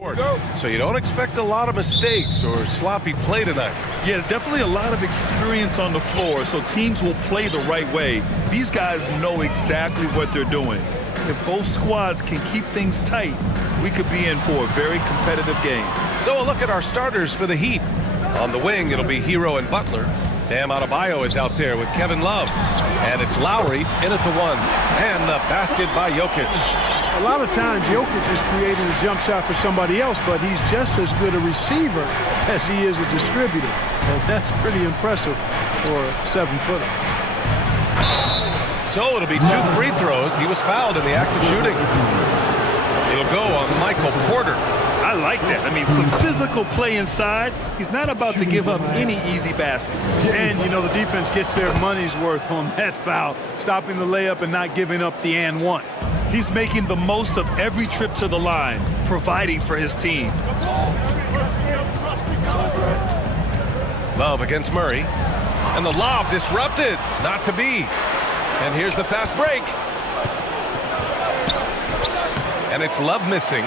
So you don't expect a lot of mistakes or sloppy play tonight. Yeah, definitely a lot of experience on the floor, so teams will play the right way. These guys know exactly what they're doing. If both squads can keep things tight, we could be in for a very competitive game. So a look at our starters for the Heat. On the wing, it'll be Hero and Butler. Bam Adebayo is out there with Kevin Love. And it's Lowry in at the one. And the basket by Jokic. A lot of times, Jokic is creating a jump shot for somebody else, but he's just as good a receiver as he is a distributor. And that's pretty impressive for a 7-footer. So it'll be 2 free throws. He was fouled in the act of shooting. It'll go on Michael Porter. I like that. I mean, some physical play inside. He's not about to give up any easy baskets. And, you know, the defense gets their money's worth on that foul, stopping the layup and not giving up the and one. He's making the most of every trip to the line, providing for his team. Love against Murray. And the lob disrupted. Not to be. And here's the fast break. And it's Love missing.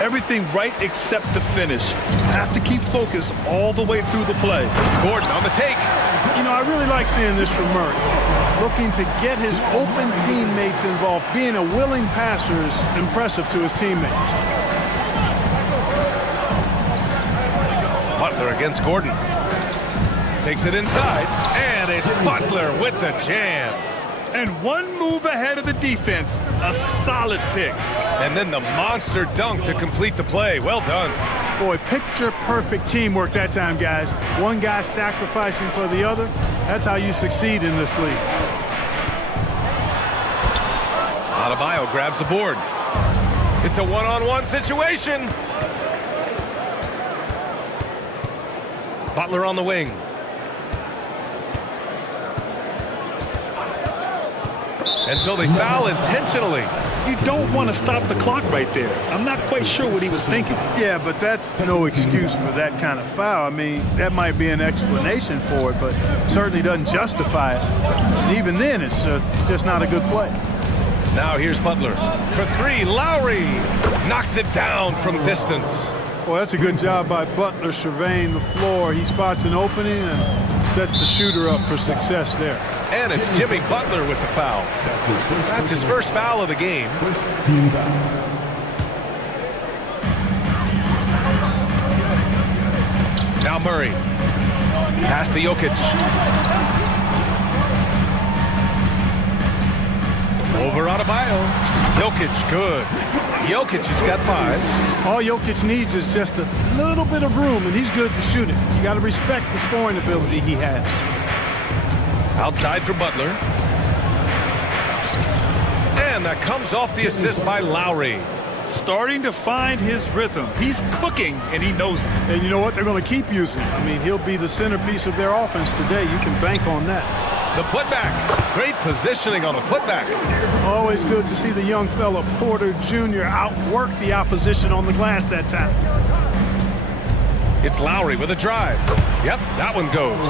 Everything right except the finish. Have to keep focused all the way through the play. Gordon on the take. You know, I really like seeing this from Murray. Looking to get his open teammates involved. Being a willing passer is impressive to his teammates. Butler against Gordon. Takes it inside. And it's Butler with the jam. And one move ahead of the defense. A solid pick. And then the monster dunk to complete the play. Well done. Boy, picture-perfect teamwork that time, guys. One guy sacrificing for the other. That's how you succeed in this league. Adebayo grabs the board. It's a one-on-one situation. Butler on the wing. And so they foul intentionally. You don't want to stop the clock right there. I'm not quite sure what he was thinking. Yeah, but that's no excuse for that kind of foul. I mean, that might be an explanation for it, but certainly doesn't justify it. And even then, it's just not a good play. Now here's Butler. For 3, Lowry knocks it down from distance. Well, that's a good job by Butler surveying the floor. He spots an opening and sets the shooter up for success there. And it's Jimmy Butler with the foul. That's his first foul of the game. Now Murray. Pass to Jokic. Over Adebayo. Jokic, good. Jokic has got 5. All Jokic needs is just a little bit of room, and he's good to shoot it. You got to respect the scoring ability he has. Outside for Butler. And that comes off the assist by Lowry. Starting to find his rhythm. He's cooking, and he knows it. And you know what? They're going to keep using him. I mean, he'll be the centerpiece of their offense today. You can bank on that. The putback. Great positioning on the putback. Always good to see the young fella, Porter Jr., outwork the opposition on the glass that time. It's Lowry with a drive. Yep, that one goes.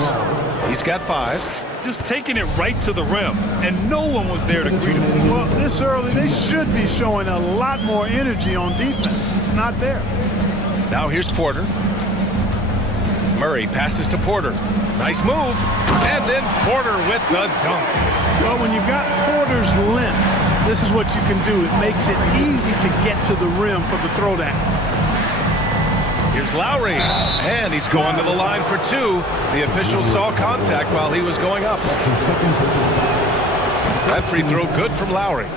He's got 5. Just taking it right to the rim, and no one was there to greet him. Well, this early, they should be showing a lot more energy on defense. It's not there. Now here's Porter. Murray passes to Porter. Nice move. And then Porter with the dunk. Well, when you've got Porter's length, this is what you can do. It makes it easy to get to the rim for the throwdown. Here's Lowry, and he's going to the line for 2. The official saw contact while he was going up. That free throw good from Lowry.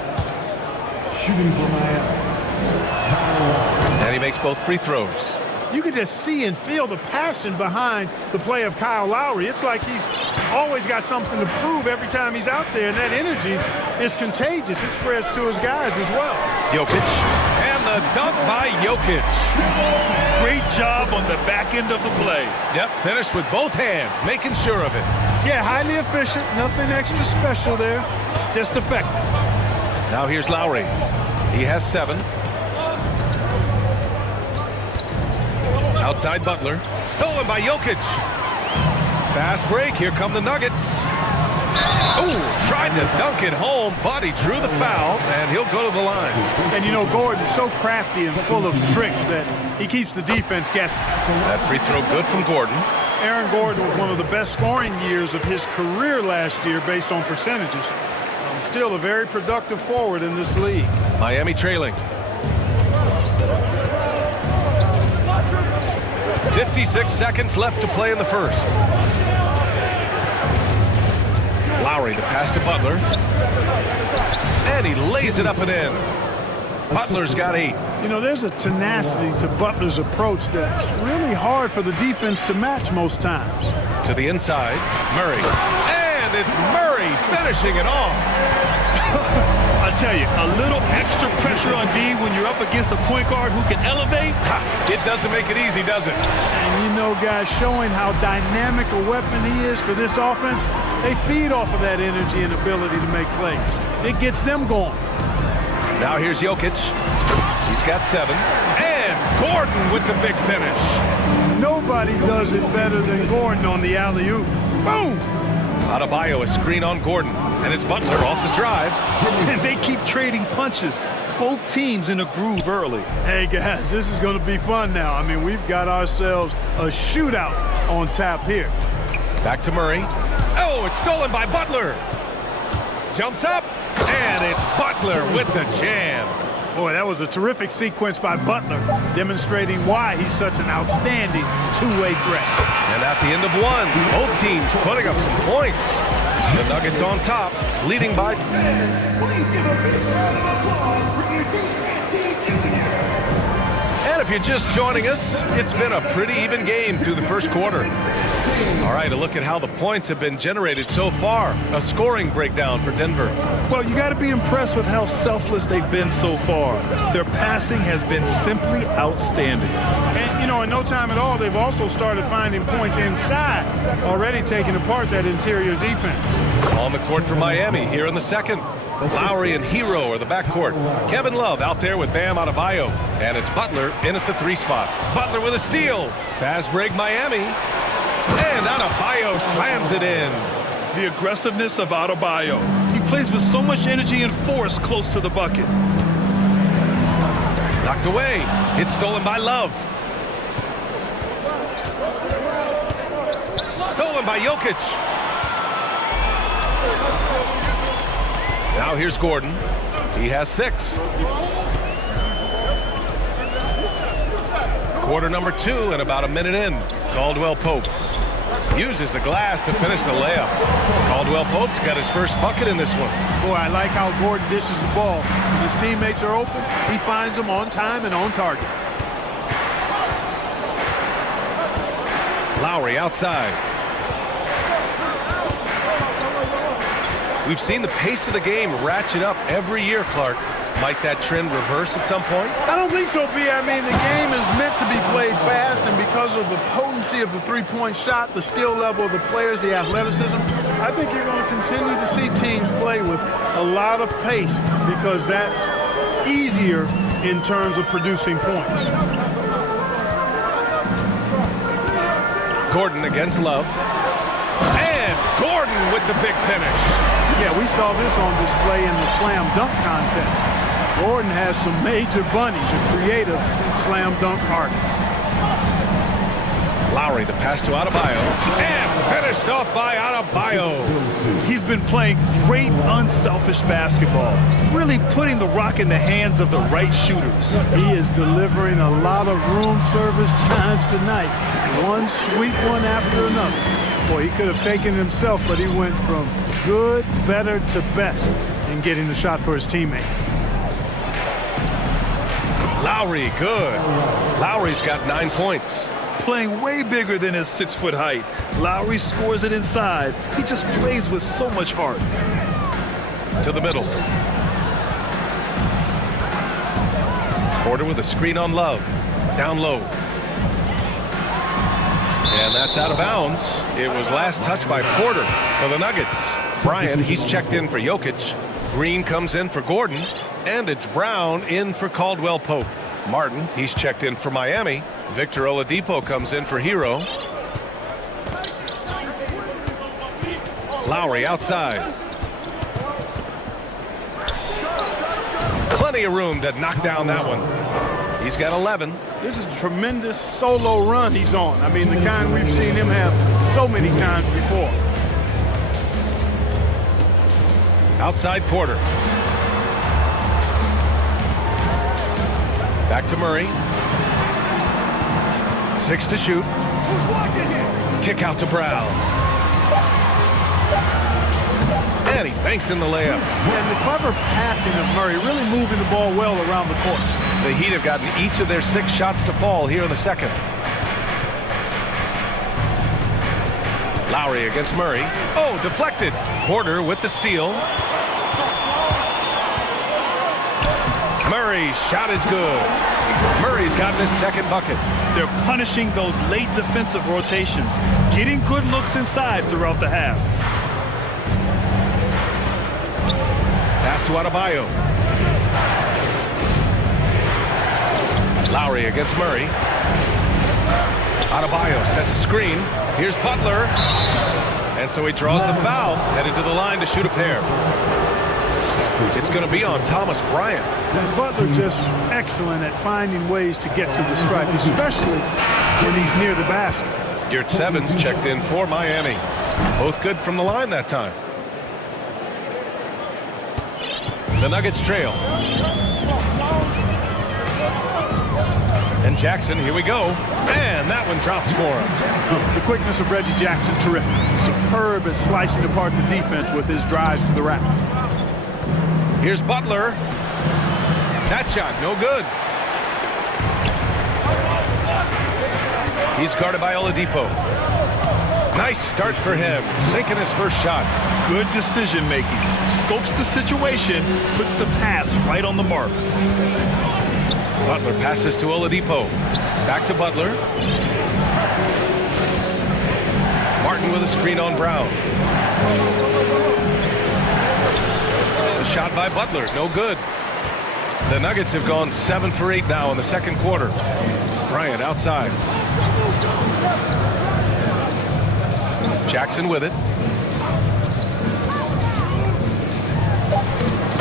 And he makes both free throws. You can just see and feel the passion behind the play of Kyle Lowry. It's like he's always got something to prove every time he's out there, and that energy is contagious. It spreads to his guys as well. Jokic, and the dunk by Jokic. Great job on the back end of the play. Yep, finished with both hands, making sure of it. Yeah, highly efficient, nothing extra special there, just effective. Now here's Lowry. He has 7. Outside Butler. Stolen by Jokic. Fast break. Here come the Nuggets. Oh, tried to dunk it home, but he drew the foul, and he'll go to the line. And you know, Gordon's so crafty and full of tricks that he keeps the defense guessing. That free throw good from Gordon. Aaron Gordon was one of the best scoring years of his career last year based on percentages. Still a very productive forward in this league. Miami trailing. 56 seconds left to play in the first. Lowry to pass to Butler. And he lays it up and in. Butler's got 8. You know, there's a tenacity to Butler's approach that's really hard for the defense to match most times. To the inside, Murray. And it's Murray finishing it off. I tell you, a little extra pressure on D when you're up against a point guard who can elevate. It doesn't make it easy, does it? And you know, guys, showing how dynamic a weapon he is for this offense, they feed off of that energy and ability to make plays. It gets them going. Now here's Jokic. He's got 7. And Gordon with the big finish. Nobody does it better than Gordon on the alley-oop. Boom! Adebayo, a screen on Gordon. And it's Butler off the drive. And they keep trading punches. Both teams in a groove early. Hey, guys, this is going to be fun now. I mean, we've got ourselves a shootout on tap here. Back to Murray. Oh, it's stolen by Butler. Jumps up. And it's Butler with the jam. Boy, that was a terrific sequence by Butler, demonstrating why he's such an outstanding two-way threat. And at the end of one, both teams putting up some points. The Nuggets on top, leading by... And if you're just joining us, it's been a pretty even game through the first quarter. All right, a look at how the points have been generated so far. A scoring breakdown for Denver. Well, you got to be impressed with how selfless they've been so far. Their passing has been simply outstanding. And, you know, in no time at all, they've also started finding points inside, already taking apart that interior defense. On the court for Miami here in the second. Lowry and Hero are the backcourt. Kevin Love out there with Bam Adebayo. And it's Butler in at the 3 spot. Butler with a steal. Fast break Miami. And Adebayo slams it in. The aggressiveness of Adebayo. He plays with so much energy and force close to the bucket. Knocked away. It's stolen by Love. Stolen by Jokic. Now here's Gordon. He has 6. Quarter number 2 and about a minute in. Caldwell Pope uses the glass to finish the layup. Caldwell Pope's got his first bucket in this one. Boy, I like how Gordon dishes the ball. When his teammates are open, he finds them on time and on target. Lowry outside. We've seen the pace of the game ratchet up every year, Clark. Might that trend reverse at some point? I don't think so, B. I mean, the game is meant to be played fast, and because of the potency of the three-point shot, the skill level of the players, the athleticism, I think you're going to continue to see teams play with a lot of pace because that's easier in terms of producing points. Gordon against Love. And Gordon with the big finish. Yeah, we saw this on display in the slam dunk contest. Gordon has some major bunnies, a creative slam dunk artist. Lowry, the pass to Adebayo. And finished off by Adebayo. He's been playing great, unselfish basketball, really putting the rock in the hands of the right shooters. He is delivering a lot of room service times tonight. One sweet one after another. Boy, he could have taken himself, but he went from good, better to best in getting the shot for his teammate. Lowry, good. Lowry's got 9 points. Playing way bigger than his 6-foot height. Lowry scores it inside. He just plays with so much heart. To the middle. Porter with a screen on Love. Down low. And that's out of bounds. It was last touched by Porter for the Nuggets. Bryant, he's checked in for Jokic. Green comes in for Gordon. And it's Brown in for Caldwell Pope. Martin, he's checked in for Miami. Victor Oladipo comes in for Hero. Lowry outside. Plenty of room to knock down that one. He's got 11. This is a tremendous solo run he's on. I mean, the kind we've seen him have so many times before. Outside Porter. Back to Murray. 6 to shoot. Kick out to Brown. And he banks in the layup. And the clever passing of Murray, really moving the ball well around the court. The Heat have gotten each of their 6 shots to fall here in the second. Lowry against Murray. Oh, deflected. Porter with the steal. Murray's shot is good. Murray's gotten his second bucket. They're punishing those late defensive rotations, getting good looks inside throughout the half. Pass to Adebayo. Lowry against Murray. Adebayo sets a screen. Here's Butler. And so he draws the foul, headed to the line to shoot a pair. It's going to be on Thomas Bryant. And Butler just excellent at finding ways to get to the stripe, especially when he's near the basket. Yurtseven's checked in for Miami. Both good from the line that time. The Nuggets trail. And Jackson, here we go. And that one drops for him. The quickness of Reggie Jackson, terrific. Superb at slicing apart the defense with his drives to the rack. Here's Butler. That shot, no good. He's guarded by Oladipo. Nice start for him, sinking his first shot. Good decision making. Scopes the situation, puts the pass right on the mark. Butler passes to Oladipo. Back to Butler. Martin with a screen on Brown. The shot by Butler, no good. The Nuggets have gone 7 for 8 now in the second quarter. Bryant outside. Jackson with it.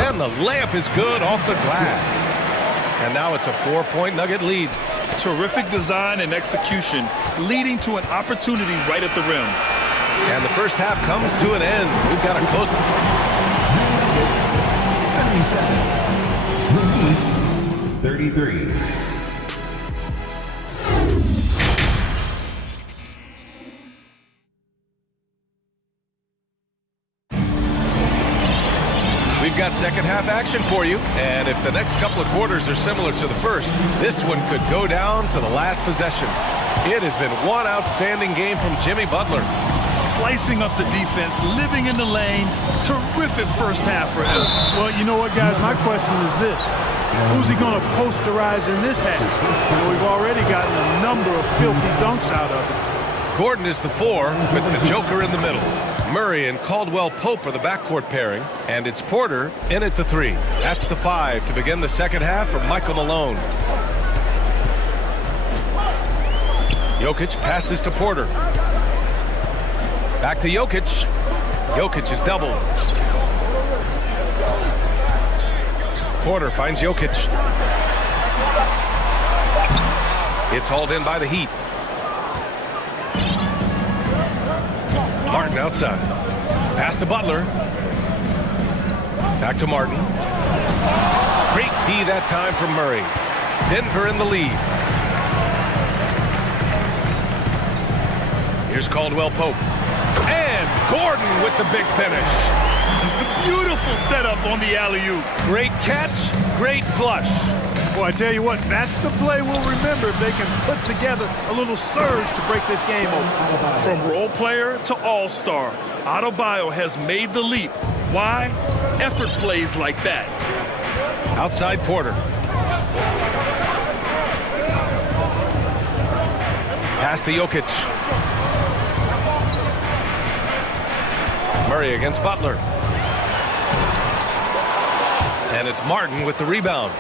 And the layup is good off the glass. And now it's a 4-point Nugget lead. Terrific design and execution, leading to an opportunity right at the rim. And the first half comes to an end. We've got a close... 33. We've got second half action for you, and if the next couple of quarters are similar to the first, this one could go down to the last possession. It has been one outstanding game from Jimmy Butler. Slicing up the defense, living in the lane. Terrific first half for him. Well, you know what, guys? My question is this. Who's he going to posterize in this half? You know, we've already gotten a number of filthy dunks out of him. Gordon is the 4 with the Joker in the middle. Murray and Caldwell-Pope are the backcourt pairing, and it's Porter in at the 3. That's the 5 to begin the second half for Michael Malone. Jokic passes to Porter. Back to Jokic. Jokic is doubled. Porter finds Jokic. It's hauled in by the Heat. Martin outside. Pass to Butler. Back to Martin. Great D that time from Murray. Denver in the lead. Here's Caldwell-Pope. And Gordon with the big finish. Beautiful setup on the alley-oop. Great catch, great flush. Boy, I tell you what, that's the play we'll remember if they can put together a little surge to break this game open. From role player to all-star, Adebayo has made the leap. Why? Effort plays like that. Outside Porter. Pass to Jokic. Murray against Butler. And it's Martin with the rebound.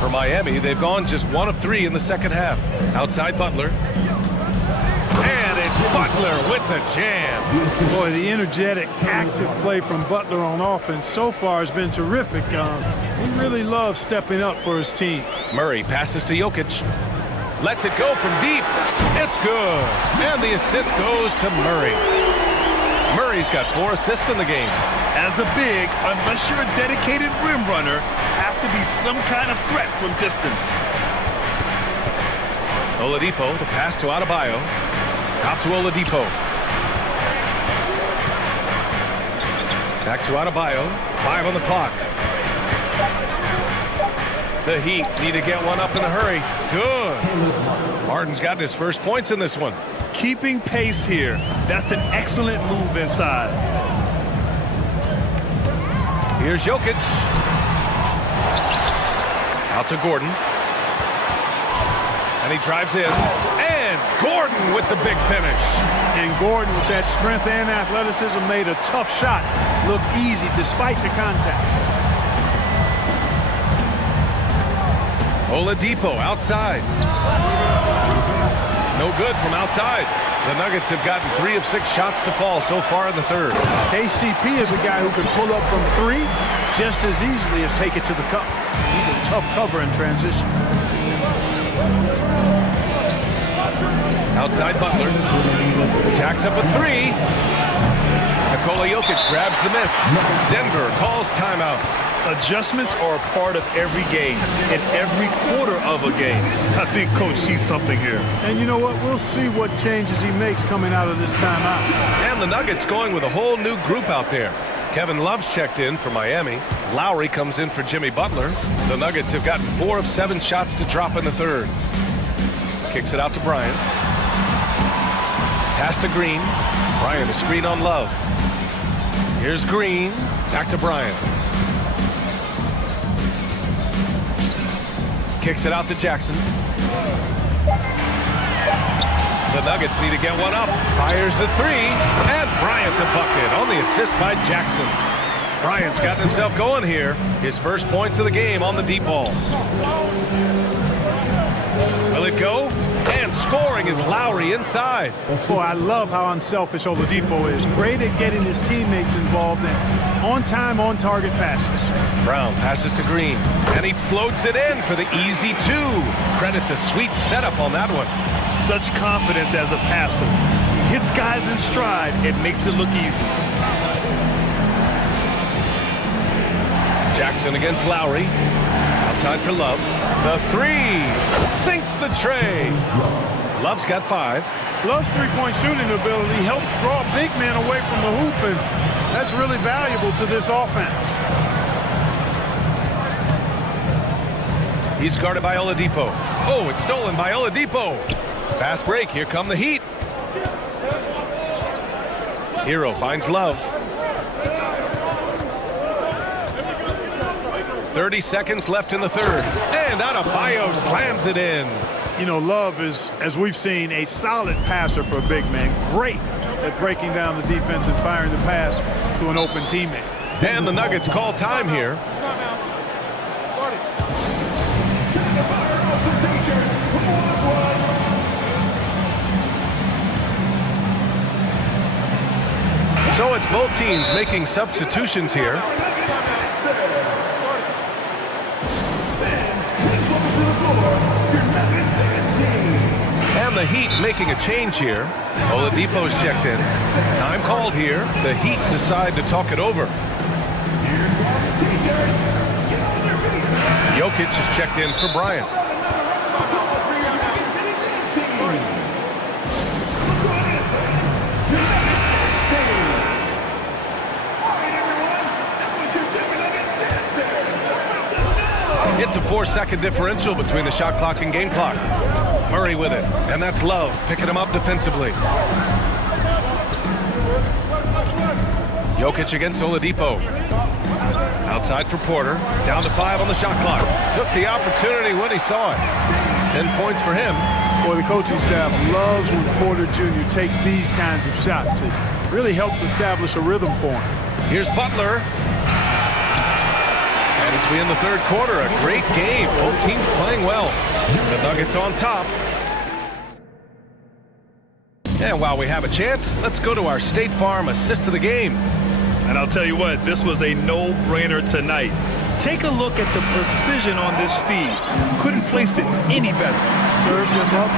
For Miami, they've gone just 1 of 3 in the second half. Outside Butler. And it's Butler with the jam. Boy, the energetic, active play from Butler on offense so far has been terrific. He really loves stepping up for his team. Murray passes to Jokic. Lets it go from deep. It's good. And the assist goes to Murray. Murray's got 4 assists in the game. As a big, unless you're a dedicated rim runner, have to be some kind of threat from distance. Oladipo, the pass to Adebayo. Out to Oladipo. Back to Adebayo. 5 on the clock. The Heat need to get one up in a hurry. Good. Harden's got his first points in this one. Keeping pace here. That's an excellent move inside. Here's Jokic. Out to Gordon. And he drives in. And Gordon with the big finish. And Gordon, with that strength and athleticism, made a tough shot look easy despite the contact. Oladipo outside. No good from outside. The Nuggets have gotten 3 of 6 shots to fall so far in the third. KCP is a guy who can pull up from 3 just as easily as take it to the cup. He's a tough cover in transition. Outside Butler. Jacks up a 3. Nikola Jokic grabs the miss. Denver calls timeout. Adjustments are a part of every game, in every quarter of a game. I think Coach sees something here. And you know what? We'll see what changes he makes coming out of this timeout. And the Nuggets going with a whole new group out there. Kevin Love's checked in for Miami. Lowry comes in for Jimmy Butler. The Nuggets have gotten 4 of 7 shots to drop in the third. Kicks it out to Bryant. Pass to Green. Bryant a screen on Love. Here's Green. Back to Bryant. Kicks it out to Jackson. The Nuggets need to get one up. Fires the 3. And Bryant the bucket on the assist by Jackson. Bryant's gotten himself going here. His first points of the game on the deep ball. Will it go? And scoring is Lowry inside. Boy, I love how unselfish Oladipo is. Great at getting his teammates involved in on-time, on-target passes. Brown passes to Green, and he floats it in for the easy 2. Credit the sweet setup on that one. Such confidence as a passer. He hits guys in stride. It makes it look easy. Jackson against Lowry. Outside for Love. The 3 sinks the tray. Love's got 5. Love's three-point shooting ability helps draw big men away from the hoop, and that's really valuable to this offense. He's guarded by Oladipo. Oh, it's stolen by Oladipo. Fast break. Here come the Heat. Hero finds Love. 30 seconds left in the third. And Adebayo slams it in. You know, Love is, as we've seen, a solid passer for a big man. Great at breaking down the defense and firing the pass to an open teammate. And the Nuggets call time here. So it's both teams making substitutions here. And the Heat making a change here. Oladipo's checked in. Time called here. The Heat decide to talk it over. Jokic is checked in for Bryant. It's a 4-second differential between the shot clock and game clock. Murray with it, and that's Love picking him up defensively. Jokic against Oladipo. Outside for Porter, down to 5 on the shot clock. Took the opportunity when he saw it. 10 points for him. Boy, the coaching staff loves when Porter Jr. takes these kinds of shots. It really helps establish a rhythm for him. Here's Butler. And as we end the third quarter, a great game. Both teams playing well. The Nuggets on top. And while we have a chance, let's go to our State Farm assist of the game. And I'll tell you what, this was a no-brainer tonight. Take a look at the precision on this feed. Couldn't place it any better. Served him up.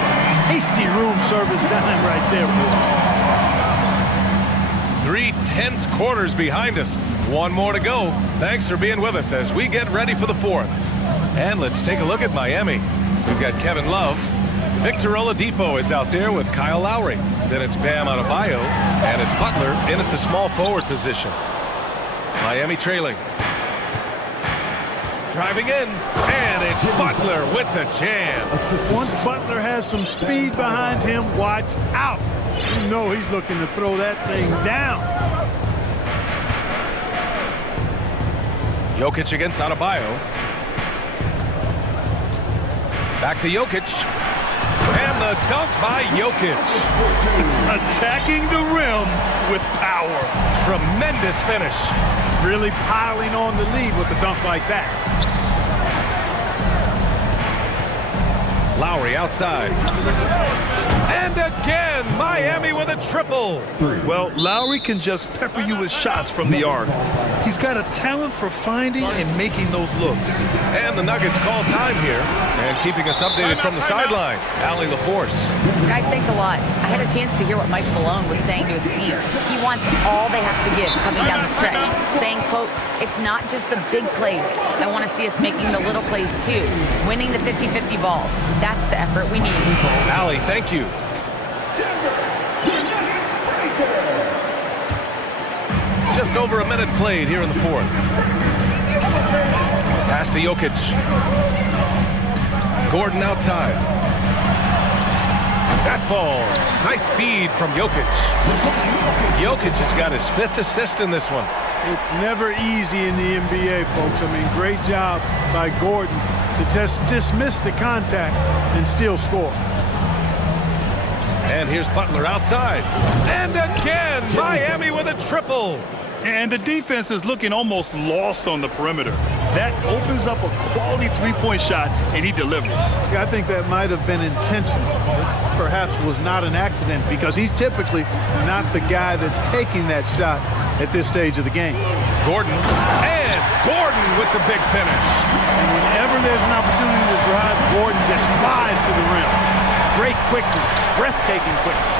Tasty room service dime right there, boy. 3 tense quarters behind us. One more to go. Thanks for being with us as we get ready for the fourth. And let's take a look at Miami. We've got Kevin Love. Victor Oladipo is out there with Kyle Lowry. Then it's Bam Adebayo, and it's Butler in at the small forward position. Miami trailing. Driving in, and it's Butler with the jam. Once Butler has some speed behind him, watch out. You know he's looking to throw that thing down. Jokic against Adebayo. Back to Jokic. And the dunk by Jokic. Attacking the rim with power. Tremendous finish. Really piling on the lead with a dunk like that. Lowry outside. And again, Miami with a triple. Well, Lowry can just pepper you with shots from the arc. He's got a talent for finding and making those looks. And the Nuggets call time here. And keeping us updated from the sideline, Allie LaForce. Guys, thanks a lot. I had a chance to hear what Mike Malone was saying to his team. He wants all they have to give coming down the stretch, saying, quote, it's not just the big plays. I want to see us making the little plays too, winning the 50-50 balls. That's the effort we need. Allie, thank you. Just over a minute played here in the fourth. Pass to Jokic. Gordon outside. That falls. Nice feed from Jokic. Jokic has got his 5th assist in this one. It's never easy in the NBA, folks. I mean, great job by Gordon to just dismiss the contact and still score. And here's Butler outside. And again, Miami with a triple. And the defense is looking almost lost on the perimeter. That opens up a quality three-point shot, and he delivers. Yeah, I think that might have been intentional. It perhaps was not an accident because he's typically not the guy that's taking that shot at this stage of the game. Gordon. And Gordon with the big finish. And whenever there's an opportunity to drive, Gordon just flies to the rim. Great quickness, breathtaking quickness.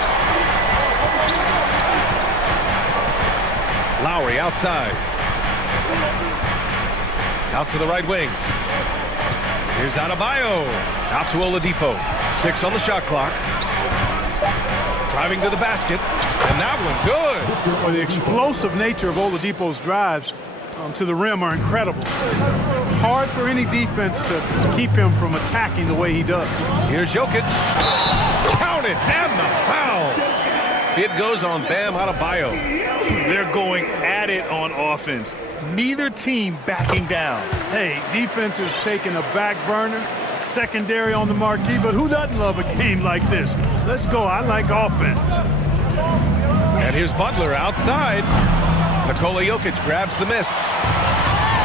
Lowry outside. Out to the right wing. Here's Adebayo. Out to Oladipo. 6 on the shot clock. Driving to the basket. And that one good. Well, the explosive nature of Oladipo's drives to the rim are incredible. Hard for any defense to keep him from attacking the way he does. Here's Jokic. Count it. And the foul. It goes on Bam Adebayo. They're going at it on offense. Neither team backing down. Hey, defense is taking a back burner, secondary on the marquee, but who doesn't love a game like this? Let's go. I like offense. And here's Butler outside. Nikola Jokic grabs the miss.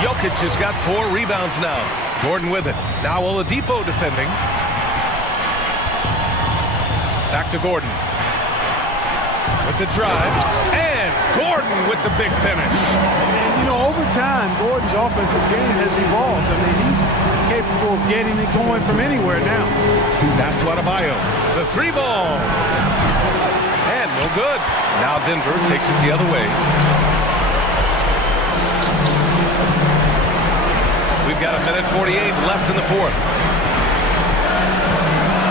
Jokic has got 4 rebounds now. Gordon with it. Now Oladipo defending. Back to Gordon. With the drive. And Gordon with the big finish. And, you know, over time, Gordon's offensive game has evolved. I mean, he's capable of getting it going from anywhere now. Pass to Adebayo. The 3 ball. And no good. Now Denver takes it the other way. We've got 1:48 left in the fourth.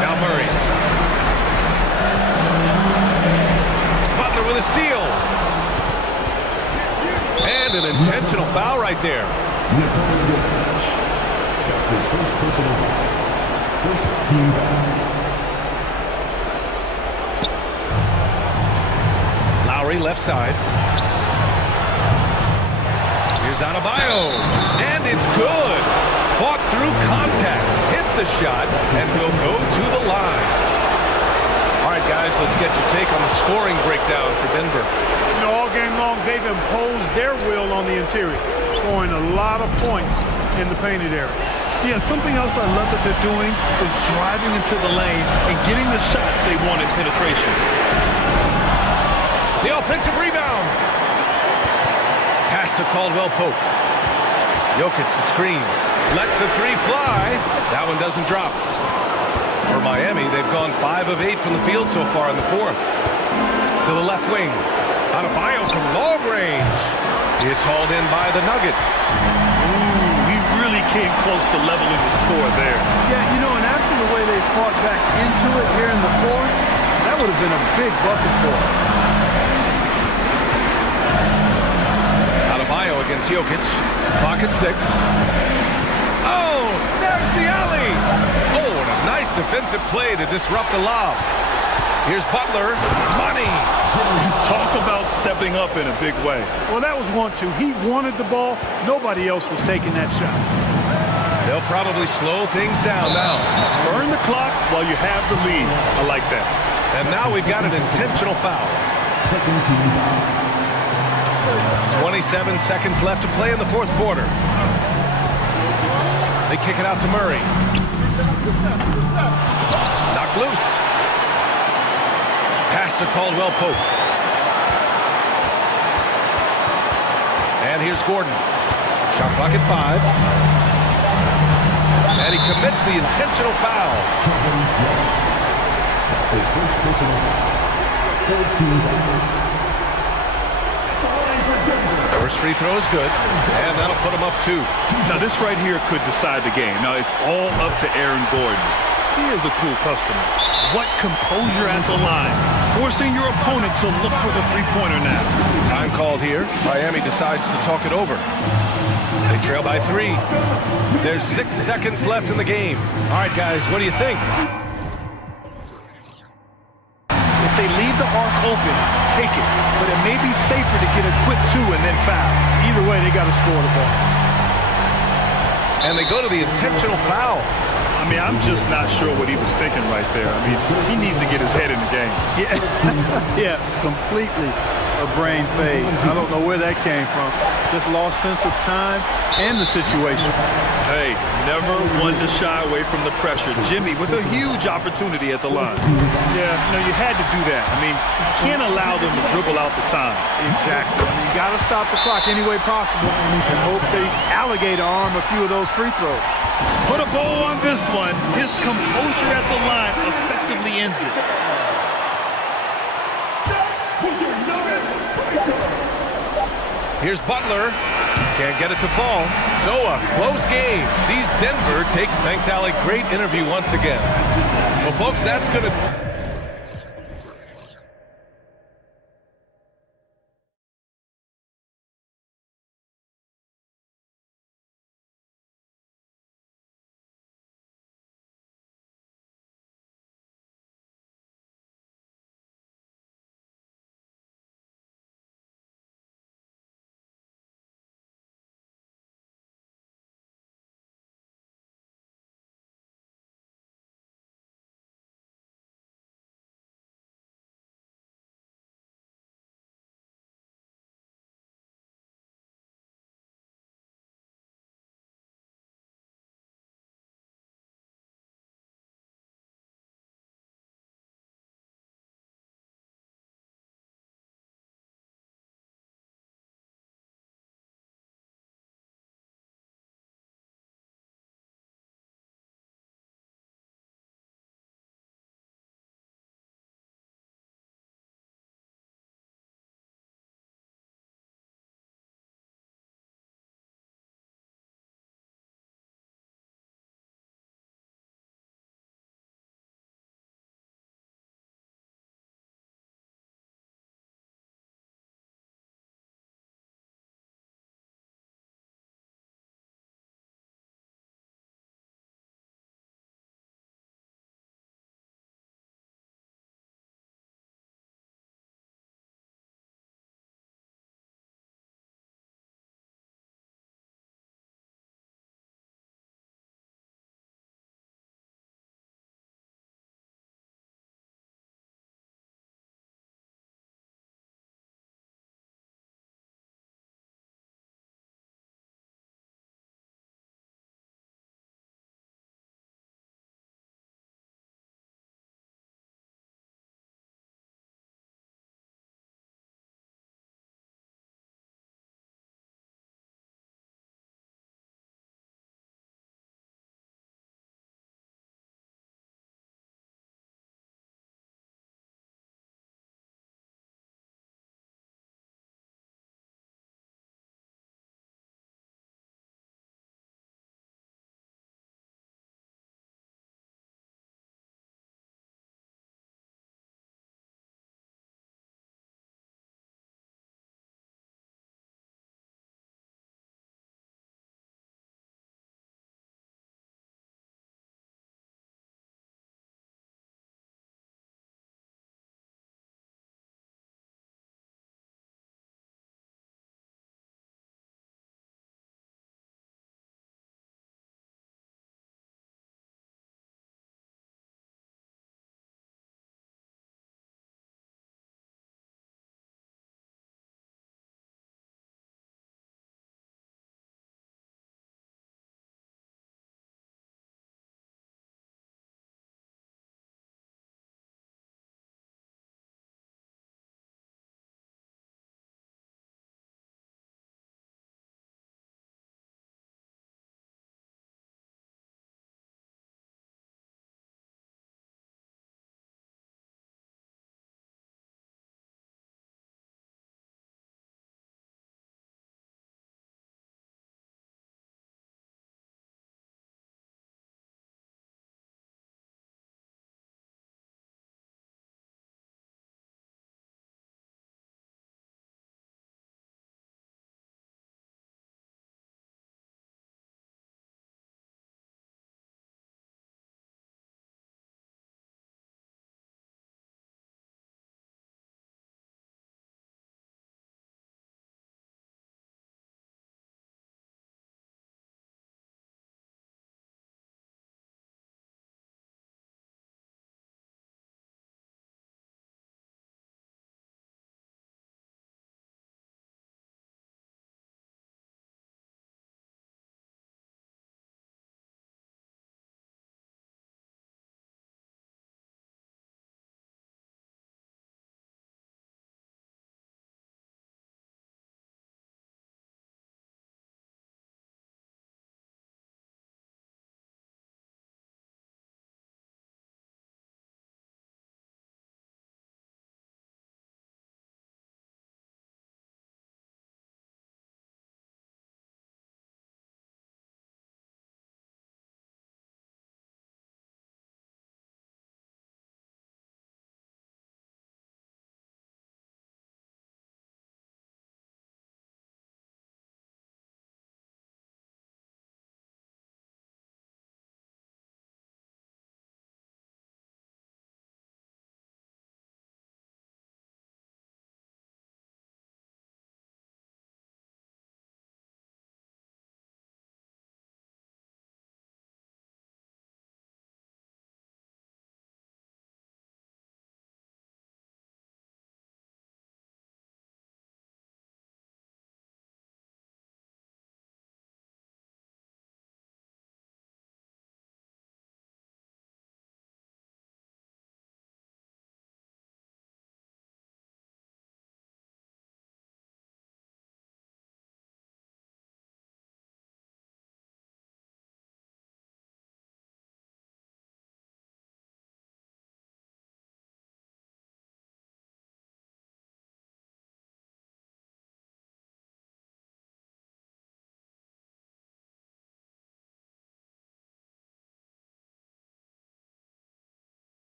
Now Murray. Butler with a steal. And an intentional foul right there. His first personal foul. First team foul. Lowry left side. Here's Adebayo. And it's good. Fought through contact. Hit the shot and will go to the line. All right, guys, let's get your take on the scoring breakdown for Denver. You know, all game long, they've imposed their will on the interior, scoring a lot of points in the painted area. Yeah, something else I love that they're doing is driving into the lane and getting the shots they want in penetration. The offensive rebound. Pass to Caldwell Pope. Jokic the screen. Lets the three fly. That one doesn't drop. For Miami, they've gone 5 of 8 from the field so far in the fourth. To the left wing. Adebayo from long range. It's hauled in by the Nuggets. Ooh, he really came close to leveling the score there. Yeah, you know, and after the way they fought back into it here in the fourth, that would have been a big bucket for them. Adebayo against Jokic. Clock at 6. Oh, there's the alley. Oh, and a nice defensive play to disrupt the lob. Here's Butler. Money. Talk about stepping up in a big way. Well, that was 1-2. He wanted the ball. Nobody else was taking that shot. They'll probably slow things down now. Burn the clock while you have the lead. I like that. And now we've got an intentional foul. Second team foul. 27 seconds left to play in the fourth quarter. They kick it out to Murray. Knocked loose. Pass to Caldwell Pope. And here's Gordon. Shot clock at 5. And he commits the intentional foul. His first personal foul. Third team foul. First free throw is good, and that'll put him up 2. Now, this right here could decide the game. Now, it's all up to Aaron Gordon. He is a cool customer. What composure at the line, forcing your opponent to look for the three-pointer now. Time called here. Miami decides to talk it over. They trail by 3. There's 6 seconds left in the game. All right, guys, what do you think? If they leave the arc open, take it. But it may be safer to get a quick 2 and then foul. Either way, they got to score the ball. And they go to the intentional foul. I mean, I'm just not sure what he was thinking right there. I mean, he needs to get his head in the game. Yeah, yeah, completely a brain fade. I don't know where that came from. Just lost sense of time and the situation. Hey, never one to shy away from the pressure. Jimmy with a huge opportunity at the line. Yeah, you had to do that. I mean, you can't allow them to dribble out the time. Exactly. You got to stop the clock any way possible and hope they alligator arm a few of those free throws. Put a bow on this one. His composure at the line effectively ends it. Here's Butler. Can't get it to fall. So a close game. Sees Denver take. Thanks, Alec. Great interview once again. Well, folks, that's going to...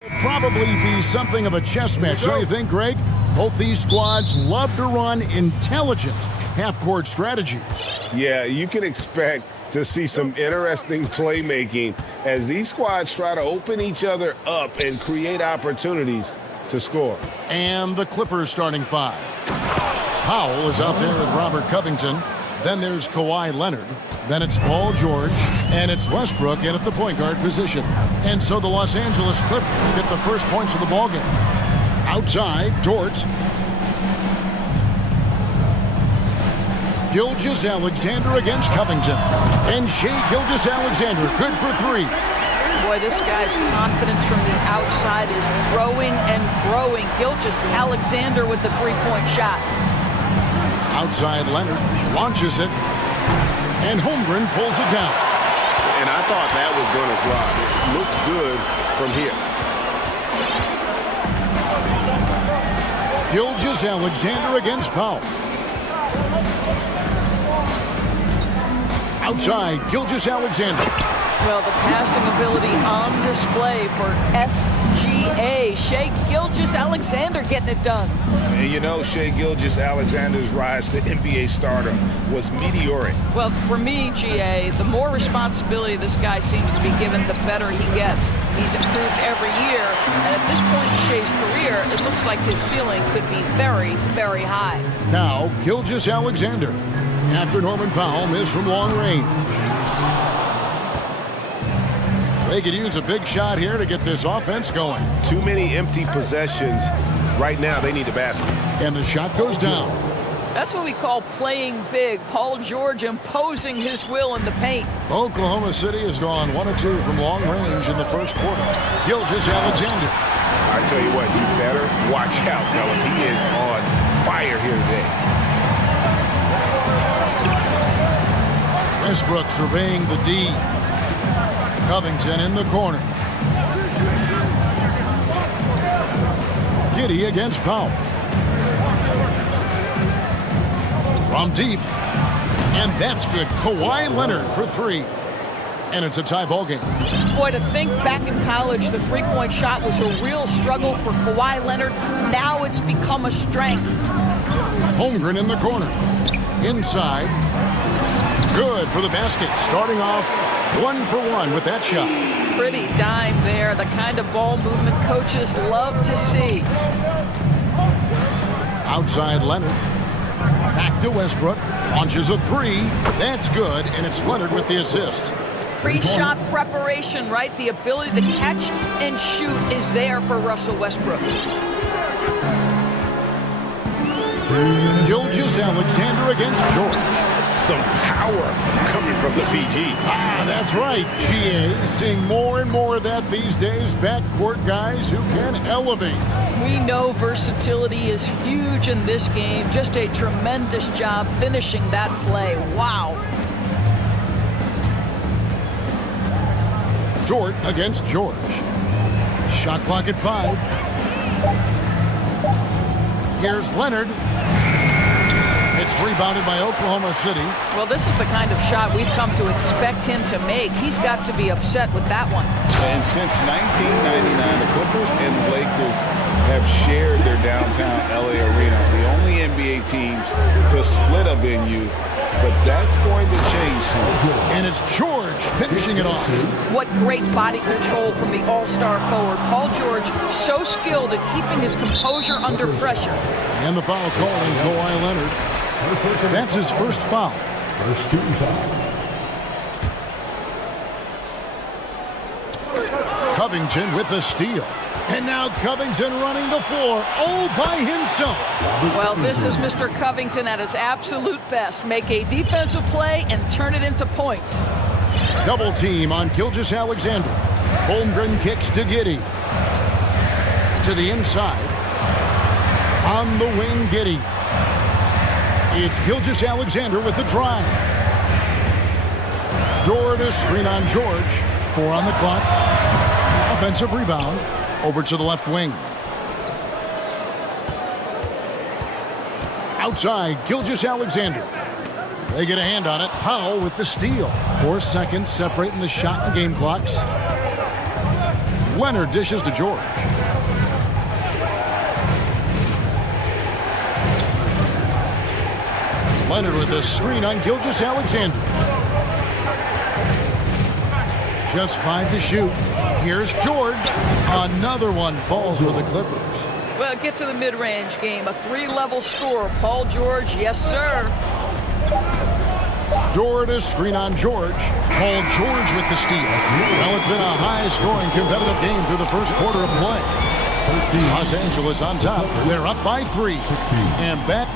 Probably be something of a chess match, don't you think, Greg? Both these squads love to run intelligent half-court strategy. Yeah, you can expect to see some interesting playmaking as these squads try to open each other up and create opportunities to score. And the Clippers starting five. Powell is out there with Robert Covington. Then there's Kawhi Leonard. Then it's Paul George. And it's Westbrook in at the point guard position. And so the Los Angeles Clippers get the first points of the ballgame. Outside, Dort. Gilgeous-Alexander against Covington. And Shai Gilgeous-Alexander, good for three. Boy, this guy's confidence from the outside is growing and growing. Gilgeous-Alexander with the three-point shot. Outside, Leonard launches it. And Holmgren pulls it down. And I thought that was going to drop. It looked good from here. Gilgeous-Alexander against Powell. Outside, Gilgeous-Alexander. Well, the passing ability on display for SGA. Shai Gilgeous-Alexander getting it done. And you know, Shai Gilgeous-Alexander's rise to NBA stardom was meteoric. Well, for me, GA, the more responsibility this guy seems to be given, the better he gets. He's improved every year, and at this point in Shai's career, it looks like his ceiling could be very, very high. Now, Gilgeous-Alexander. After Norman Powell missed from long range. They could use a big shot here to get this offense going. Too many empty possessions. Right now, they need the basket. And the shot goes down. That's what we call playing big. Paul George imposing his will in the paint. Oklahoma City has gone 1 of 2 from long range in the first quarter. Gilgeous-Alexander. I tell you what, you better watch out, fellas. He is on fire here today. Westbrook surveying the D. Covington in the corner. Giddey against Powell. From deep. And that's good. Kawhi Leonard for three. And it's a tie ball game. Boy, to think back in college, the three-point shot was a real struggle for Kawhi Leonard. Now it's become a strength. Holmgren in the corner. Inside. Good for the basket. Starting off 1 for 1 with that shot. Pretty dime there. The kind of ball movement coaches love to see. Outside Leonard. Back to Westbrook. Launches a three. That's good. And it's Leonard with the assist. Pre-shot preparation, right? The ability to catch and shoot is there for Russell Westbrook. Gilgeous-Alexander against George. Some power coming from the PG. That's right. GA seeing more and more of that these days. Backcourt guys who can elevate. We know versatility is huge in this game. Just a tremendous job finishing that play. Wow. Dort against George. Shot clock at 5. Here's Leonard. It's rebounded by Oklahoma City. Well, this is the kind of shot we've come to expect him to make. He's got to be upset with that one. And since 1999, the Clippers and the Lakers have shared their downtown LA arena. The only NBA teams to split a venue, but that's going to change soon. And it's George finishing it off. What great body control from the all-star forward. Paul George, so skilled at keeping his composure under pressure. And the foul call on Kawhi Leonard. That's his first foul. First team foul. Covington with the steal. And now Covington running the floor all by himself. Well, this is Mr. Covington at his absolute best. Make a defensive play and turn it into points. Double team on Gilgeous-Alexander. Holmgren kicks to Giddey. To the inside. On the wing, Giddey. It's Gilgeous-Alexander with the drive. Dort to screen on George. 4 on the clock. Offensive rebound. Over to the left wing. Outside, Gilgeous-Alexander. They get a hand on it. Powell with the steal. 4 seconds separating the shot and game clocks. Leonard dishes to George. Leonard with a screen on Gilgeous-Alexander. Just 5 to shoot. Here's George. Another one falls for the Clippers. Well, get to the mid-range game. A 3-level score. Paul George, yes, sir. Dort to screen on George. Paul George with the steal. Well, it's been a high-scoring competitive game through the first quarter of play. Los Angeles on top. They're up by 3. And back.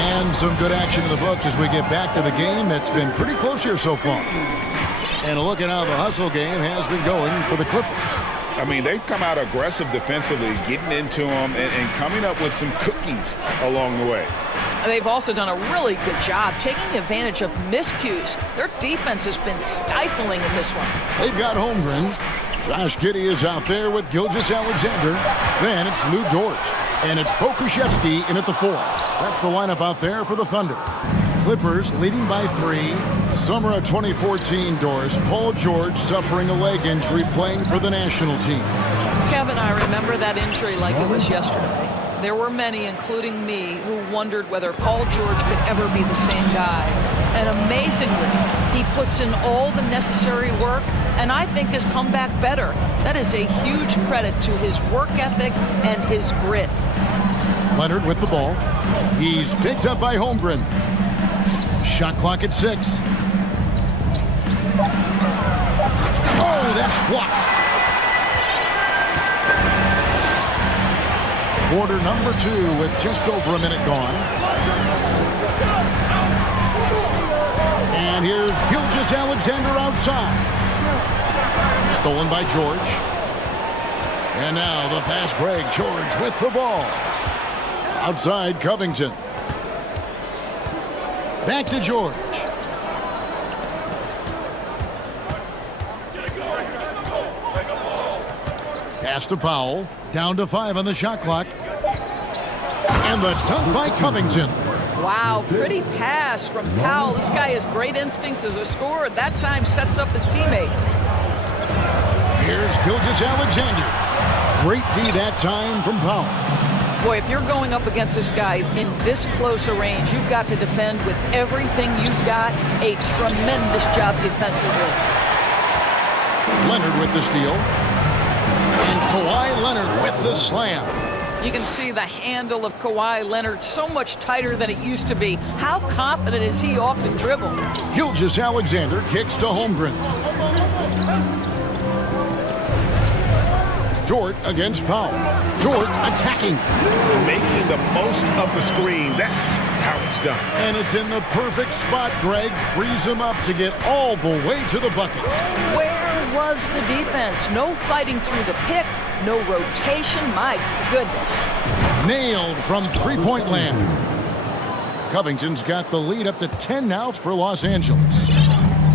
And some good action in the books as we get back to the game that's been pretty close here so far. And a look at how the hustle game has been going for the Clippers. I mean, they've come out aggressive defensively, getting into them and coming up with some cookies along the way. They've also done a really good job taking advantage of miscues. Their defense has been stifling in this one. They've got Holmgren. Josh Giddey is out there with Gilgeous-Alexander. Then it's Lou Dort. And it's Pokuševski in at the 4. That's the lineup out there for the Thunder. Clippers leading by 3. Summer of 2014 doors. Paul George suffering a leg injury playing for the national team. Kevin, I remember that injury like it was yesterday. There were many, including me, who wondered whether Paul George could ever be the same guy. And amazingly, he puts in all the necessary work and I think has come back better. That is a huge credit to his work ethic and his grit. Leonard with the ball. He's picked up by Holmgren. Shot clock at 6. Oh, that's blocked. Quarter number 2 with just over a minute gone. And here's Gilgeous-Alexander outside. Stolen by George. And now the fast break. George with the ball. Outside Covington. Back to George. Pass to Powell. Down to 5 on the shot clock. And the dunk by Covington. Wow, pretty pass from Powell. This guy has great instincts as a scorer. That time sets up his teammate. Here's Gilgeous-Alexander. Great D that time from Powell. Boy, if you're going up against this guy in this close a range, you've got to defend with everything you've got. A tremendous job defensively. Leonard with the steal. And Kawhi Leonard with the slam. You can see the handle of Kawhi Leonard so much tighter than it used to be. How confident is he off the dribble? Gilgeous-Alexander kicks to Holmgren. Dort against Powell. Dort attacking. Making the most of the screen. That's how it's done. And it's in the perfect spot. Greg frees him up to get all the way to the bucket. Where was the defense? No fighting through the pick. No rotation. My goodness. Nailed from three-point land. Covington's got the lead up to 10 now for Los Angeles.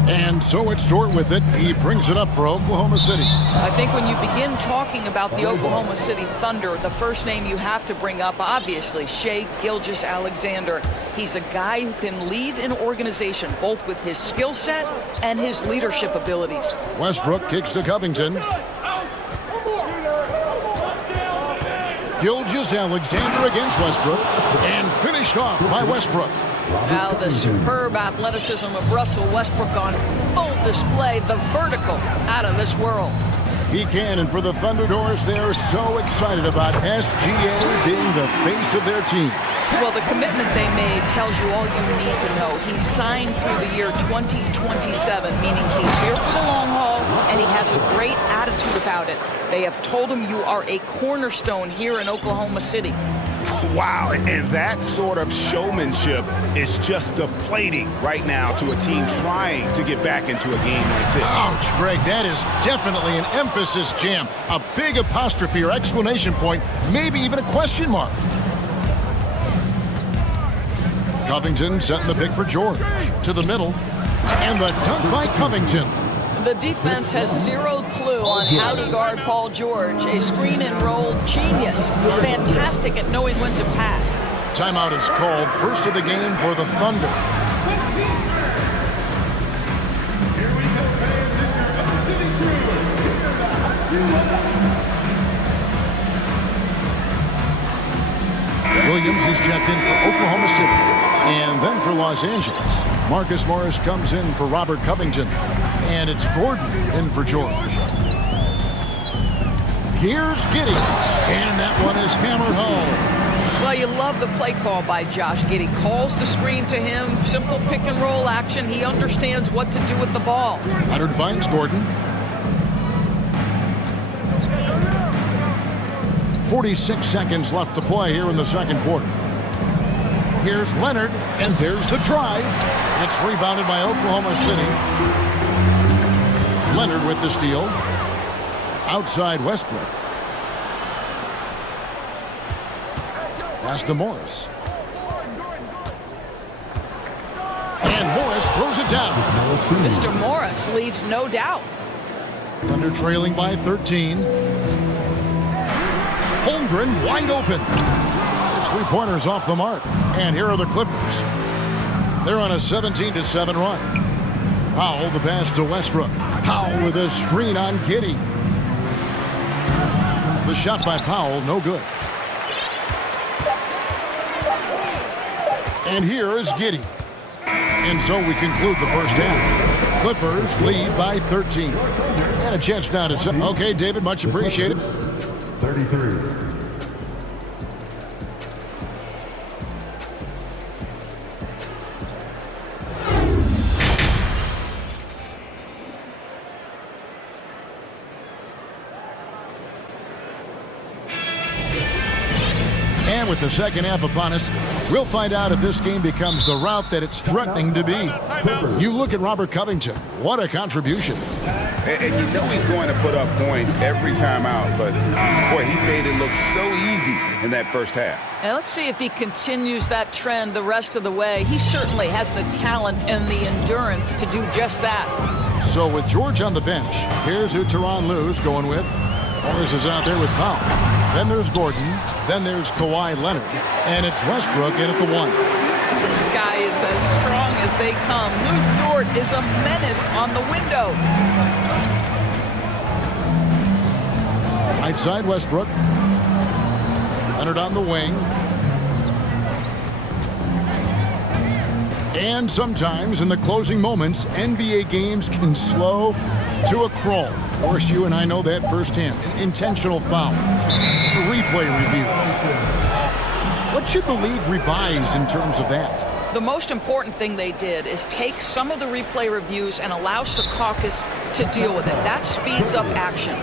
And so it's Dort with it. He brings it up for Oklahoma City. I think when you begin talking about the Oklahoma City Thunder, the first name you have to bring up, obviously, Shai Gilgeous-Alexander. He's a guy who can lead an organization, both with his skill set and his leadership abilities. Westbrook kicks to Covington. Gilgeous-Alexander against Westbrook. And finished off by Westbrook. Now the superb athleticism of Russell Westbrook on full display. The vertical out of this world. He can, and for the Thunderdoors, they're so excited about SGA being the face of their team. Well, the commitment they made tells you all you need to know. He signed through the year 2027, meaning he's here for the long haul, and he has a great attitude about it. They have told him you are a cornerstone here in Oklahoma City. Wow, and that sort of showmanship is just deflating right now to a team trying to get back into a game like this. Ouch, Greg, that is definitely an emphasis jam. A big apostrophe or exclamation point, maybe even a question mark. Covington setting the pick for George. To the middle. And the dunk by Covington. The defense has zero clue on how to guard Paul George. A screen and roll genius. Fantastic at knowing when to pass. Timeout is called. First of the game for the Thunder. Williams is checked in for Oklahoma City. And then for Los Angeles, Marcus Morris comes in for Robert Covington. And it's Gordon in for George. Here's Giddey. And that one is hammered home. Well, you love the play call by Josh Giddey. Calls the screen to him, simple pick and roll action. He understands what to do with the ball. Leonard finds Gordon. 46 seconds left to play here in the second quarter. Here's Leonard, and there's the drive. It's rebounded by Oklahoma City. Leonard with the steal. Outside Westbrook. Pass to Morris. And Morris throws it down. Mr. Morris leaves no doubt. Thunder trailing by 13. Holmgren wide open. His three-pointers off the mark. And here are the Clippers. They're on a 17-7 run. Powell the pass to Westbrook. Powell with a screen on Giddey. The shot by Powell, no good. And here is Giddey. And so we conclude the first half. Clippers lead by 13. And a chance now to... Okay, David, much appreciated. 33. And with the second half upon us, we'll find out if this game becomes the route that it's threatening to be. You look at Robert Covington. What a contribution. And you know he's going to put up points every time out, but boy, he made it look so easy in that first half. And let's see if he continues that trend the rest of the way. He certainly has the talent and the endurance to do just that. So with George on the bench, here's who Tyronn Lue's going with. Morris is out there with Powell. Then there's Gordon. Then there's Kawhi Leonard. And it's Westbrook in at the one. This guy is as strong as they come. Luke Dort is a menace on the window. Right side Westbrook. Leonard on the wing. And sometimes in the closing moments, NBA games can slow to a crawl. Of course, you and I know that firsthand. Intentional fouls. Replay reviews. What should the league revise in terms of that? The most important thing they did is take some of the replay reviews and allow Secaucus to deal with it. That speeds up action.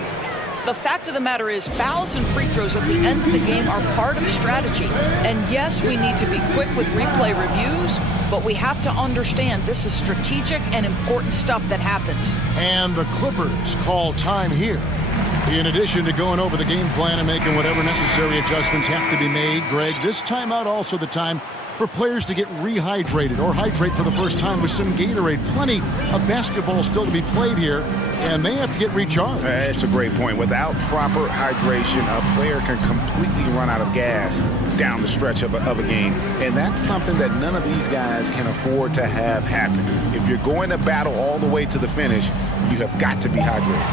The fact of the matter is fouls and free throws at the end of the game are part of strategy. And yes, we need to be quick with replay reviews, but we have to understand this is strategic and important stuff that happens. And the Clippers call time here. In addition to going over the game plan and making whatever necessary adjustments have to be made, Greg, this timeout also the time for players to get rehydrated or hydrate for the first time with some Gatorade. Plenty of basketball still to be played here, and they have to get recharged. It's a great point. Without proper hydration, a player can completely run out of gas down the stretch of a game, and that's something that none of these guys can afford to have happen. If you're going to battle all the way to the finish, you have got to be hydrated.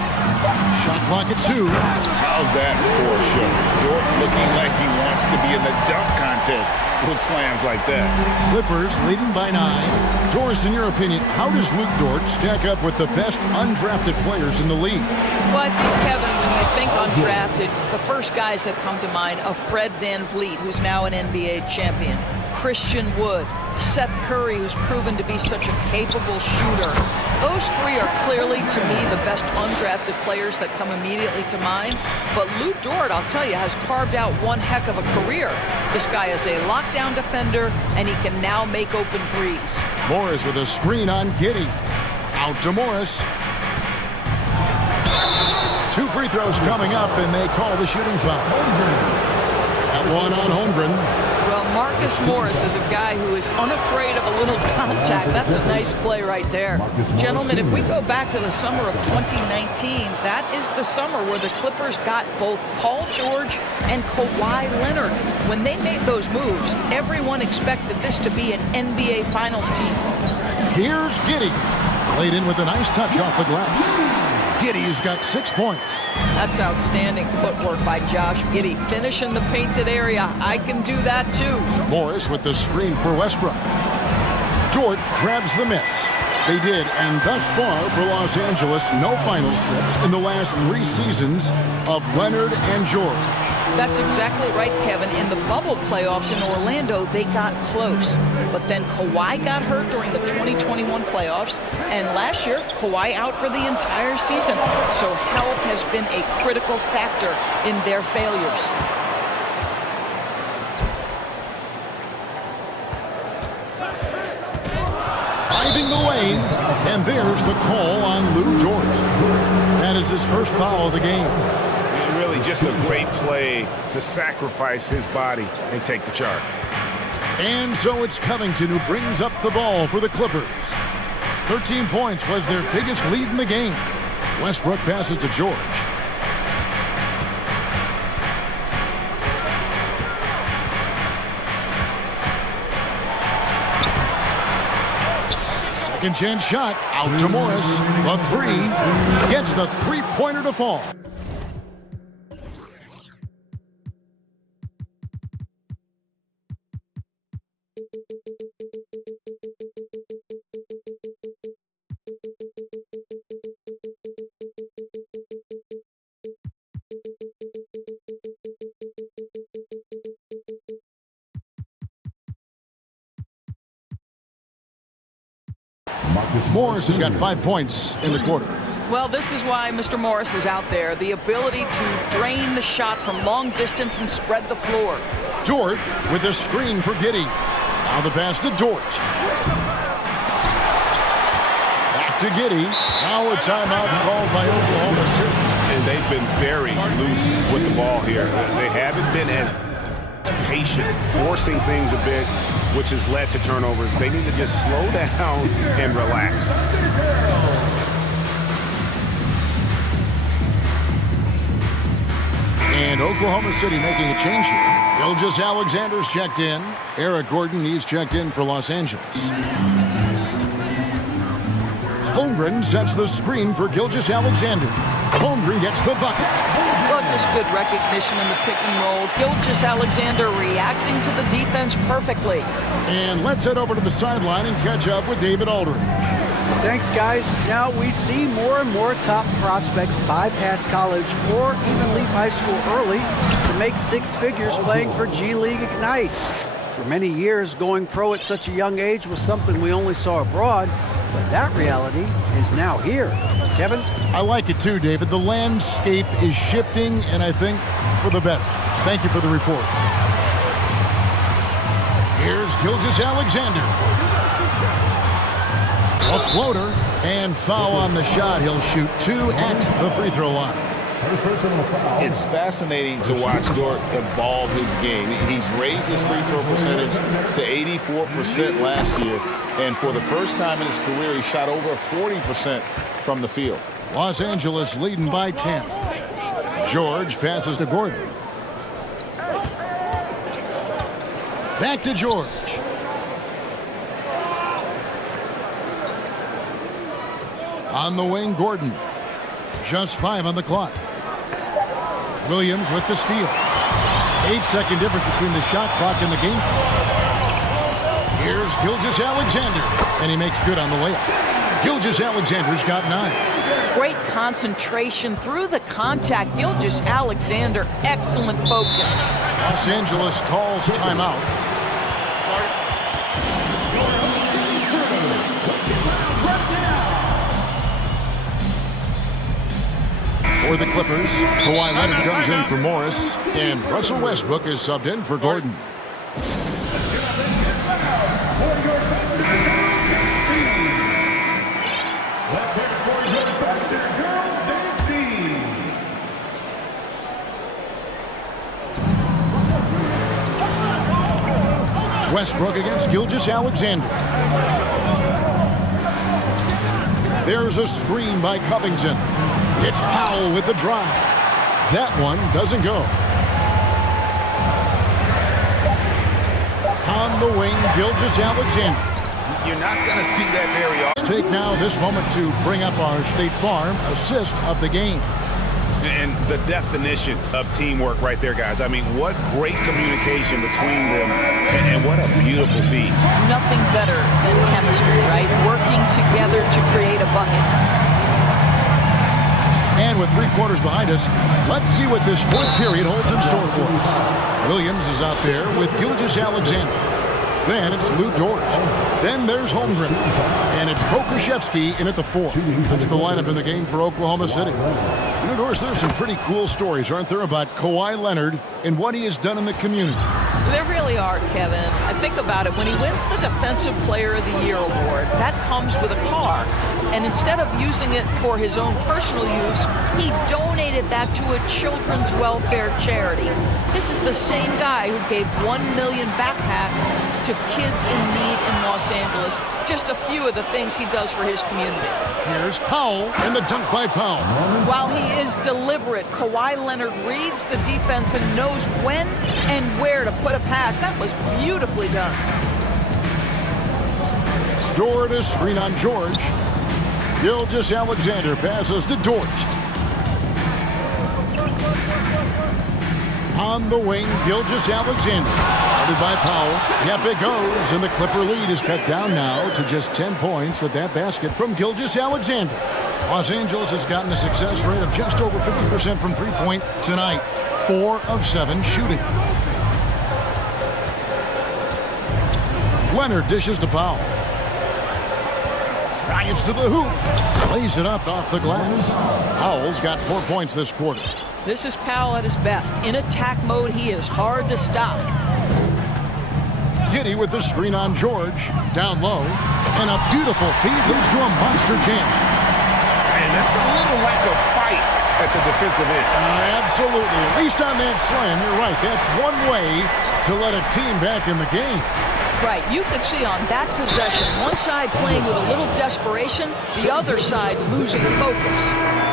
Shot clock at 2. How's that for a show? Dort looking like he wants to be in the dunk contest with slams like that. Clippers leading by 9. Doris, in your opinion, how does Luke Dort stack up with the best undrafted players in the league? Well, I think, Kevin, when you think undrafted, the first guys that come to mind are Fred VanVleet, who's now an NBA champion, Christian Wood, Seth Curry, who's proven to be such a capable shooter. Those three are clearly, to me, the best undrafted players that come immediately to mind. But Luke Dort, I'll tell you, has carved out one heck of a career. This guy is a lockdown defender, and he can now make open threes. Morris with a screen on Giddey. Out to Morris. 2 free throws coming up, and they call the shooting foul. That one on Holmgren. Well, Marcus Morris is a guy who is unafraid of a little contact. That's a nice play right there. Gentlemen, if we go back to the summer of 2019, that is the summer where the Clippers got both Paul George and Kawhi Leonard. When they made those moves, everyone expected this to be an NBA Finals team. Here's Giddey. Played in with a nice touch off the glass. Giddey's got 6 points. That's outstanding footwork by Josh Giddey. Finish in the painted area. I can do that too. Morris with the screen for Westbrook. Dort grabs the miss. They did, and thus far for Los Angeles, no finals trips in the last 3 seasons of Leonard and George. That's exactly right, Kevin. In the bubble playoffs in Orlando, they got close. But then Kawhi got hurt during the 2021 playoffs, and last year, Kawhi out for the entire season. So health has been a critical factor in their failures. Driving the lane, and there's the call on Lou Dort. That is his first foul of the game. Really just a great play to sacrifice his body and take the charge. And so it's Covington who brings up the ball for the Clippers. 13 points was their biggest lead in the game. Westbrook passes to George. Second chance shot out to Morris. The 3 gets the 3-pointer to fall. Morris has got 5 points in the quarter. Well, this is why Mr. Morris is out there. The ability to drain the shot from long distance and spread the floor. Dort with a screen for Giddey. Now the pass to Dort. Back to Giddey. Now a timeout called by Oklahoma City. And they've been very loose with the ball here. They haven't been as patient, forcing things a bit, which has led to turnovers. They need to just slow down and relax. And Oklahoma City making a change here. Gilgeous Alexander's checked in. Eric Gordon, he's checked in for Los Angeles. Holmgren sets the screen for Gilgeous Alexander. Holmgren gets the bucket. Well, just good recognition in the pick and roll. Gilgeous Alexander reacting to the defense perfectly. And let's head over to the sideline and catch up with David Aldridge. Thanks, guys. Now we see more and more top prospects bypass college or even leave high school early to make 6 figures playing for G League Ignite. For many years, going pro at such a young age was something we only saw abroad, but that reality is now here. Kevin? I like it too, David. The landscape is shifting, and I think for the better. Thank you for the report. Here's Gilgeous Alexander. A floater and foul on the shot. He'll shoot 2 at the free throw line. It's fascinating to watch Dort evolve his game. He's raised his free throw percentage to 84% last year, and for the first time in his career, he shot over 40% from the field. Los Angeles leading by 10. George passes to Gordon. Back to George. On the wing, Gordon. Just 5 on the clock. Williams with the steal. 8-second difference between the shot clock and the game clock. Here's Gilgeous Alexander, and he makes good on the layup. Gilgeous Alexander's got 9. Great concentration through the contact. Gilgeous Alexander, excellent focus. Los Angeles calls timeout. For the Clippers, Kawhi Leonard comes in for Morris, and Russell Westbrook is subbed in for Gordon. Westbrook against Gilgeous Alexander. There's a screen by Covington. It's Powell with the drive. That one doesn't go. On the wing, Gilgeous Alexander. You're not going to see that very often. Let's take now this moment to bring up our State Farm assist of the game. And the definition of teamwork right there, guys. I mean, what great communication between them, and what a beautiful feat. Nothing better than chemistry, right? Working together to create a bucket. And with 3 quarters behind us, let's see what this fourth period holds in store for us. Williams is out there with Gilgeous-Alexander. Then it's Lou Dort. Then there's Holmgren. And it's Pokuševski in at the 4. That's the lineup in the game for Oklahoma City. You know, Doris, there's some pretty cool stories, aren't there, about Kawhi Leonard and what he has done in the community. There really are, Kevin. I think about it. When he wins the Defensive Player of the Year award, that comes with a car. And instead of using it for his own personal use, he donated that to a children's welfare charity. This is the same guy who gave 1 million backpacks to kids in need in Los Angeles. Just a few of the things he does for his community. Here's Powell and the dunk by Powell. While he is deliberate, Kawhi Leonard reads the defense and knows when and where to put a pass. That was beautifully done. Dort is screen on George. Gilgeous-Alexander passes to Dort. On the wing, Gilgeous-Alexander. Guarded by Powell. Yep, it goes, and the Clipper lead is cut down now to just 10 points with that basket from Gilgeous-Alexander. Los Angeles has gotten a success rate of just over 50% from three-point tonight. 4 of 7 shooting. Leonard dishes to Powell. Drives to the hoop. Lays it up off the glass. Powell's got 4 points this quarter. This is Powell at his best. In attack mode, he is hard to stop. Giddy with the screen on George. Down low. And a beautiful feed leads to a monster jam. And that's a little lack of fight at the defensive end. Absolutely. At least on that slam, you're right. That's one way to let a team back in the game. Right, you could see on that possession, one side playing with a little desperation, the other side losing focus.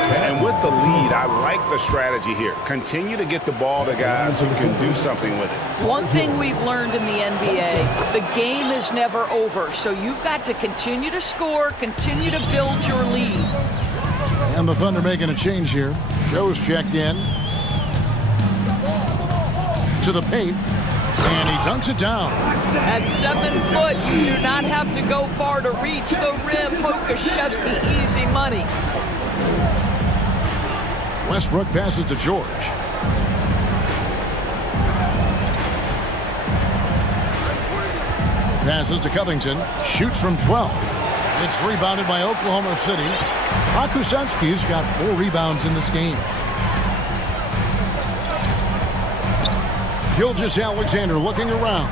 And with the lead, I like the strategy here. Continue to get the ball to guys who can do something with it. One thing we've learned in the NBA, the game is never over. So you've got to continue to score, continue to build your lead. And the Thunder making a change here. Joe's checked in. To the paint. And he dunks it down. At 7 foot, you do not have to go far to reach the rim. Pokuševski, easy money. Westbrook passes to George. Passes to Covington. Shoots from 12. It's rebounded by Oklahoma City. Pokuševski's got 4 rebounds in this game. Gilgeous-Alexander looking around.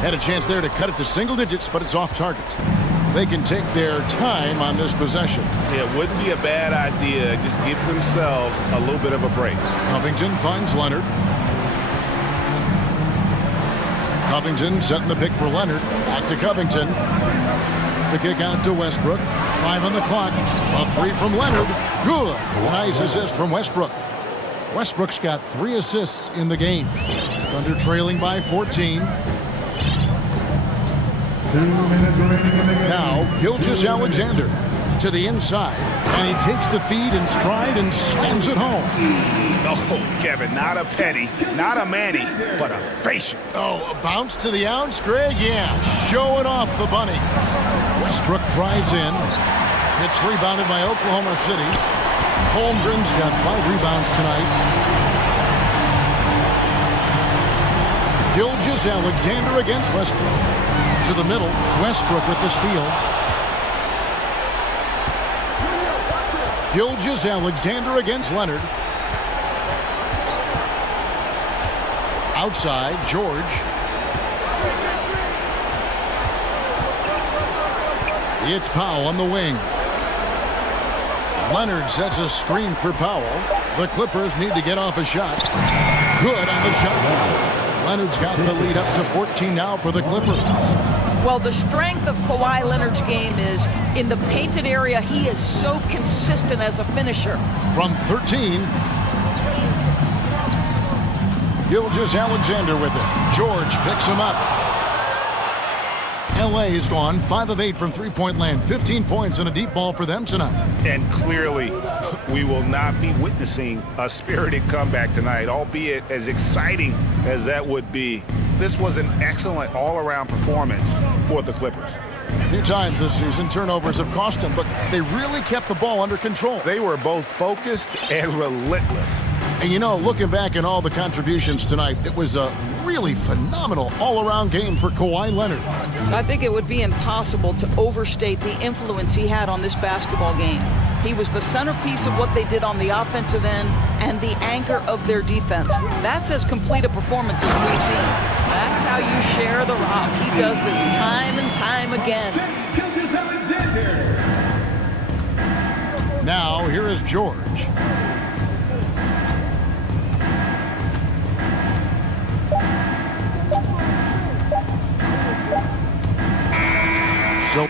Had a chance there to cut it to single digits, but it's off target. They can take their time on this possession. It wouldn't be a bad idea. Just give themselves a little bit of a break. Covington finds Leonard. Covington setting the pick for Leonard. Back to Covington. The kick out to Westbrook. 5 on the clock. A 3 from Leonard. Good. Nice assist from Westbrook. Westbrook's got 3 assists in the game. Thunder trailing by 14. 2 minutes remaining in the game. Now, Gilgeous-Alexander to the inside. And he takes the feed in stride and slams it home. Oh, Kevin, not a petty, not a Manny, but a facial. Oh, a bounce to the ounce, Greg? Yeah, showing off the bunny. Westbrook drives in. It's rebounded by Oklahoma City. Holmgren's got 5 rebounds tonight. Gilgeous-Alexander against Westbrook. To the middle, Westbrook with the steal. Gilgeous-Alexander against Leonard. Outside, George. It's Powell on the wing. Leonard sets a screen for Powell. The Clippers need to get off a shot. Good on the shot. Leonard's got the lead up to 14 now for the Clippers. Well, the strength of Kawhi Leonard's game is in the painted area. He is so consistent as a finisher. From 13, Gilgeous-Alexander with it. George picks him up. LA has gone 5 of 8 from three-point land, 15 points and a deep ball for them tonight. And clearly, we will not be witnessing a spirited comeback tonight, albeit as exciting as that would be. This was an excellent all-around performance for the Clippers. A few times this season, turnovers have cost them, but they really kept the ball under control. They were both focused and relentless. And you know, looking back at all the contributions tonight, it was a really phenomenal all-around game for Kawhi Leonard. I think it would be impossible to overstate the influence he had on this basketball game. He was the centerpiece of what they did on the offensive end and the anchor of their defense. That's as complete a performance as we've seen. That's how you share the rock. He does this time and time again. Now, here is George. So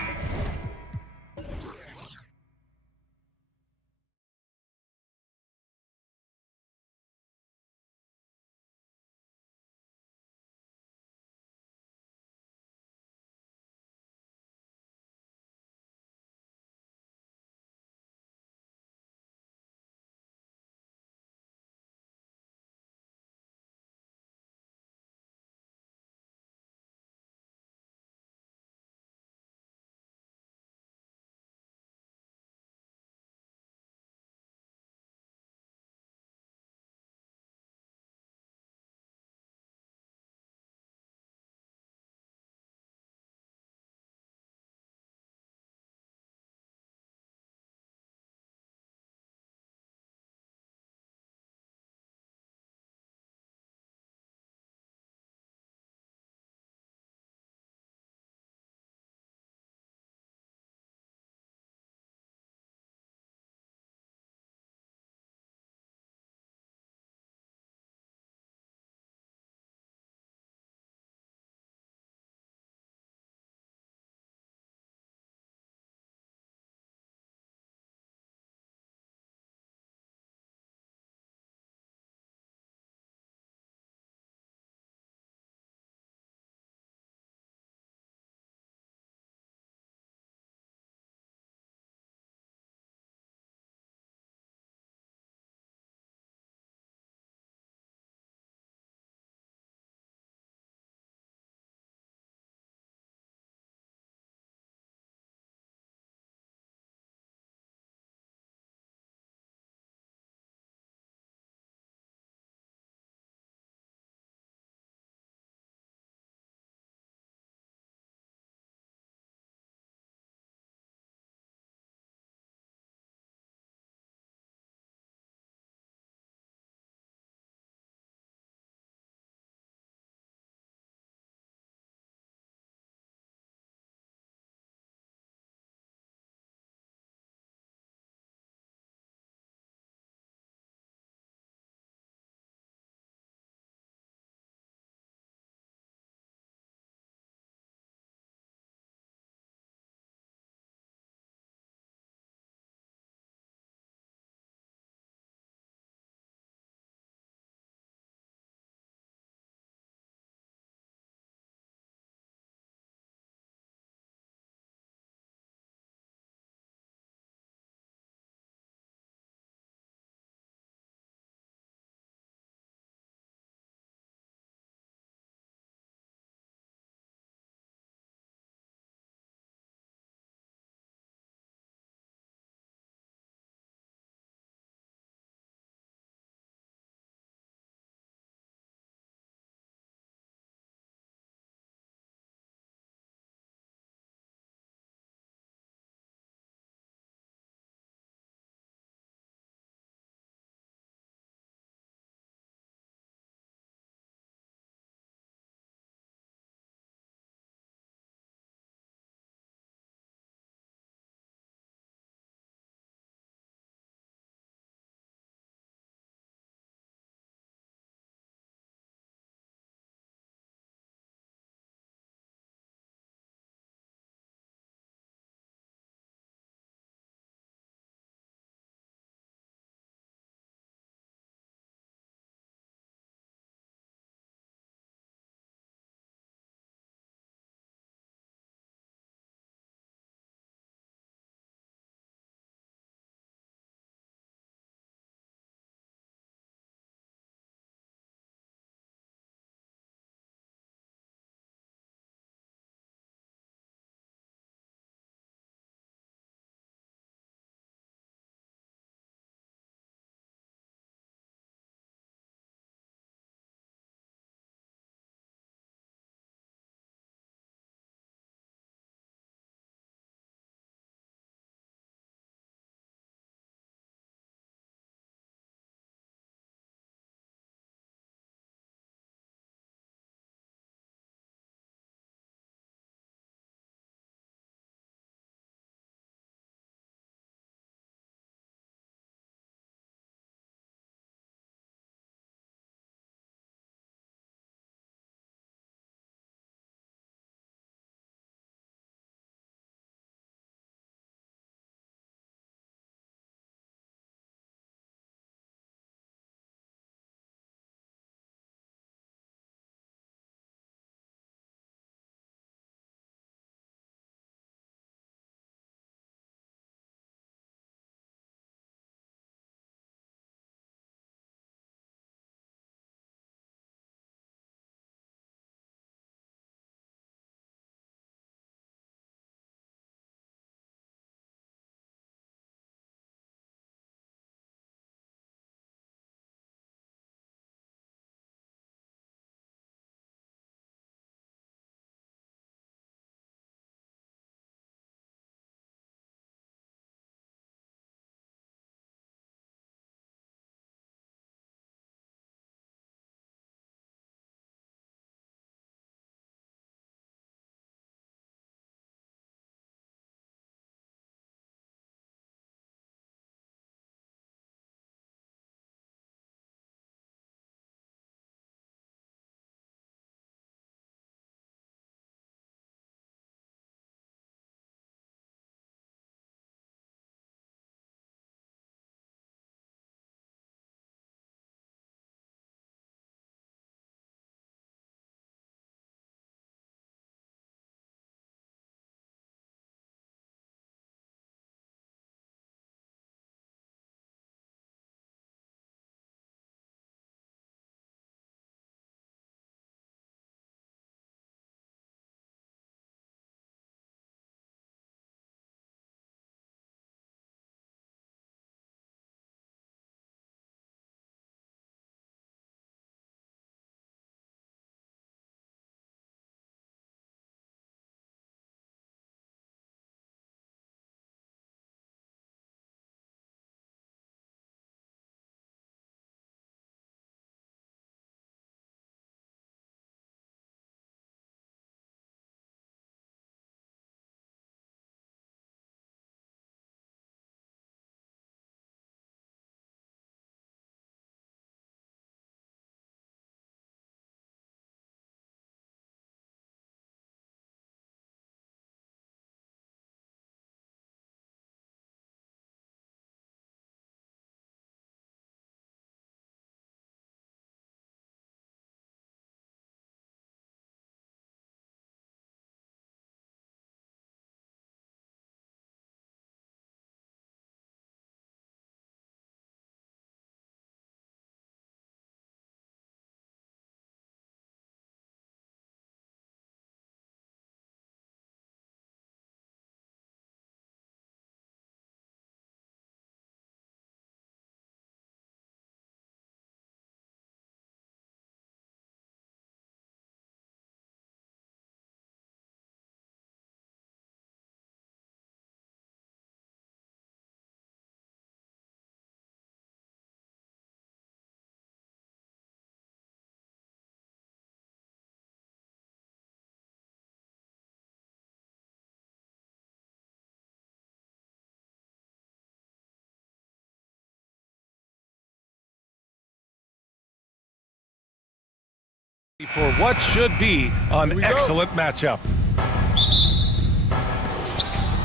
For what should be an excellent matchup.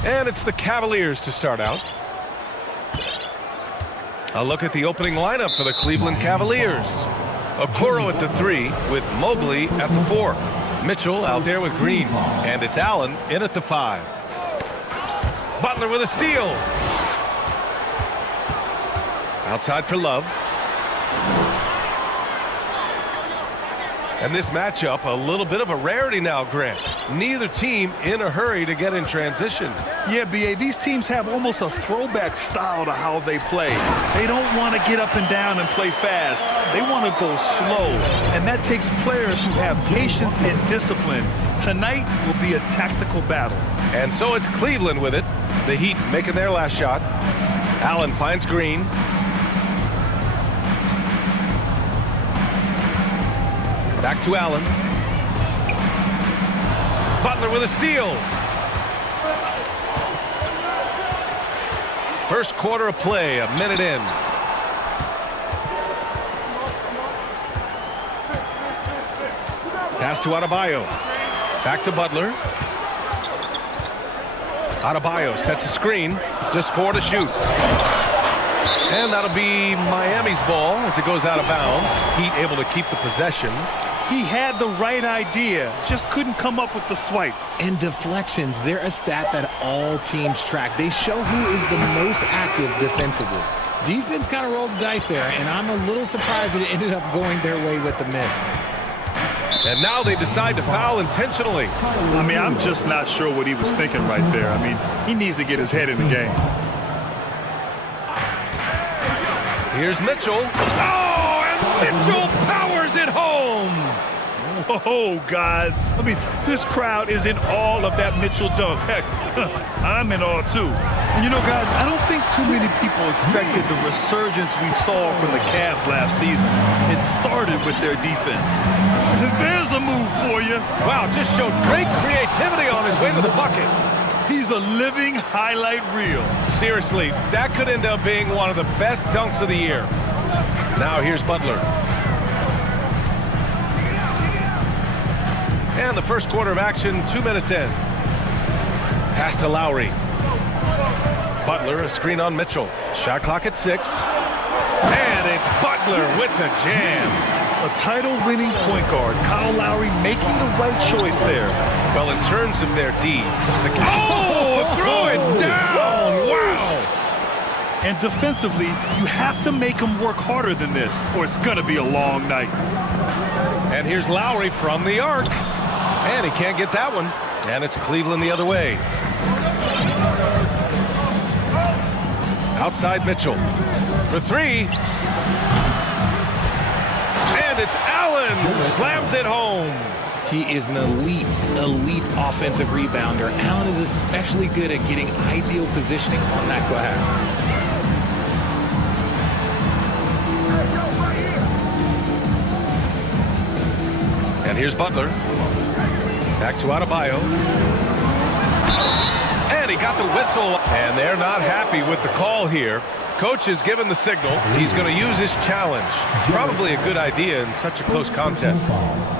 And it's the Cavaliers to start out. A look at the opening lineup for the Cleveland Cavaliers. Okoro at the 3 with Mobley at the 4. Mitchell out there with Green. And it's Allen in at the 5. Butler with a steal. Outside for Love. And this matchup, a little bit of a rarity now, Grant. Neither team in a hurry to get in transition. Yeah, B.A., these teams have almost a throwback style to how they play. They don't want to get up and down and play fast. They want to go slow. And that takes players who have patience and discipline. Tonight will be a tactical battle. And so it's Cleveland with it. The Heat making their last shot. Allen finds Green. Back to Allen. Butler with a steal. First quarter of play, a minute in. Pass to Adebayo. Back to Butler. Adebayo sets a screen. Just 4 to shoot. And that'll be Miami's ball as it goes out of bounds. Heat able to keep the possession. He had the right idea, just couldn't come up with the swipe. And deflections, they're a stat that all teams track. They show who is the most active defensively. Defense kind of rolled the dice there, and I'm a little surprised that it ended up going their way with the miss. And now they decide to foul intentionally. I mean, I'm just not sure what he was thinking right there. I mean, he needs to get his head in the game. Here's Mitchell. Oh, and Mitchell powers it home. Whoa, guys. I mean, this crowd is in awe of that Mitchell dunk. Heck, I'm in awe, too. And you know, guys, I don't think too many people expected the resurgence we saw from the Cavs last season. It started with their defense. There's a move for you. Wow, just showed great creativity on his way to the bucket. He's a living highlight reel. Seriously, that could end up being one of the best dunks of the year. Now here's Butler. And the first quarter of action, 2 minutes in. Pass to Lowry. Butler, a screen on Mitchell. Shot clock at 6. And it's Butler with the jam. A title-winning point guard, Kyle Lowry making the right choice there. Well, in terms of their D, throw it down! Wow! And defensively, you have to make them work harder than this, or it's going to be a long night. And here's Lowry from the arc. And he can't get that one. And it's Cleveland the other way. Outside Mitchell. For 3. And it's Allen who slams it home. He is an elite offensive rebounder. Allen is especially good at getting ideal positioning on that glass. And here's Butler. Back to Adebayo. And he got the whistle. And they're not happy with the call here. Coach has given the signal. He's going to use his challenge. Probably a good idea in such a close contest.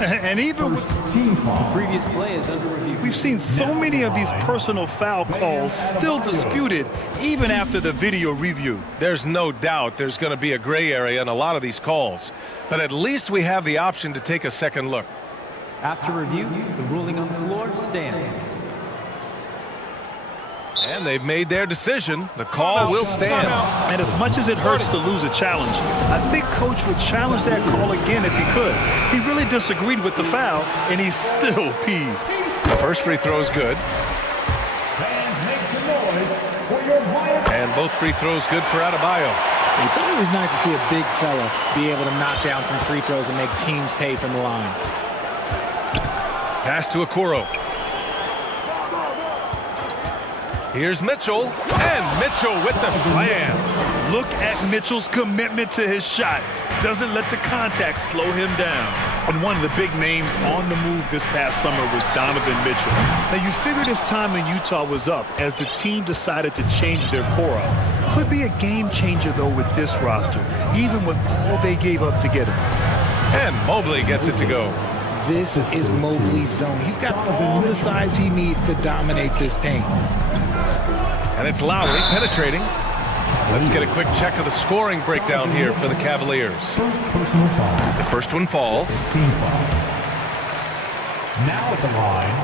And even with the previous play is under review. We've seen so many of these personal foul calls still disputed even after the video review. There's no doubt there's going to be a gray area in a lot of these calls. But at least we have the option to take a second look. After review, the ruling on the floor stands. And they've made their decision. The call will stand. And as much as it hurts to lose a challenge, I think Coach would challenge that call again if he could. He really disagreed with the foul, and he's still peeved. The first free throw is good. And both free throws good for Adebayo. It's always nice to see a big fella be able to knock down some free throws and make teams pay from the line. Pass to Okoro. Here's Mitchell, and Mitchell with the slam. Look at Mitchell's commitment to his shot. Doesn't let the contact slow him down. And one of the big names on the move this past summer was Donovan Mitchell. Now, you figured his time in Utah was up as the team decided to change their core up. Could be a game changer, though, with this roster, even with all they gave up to get him. And Mobley gets it to go. This is Mobley's zone. He's got all the size he needs to dominate this paint. And it's Lowry penetrating. Let's get a quick check of the scoring breakdown here for the Cavaliers. Personal foul. The first one falls. Team foul. Now at the line,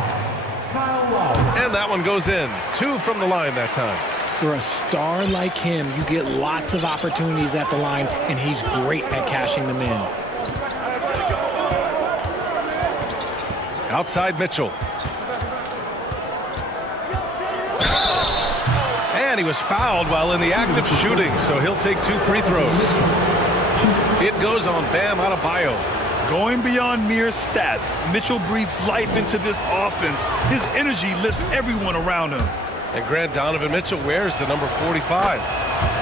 Kyle Lowry. And that one goes in. 2 from the line that time. For a star like him, you get lots of opportunities at the line, and he's great at cashing them in. Outside Mitchell. And he was fouled while in the act of shooting, so he'll take 2 free throws. It goes on Bam Adebayo. Going beyond mere stats, Mitchell breathes life into this offense. His energy lifts everyone around him. And Grant Donovan Mitchell wears the number 45.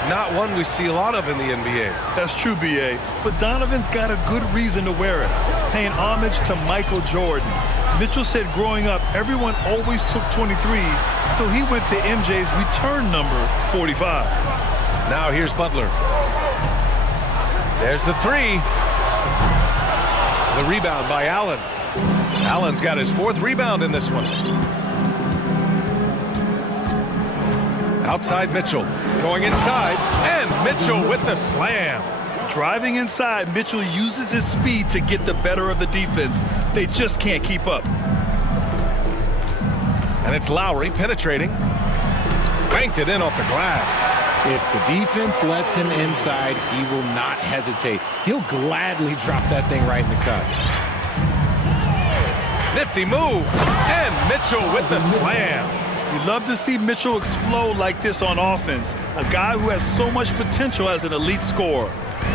Not one we see a lot of in the NBA. That's true, B.A., but Donovan's got a good reason to wear it, paying homage to Michael Jordan. Mitchell said growing up, everyone always took 23, so he went to MJ's return number 45. Now here's Butler. There's the 3. The rebound by Allen. Allen's got his 4th rebound in this one. Outside Mitchell. Going inside. And Mitchell with the slam. Driving inside, Mitchell uses his speed to get the better of the defense. They just can't keep up. And it's Lowry penetrating. Banked it in off the glass. If the defense lets him inside, he will not hesitate. He'll gladly drop that thing right in the cup. Nifty move. And Mitchell with the slam. You love to see Mitchell explode like this on offense. A guy who has so much potential as an elite scorer.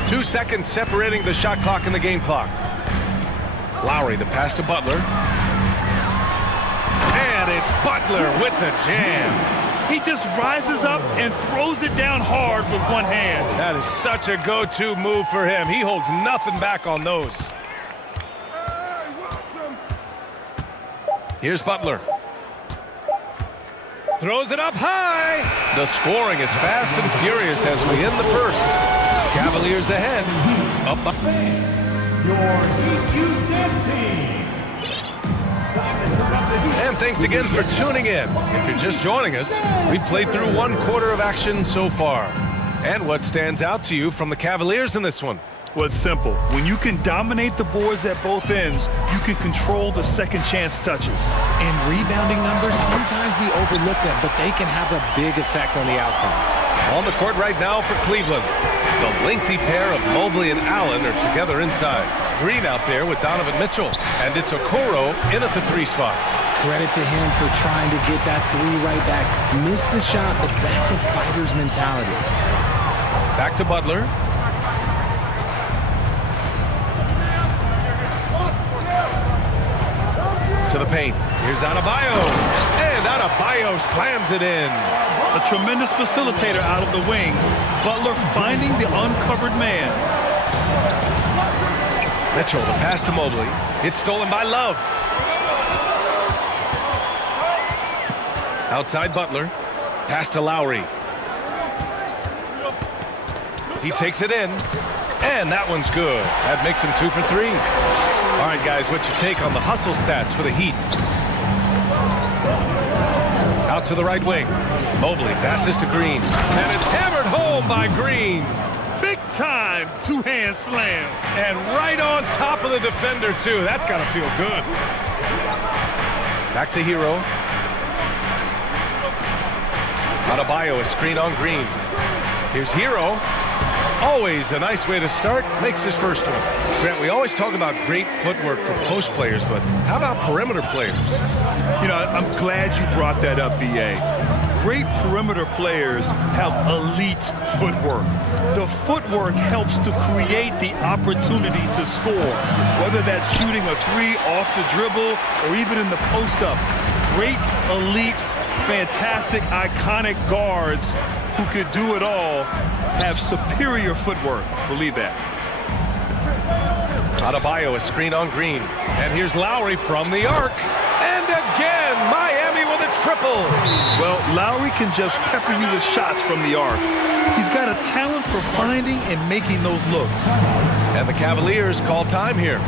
2 seconds separating the shot clock and the game clock. Lowry, the pass to Butler. And it's Butler with the jam. He just rises up and throws it down hard with one hand. That is such a go-to move for him. He holds nothing back on those. Here's Butler. Throws it up high. The scoring is fast and furious as we end the first. Cavaliers ahead. Up. Your EQ dance team. And thanks again for tuning in. If you're just joining us, we've played through 1 quarter of action so far. And what stands out to you from the Cavaliers in this one? Well, it's simple. When you can dominate the boards at both ends, you can control the second chance touches. And rebounding numbers, sometimes we overlook them, but they can have a big effect on the outcome. On the court right now for Cleveland. The lengthy pair of Mobley and Allen are together inside. Green out there with Donovan Mitchell. And it's Okoro in at the 3 spot. Credit to him for trying to get that 3 right back. Missed the shot, but that's a fighter's mentality. Back to Butler. To the paint. Here's Adebayo. And Adebayo slams it in. A tremendous facilitator out of the wing. Butler finding the uncovered man. Mitchell, the pass to Mobley. It's stolen by Love. Outside Butler. Pass to Lowry. He takes it in. And that one's good. That makes him 2 for 3. All right, guys, what's your take on the hustle stats for the Heat? Out to the right wing. Mobley passes to Green. And it's hammered home by Green. Big time 2-hand slam. And right on top of the defender, too. That's got to feel good. Back to Hero. Adebayo, a screen on Green. Here's Hero. Always a nice way to start. Makes his first one. Grant, we always talk about great footwork for post players, but how about perimeter players? You know, I'm glad you brought that up, B.A. Great perimeter players have elite footwork. The footwork helps to create the opportunity to score, whether that's shooting a 3 off the dribble or even in the post-up. Great, elite, fantastic, iconic guards who could do it all have superior footwork. Believe that. Adebayo, a screen on Green. And here's Lowry from the arc. And again, Miami with a triple. Well, Lowry can just pepper you with shots from the arc. He's got a talent for finding and making those looks. And the Cavaliers call time here.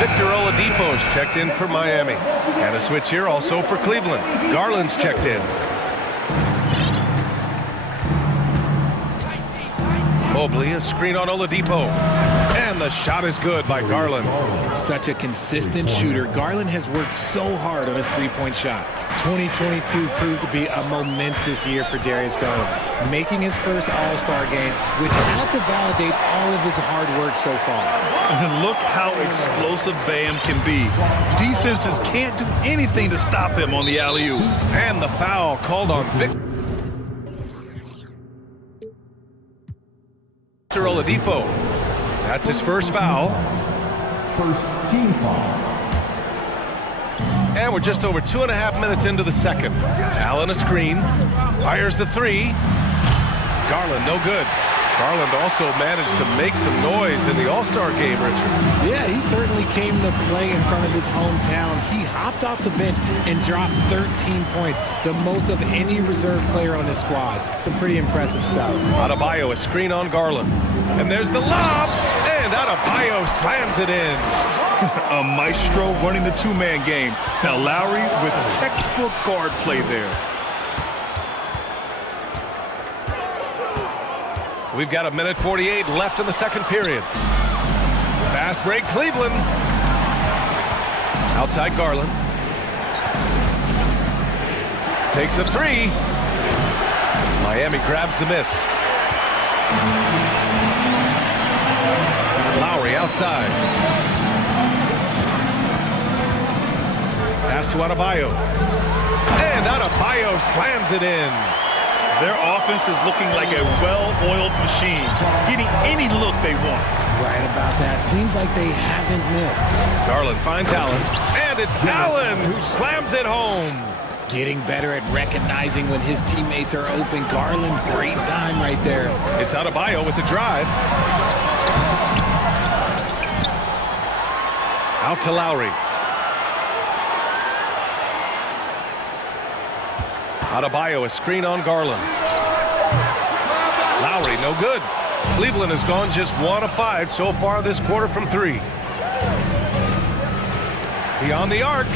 Victor Oladipo is checked in for Miami. And a switch here also for Cleveland. Garland's checked in. Mobley, a screen on Oladipo. And the shot is good by Garland. Such a consistent shooter. Garland has worked so hard on his three-point shot. 2022 proved to be a momentous year for Darius Garland, making his first All-Star game, which had to validate all of his hard work so far. And look how explosive Bam can be. Defenses can't do anything to stop him on the alley-oop. And the foul called on Victor Oladipo. That's his first foul. First team foul. And we're just over 2.5 minutes into the second. Allen a screen. Fires the three. Garland, no good. Garland also managed to make some noise in the All-Star game, Richard. Yeah, he certainly came to play in front of his hometown. He hopped off the bench and dropped 13 points, the most of any reserve player on his squad. Some pretty impressive stuff. Adebayo, a screen on Garland. And there's the lob, and Adebayo slams it in. A maestro running the two-man game. Now Lowry with textbook guard play there. We've got 1:48 left in the second period. Fast break, Cleveland. Outside Garland. Takes a three. Miami grabs the miss. Lowry outside. Pass to Adebayo. And Adebayo slams it in. Their offense is looking like a well-oiled machine, getting any look they want. Right about that. Seems like they haven't missed. Garland finds Allen, and it's Allen who slams it home. Getting better at recognizing when his teammates are open. Garland, great dime right there. It's Adebayo with the drive. Out to Lowry. Adebayo, a screen on Garland. Lowry, no good. Cleveland has gone just 1 of 5 so far this quarter from 3. Beyond the arc.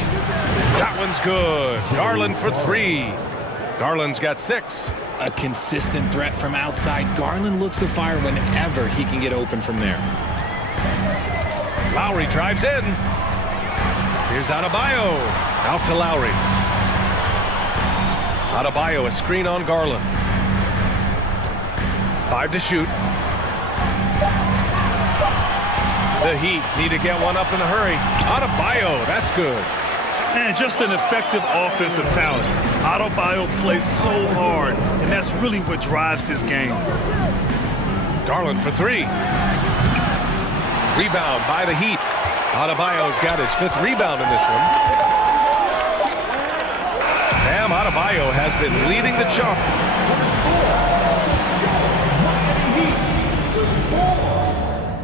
That one's good. Garland for 3. Garland's got 6. A consistent threat from outside. Garland looks to fire whenever he can get open from there. Lowry drives in. Here's Adebayo. Out to Lowry. Adebayo, a screen on Garland. 5 to shoot. The Heat need to get one up in a hurry. Adebayo, that's good. And just an effective offensive talent. Adebayo plays so hard, and that's really what drives his game. Garland for 3. Rebound by the Heat. Adebayo's got his 5th rebound in this one. Bam Adebayo has been leading the charge.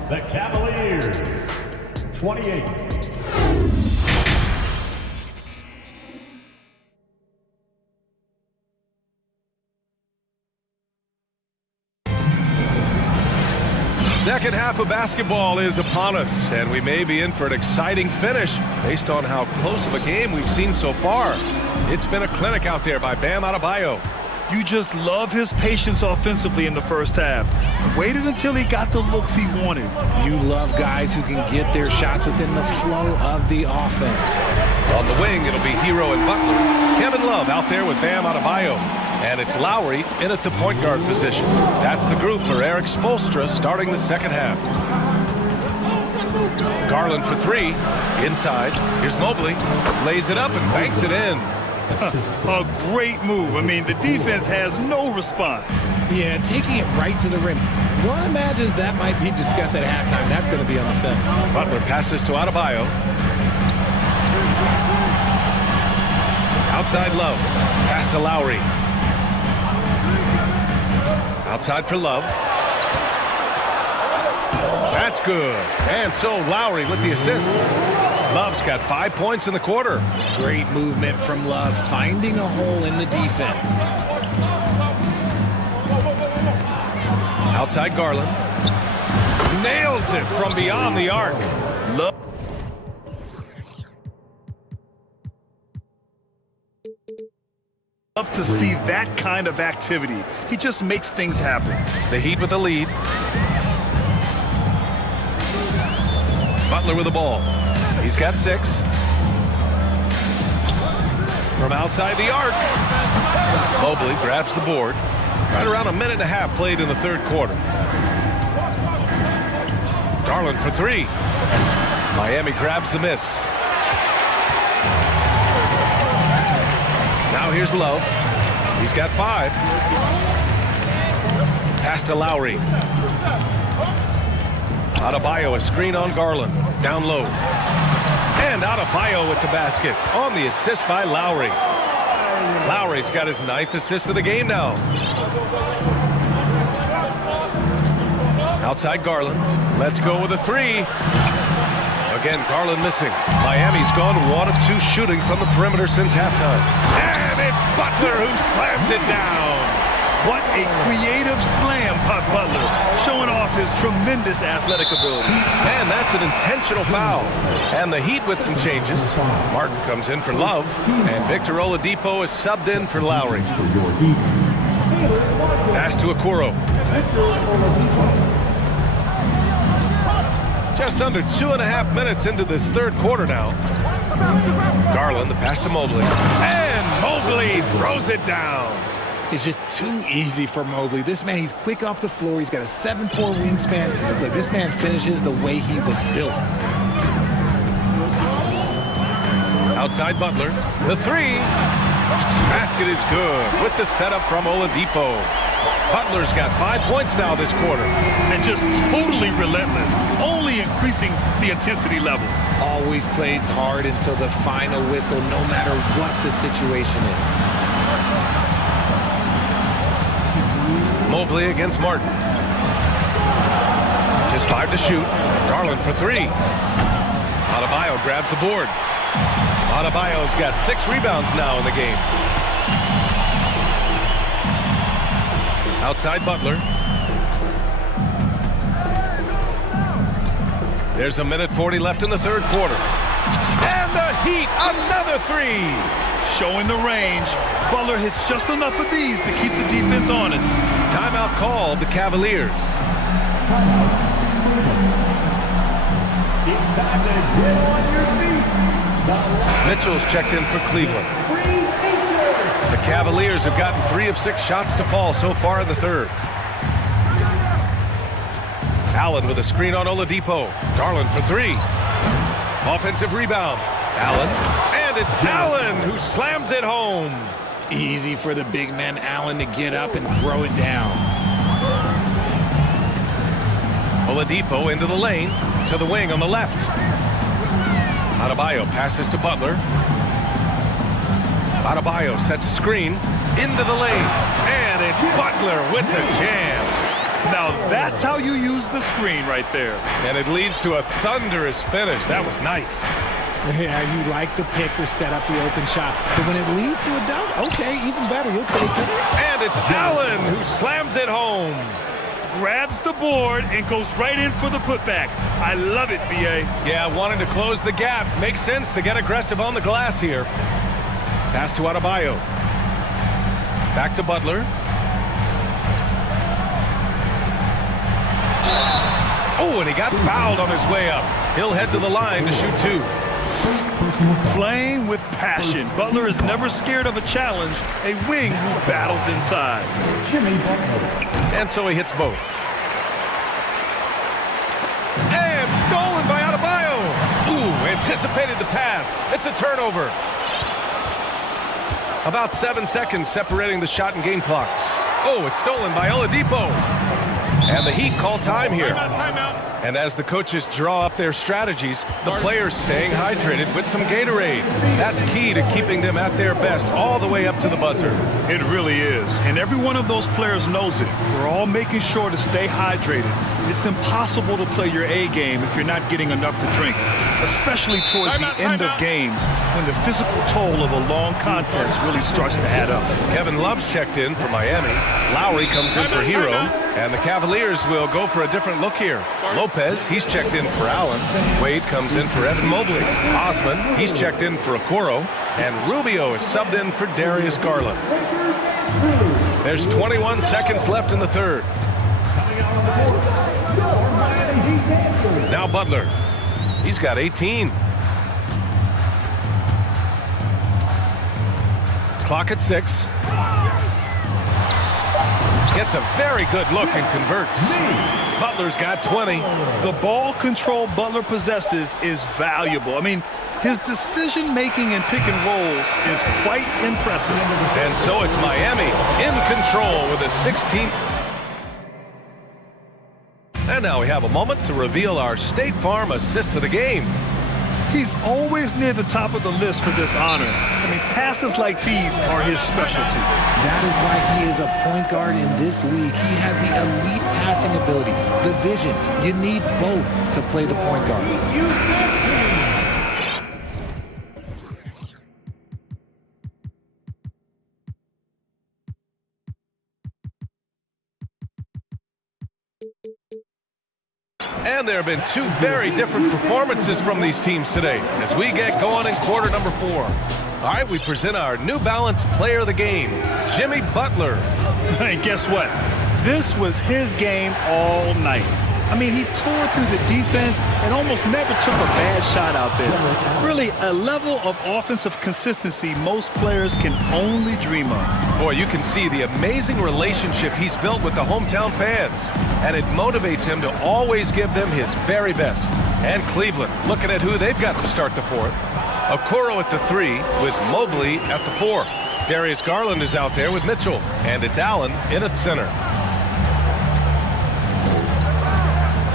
The Cavaliers, 28. Second half of basketball is upon us, and we may be in for an exciting finish based on how close of a game we've seen so far. It's been a clinic out there by Bam Adebayo. You just love his patience offensively in the first half. Waited until he got the looks he wanted. You love guys who can get their shots within the flow of the offense. On the wing, it'll be Hero and Butler. Kevin Love out there with Bam Adebayo. And it's Lowry in at the point guard position. That's the group for Eric Spoelstra starting the second half. Garland for 3. Inside. Here's Mobley. Lays it up and banks it in. A great move. I mean, the defense has no response. Yeah, taking it right to the rim. One imagines that might be discussed at halftime. That's going to be on the film. Butler passes to Adebayo. Outside Love. Pass to Lowry. Outside for Love. That's good. And so Lowry with the assist. Love's got 5 points in the quarter. Great movement from Love, finding a hole in the defense. Outside Garland. Nails it from beyond the arc. Love to see that kind of activity. He just makes things happen. The Heat with the lead. Butler with the ball. He's got 6. From outside the arc. Mobley grabs the board. Right around a minute and a half played in the third quarter. Garland for 3. Miami grabs the miss. Now here's Love. He's got 5. Pass to Lowry. Adebayo, a screen on Garland. Down low. And Adebayo with the basket on the assist by Lowry. Lowry's got his 9th assist of the game now. Outside Garland. Let's go with a 3. Again, Garland missing. Miami's gone 1 of 2 shooting from the perimeter since halftime. And it's Butler who slams it down. What a creative slam by Butler, showing off his tremendous athletic ability. And that's an intentional foul. And the Heat with some changes. Martin comes in for Love, and Victor Oladipo is subbed in for Lowry. Pass to Okoro. Just under 2.5 minutes into this third quarter now. Garland, the pass to Mobley. And Mobley throws it down. It's just too easy for Mobley. This man, he's quick off the floor. He's got a 7'4" wingspan. Look, this man finishes the way he was built. Outside Butler. The 3. Basket is good with the setup from Oladipo. Butler's got 5 points now this quarter. And just totally relentless, only increasing the intensity level. Always plays hard until the final whistle, no matter what the situation is. Mobley against Martin. Just 5 to shoot. Garland for 3. Adebayo grabs the board. Adebayo's got 6 rebounds now in the game. Outside Butler. There's a minute 40 left in the third quarter. And the Heat, another 3. Showing the range. Butler hits just enough of these to keep the defense honest. Timeout called the Cavaliers. It's time to get on your feet. Mitchell's checked in for Cleveland. The Cavaliers have gotten 3 of 6 shots to fall so far in the third. Allen with a screen on Oladipo. Garland for 3. Offensive rebound. Allen. And it's Allen who slams it home. Easy for the big man Allen to get up and throw it down. Oladipo into the lane, to the wing on the left. Adebayo passes to Butler. Adebayo sets a screen into the lane. And it's Butler with the jam. Now that's how you use the screen right there. And it leads to a thunderous finish. That was nice. Yeah, you like the pick to set up the open shot. But when it leads to a dunk, okay, even better, you'll take it. And it's Allen who slams it home. Grabs the board and goes right in for the putback. I love it, B.A. Yeah, wanting to close the gap. Makes sense to get aggressive on the glass here. Pass to Adebayo. Back to Butler. Oh, and he got fouled on his way up. He'll head to the line to shoot 2. Playing with passion. Butler is never scared of a challenge. A wing who battles inside. And so he hits both. And stolen by Adebayo. Ooh, anticipated the pass. It's a turnover. About 7 seconds separating the shot and game clocks. Oh, it's stolen by Oladipo. And the Heat call time here. Timeout. And as the coaches draw up their strategies, the players staying hydrated with some Gatorade. That's key to keeping them at their best all the way up to the buzzer. It really is. And every one of those players knows it. We're all making sure to stay hydrated. It's impossible to play your A game if you're not getting enough to drink, especially towards the end of games when the physical toll of a long contest really starts to add up. Kevin Love's checked in for Miami. Lowry comes in for Hero. And the Cavaliers will go for a different look here. Lopez, he's checked in for Allen. Wade comes in for Evan Mobley. Osman, he's checked in for Okoro. And Rubio is subbed in for Darius Garland. There's 21 seconds left in the third. Now Butler. He's got 18. Clock at 6. Gets a very good look and converts. Butler's got 20. The ball control Butler possesses is valuable. I mean, his decision-making in pick and rolls is quite impressive. And so it's Miami in control with a 16. And now we have a moment to reveal our State Farm assist of the game. He's always near the top of the list for this honor. I mean, passes like these are his specialty. That is why he is a point guard in this league. He has the elite passing ability, the vision. You need both to play the point guard. And there have been two very different performances from these teams today as we get going in quarter number 4. All right, we present our New Balance player of the game, Jimmy Butler. And guess what? This was his game all night. I mean, he tore through the defense and almost never took a bad shot out there. Really, a level of offensive consistency most players can only dream of. Boy, you can see the amazing relationship he's built with the hometown fans, and it motivates him to always give them his very best. And Cleveland, looking at who they've got to start the 4th. Okoro at the 3 with Mobley at the 4. Darius Garland is out there with Mitchell, and it's Allen in at center.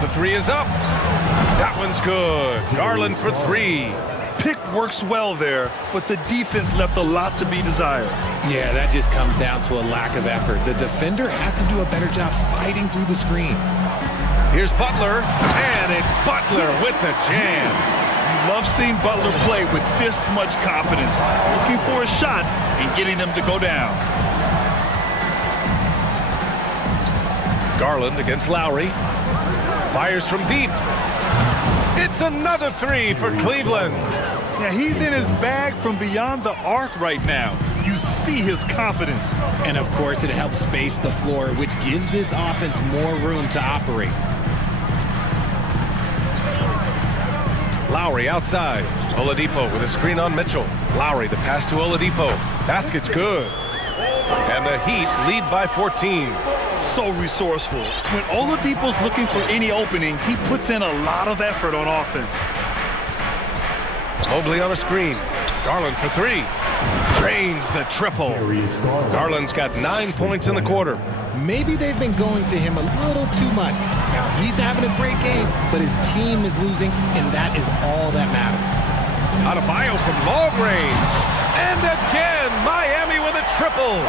The 3 is up. That one's good. Garland for 3. Pick works well there, but the defense left a lot to be desired. Yeah, that just comes down to a lack of effort. The defender has to do a better job fighting through the screen. Here's Butler, and it's Butler with the jam. You love seeing Butler play with this much confidence, looking for his shots and getting them to go down. Garland against Lowry. Fires from deep. It's another 3 for Cleveland. Yeah, he's in his bag from beyond the arc right now. You see his confidence. And of course, it helps space the floor, which gives this offense more room to operate. Lowry outside. Oladipo with a screen on Mitchell. Lowry, the pass to Oladipo. Basket's good. And the Heat lead by 14. So resourceful. When Oladipo's looking for any opening, he puts in a lot of effort on offense. Mobley on a screen. Garland for 3. Drains the triple. Garland's got 9 points in the quarter. Maybe they've been going to him a little too much. Now, he's having a great game, but his team is losing, and that is all that matters. Adebayo from long range. And again, Miami with a triple.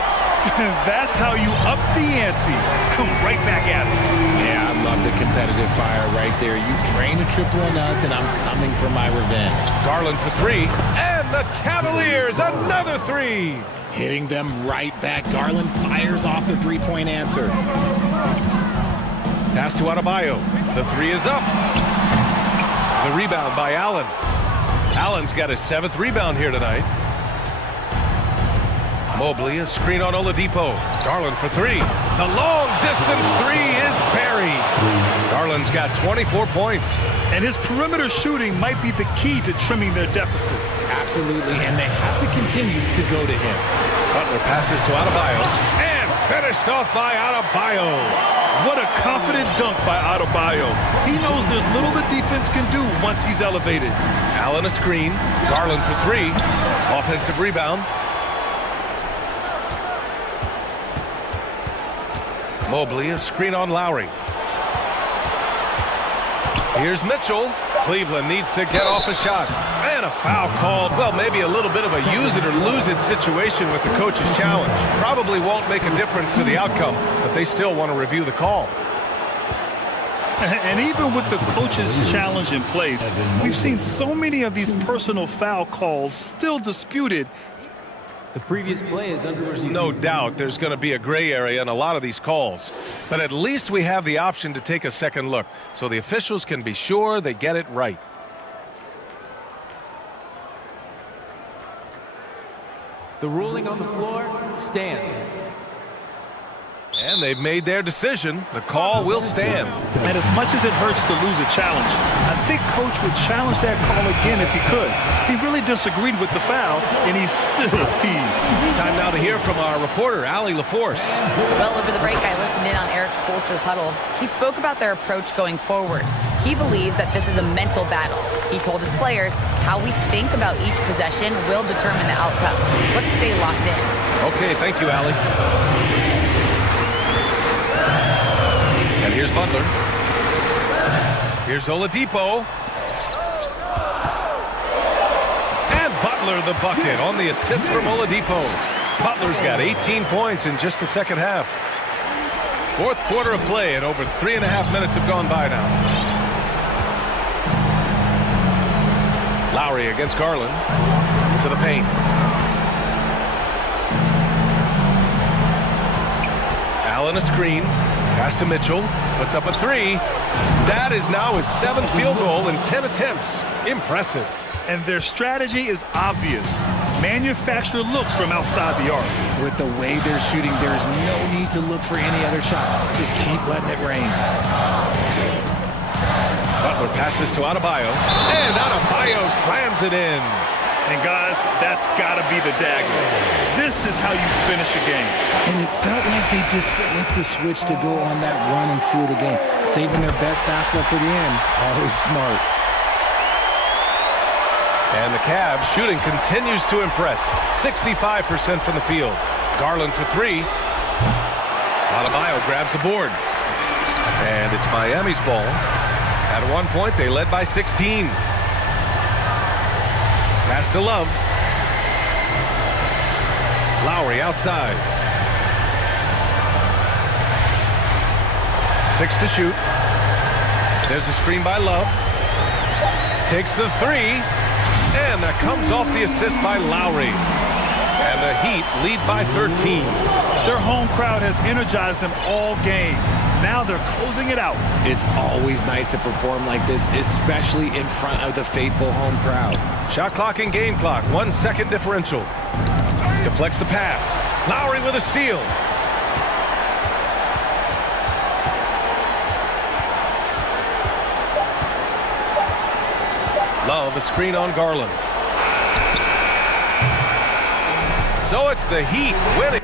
That's how you up the ante. Come right back at it. Yeah, I love the competitive fire right there. You drain a triple on us, and I'm coming for my revenge. Garland for 3. And the Cavaliers, another 3. Hitting them right back. Garland fires off the three-point answer. Pass to Adebayo. The 3 is up. The rebound by Allen. Allen's got his 7th rebound here tonight. Mobley, a screen on Oladipo. Garland for 3. The long distance 3 is buried. Garland's got 24 points. And his perimeter shooting might be the key to trimming their deficit. Absolutely, and they have to continue to go to him. Butler passes to Adebayo. And finished off by Adebayo. What a confident dunk by Adebayo. He knows there's little the defense can do once he's elevated. Allen a screen. Garland for 3. Offensive rebound. Mobley, a screen on Lowry. Here's Mitchell. Cleveland needs to get off a shot. And a foul called. Well, maybe a little bit of a use it or lose it situation with the coach's challenge. Probably won't make a difference to the outcome, but they still want to review the call. And even with the coach's challenge in place, we've seen so many of these personal foul calls still disputed. The previous play is under review. No doubt there's going to be a gray area in a lot of these calls. But at least we have the option to take a second look, so the officials can be sure they get it right. The ruling on the floor stands. And they've made their decision. The call will stand. And as much as it hurts to lose a challenge, I think Coach would challenge that call again if he could. He really disagreed with the foul, and he's still peeved. Time now to hear from our reporter, Allie LaForce. Well, over the break, I listened in on Eric Spoelstra's huddle. He spoke about their approach going forward. He believes that this is a mental battle. He told his players how we think about each possession will determine the outcome. Let's stay locked in. Okay, thank you, Allie. And here's Butler. Here's Oladipo. And Butler the bucket on the assist from Oladipo. Butler's got 18 points in just the second half. Fourth quarter of play, and over 3.5 minutes have gone by now. Lowry against Garland. To the paint. Allen a screen. Pass to Mitchell. Puts up a three. That is now his 7th field goal in 10 attempts. Impressive. And their strategy is obvious. Manufacture looks from outside the arc. With the way they're shooting, there's no need to look for any other shot. Just keep letting it rain. Butler passes to Adebayo. And Adebayo slams it in. And guys, that's got to be the dagger. This is how you finish a game. And it felt like they just flipped the switch to go on that run and seal the game, saving their best basketball for the end. Always smart. And the Cavs shooting continues to impress. 65% from the field. Garland for three. Adebayo grabs the board. And it's Miami's ball. At one point, they led by 16. Pass to Love. Lowry outside. 6 to shoot. There's a screen by Love. Takes the three. And that comes off the assist by Lowry. And the Heat lead by 13. Their home crowd has energized them all game. Now they're closing it out. It's always nice to perform like this, especially in front of the faithful home crowd. Shot clock and game clock, 1 second differential. Deflects the pass. Lowry with a steal. Love a screen on Garland. So it's the Heat winning.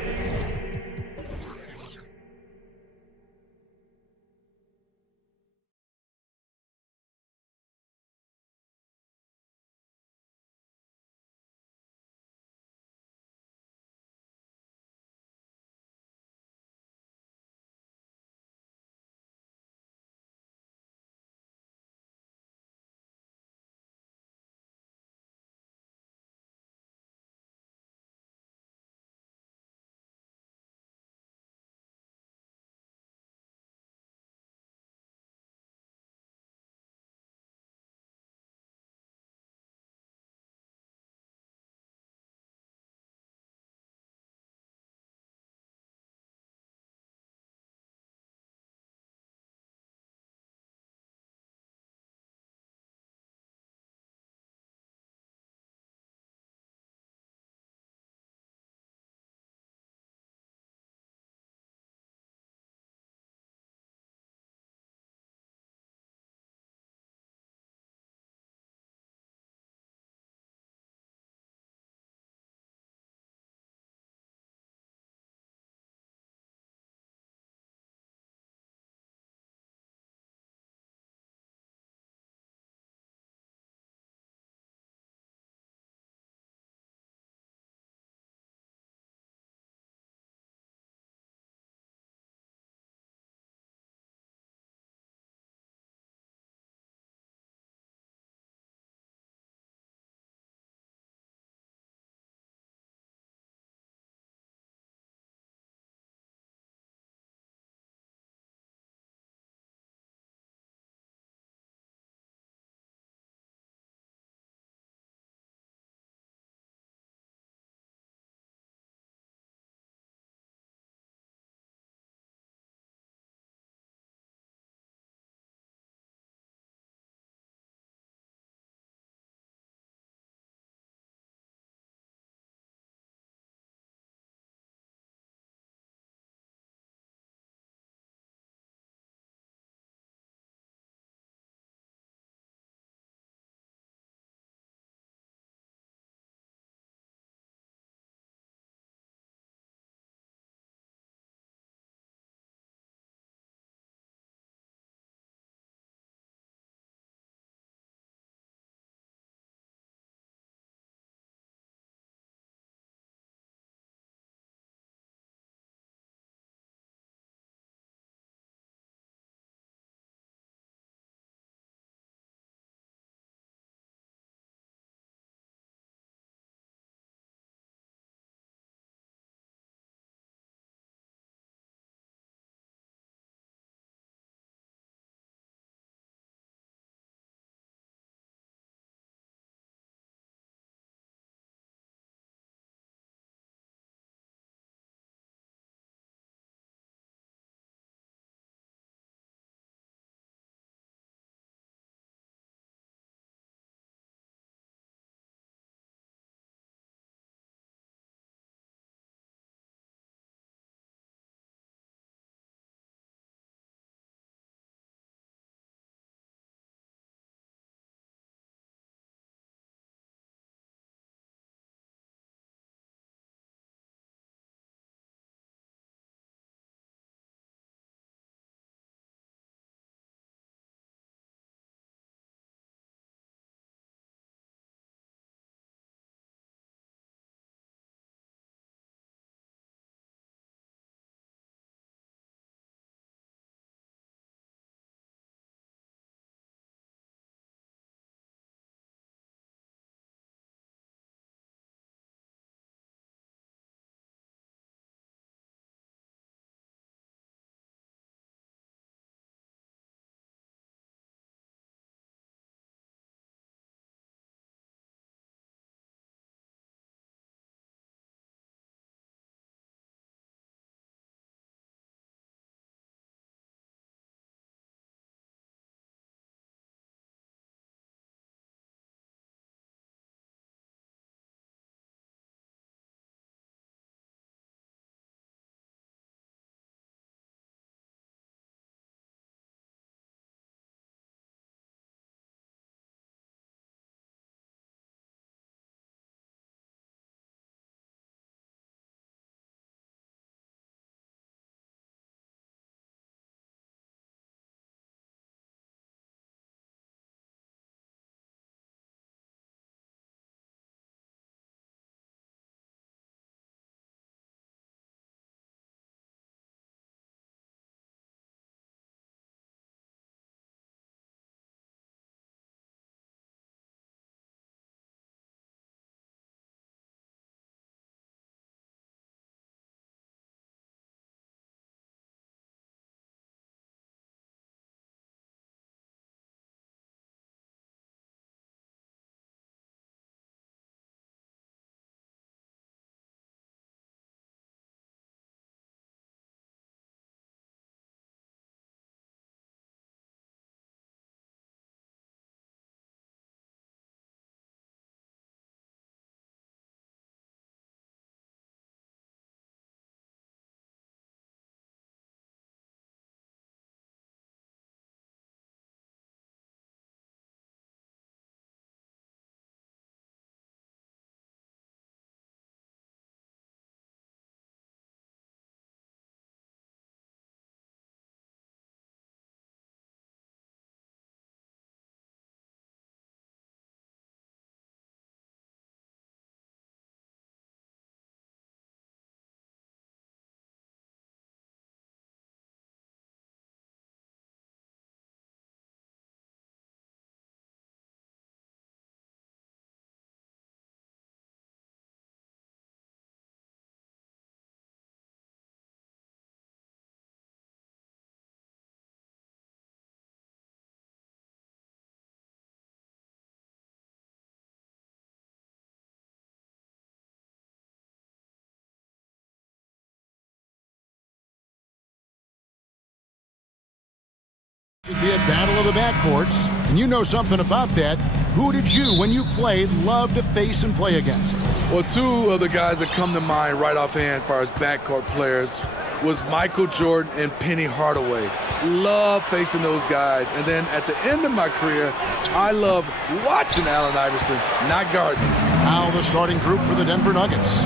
It'd be a battle of the backcourts, and you know something about that. Who did you, when you played, love to face and play against? Well, two of the guys that come to mind right offhand as far as backcourt players was Michael Jordan and Penny Hardaway. Love facing those guys. And then at the end of my career, I love watching Allen Iverson, not guarding. Now the starting group for the Denver Nuggets.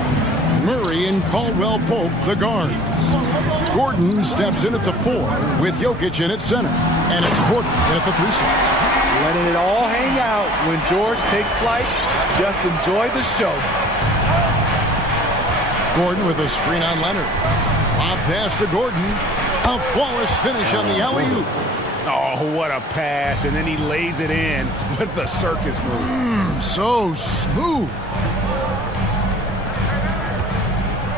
Murray and Caldwell Pope, the guards. Gordon steps in at the 4 with Jokic in at center. And it's Gordon in at the 3 slot. Letting it all hang out when George takes flight. Just enjoy the show. Gordon with a screen on Leonard. Lob pass to Gordon. A flawless finish on the alley-oop. Oh, what a pass. And then he lays it in with the circus move. So smooth.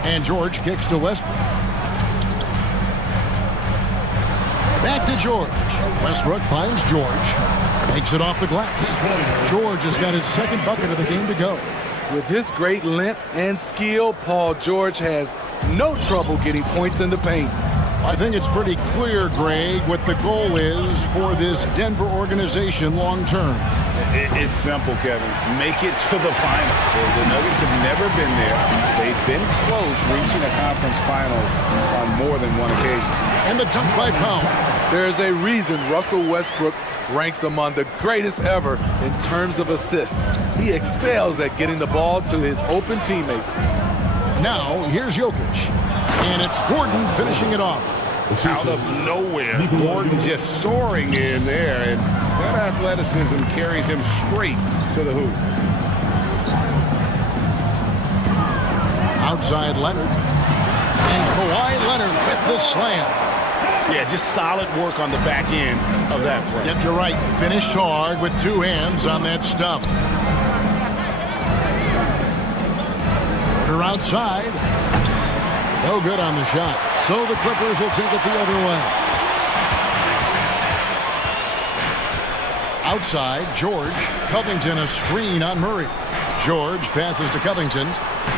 And George kicks to Westbrook. Back to George. Westbrook finds George. Makes it off the glass. George has got his second bucket of the game to go. With his great length and skill, Paul George has no trouble getting points in the paint. I think it's pretty clear, Greg, what the goal is for this Denver organization long term. It's simple, Kevin. Make it to the finals. The Nuggets have never been there. They've been close reaching a conference finals on more than one occasion. And the dunk by Powell. There's a reason Russell Westbrook ranks among the greatest ever in terms of assists. He excels at getting the ball to his open teammates. Now, here's Jokic. And it's Gordon finishing it off. Out of nowhere, Gordon just soaring in there, and that athleticism carries him straight to the hoop. Outside Leonard. And Kawhi Leonard with the slam. Yeah, just solid work on the back end of that play. Yep, you're right. Finished hard with 2 hands on that stuff. Porter outside. No good on the shot. So the Clippers will take it the other way. Outside, George. Covington a screen on Murray. George passes to Covington.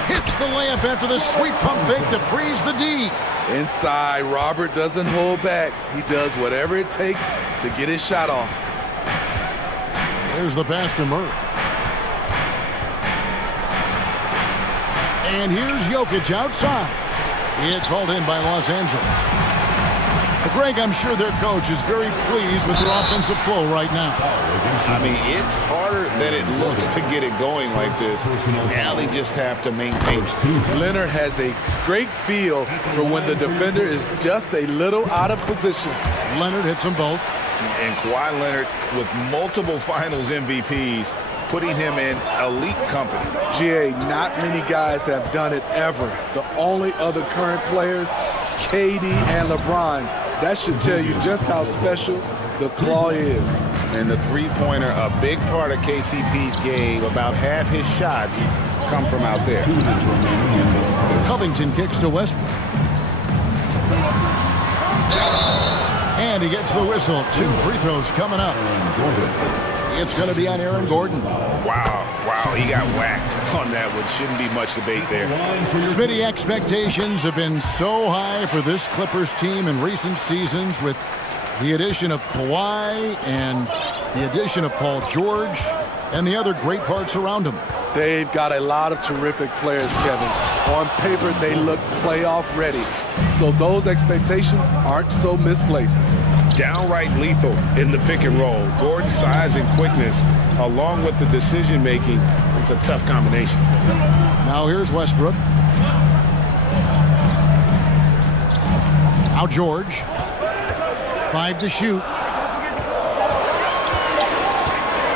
Hits the layup after the sweet pump fake to freeze the D. Inside, Robert doesn't hold back. He does whatever it takes to get his shot off. There's the pass to Murray. And here's Jokic outside. It's hauled in by Los Angeles. But Greg, I'm sure their coach is very pleased with their offensive flow right now. I mean, it's harder than it looks to get it going like this. Now they just have to maintain it. Leonard has a great feel for when the defender is just a little out of position. Leonard hits them both. And Kawhi Leonard with multiple finals MVPs, putting him in elite company. GA, not many guys have done it ever. The only other current players, KD and LeBron. That should tell you just how special the claw is. And the three-pointer, a big part of KCP's game. About half his shots come from out there. Covington kicks to Westbrook. And he gets the whistle. 2 free throws coming up. It's going to be on Aaron Gordon. Wow, he got whacked on that one. Shouldn't be much debate there. Smitty, expectations have been so high for this Clippers team in recent seasons with the addition of Kawhi and the addition of Paul George and the other great parts around him. They've got a lot of terrific players, Kevin. On paper, they look playoff ready. So those expectations aren't so misplaced. Downright lethal in the pick and roll. Gordon's size and quickness, along with the decision making, it's a tough combination. Now here's Westbrook. Now George. 5 to shoot.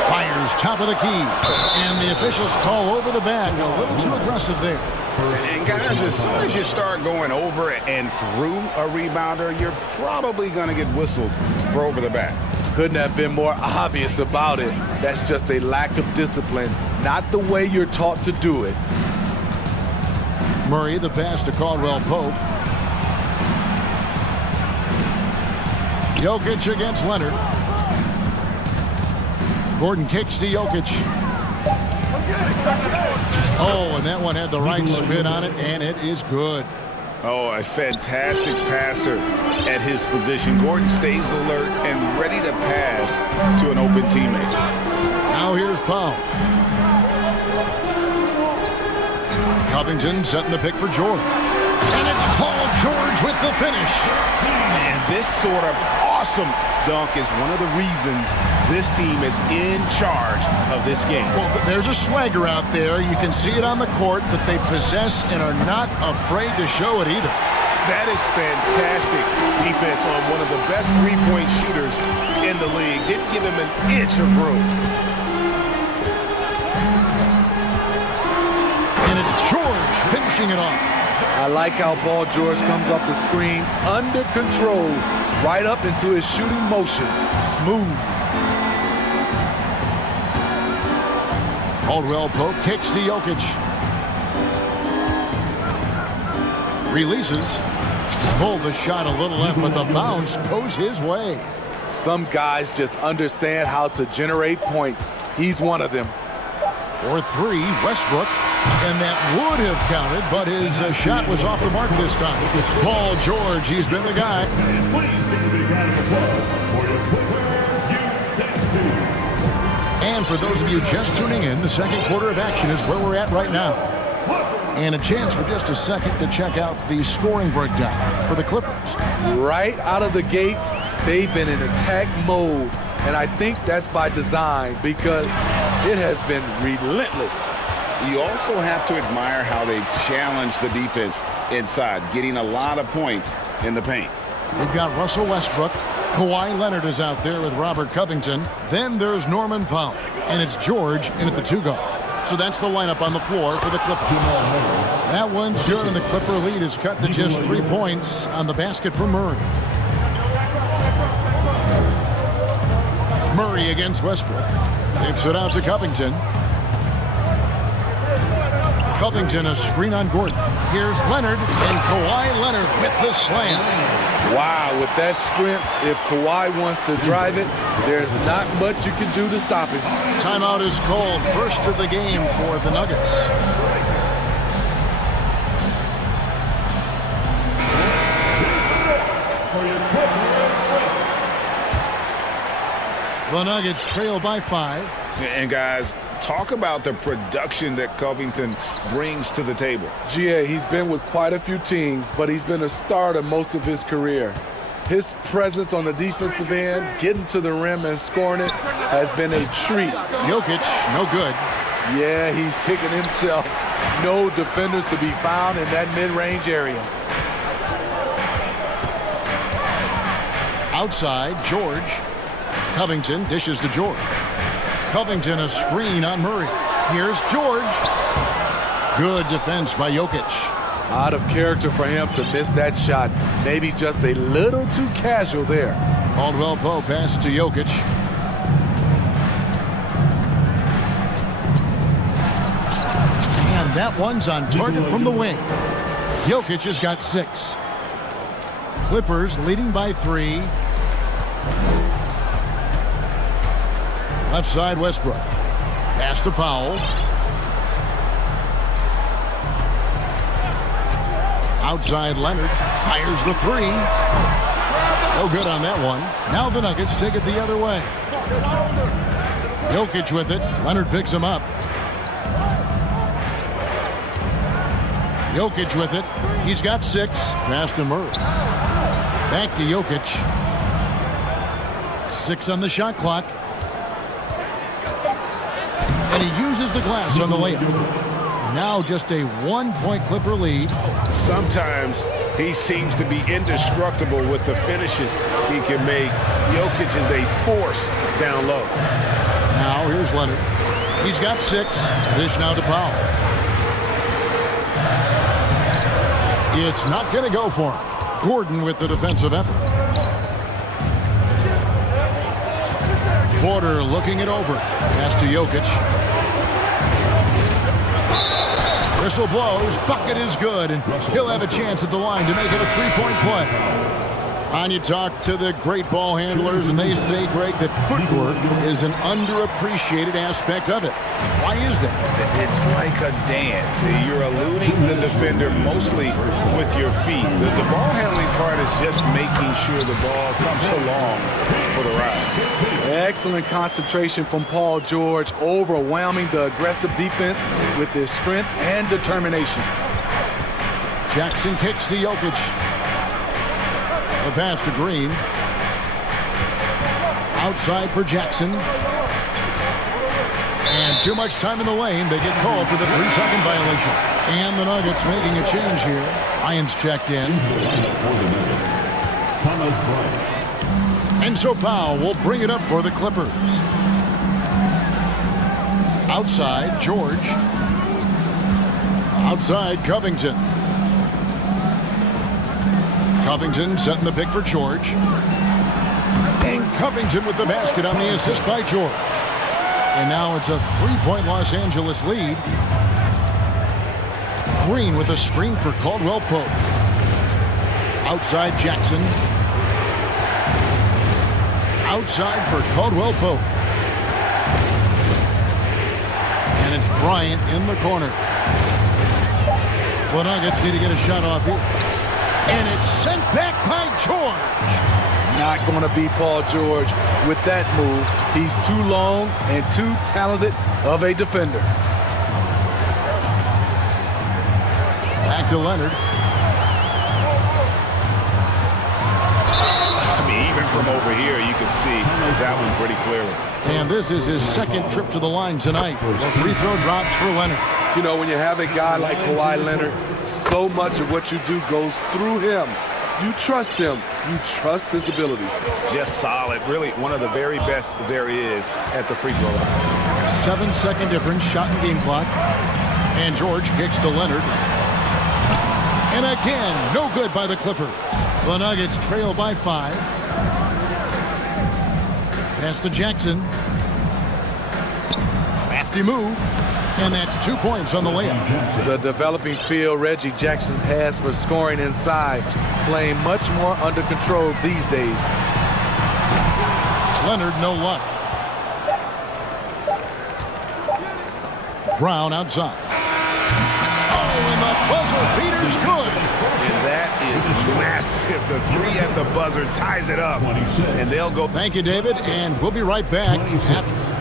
Fires top of the key. And the officials call over the back. A little too aggressive there. And guys, as soon as you start going over and through a rebounder, you're probably going to get whistled for over the back. Couldn't have been more obvious about it. That's just a lack of discipline, not the way you're taught to do it. Murray, the pass to Caldwell Pope. Jokic against Leonard. Gordon kicks to Jokic. Oh, and that one had the right spin on it, and it is good. Oh, a fantastic passer at his position. Gordon stays alert and ready to pass to an open teammate. Now here's Powell. Covington setting the pick for George. And it's Paul George with the finish. And this sort of awesome dunk is one of the reasons this team is in charge of this game. Well, there's a swagger out there. You can see it on the court that they possess and are not afraid to show it either. That is fantastic defense on one of the best three-point shooters in the league. Didn't give him an inch of room. And it's George finishing it off. I like how Paul George comes off the screen under control, right up into his shooting motion. Smooth. Caldwell Pope kicks to Jokic. Releases. Pulled the shot a little left, but the bounce goes his way. Some guys just understand how to generate points. He's one of them. For three, Westbrook. And that would have counted, but his shot was off the mark this time. Paul George, he's been the guy. And for those of you just tuning in, the second quarter of action is where we're at right now. And a chance for just a second to check out the scoring breakdown for the Clippers. Right out of the gates, they've been in attack mode. And I think that's by design because it has been relentless. You also have to admire how they've challenged the defense inside, getting a lot of points in the paint. They've got Russell Westbrook. Kawhi Leonard is out there with Robert Covington. Then there's Norman Powell. And it's George in at the two guard. So that's the lineup on the floor for the Clippers. That one's good, and the Clipper lead is cut to just 3 points on the basket for Murray. Murray against Westbrook. Kicks it out to Covington. Covington, a screen on Gordon. Here's Leonard, and Kawhi Leonard with the slam. Wow, with that sprint, if Kawhi wants to drive it, there's not much you can do to stop him. Timeout is called. First of the game for the Nuggets. The Nuggets trail by 5. And guys, talk about the production that Covington brings to the table. GA, he's been with quite a few teams, but he's been a starter most of his career. His presence on the defensive end, getting to the rim and scoring it, has been a treat. Jokic, no good. Yeah, he's kicking himself. No defenders to be found in that mid-range area. Outside, George. Covington dishes to George. Covington, a screen on Murray. Here's George. Good defense by Jokic. Out of character for him to miss that shot. Maybe just a little too casual there. Caldwell Pope pass to Jokic. And that one's on target from the wing. Jokic has got 6. Clippers leading by 3. Left side, Westbrook. Pass to Powell. Outside, Leonard fires the 3. No good on that one. Now the Nuggets take it the other way. Jokic with it. Leonard picks him up. Jokic with it. He's got 6. Pass to Murray. Back to Jokic. 6 on the shot clock. And he uses the glass on the layup. Now just a 1-point Clipper lead. Sometimes he seems to be indestructible with the finishes he can make. Jokic is a force down low. Now here's Leonard. He's got 6. Dish now to Powell. It's not going to go for him. Gordon with the defensive effort. Porter looking it over. Pass to Jokic. Whistle blows. Bucket is good, and he'll have a chance at the line to make it a 3-point play. And you talk to the great ball handlers, and they say, Greg, that footwork is an underappreciated aspect of it. Why is that? It's like a dance. You're eluding the defender mostly with your feet. The ball handling part is just making sure the ball comes along for the ride. Excellent concentration from Paul George, overwhelming the aggressive defense with his strength and determination. Jackson kicks to Jokic. The pass to Green. Outside for Jackson. And too much time in the lane. They get called for the 3-second violation. And the Nuggets making a change here. Irons checked in. And so Powell will bring it up for the Clippers. Outside, George. Outside, Covington. Covington setting the pick for George. And Covington with the basket on the assist by George. And now it's a 3-point Los Angeles lead. Green with a screen for Caldwell Pope. Outside Jackson. Outside for Caldwell Pope. And it's Bryant in the corner. The Nuggets need to get a shot off here. And it's sent back by George. Not going to be Paul George with that move. He's too long and too talented of a defender. Back to Leonard. I mean, even from over here, you can see that one pretty clearly. And this is his second trip to the line tonight. The free throw drops for Leonard. You know, when you have a guy like Kawhi Leonard, so much of what you do goes through him. You trust him. You trust his abilities. Just solid. Really one of the very best there is at the free throw line. 7-second difference, shot and game clock. And George kicks to Leonard. And again, no good by the Clippers. The Nuggets trail by 5. Pass to Jackson. Crafty move. And that's 2 points on the layup. The developing feel Reggie Jackson has for scoring inside, playing much more under control these days. Leonard, no luck. Brown outside. Oh, and the buzzer beater's good. And that is massive. The 3 at the buzzer ties it up. And they'll go. Thank you, David. And we'll be right back after.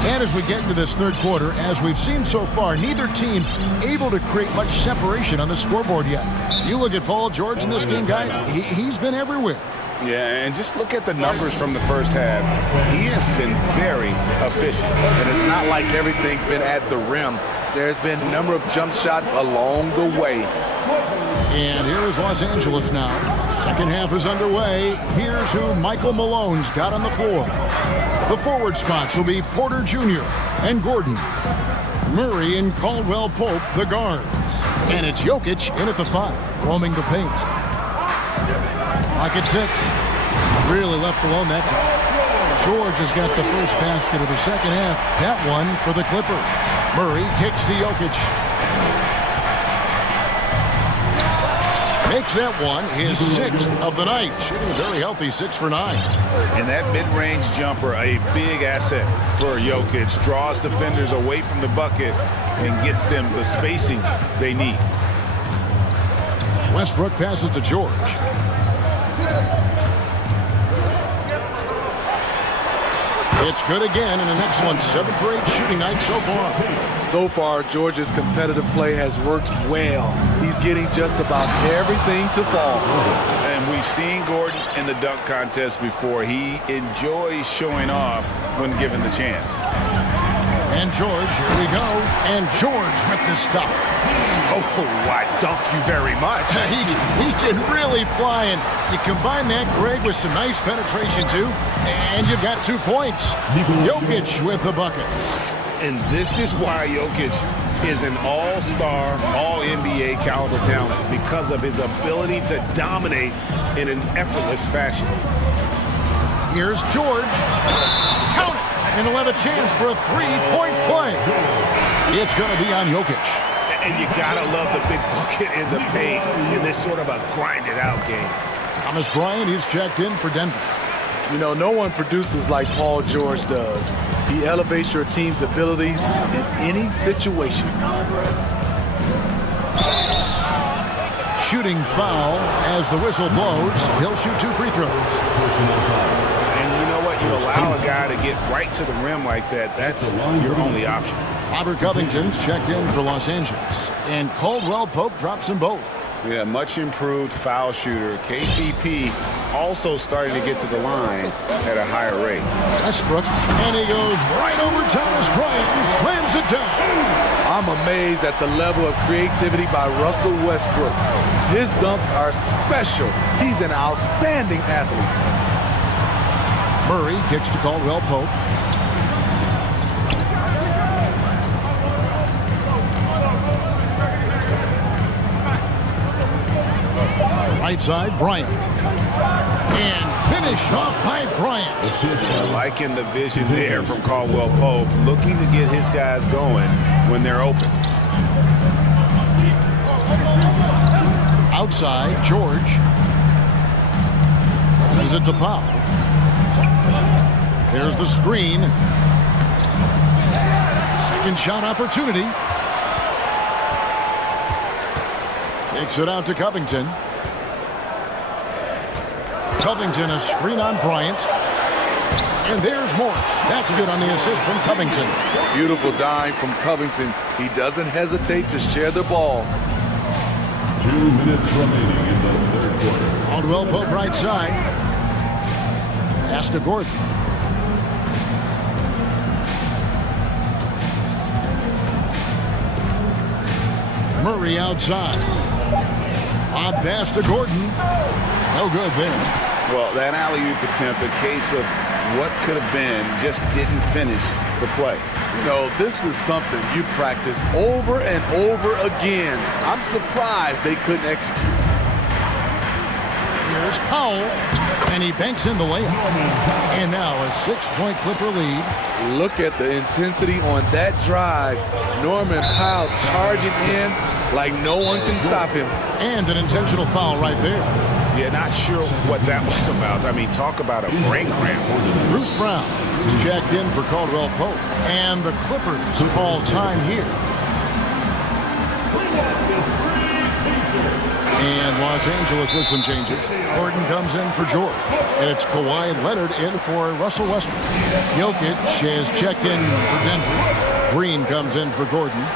And as we get into this third quarter, as we've seen so far, neither team able to create much separation on the scoreboard yet. You look at Paul George in this game, guys, he's been everywhere. Yeah, and just look at the numbers from the first half. He has been very efficient. And it's not like everything's been at the rim. There's been a number of jump shots along the way. And here is Los Angeles now. Second half is underway. Here's who Michael Malone's got on the floor. The forward spots will be Porter Jr. and Gordon. Murray and Caldwell Pope, the guards. And it's Jokic in at the 5, roaming the paint. Clock at 6. Really left alone that time. George has got the first basket of the second half. That one for the Clippers. Murray kicks to Jokic. Makes that one his 6th of the night. Shooting a very healthy 6 for 9. And that mid-range jumper, a big asset for Jokic. Draws defenders away from the bucket and gets them the spacing they need. Westbrook passes to George. It's good again, and an excellent 7 for 8 shooting night so far. So far, George's competitive play has worked well. He's getting just about everything to fall. And we've seen Gordon in the dunk contest before. He enjoys showing off when given the chance. And George, here we go. And George with the stuff. Oh, I dunk you very much. He can really fly, and you combine that, Greg, with some nice penetration, too, and you've got 2 points. Jokic with the bucket. And this is why Jokic is an all-star, all-NBA caliber talent because of his ability to dominate in an effortless fashion. Here's George. Count it. And he'll have a chance for a three-point play. It's going to be on Jokic. And you gotta love the big bucket in the paint in this sort of a grinded-out game. Thomas Bryant, he's checked in for Denver. You know, no one produces like Paul George does. He elevates your team's abilities in any situation. Shooting foul as the whistle blows. He'll shoot 2 free throws. And you know what? You allow a guy to get right to the rim like that, that's your only option. Robert Covington's checked in for Los Angeles. And Caldwell Pope drops them both. Yeah, much improved foul shooter. KCP also starting to get to the line at a higher rate. Westbrook, and he goes right over Thomas Bryant and slams it down. I'm amazed at the level of creativity by Russell Westbrook. His dunks are special. He's an outstanding athlete. Murray kicks to Caldwell Pope. Right side, Bryant. And finish off by Bryant. Liking the vision there from Caldwell Pope, looking to get his guys going when they're open. Outside, George. Passes it to Powell. There's the screen. Second shot opportunity. Takes it out to Covington. Covington, a screen on Bryant. And there's Morris. That's good on the assist from Covington. Beautiful dime from Covington. He doesn't hesitate to share the ball. 2 minutes remaining in the third quarter. Caldwell Pope right side. Pass to Gordon. Murray outside. Bob pass to Gordon. No good there. Well, that alley-oop attempt, a case of what could have been, just didn't finish the play. You know, this is something you practice over and over again. I'm surprised they couldn't execute. Here's Powell, and he banks in the layup. And now a 6-point Clipper lead. Look at the intensity on that drive. Norman Powell charging in like no one can stop him. And an intentional foul right there. Yeah, not sure what that was about. I mean, talk about a brain cramp. Bruce Brown is checked in for Caldwell Pope. And the Clippers call time here. And Los Angeles with some changes. Gordon comes in for George. And it's Kawhi Leonard in for Russell Westbrook. Jokic is checked in for Denver. Green comes in for Gordon.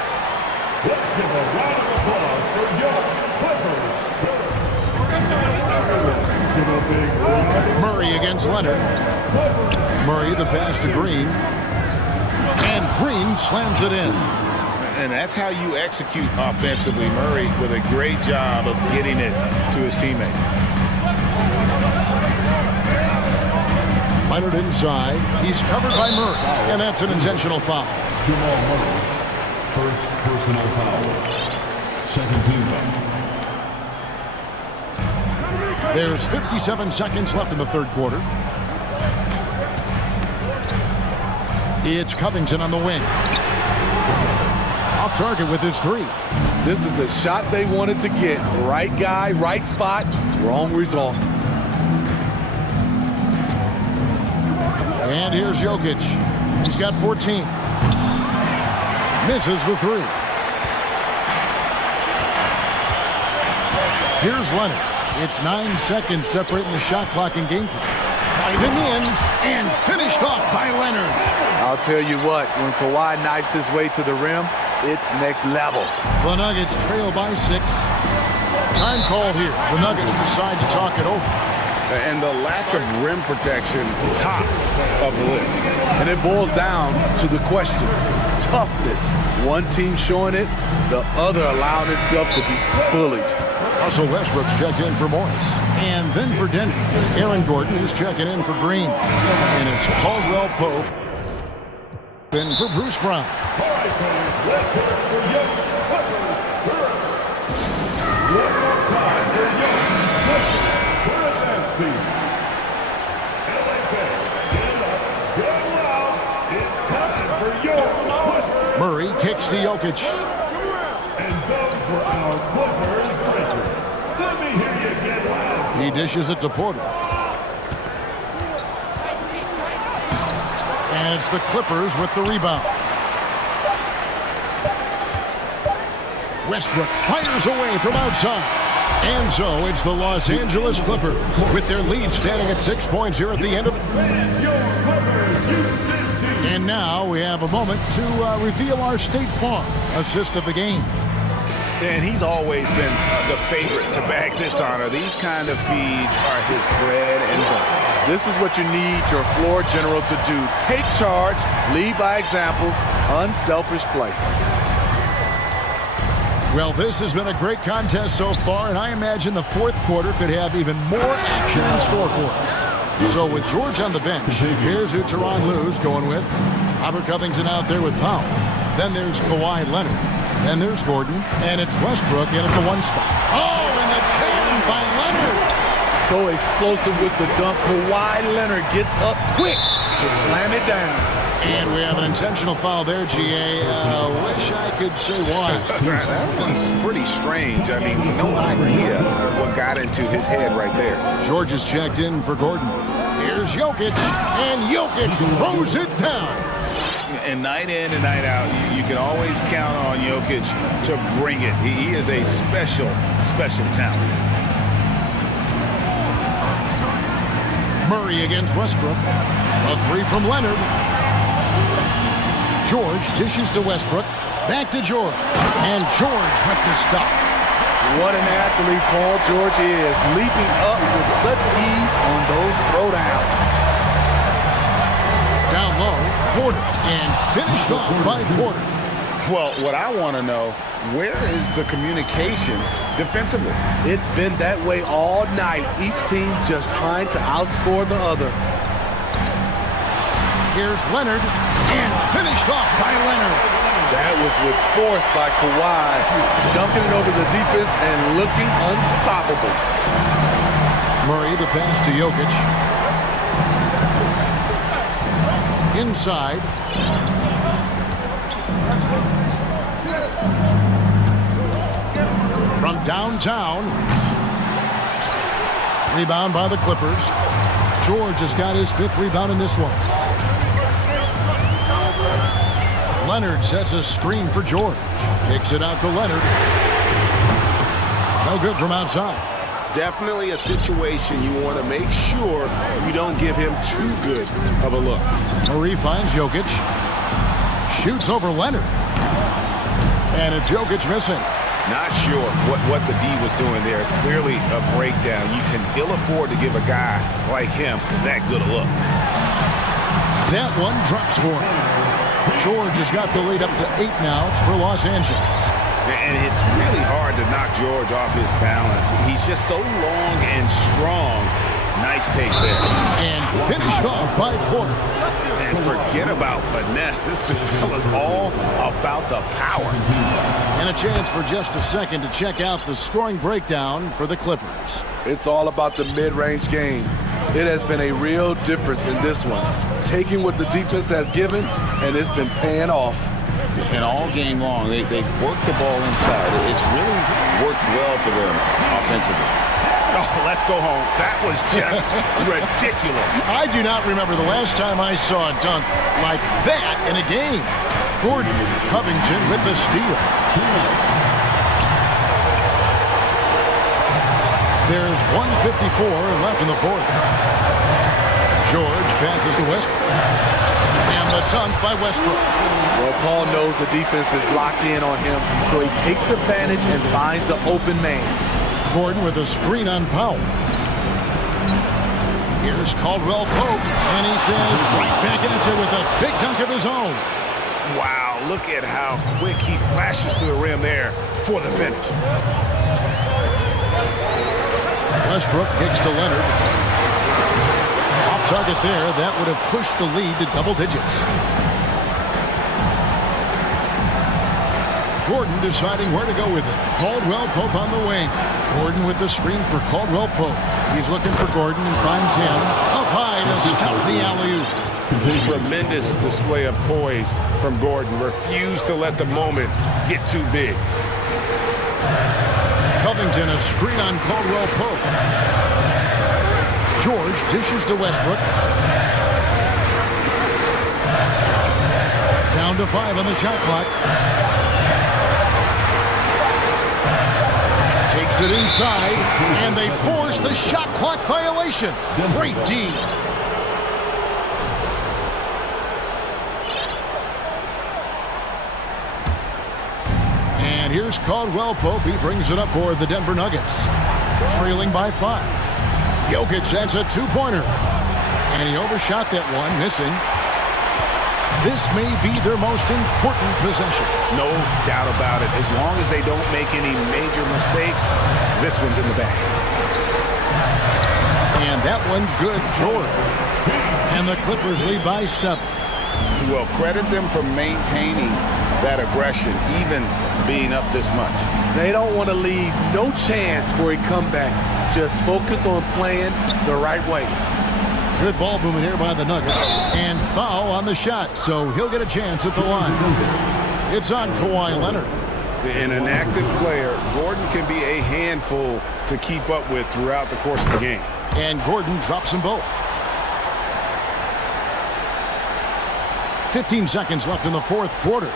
Murray against Leonard. Murray the pass to Green. And Green slams it in. And that's how you execute offensively. Murray with a great job of getting it to his teammate. Leonard inside. He's covered by Murray. And that's an intentional foul. Jamal Murray, first personal foul. Second team foul. There's 57 seconds left in the third quarter. It's Covington on the wing. Off target with his three. This is the shot they wanted to get. Right guy, right spot, wrong result. And here's Jokic. He's got 14. Misses the three. Here's Leonard. It's 9 seconds separating the shot clock and game clock. Driving in and finished off by Leonard. I'll tell you what, when Kawhi knifes his way to the rim, it's next level. The Nuggets trail by 6. Time called here. The Nuggets decide to talk it over. And the lack of rim protection, top of the list. And it boils down to the question, toughness. One team showing it, the other allowing itself to be bullied. Russell Westbrook's checked in for Morris. And then for Denver, Aaron Gordon is checking in for Green. And it's Caldwell Pope in for Bruce Brown. to Jokic. He dishes it to Porter. And it's the Clippers with the rebound. Westbrook fires away from outside. And so it's the Los Angeles Clippers with their lead standing at 6 points here at the end of the... And now we have a moment to reveal our State Farm assist of the game. And he's always been the favorite to bag this honor. These kind of feeds are his bread and butter. This is what you need your floor general to do. Take charge, lead by example, unselfish play. Well, this has been a great contest so far, and I imagine the fourth quarter could have even more action in store for us. So with George on the bench, here's who Tyronn Lue's going with. Robert Covington out there with Powell. Then there's Kawhi Leonard. Then there's Gordon, and it's Westbrook in at the one spot. Oh, and the jam by Leonard. So explosive with the dunk. Kawhi Leonard gets up quick to slam it down. And we have an intentional foul there, GA. Wish I could say why. That one's pretty strange. I mean, no idea what got into his head right there. George is checked in for Gordon. Here's Jokic, and Jokic throws it down. And night in and night out, you can always count on Jokic to bring it. He is a special, special talent. Murray against Westbrook. A three from Leonard. George dishes to Westbrook. Back to George. And George with the stuff. What an athlete Paul George is. Leaping up with such ease on those throwdowns. Down low, Porter. And finished off by Porter. Well, what I want to know, where is the communication defensively? It's been that way all night. Each team just trying to outscore the other. Here's Leonard, and finished off by Leonard. That was with force by Kawhi, dunking it over the defense and looking unstoppable. Murray, the pass to Jokic. Inside. From downtown. Rebound by the Clippers. George has got his fifth rebound in this one. Leonard sets a screen for George. Kicks it out to Leonard. No good from outside. Definitely a situation you want to make sure you don't give him too good of a look. Murray finds Jokic. Shoots over Leonard. And it's Jokic missing. Not sure what the D was doing there. Clearly a breakdown. You can ill afford to give a guy like him that good a look. That one drops for him. George has got the lead up to 8 now for Los Angeles. And it's really hard to knock George off his balance. He's just so long and strong. Nice take there. And finished off by Porter. And forget about finesse. This fella's all about the power. And a chance for just a second to check out the scoring breakdown for the Clippers. It's all about the mid-range game. It has been a real difference in this one. Taking what the defense has given, and it's been paying off. And all game long, they worked the ball inside. It's really worked well for them offensively. Oh, let's go home. That was just ridiculous. I do not remember the last time I saw a dunk like that in a game. Gordon, Covington with the steal. There's 1:54 left in the fourth. George passes to Westbrook. And the dunk by Westbrook. Well, Paul knows the defense is locked in on him, so he takes advantage and finds the open man. Gordon with a screen on Powell. Here's Caldwell Pope, and he says right back at you with a big dunk of his own. Wow, look at how quick he flashes to the rim there for the finish. Westbrook kicks to Leonard. Off target there, that would have pushed the lead to double digits. Gordon deciding where to go with it. Caldwell Pope on the wing. Gordon with the screen for Caldwell Pope. He's looking for Gordon and finds him. Up high to stuff the alley-oop. Tremendous display of poise from Gordon. Refused to let the moment get too big. Covington, a screen on Caldwell Pope. George dishes to Westbrook. Down to 5 on the shot clock. Takes it inside, and they force the shot clock violation. Great D. And here's Caldwell Pope. He brings it up for the Denver Nuggets. Trailing by 5. Jokic, that's a two-pointer. And he overshot that one, missing. This may be their most important possession. No doubt about it. As long as they don't make any major mistakes, this one's in the bag. And that one's good, George. And the Clippers lead by 7. Well, credit them for maintaining that aggression, even being up this much. They don't want to leave no chance for a comeback. Just focus on playing the right way. Good ball movement here by the Nuggets. And foul on the shot, so he'll get a chance at the line. It's on Kawhi Leonard. And an active player, Gordon can be a handful to keep up with throughout the course of the game. And Gordon drops them both. 15 seconds left in the fourth quarter.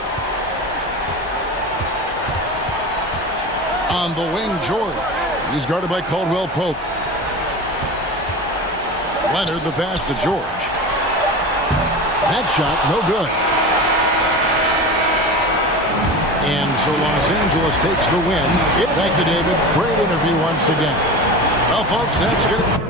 On the wing, George. He's guarded by Caldwell Pope. Leonard, the pass to George. That shot, no good. And so Los Angeles takes the win. Thank you, David. Great interview once again. Well, folks, that's good.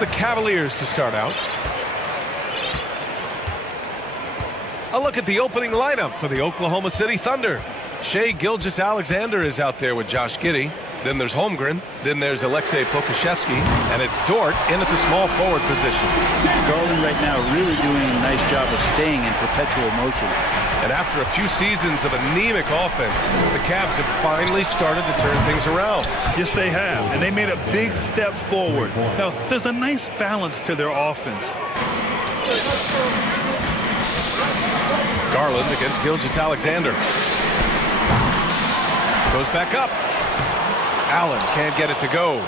the Cavaliers to start out. A look at the opening lineup for the Oklahoma City Thunder. Shai Gilgeous-Alexander is out there with Josh Giddey. Then there's Holmgren. Then there's Alexei Pokusevski. And it's Dort in at the small forward position. Garland right now really doing a nice job of staying in perpetual motion. And after a few seasons of anemic offense, the Cavs have finally started to turn things around. Yes, they have. And they made a big step forward. Now, there's a nice balance to their offense. Garland against Gilgeous-Alexander. Goes back up. Allen can't get it to go.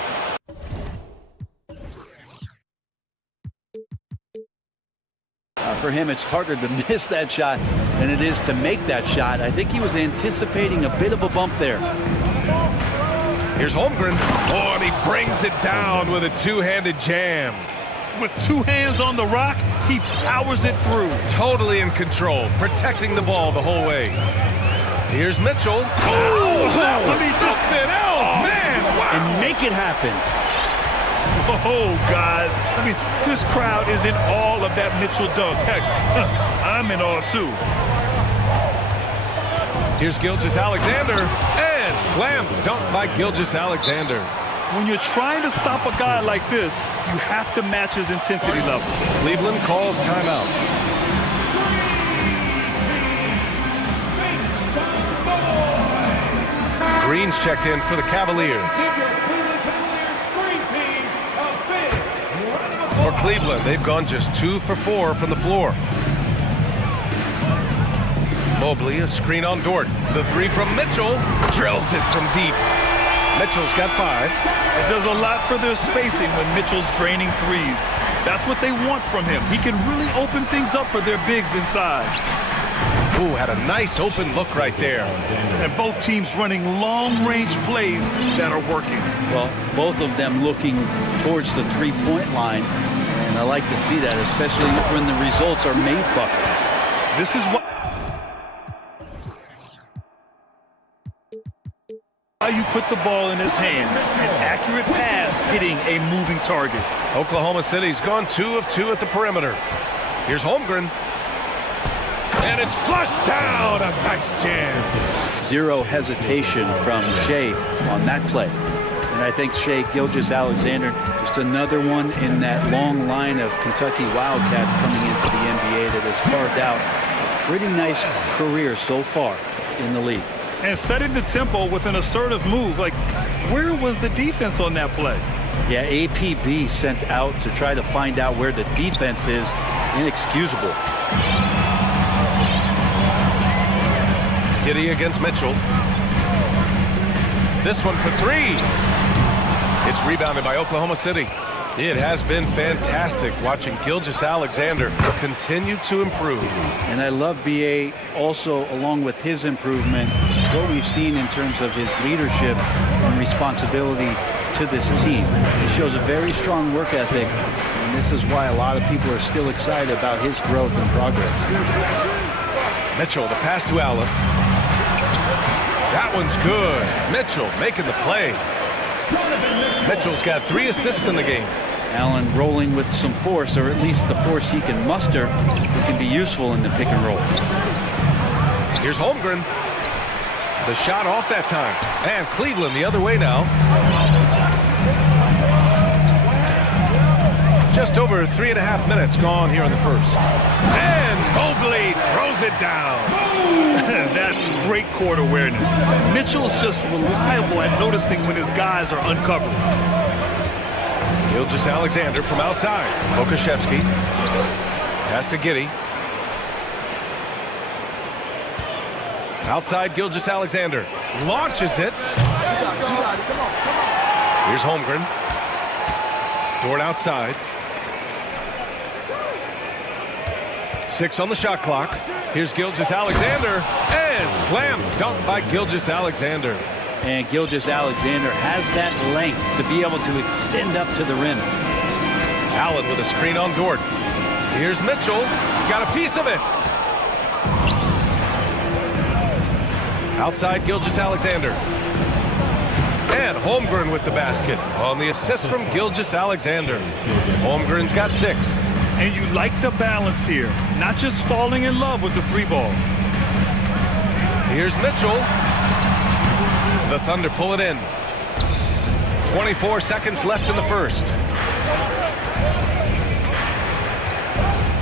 For him, it's harder to miss that shot than it is to make that shot. I think he was anticipating a bit of a bump there. Here's Holmgren. Oh, and he brings it down with a two-handed jam. With two hands on the rock, he powers it through. Totally in control, protecting the ball the whole way. Here's Mitchell. Oh, I mean, just something else, man. Wow. And make it happen. Oh, guys. I mean, this crowd is in awe of that Mitchell dunk. Heck, I'm in awe, too. Here's Gilgeous-Alexander. And slam dunk by Gilgeous-Alexander. When you're trying to stop a guy like this, you have to match his intensity level. Cleveland calls timeout. Green's checked in for the Cavaliers. For Cleveland, they've gone just 2 for 4 from the floor. Mobley, a screen on Dort. The three from Mitchell. Drills it from deep. Mitchell's got 5. It does a lot for their spacing when Mitchell's draining threes. That's what they want from him. He can really open things up for their bigs inside. Ooh, had a nice open look right there. And both teams running long-range plays that are working. Well, both of them looking towards the three-point line. And I like to see that, especially when the results are made buckets. This is why you put the ball in his hands. An accurate pass hitting a moving target. Oklahoma City's gone 2 of 2 at the perimeter. Here's Holmgren. And it's flushed down. A nice jam. Zero hesitation from Shai on that play. And I think Shai Gilgeous-Alexander, just another one in that long line of Kentucky Wildcats coming into the NBA that has carved out a pretty nice career so far in the league. And setting the tempo with an assertive move. Like, where was the defense on that play? Yeah, APB sent out to try to find out where the defense is. Inexcusable. Giddey against Mitchell. This one for 3. It's rebounded by Oklahoma City. It has been fantastic watching Gilgeous-Alexander continue to improve. And I love BA also, along with his improvement, what we've seen in terms of his leadership and responsibility to this team. He shows a very strong work ethic, and this is why a lot of people are still excited about his growth and progress. Mitchell, the pass to Allen. That one's good. Mitchell making the play. Mitchell's got 3 assists in the game. Allen rolling with some force, or at least the force he can muster, that can be useful in the pick and roll. Here's Holmgren. The shot off that time. And Cleveland the other way now. Just over 3.5 minutes gone here in the first. And Mobley throws it down. That's great court awareness. Mitchell's just reliable at noticing when his guys are uncovered. Gilgeous-Alexander from outside. Pokusevski. Pass to Giddey. Outside Gilgeous-Alexander. Launches it. Here's Holmgren. Dort outside. 6 on the shot clock. Here's Gilgeous-Alexander. And slam dunk by Gilgeous-Alexander. And Gilgeous-Alexander has that length to be able to extend up to the rim. Allen with a screen on Dort. Here's Mitchell. Got a piece of it. Outside Gilgeous-Alexander. And Holmgren with the basket on the assist from Gilgeous Alexander. Holmgren's got 6. And you like the balance here, not just falling in love with the 3-ball. Here's Mitchell. The Thunder pull it in. 24 seconds left in the first.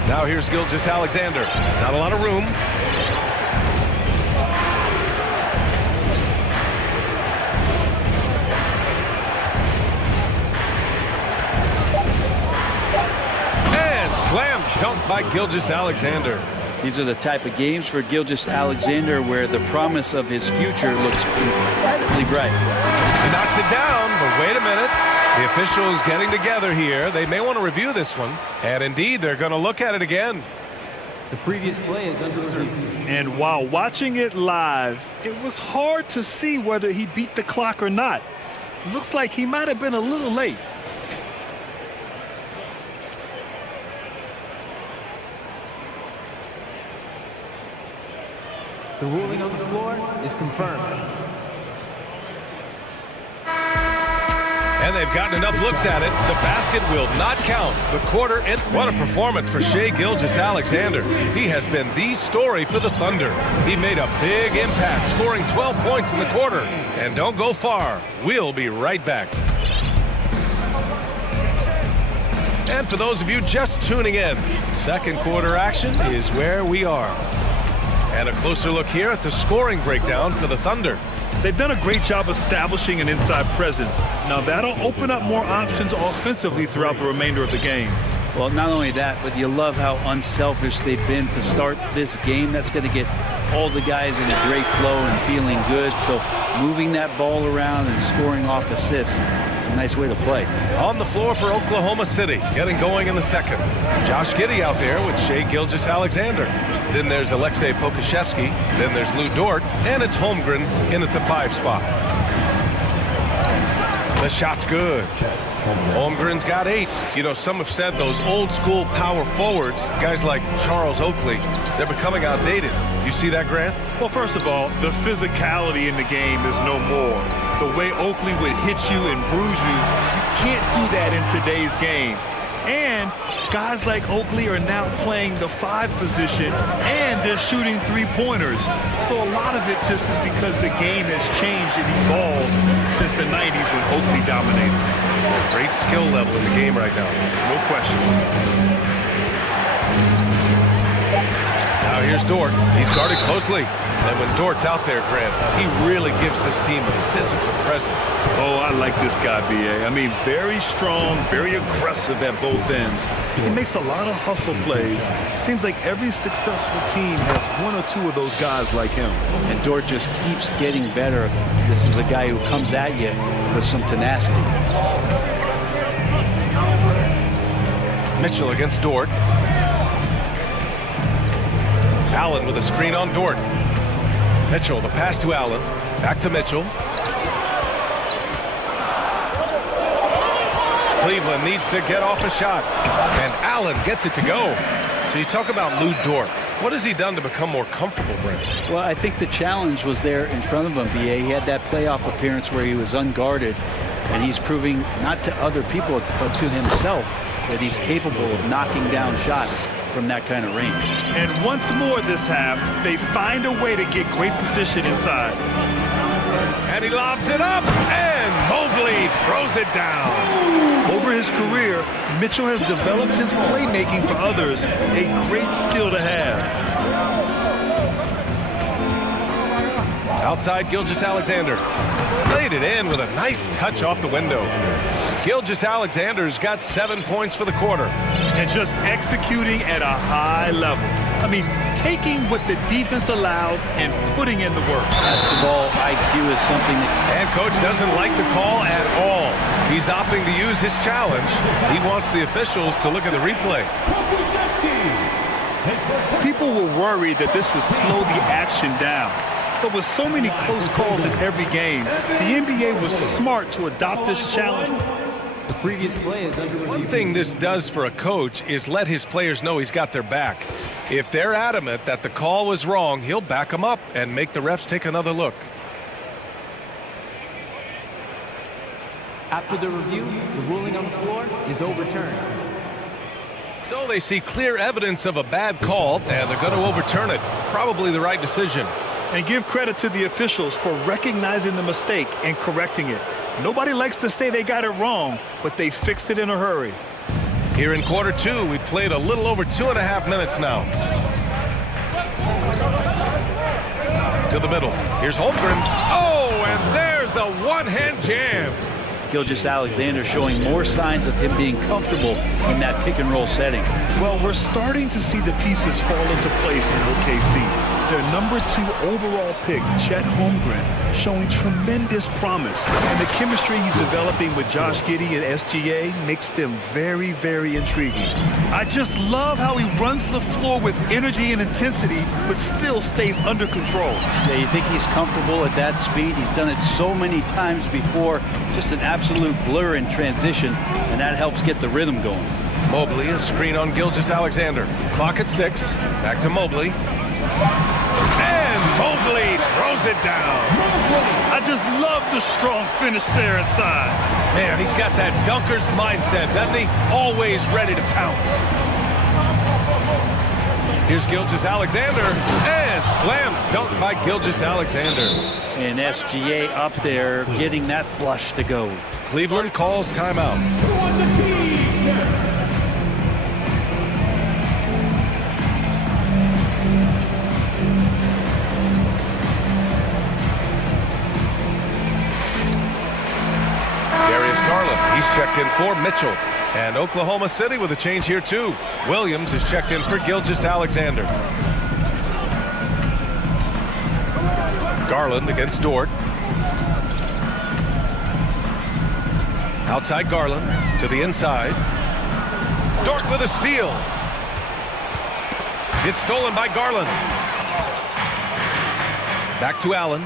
Now here's Gilgeous Alexander. Not a lot of room. And slam dunk by Gilgeous Alexander. These are the type of games for Gilgeous Alexander where the promise of his future looks incredibly bright. He knocks it down, but wait a minute. The officials getting together here. They may want to review this one. And indeed, they're going to look at it again. The previous play is under review. And while watching it live, it was hard to see whether he beat the clock or not. Looks like he might have been a little late. The ruling on the floor is confirmed. And they've gotten enough looks at it. The basket will not count. The quarter and what a performance for Shai Gilgeous-Alexander. He has been the story for the Thunder. He made a big impact, scoring 12 points in the quarter. And don't go far. We'll be right back. And for those of you just tuning in, second quarter action is where we are. And a closer look here at the scoring breakdown for the Thunder. They've done a great job establishing an inside presence. Now that'll open up more options offensively throughout the remainder of the game. Well, not only that, but you love how unselfish they've been to start this game. That's going to get all the guys in a great flow and feeling good. So moving that ball around and scoring off assists, it's a nice way to play. On the floor for Oklahoma City, getting going in the second. Josh Giddey out there with Shai Gilgeous-Alexander. Then there's Alexei Pokusevski. Then there's Lou Dort. And it's Holmgren in at the 5 spot. The shot's good. Holmgren's got 8. You know, some have said those old school power forwards, guys like Charles Oakley, they're becoming outdated. You see that, Grant? Well, first of all, the physicality in the game is no more. The way Oakley would hit you and bruise you, you can't do that in today's game. And guys like Oakley are now playing the 5 position, and they're shooting 3-pointers. So a lot of it just is because the game has changed and evolved since the 90s when Oakley dominated. Great skill level in the game right now. No question. Now here's Dort. He's guarded closely. And when Dort's out there, Grant, he really gives this team a physical presence. Oh, I like this guy, B.A. I mean, very strong, very aggressive at both ends. He makes a lot of hustle plays. Seems like every successful team has 1 or 2 of those guys like him. And Dort just keeps getting better. This is a guy who comes at you with some tenacity. Mitchell against Dort. Allen with a screen on Dort. Mitchell, the pass to Allen. Back to Mitchell. Cleveland needs to get off a shot. And Allen gets it to go. So you talk about Lou Dort. What has he done to become more comfortable, Brent? Well, I think the challenge was there in front of him, B.A. He had that playoff appearance where he was unguarded. And he's proving, not to other people, but to himself, that he's capable of knocking down shots from that kind of range. And once more this half, they find a way to get great position inside. And he lobs it up, and Mobley throws it down. Over his career, Mitchell has developed his playmaking for others, a great skill to have. Outside Gilgeous-Alexander. Laid it in with a nice touch off the window. Gilgeous-Alexander's got 7 points for the quarter. And just executing at a high level. I mean, taking what the defense allows and putting in the work. Basketball IQ is something that... And coach doesn't like the call at all. He's opting to use his challenge. He wants the officials to look at the replay. People were worried that this would slow the action down. But with so many close calls in every game, the NBA was smart to adopt this challenge. The previous play is under review. One thing this does for a coach is let his players know he's got their back. If they're adamant that the call was wrong, he'll back them up and make the refs take another look. After the review, the ruling on the floor is overturned. So they see clear evidence of a bad call, and they're going to overturn it. Probably the right decision. And give credit to the officials for recognizing the mistake and correcting it. Nobody likes to say they got it wrong, but they fixed it in a hurry. Here in quarter two, we've played a little over 2.5 minutes now. To the middle. Here's Holmgren. Oh, and there's a one-hand jam. Gilgeous-Alexander showing more signs of him being comfortable in that pick-and-roll setting. Well, we're starting to see the pieces fall into place in OKC. Their number 2 overall pick, Chet Holmgren, showing tremendous promise. And the chemistry he's developing with Josh Giddey and SGA makes them very, very intriguing. I just love how he runs the floor with energy and intensity, but still stays under control. Yeah, you think he's comfortable at that speed? He's done it so many times before. Just an absolute blur in transition, and that helps get the rhythm going. Mobley, a screen on Gilgeous-Alexander. Clock at 6. Back to Mobley. And Mobley throws it down. I just love the strong finish there inside. Man, he's got that dunker's mindset, doesn't he? Always ready to pounce. Here's Gilgeous-Alexander, and slam dunk by Gilgeous-Alexander. And SGA up there getting that flush to go. Cleveland calls timeout. He's checked in for Mitchell. And Oklahoma City with a change here too. Williams is checked in for Gilgeous-Alexander. Garland against Dort. Outside Garland to the inside. Dort with a steal. It's stolen by Garland. Back to Allen.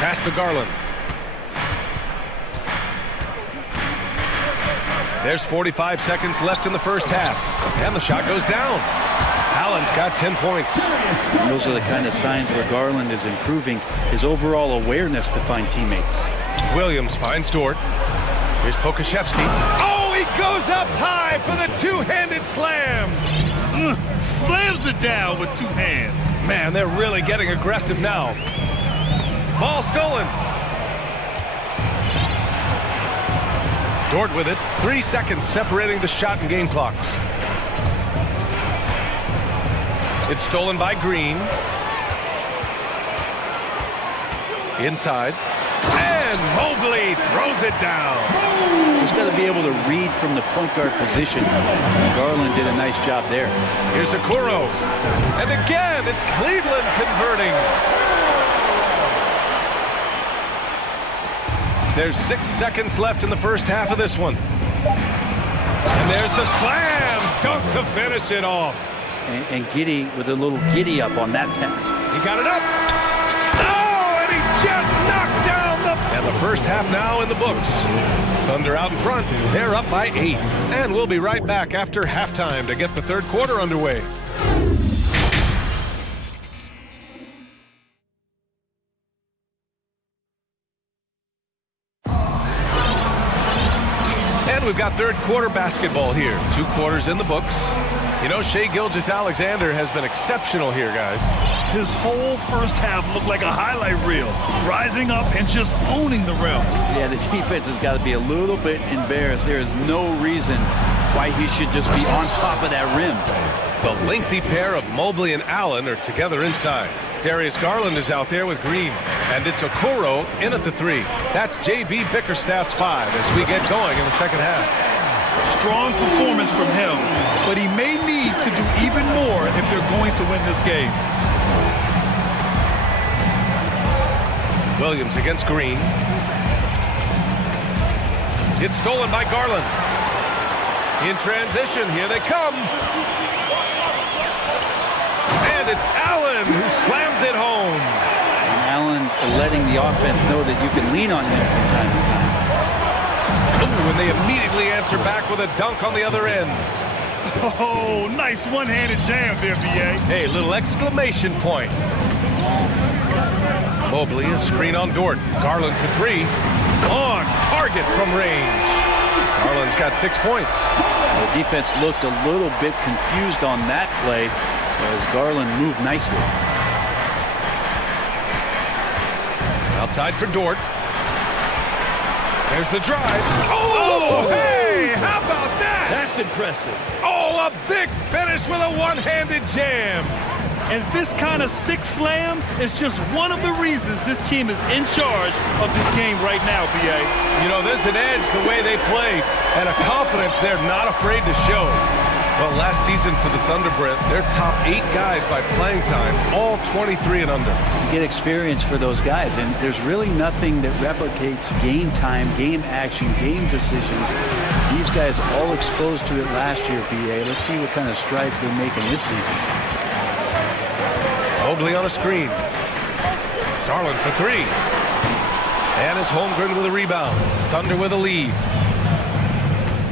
Pass to Garland. There's 45 seconds left in the first half. And the shot goes down. Allen's got 10 points. And those are the kind of signs where Garland is improving his overall awareness to find teammates. Williams finds Dort. Here's Pokashevsky. Oh, he goes up high for the two-handed slam. Slams it down with 2 hands. Man, they're really getting aggressive now. Ball stolen. Dort with it. 3 seconds separating the shot and game clocks. It's stolen by Green. Inside. And Mobley throws it down. Just got to be able to read from the point guard position. Garland did a nice job there. Here's Okoro. And again, it's Cleveland converting. There's 6 seconds left in the first half of this one. And there's the slam dunk to finish it off. And Giddey with a little giddy up on that pass. He got it up. Oh, and he just knocked down the... And the first half now in the books. Thunder out in front. They're up by 8. And we'll be right back after halftime to get the third quarter underway. We've got third quarter basketball here. 2 quarters in the books. You know, Shai Gilgeous-Alexander has been exceptional here, guys. His whole first half looked like a highlight reel, rising up and just owning the rim. Yeah, the defense has got to be a little bit embarrassed. There is no reason why he should just be on top of that rim. The lengthy pair of Mobley and Allen are together inside. Darius Garland is out there with Green. And it's Okoro in at the 3. That's J.B. Bickerstaff's 5 as we get going in the second half. Strong performance from him, but he may need to do even more if they're going to win this game. Williams against Green. It's stolen by Garland. In transition, here they come. And it's Allen who slams it home. And Allen letting the offense know that you can lean on him from time to time. Ooh, and they immediately answer back with a dunk on the other end. Oh, nice one-handed jam there, BA. Hey, little exclamation point. Mobley, a screen on Dort. Garland for three. On target from range. Garland's got 6 points. The defense looked a little bit confused on that play as Garland moved nicely. Outside for Dort. There's the drive. Oh, hey, how about that? That's impressive. Oh, a big finish with a one-handed jam. And this kind of six slam is just one of the reasons this team is in charge of this game right now, B.A. You know, there's an edge the way they play and a confidence they're not afraid to show. Well, last season for the Thunder, Brent, their top 8 guys by playing time, all 23 and under. You get experience for those guys, and there's really nothing that replicates game time, game action, game decisions. These guys all exposed to it last year, B.A. Let's see what kind of strides they make in this season. Mobley on a screen. Garland for three. And it's Holmgren with a rebound. Thunder with a lead.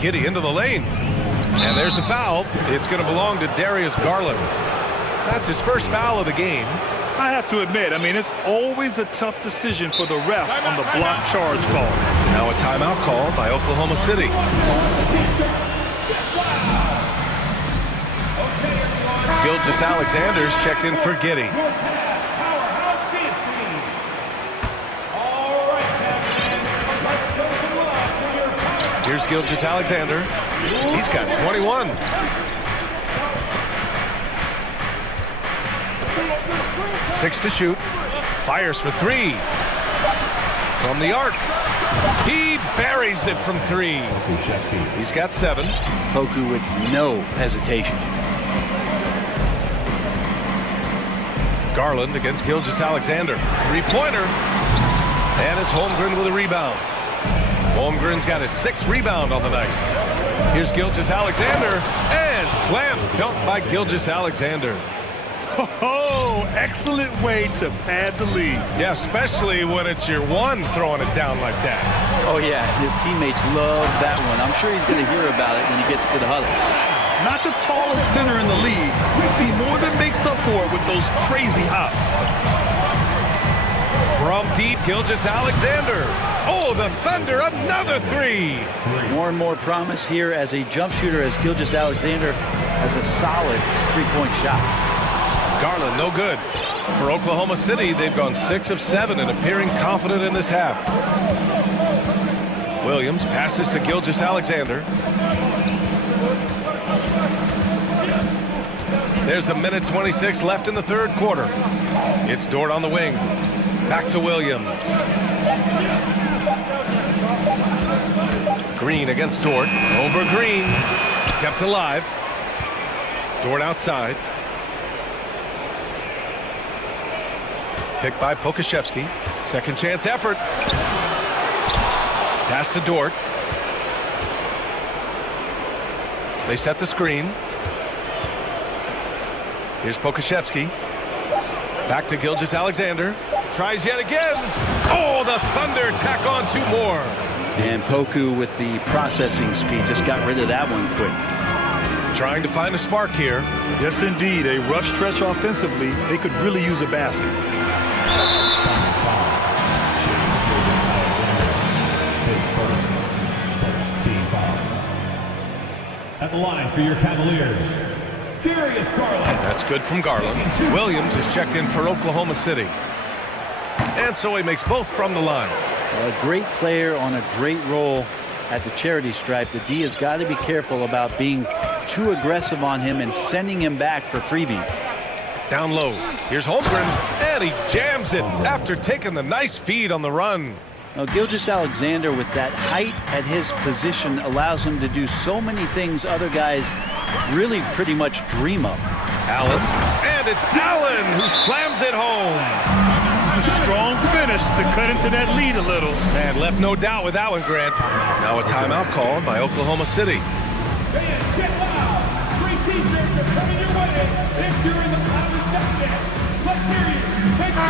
Giddey into the lane. And there's the foul. It's going to belong to Darius Garland. That's his first foul of the game. I have to admit, I mean, it's always a tough decision for the ref on the block charge call. Now a timeout called by Oklahoma City. Gilgeous-Alexander's checked in for Giddey. Here's Gilgeous-Alexander. He's got 21. Six to shoot. Fires for three. From the arc. He buries it from three. He's got 7. Poku with no hesitation. Garland against Gilgeous-Alexander. Three-pointer. And it's Holmgren with a rebound. Holmgren's got his 6th rebound on the night. Here's Gilgeous-Alexander. And slam dunk by Gilgeous-Alexander. Oh, excellent way to pad the lead. Yeah, especially when it's your one throwing it down like that. Oh, yeah, his teammates love that one. I'm sure he's going to hear about it when he gets to the huddle. Not the tallest center in the league. He more than makes up for it with those crazy hops. From deep, Gilgeous-Alexander. Oh, the Thunder, another three. More and more promise here as a jump shooter as Gilgeous-Alexander has a solid three-point shot. Garland, no good. For Oklahoma City, they've gone 6 of 7 and appearing confident in this half. Williams passes to Gilgeous-Alexander. There's a minute 26 left in the third quarter. It's Dort on the wing. Back to Williams. Green against Dort. Over Green. Kept alive. Dort outside. Picked by Pokashevsky. Second chance effort. Pass to Dort. They set the screen. Here's Pokashevsky. Back to Gilgeous-Alexander. Tries yet again. Oh, the Thunder tack on 2 more. And Poku with the processing speed just got rid of that one quick. Trying to find a spark here. Yes, indeed. A rough stretch offensively. They could really use a basket. At the line for your Cavaliers, Darius Garland. That's good from Garland. Williams is checked in for Oklahoma City. And so he makes both from the line. A great player on a great role at the charity stripe. The D has got to be careful about being too aggressive on him and sending him back for freebies. Down low. Here's Holmgren, and he jams it after taking the nice feed on the run. Now, Gilgeous-Alexander with that height at his position allows him to do so many things other guys really pretty much dream of. Allen, and it's Allen who slams it home. A strong finish to cut into that lead a little. And left no doubt with that one, Grant. Now a timeout called by Oklahoma City.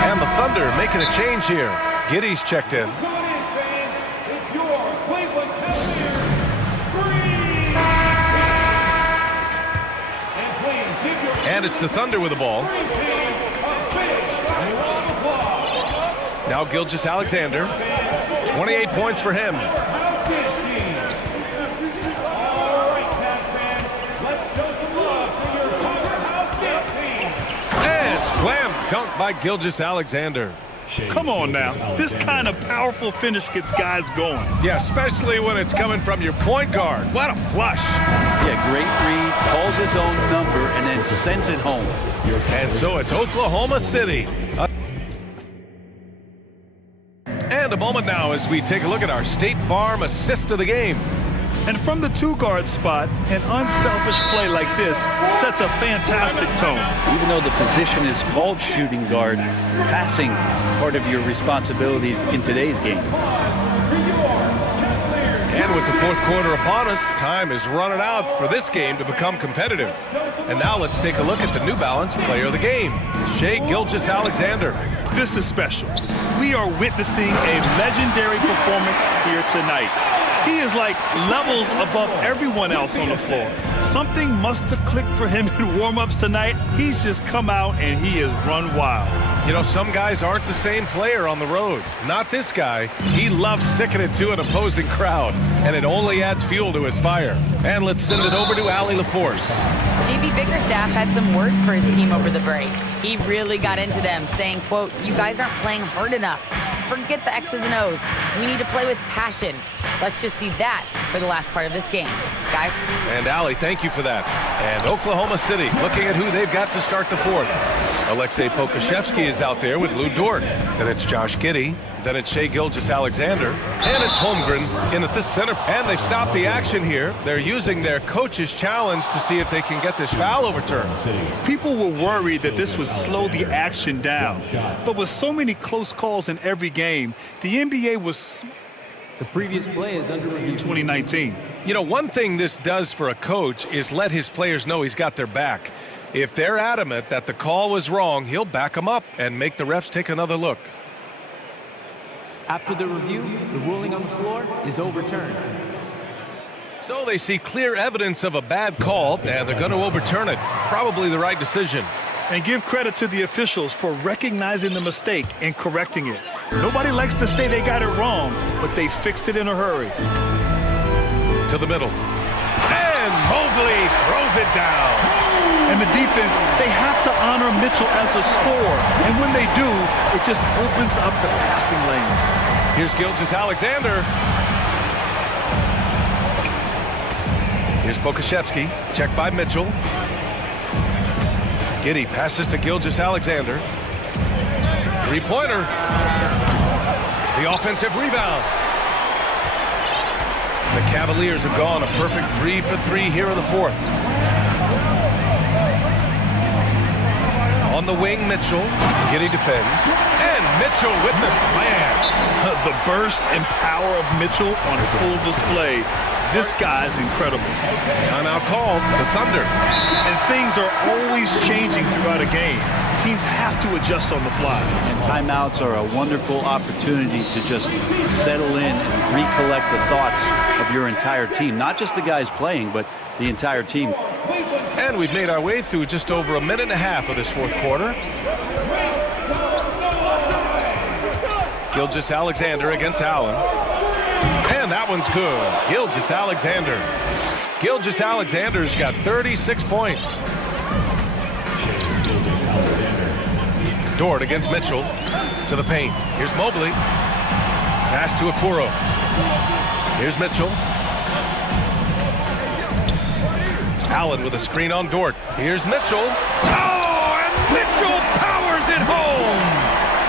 And the Thunder making a change here. Giddey's checked in. And it's the Thunder with the ball. Now Gilgeous Alexander. 28 points for him. And slam dunk by Gilgeous Alexander. Come on now. This kind of powerful finish gets guys going. Yeah, especially when it's coming from your point guard. What a flush. Yeah, great read, calls his own number, and then sends it home. And so it's Oklahoma City. And a moment now as we take a look at our State Farm assist of the game. And from the two-guard spot, an unselfish play like this sets a fantastic tone. Even though the position is called shooting guard, passing part of your responsibilities in today's game. And with the fourth quarter upon us, time is running out for this game to become competitive. And now let's take a look at the New Balance player of the game, Shai Gilgeous-Alexander. This is special. We are witnessing a legendary performance here tonight. He is like levels above everyone else on the floor. Something must have clicked for him in warm-ups tonight. He's just come out and he has run wild. You know, some guys aren't the same player on the road. Not this guy. He loves sticking it to an opposing crowd, and it only adds fuel to his fire. And let's send it over to Allie LaForce. JV Bickerstaff had some words for his team over the break. He really got into them, saying, quote, "You guys aren't playing hard enough. Forget the X's and O's. We need to play with passion. Let's just see that for the last part of this game, guys." And Allie, thank you for that. And Oklahoma City looking at who they've got to start the fourth. Alexei Pokashevsky is out there with Lou Dort. Then it's Josh Giddey. Then it's Shai Gilgeous-Alexander. And it's Holmgren in at the center. And they've stopped the action here. They're using their coach's challenge to see if they can get this foul overturned. People were worried that this would slow the action down. But with so many close calls in every game, the NBA was... The previous play is under review. 2019. You know, one thing this does for a coach is let his players know he's got their back. If they're adamant that the call was wrong, he'll back them up and make the refs take another look. After the review, the ruling on the floor is overturned. So they see clear evidence of a bad call, and they're going to overturn it. Probably the right decision. And give credit to the officials for recognizing the mistake and correcting it. Nobody likes to say they got it wrong, but they fixed it in a hurry. To the middle. And Mobley throws it down. And the defense, they have to honor Mitchell as a scorer. And when they do, it just opens up the passing lanes. Here's Gilgeous-Alexander. Here's Pokashevsky. Checked by Mitchell. Giddey passes to Gilgeous-Alexander. Three-pointer. The offensive rebound. The Cavaliers have gone a perfect 3 for 3 here in the fourth. On the wing, Mitchell. Giddey defends. And Mitchell with the slam. The burst and power of Mitchell on full display. This guy's incredible. Timeout called. The Thunder. And things are always changing throughout a game. Teams have to adjust on the fly. And timeouts are a wonderful opportunity to just settle in and recollect the thoughts of your entire team. Not just the guys playing, but the entire team. And we've made our way through just over a minute and a half of this fourth quarter. Gilgeous-Alexander against Allen. And that one's good. Gilgeous-Alexander. Gilgeous-Alexander's got 36 points. Dort against Mitchell. To the paint. Here's Mobley. Pass to Okoro. Here's Mitchell. Allen with a screen on Dort. Here's Mitchell. Oh, and Mitchell powers it home.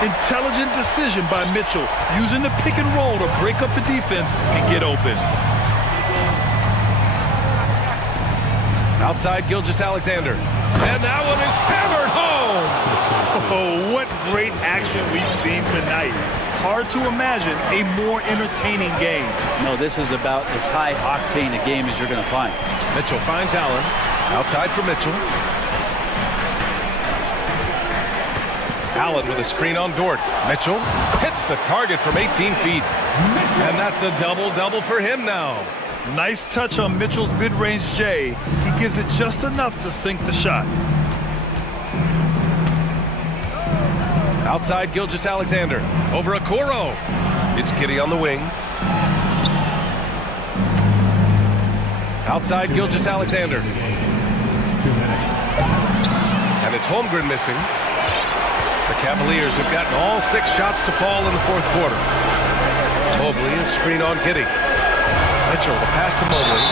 Intelligent decision by Mitchell, using the pick and roll to break up the defense and get open. Outside Gilgeous-Alexander. And that one is hammered home. Oh, what great action we've seen tonight. Hard to imagine a more entertaining game. No, this is about as high-octane a game as you're going to find. Mitchell finds Allen. Outside for Mitchell. Allen with a screen on Dort. Mitchell hits the target from 18 feet. And that's a double-double for him now. Nice touch on Mitchell's mid-range J. He gives it just enough to sink the shot. Outside Gilgeous-Alexander. Over Okoro. It's Kitty on the wing. Outside Gilgeous-Alexander. And it's Holmgren missing. The Cavaliers have gotten all 6 shots to fall in the fourth quarter. Mobley, a screen on Kitty. Mitchell, the pass to Mobley.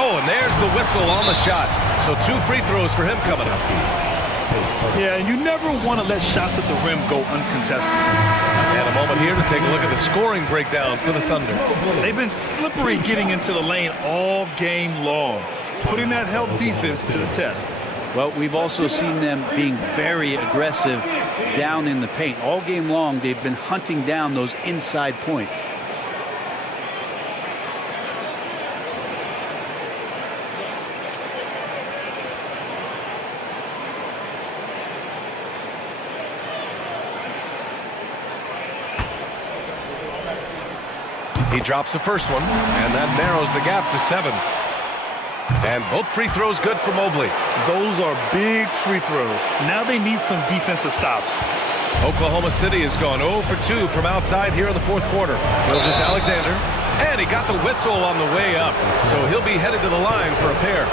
Oh, and there's the whistle on the shot. So 2 free throws for him coming up. Yeah, and you never want to let shots at the rim go uncontested. And a moment here to take a look at the scoring breakdown for the Thunder. They've been slippery getting into the lane all game long, putting that help defense to the test. Well, we've also seen them being very aggressive down in the paint. All game long, they've been hunting down those inside points. He drops the first one, and that narrows the gap to 7. And both free throws good for Mobley. Those are big free throws. Now they need some defensive stops. Oklahoma City has gone 0 for 2 from outside here in the fourth quarter. Gilgeous-Alexander, and he got the whistle on the way up, so he'll be headed to the line for a pair.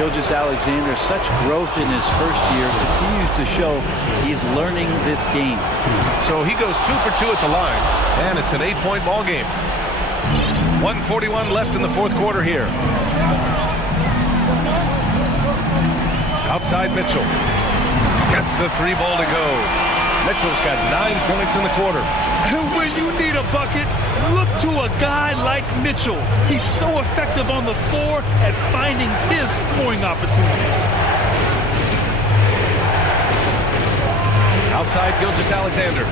Gilgeous-Alexander, such growth in his first year, continues to show he's learning this game. So he goes 2 for 2 at the line, and it's an 8-point ball game. 1:41 left in the fourth quarter here. Outside Mitchell. Gets the 3 ball to go. Mitchell's got 9 points in the quarter. And when you need a bucket, look to a guy like Mitchell. He's so effective on the floor at finding his scoring opportunities. Outside Gilgeous-Alexander.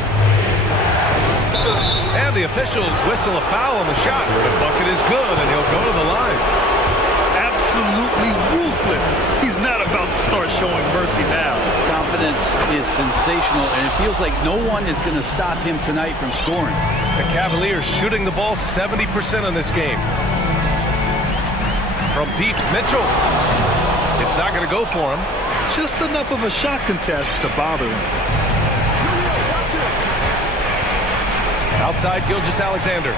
And the officials whistle a foul on the shot. The bucket is good, and he'll go to the line. Absolutely ruthless. He's not about to start showing mercy now. Confidence is sensational, and it feels like no one is going to stop him tonight from scoring. The Cavaliers shooting the ball 70% in this game. From deep, Mitchell. It's not going to go for him. Just enough of a shot contest to bother him. Outside Gilgeous-Alexander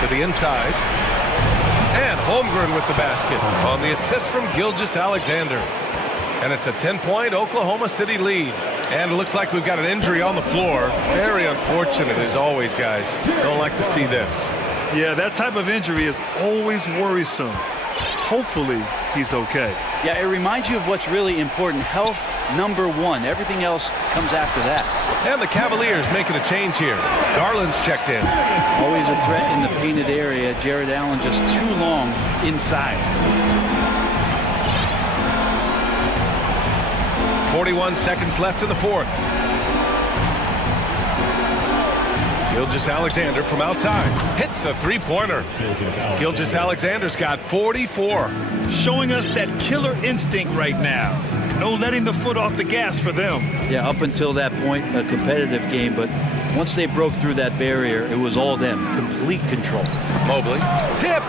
to the inside. And Holmgren with the basket on the assist from Gilgeous-Alexander. And it's a 10-point Oklahoma City lead. And it looks like we've got an injury on the floor. Very unfortunate as always, guys. Don't like to see this. Yeah, that type of injury is always worrisome. Hopefully, he's okay. Yeah, it reminds you of what's really important. Health, #1. Everything else comes after that. And the Cavaliers making a change here. Garland's checked in. Always a threat in the painted area. Jared Allen just too long inside. 41 seconds left in the fourth. Gilgeous-Alexander from outside hits the 3-pointer. Gilgeous-Alexander's got 44. Showing us that killer instinct right now. No letting the foot off the gas for them. Yeah, up until that point, a competitive game, but once they broke through that barrier, it was all them. Complete control. Mobley tipped.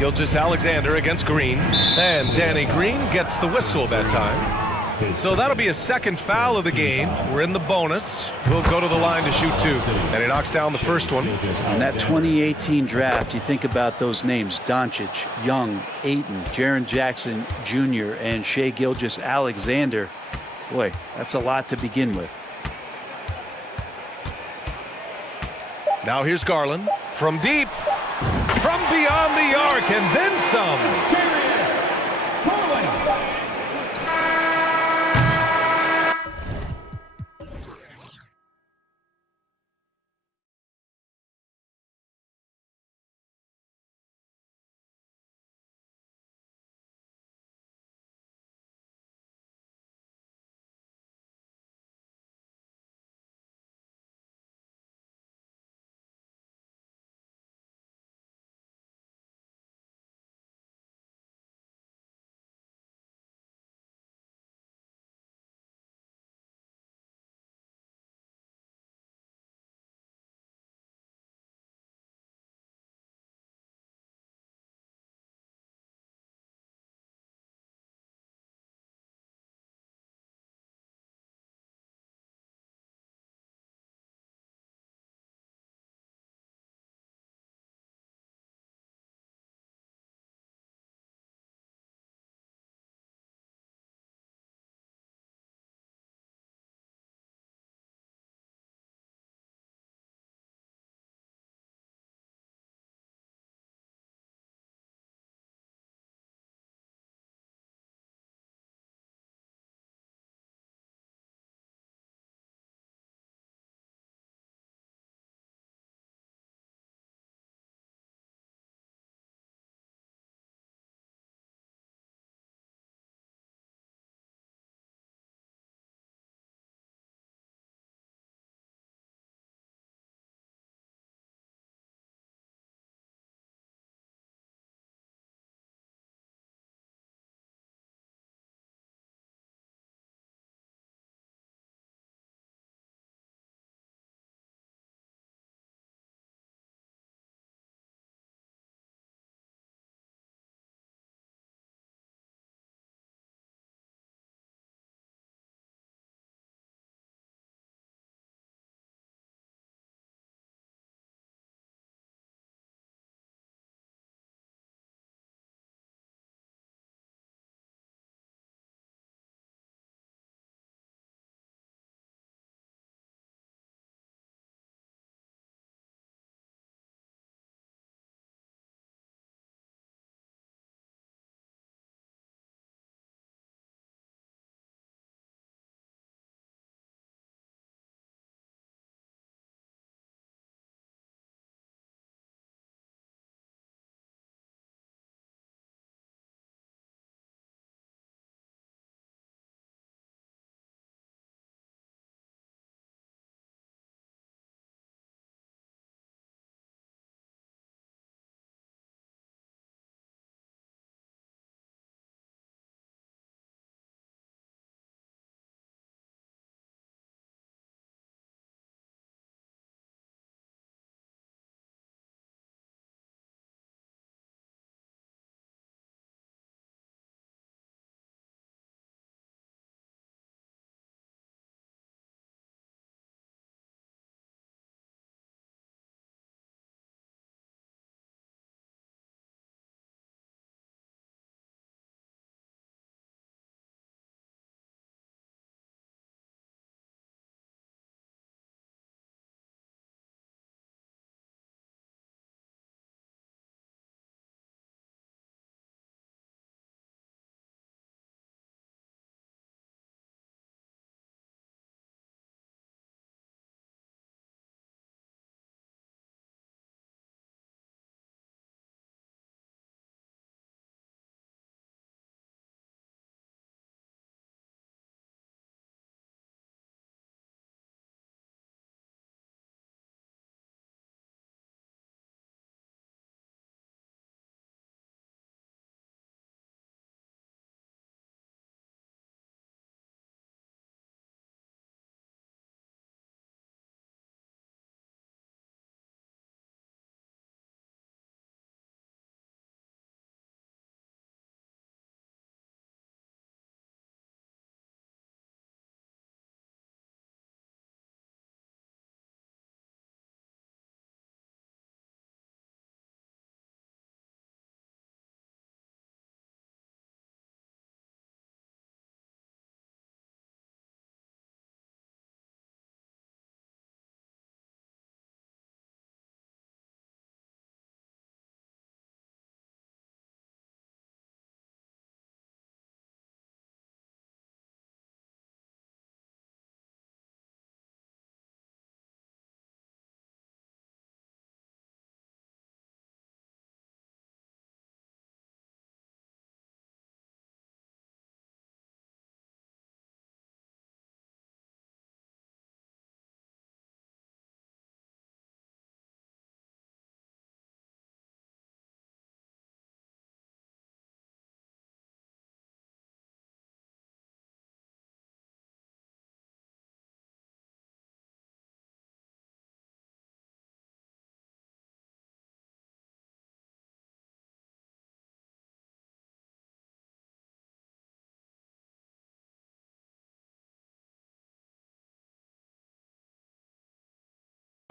Gilgeous-Alexander against Green. And Danny Green gets the whistle that time. So that'll be a second foul of the game. We're in the bonus. We'll go to the line to shoot 2. And he knocks down the first one. In that 2018 draft, you think about those names: Doncic, Young, Ayton, Jaren Jackson Jr., and Shai Gilgeous-Alexander. Boy, that's a lot to begin with. Now here's Garland from deep, from beyond the arc, and then some.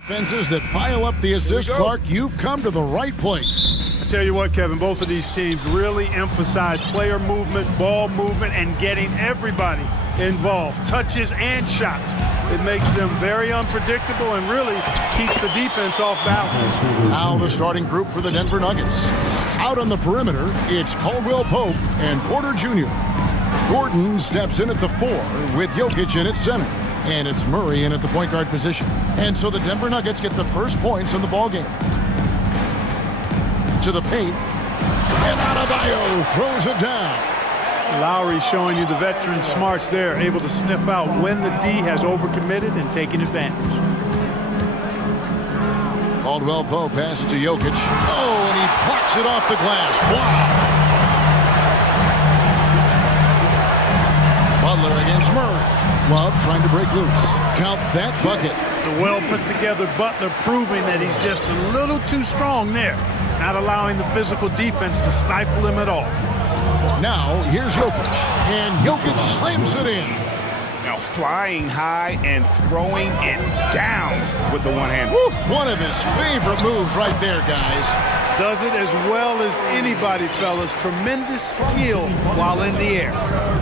Offenses that pile up the assist, Clark, you've come to the right place. I tell you what, Kevin, both of these teams really emphasize player movement, ball movement, and getting everybody involved, touches and shots. It makes them very unpredictable and really keeps the defense off balance. Now the starting group for the Denver Nuggets. Out on the perimeter, it's Caldwell Pope and Porter Jr. Gordon steps in at the 4 with Jokic in at center. And it's Murray in at the point guard position. And so the Denver Nuggets get the first points in the ballgame. To the paint. And Adebayo throws it down. Lowry showing you the veteran smarts there, able to sniff out when the D has overcommitted and taking advantage. Caldwell Pope passes to Jokic. Oh, and he blocks it off the glass. Wow. Butler against Murray. Love trying to break loose. Count that bucket. The well-put-together Butler proving that he's just a little too strong there, not allowing the physical defense to stifle him at all. Now, here's Jokic, and Jokic slams it in. Now flying high and throwing it down with the one hand. Woo, one of his favorite moves right there, guys. Does it as well as anybody, fellas. Tremendous skill while in the air.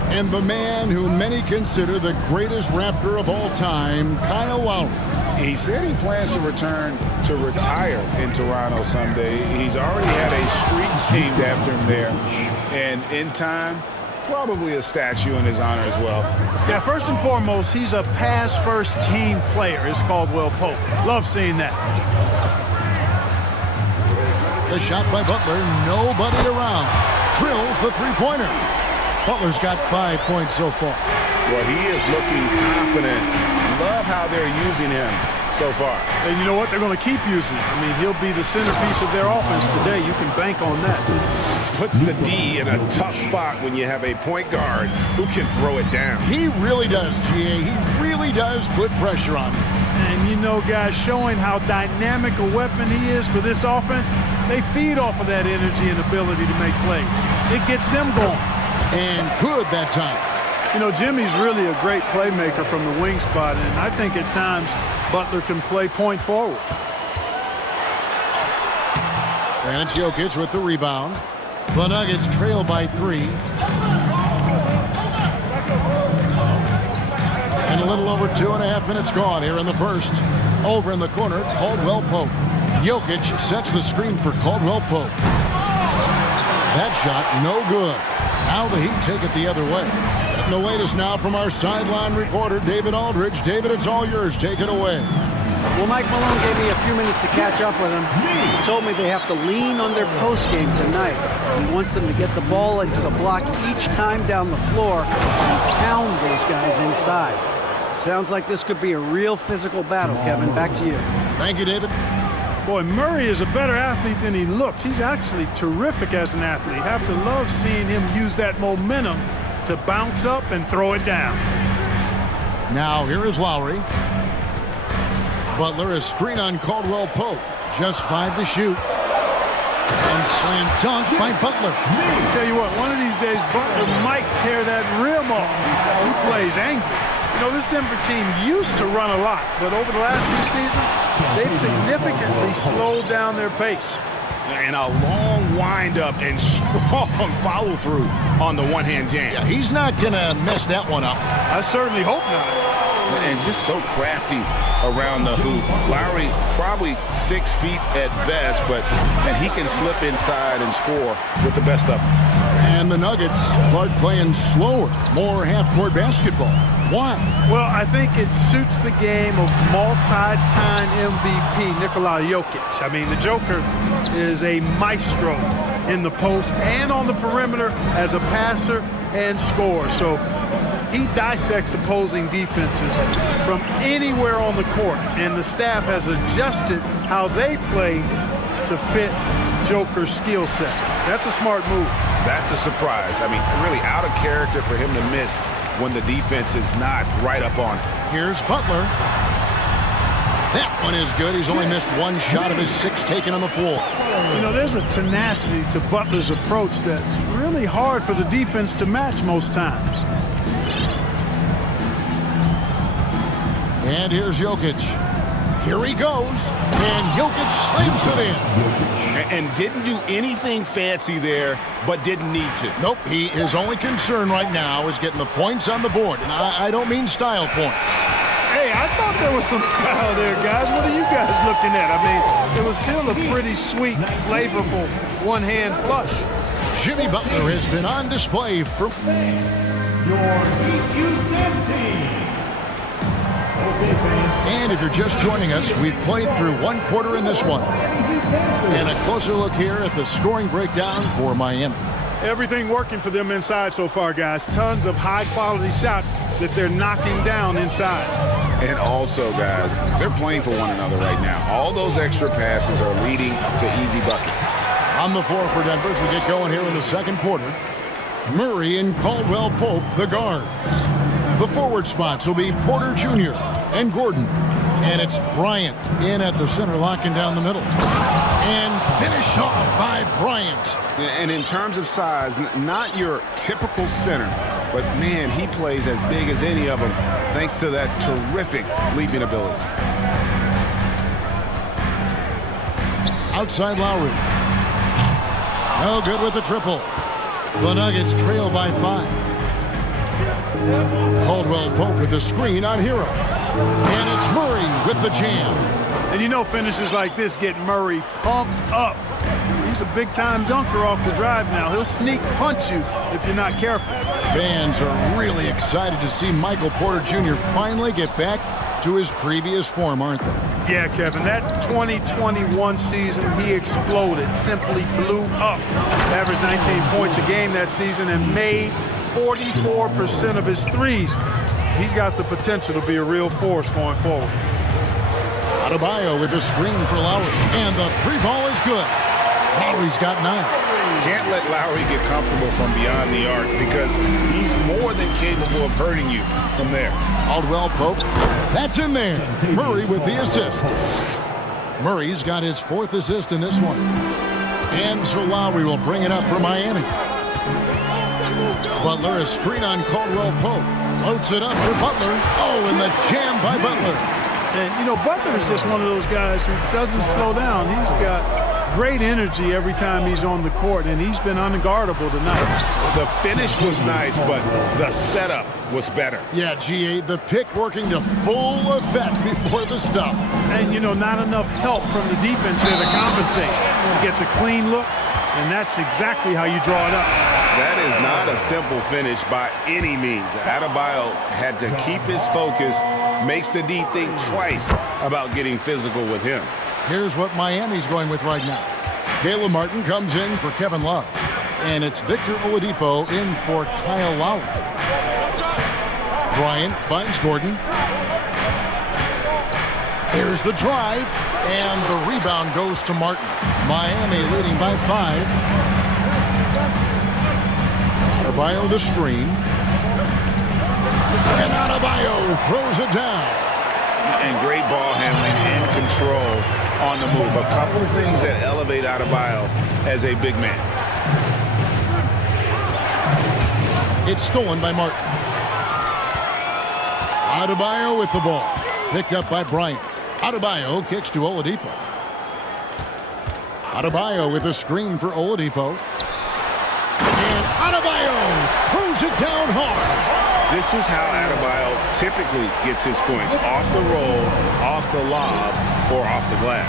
And the man who many consider the greatest Raptor of all time, Kyle Lowry. He said he plans to return to retire in Toronto someday. He's already had a street named after him there. And in time, probably a statue in his honor as well. Yeah, first and foremost, he's a pass-first team player, is Caldwell Pope. Love seeing that. The shot by Butler, nobody around. Drills the three-pointer. Butler's got 5 points so far. Well, he is looking confident. Love how they're using him so far. And you know what? They're going to keep using him. I mean, he'll be the centerpiece of their offense today. You can bank on that. Puts the D in a tough spot when you have a point guard who can throw it down. He really does, GA. He really does put pressure on him. And you know, guys, showing how dynamic a weapon he is for this offense, they feed off of that energy and ability to make plays. It gets them going. And good that time. You know, Jimmy's really a great playmaker from the wing spot, and I think at times Butler can play point forward. And it's Jokic with the rebound. The Nuggets trail by 3. And a little over 2.5 minutes gone here in the first. Over in the corner, Caldwell Pope. Jokic sets the screen for Caldwell Pope. That shot, no good. Now the Heat take it the other way. Getting the latest now from our sideline reporter, David Aldridge. David, it's all yours. Take it away. Well, Mike Malone gave me a few minutes to catch up with him. He told me they have to lean on their postgame tonight. He wants them to get the ball into the block each time down the floor and pound those guys inside. Sounds like this could be a real physical battle, Kevin. Back to you. Thank you, David. Boy, Murray is a better athlete than he looks. He's actually terrific as an athlete. You have to love seeing him use that momentum to bounce up and throw it down. Now here is Lowry. Butler, a screen on Caldwell Pope. Just 5 to shoot. And slam dunk by Butler. I'll tell you what, one of these days, Butler might tear that rim off. He plays angry. You know, this Denver team used to run a lot, but over the last few seasons, they've significantly slowed down their pace. And a long windup and strong follow-through on the one-hand jam. Yeah, he's not going to mess that one up. I certainly hope not. And just so crafty around the hoop. Lowry probably 6 feet at best, but he can slip inside and score with the best of them. And the Nuggets, Clark, playing slower, more half-court basketball. Why? Well, I think it suits the game of multi-time MVP Nikola Jokic. I mean, the Joker is a maestro in the post and on the perimeter as a passer and scorer. So he dissects opposing defenses from anywhere on the court, and the staff has adjusted how they play to fit Joker's skill set. That's a smart move. That's a surprise. I mean, really out of character for him to miss when the defense is not right up on him. Here's Butler. That one is good. He's only missed 1 shot of his 6 taken on the floor. You know, there's a tenacity to Butler's approach that's really hard for the defense to match most times. And here's Jokic. Here he goes, and Jokic slams it in. And didn't do anything fancy there, but didn't need to. Nope, his only concern right now is getting the points on the board, and I don't mean style points. Hey, I thought there was some style there, guys. What are you guys looking at? I mean, it was still a pretty sweet, flavorful one-hand flush. Jimmy Butler has been on display from Your EQ team. And if you're just joining us, we've played through one quarter in this one. And a closer look here at the scoring breakdown for Miami. Everything working for them inside so far, guys. Tons of high-quality shots that they're knocking down inside. And also, guys, they're playing for one another right now. All those extra passes are leading to easy buckets. On the floor for Denver as we get going here in the second quarter. Murray and Caldwell Pope, the guards. The forward spots will be Porter Jr. and Gordon. And it's Bryant in at the center, locking down the middle. And finished off by Bryant. And in terms of size, not your typical center, but man, he plays as big as any of them thanks to that terrific leaping ability. Outside Lowry. No good with the triple. The Nuggets trail by 5. Caldwell Pope with the screen on Hero. And it's Murray with the jam. And you know finishes like this get Murray pumped up. He's a big-time dunker off the drive now. He'll sneak punch you if you're not careful. Fans are really excited to see Michael Porter Jr. finally get back to his previous form, aren't they? Yeah, Kevin, that 2021 season, he exploded, simply blew up. Averaged 19 points a game that season and made 44% of his threes. He's got the potential to be a real force going forward. Adebayo with a screen for Lowry, and the three ball is good. Lowry's got 9. Can't let Lowry get comfortable from beyond the arc because he's more than capable of hurting you from there. Caldwell Pope, that's in there. Murray with the assist. Murray's got his 4th assist in this one. And so Lowry will bring it up for Miami. Butler, a screen on Caldwell Pope. Floats it up for Butler. Oh, and the jam by Butler. And, you know, Butler is just one of those guys who doesn't slow down. He's got great energy every time he's on the court, and he's been unguardable tonight. The finish was nice, but the setup was better. Yeah, GA, the pick working to full effect before the stuff. And, you know, not enough help from the defense there to compensate. He gets a clean look, and that's exactly how you draw it up. That is not a simple finish by any means. Adebayo had to keep his focus, makes the D think twice about getting physical with him. Here's what Miami's going with right now. Caleb Martin comes in for Kevin Love. And it's Victor Oladipo in for Kyle Lowry. Bryant finds Gordon. Here's the drive. And the rebound goes to Martin. Miami leading by 5. Adebayo the screen. And Adebayo throws it down. And great ball handling and control on the move. A couple things that elevate Adebayo as a big man. It's stolen by Martin. Adebayo with the ball. Picked up by Bryant. Adebayo kicks to Oladipo. Adebayo with a screen for Oladipo. And Adebayo throws it down hard. This is how Adebayo typically gets his points. Off the roll, off the lob, or off the glass.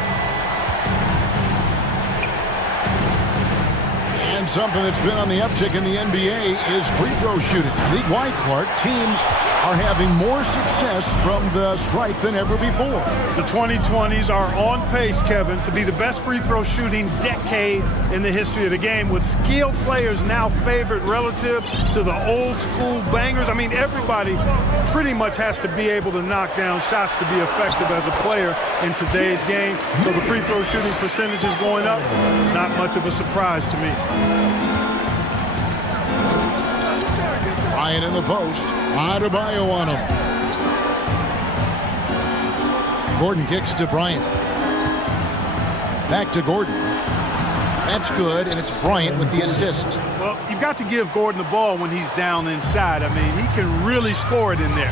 And something that's been on the uptick in the NBA is free throw shooting. League-wide, Clark, teams are having more success from the stripe than ever before. The 2020s are on pace, Kevin, to be the best free throw shooting decade in the history of the game, with skilled players now favored relative to the old school bangers. I mean, everybody pretty much has to be able to knock down shots to be effective as a player in today's game. So the free throw shooting percentage is going up. Not much of a surprise to me. Bryant in the post. Adebayo on him. Gordon kicks to Bryant. Back to Gordon. That's good, and it's Bryant with the assist. Well, you've got to give Gordon the ball when he's down inside. I mean, he can really score it in there.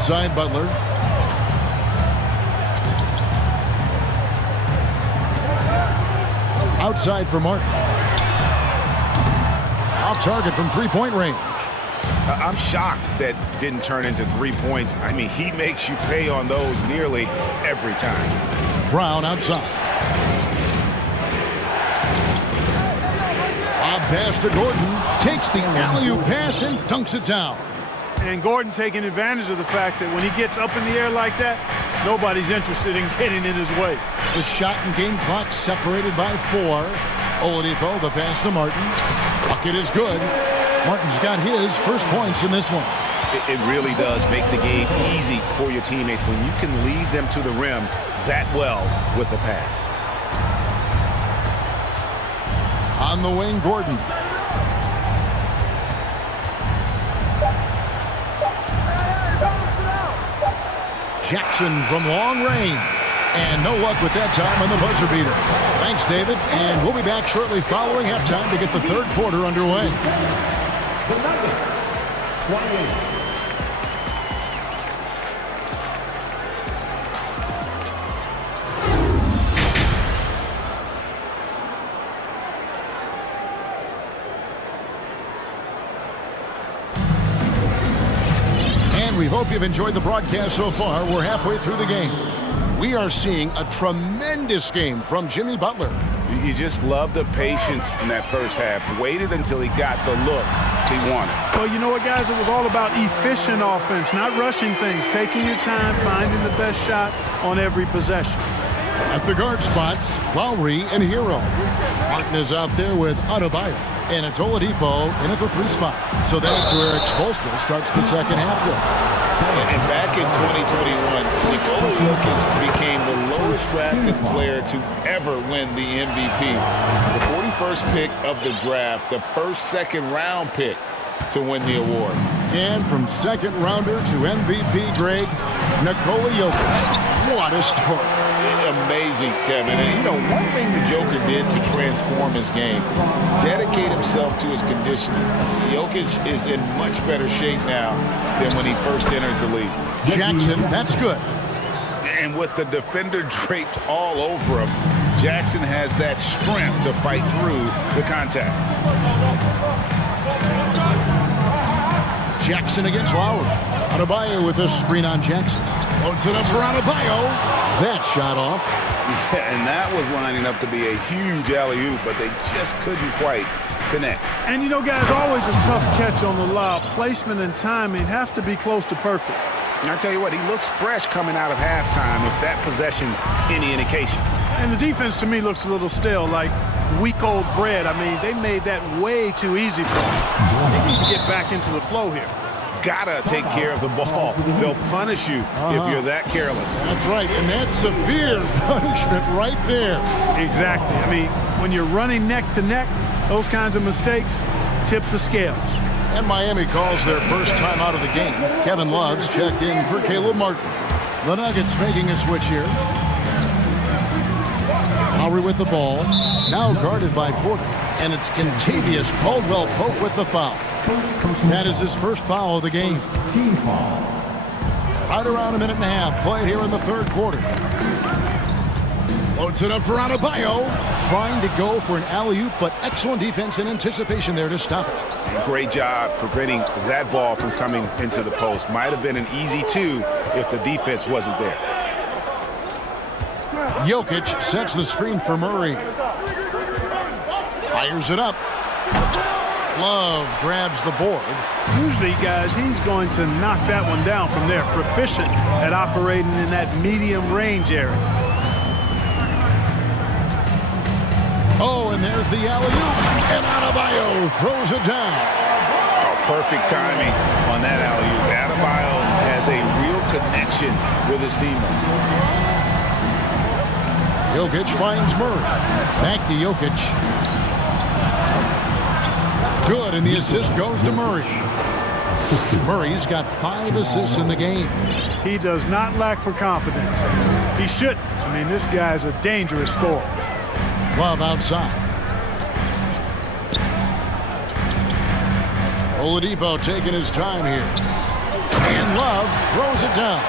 Outside Butler. Outside for Martin. Off target from three-point range. I'm shocked that didn't turn into 3 points. I mean, he makes you pay on those nearly every time. Brown outside. Lob pass to Gordon. Takes the alley-oop pass and dunks it down. And Gordon taking advantage of the fact that when he gets up in the air like that, nobody's interested in getting in his way. The shot and game clock separated by 4. Oladipo, the pass to Martin. Bucket is good. Martin's got his first points in this one. It really does make the game easy for your teammates when you can lead them to the rim that well with a pass. On the wing, Gordon. Jackson from long range. And no luck with that time on the buzzer beater. Thanks, David. And we'll be back shortly following halftime to get the third quarter underway. And we hope you've enjoyed the broadcast so far. We're halfway through the game. We are seeing a tremendous game from Jimmy Butler. You just love the patience in that first half. Waited until he got the look he wanted. Well, you know what, guys? It was all about efficient offense, not rushing things, taking your time, finding the best shot on every possession. At the guard spots, Lowry and Hero. Martin is out there with Adebayo. And it's Oladipo in at the 3 spot. So that's where Expulstra starts the second half with. And back in 2021, Nikola Jokic became the lowest drafted player to ever win the MVP. The 41st pick of the draft, the first second-round pick to win the award. And from second rounder to MVP, Greg, Nikola Jokic. What a story. Amazing, Kevin. And you know, one thing the Joker did to transform his game, dedicate himself to his conditioning. Jokic is in much better shape now than when he first entered the league. Jackson, that's good. And with the defender draped all over him, Jackson has that strength to fight through the contact. Jackson against Lowry. Adebayo with this screen on Jackson. Loads it up for Adebayo. That shot off. Yeah, and that was lining up to be a huge alley-oop, but they just couldn't quite connect. And you know, guys, always a tough catch on the lob. Placement and timing have to be close to perfect. And I tell you what, he looks fresh coming out of halftime if that possession's any indication. And the defense to me looks a little stale, like week-old bread. I mean, they made that way too easy for them. They need to get back into the flow here. Gotta take care of the ball. They'll punish you if you're that careless. That's right, and that's severe punishment right there. Exactly. I mean, when you're running neck to neck, those kinds of mistakes tip the scales. And Miami calls their first time out of the game. Kevin Love's checked in for Caleb Martin. The Nuggets making a switch here. Lowry with the ball. Now guarded by Porter. And it's Kentavious Caldwell-Pope with the foul. That is his first foul of the game. Team foul. Right around a minute and a half played here in the third quarter. Loads it up for Adebayo. Trying to go for an alley-oop, but excellent defense and anticipation there to stop it. Great job preventing that ball from coming into the post. Might have been an easy 2 if the defense wasn't there. Jokic sets the screen for Murray. Fires it up. Love grabs the board. Usually, guys, he's going to knock that one down from there. Proficient at operating in that medium range area. Oh, and there's the alley-oop. And Adebayo throws it down. Oh, perfect timing on that alley-oop. Adebayo has a real connection with his teammates. Jokic finds Murray. Back to Jokic. Good, and the assist goes to Murray. Murray's got 5 assists in the game. He does not lack for confidence. He shouldn't. I mean, this guy's a dangerous scorer. Love outside. Oladipo taking his time here. And Kevin Love throws it down.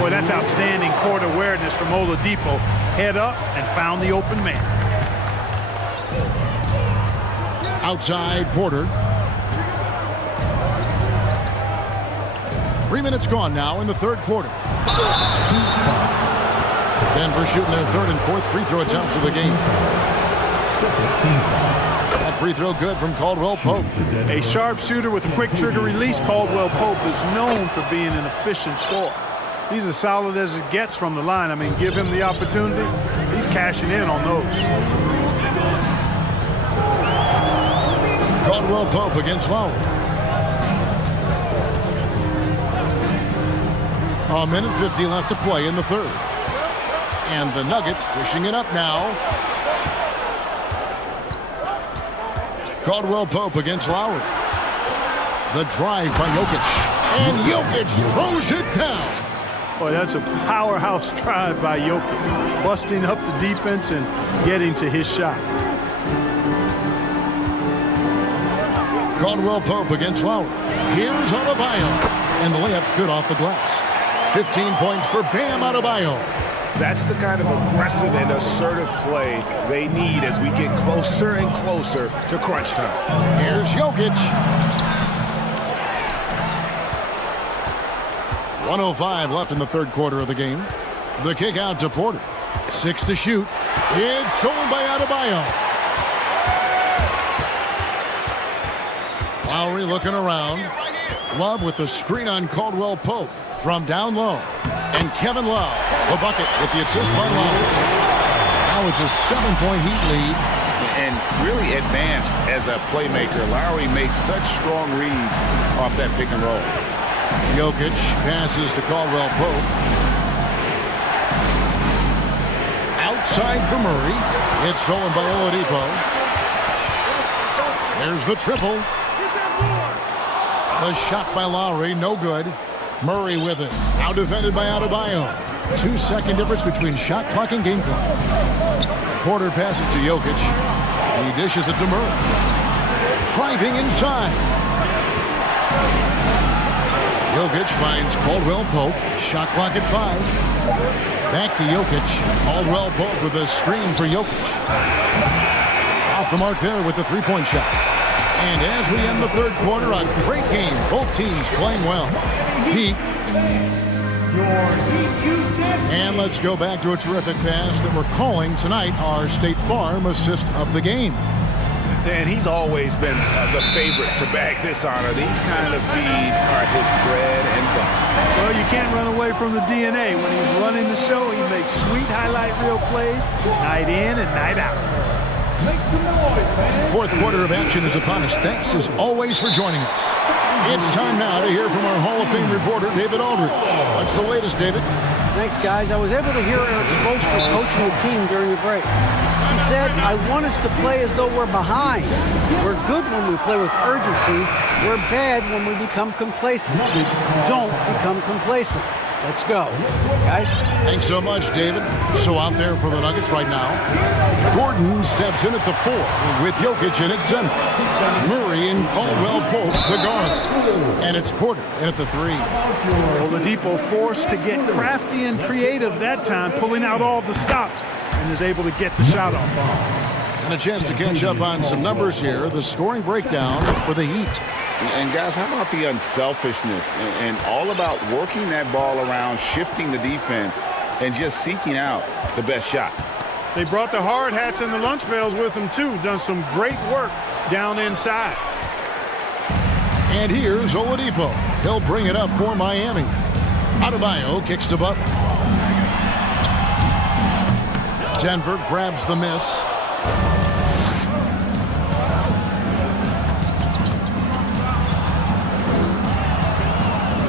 Boy, that's outstanding court awareness from Oladipo. Head up and found the open man. Outside Porter. 3 minutes gone now in the third quarter. Denver shooting their third and fourth free throw attempts of the game. That free throw good from Caldwell Pope. A sharpshooter with a quick trigger release. Caldwell Pope is known for being an efficient scorer. He's as solid as it gets from the line. I mean, give him the opportunity. He's cashing in on those. Caldwell Pope against Lowry. A minute 50 left to play in the third. And the Nuggets pushing it up now. Caldwell Pope against Lowry. The drive by Jokic. And Jokic throws it down. Boy, that's a powerhouse drive by Jokic. Busting up the defense and getting to his shot. Caldwell Pope against Lowry. Here's Adebayo. And the layup's good off the glass. 15 points for Bam Adebayo. That's the kind of aggressive and assertive play they need as we get closer and closer to crunch time. Here's Jokic. 1:05 left in the third quarter of the game. The kick out to Porter. 6 to shoot. It's stolen by Adebayo. Lowry looking around. Love with the screen on Caldwell Pope from down low. And Kevin Love, the bucket with the assist by Lowry. Now it's a 7-point Heat lead. And really advanced as a playmaker. Lowry makes such strong reads off that pick and roll. Jokic passes to Caldwell Pope. Outside for Murray. It's stolen by Oladipo. There's the triple. The shot by Lowry, no good. Murray with it. Now defended by Adebayo. 2-second difference between shot clock and game clock. Porter passes to Jokic. He dishes it to Murray. Driving inside. Jokic finds Caldwell Pope. Shot clock at 5. Back to Jokic. Caldwell Pope with a screen for Jokic. Off the mark there with the three-point shot. And as we end the third quarter, a great game. Both teams playing well. Heat. And let's go back to a terrific pass that we're calling tonight our State Farm assist of the game. Dan, he's always been the favorite to bag this honor. These kind of feeds are his bread and butter. Well, you can't run away from the DNA. When he's running the show, he makes sweet highlight reel plays night in and night out. Fourth quarter of action is upon us. Thanks as always for joining us. It's time now to hear from our Hall of Fame reporter, David Aldridge. What's the latest, David? Thanks, guys. I was able to hear Eric Spoelstra coaching the team during the break. He said, I want us to play as though we're behind. We're good when we play with urgency. We're bad when we become complacent. Don't become complacent. Let's go. Guys? Thanks so much, David. So out there for the Nuggets right now, Gordon steps in at the 4 with Jokic in at center. Murray and Caldwell Pope, the guards. And it's Porter in at the 3. Oladipo forced to get crafty and creative that time, pulling out all the stops, and is able to get the shot off. And a chance to catch up on some numbers here. The scoring breakdown for the Heat. And guys, how about the unselfishness and all about working that ball around, shifting the defense, and just seeking out the best shot. They brought the hard hats and the lunch pails with them, too. Done some great work down inside. And here's Oladipo. He'll bring it up for Miami. Adebayo kicks to Butler. Denver grabs the miss.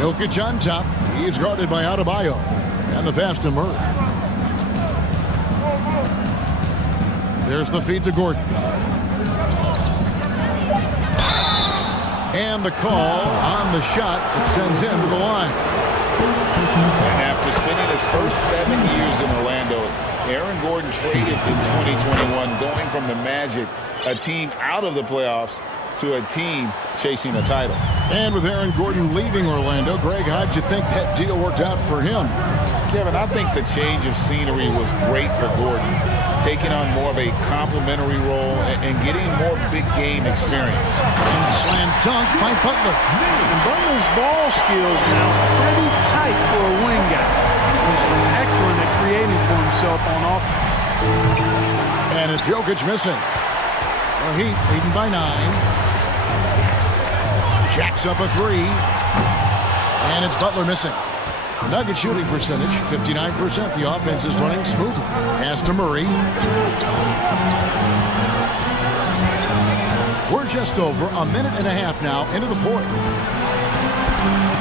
Jokic on top. He's guarded by Adebayo. And the pass to Murray. There's the feed to Gordon. And the call on the shot that sends him to the line. And after spending his first 7 years in Orlando, Aaron Gordon traded in 2021, going from the Magic, a team out of the playoffs, to a team chasing a title. And with Aaron Gordon leaving Orlando, Greg, how'd you think that deal worked out for him? Kevin, I think the change of scenery was great for Gordon, taking on more of a complimentary role and getting more big game experience. And slam dunk by Butler. And Butler's ball skills now pretty tight for a wing guy. He's excellent at creating for himself on offense. And it's Jokic missing. The Heat leading by 9. Jacks up a 3. And it's Butler missing. Nugget shooting percentage, 59%. The offense is running smoothly. Pass to Murray. We're just over a minute and a half now into the fourth.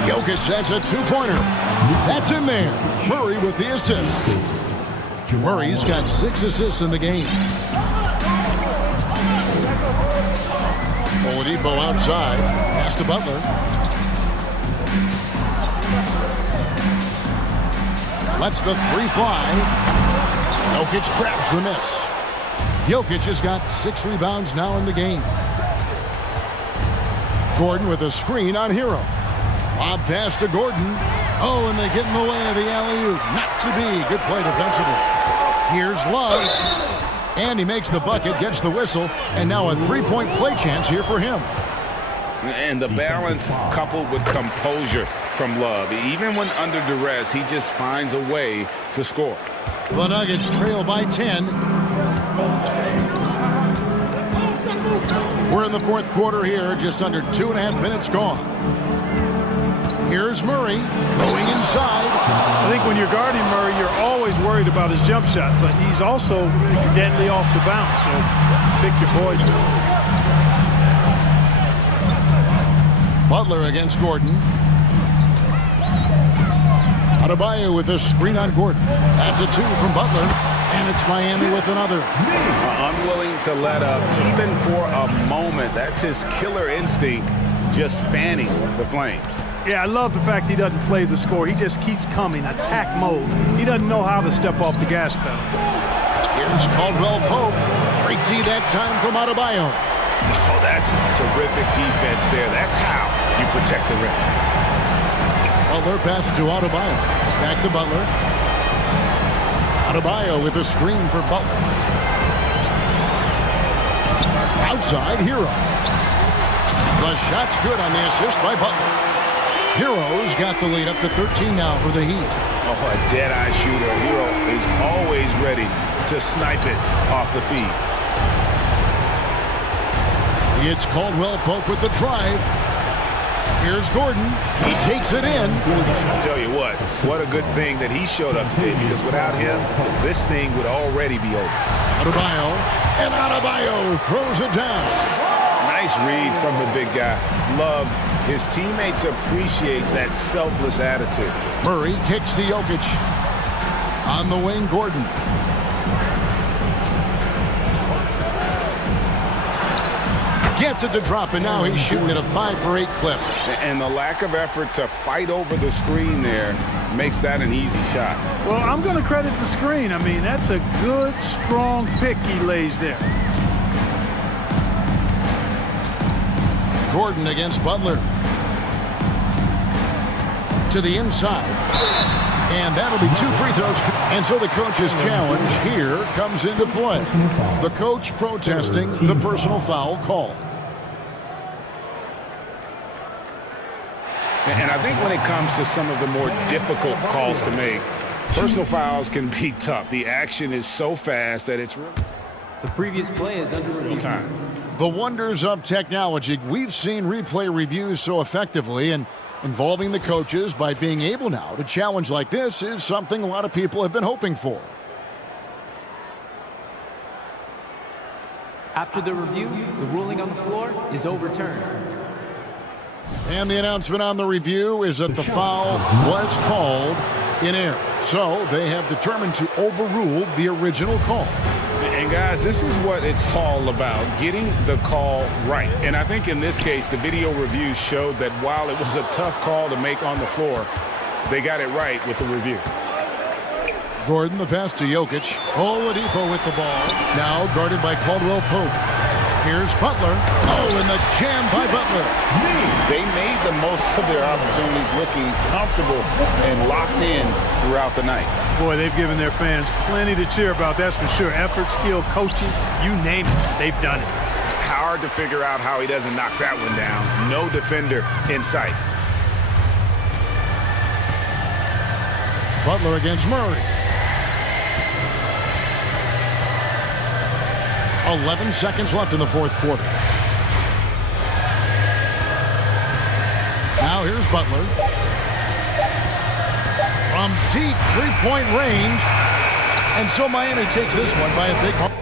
Jokic, that's a two-pointer. That's in there. Murray with the assist. Murray's got 6 assists in the game. Oladipo outside. Pass to Butler. Lets the 3 fly. Jokic grabs the miss. Jokic has got 6 rebounds now in the game. Gordon with a screen on Hero. Lob pass to Gordon. Oh, and they get in the way of the alley-oop. Not to be. Good play defensively. Here's Love. And he makes the bucket, gets the whistle, and now a 3-point play chance here for him. And the balance coupled with composure from Love. Even when under duress, he just finds a way to score. The Nuggets trail by 10. We're in the fourth quarter here, just under 2.5 minutes gone. Here's Murray going inside. I think when you're guarding Murray, you're always worried about his jump shot, but he's also deadly off the bounce, so pick your poison. Butler against Gordon. Adebayo with a screen on Gordon. That's a 2 from Butler, and it's Miami with another. Unwilling to let up, even for a moment. That's his killer instinct, just fanning the flames. Yeah, I love the fact he doesn't play the score. He just keeps coming, attack mode. He doesn't know how to step off the gas pedal. Here's Caldwell Pope. Great D that time from Adebayo. Oh, that's terrific defense there. That's how you protect the rim. Butler passes to Adebayo. Back to Butler. Adebayo with a screen for Butler. Outside, Hero. The shot's good on the assist by Butler. Hero's got the lead up to 13 now for the Heat. Oh, a dead-eye shooter. Hero is always ready to snipe it off the feed. It's Caldwell Pope with the drive. Here's Gordon. He takes it in. I'll tell you what a good thing that he showed up today, because without him, this thing would already be over. Adebayo, and Adebayo throws it down. Nice read from the big guy. Love. His teammates appreciate that selfless attitude. Murray kicks to Jokic. On the wing, Gordon. Gets it to drop, and now he's shooting at a 5 for 8 clip. And the lack of effort to fight over the screen there makes that an easy shot. Well, I'm going to credit the screen. I mean, that's a good, strong pick he lays there. Gordon against Butler. To the inside. And that'll be 2 free throws. And so the coach's challenge here comes into play. The coach protesting the personal foul call. And I think when it comes to some of the more difficult calls to make, personal fouls can be tough. The action is so fast that it's really... The previous play is under review. Time. The wonders of technology. We've seen replay reviews so effectively, and involving the coaches by being able now to challenge like this is something a lot of people have been hoping for. After the review, the ruling on the floor is overturned. And the announcement on the review is that the foul was called in error. So they have determined to overrule the original call. And guys, this is what it's all about, getting the call right. And I think in this case, the video review showed that while it was a tough call to make on the floor, they got it right with the review. Gordon, the pass to Jokic. Oladipo with the ball. Now guarded by Caldwell Pope. Here's Butler. Oh, and the jam by Butler. They made the most of their opportunities, looking comfortable and locked in throughout the night. Boy, they've given their fans plenty to cheer about, that's for sure. Effort, skill, coaching, you name it, they've done it. Hard to figure out how he doesn't knock that one down. No defender in sight. Butler against Murray. 11 seconds left in the fourth quarter. Now here's Butler. From deep three-point range. And so Miami takes this one by a big margin.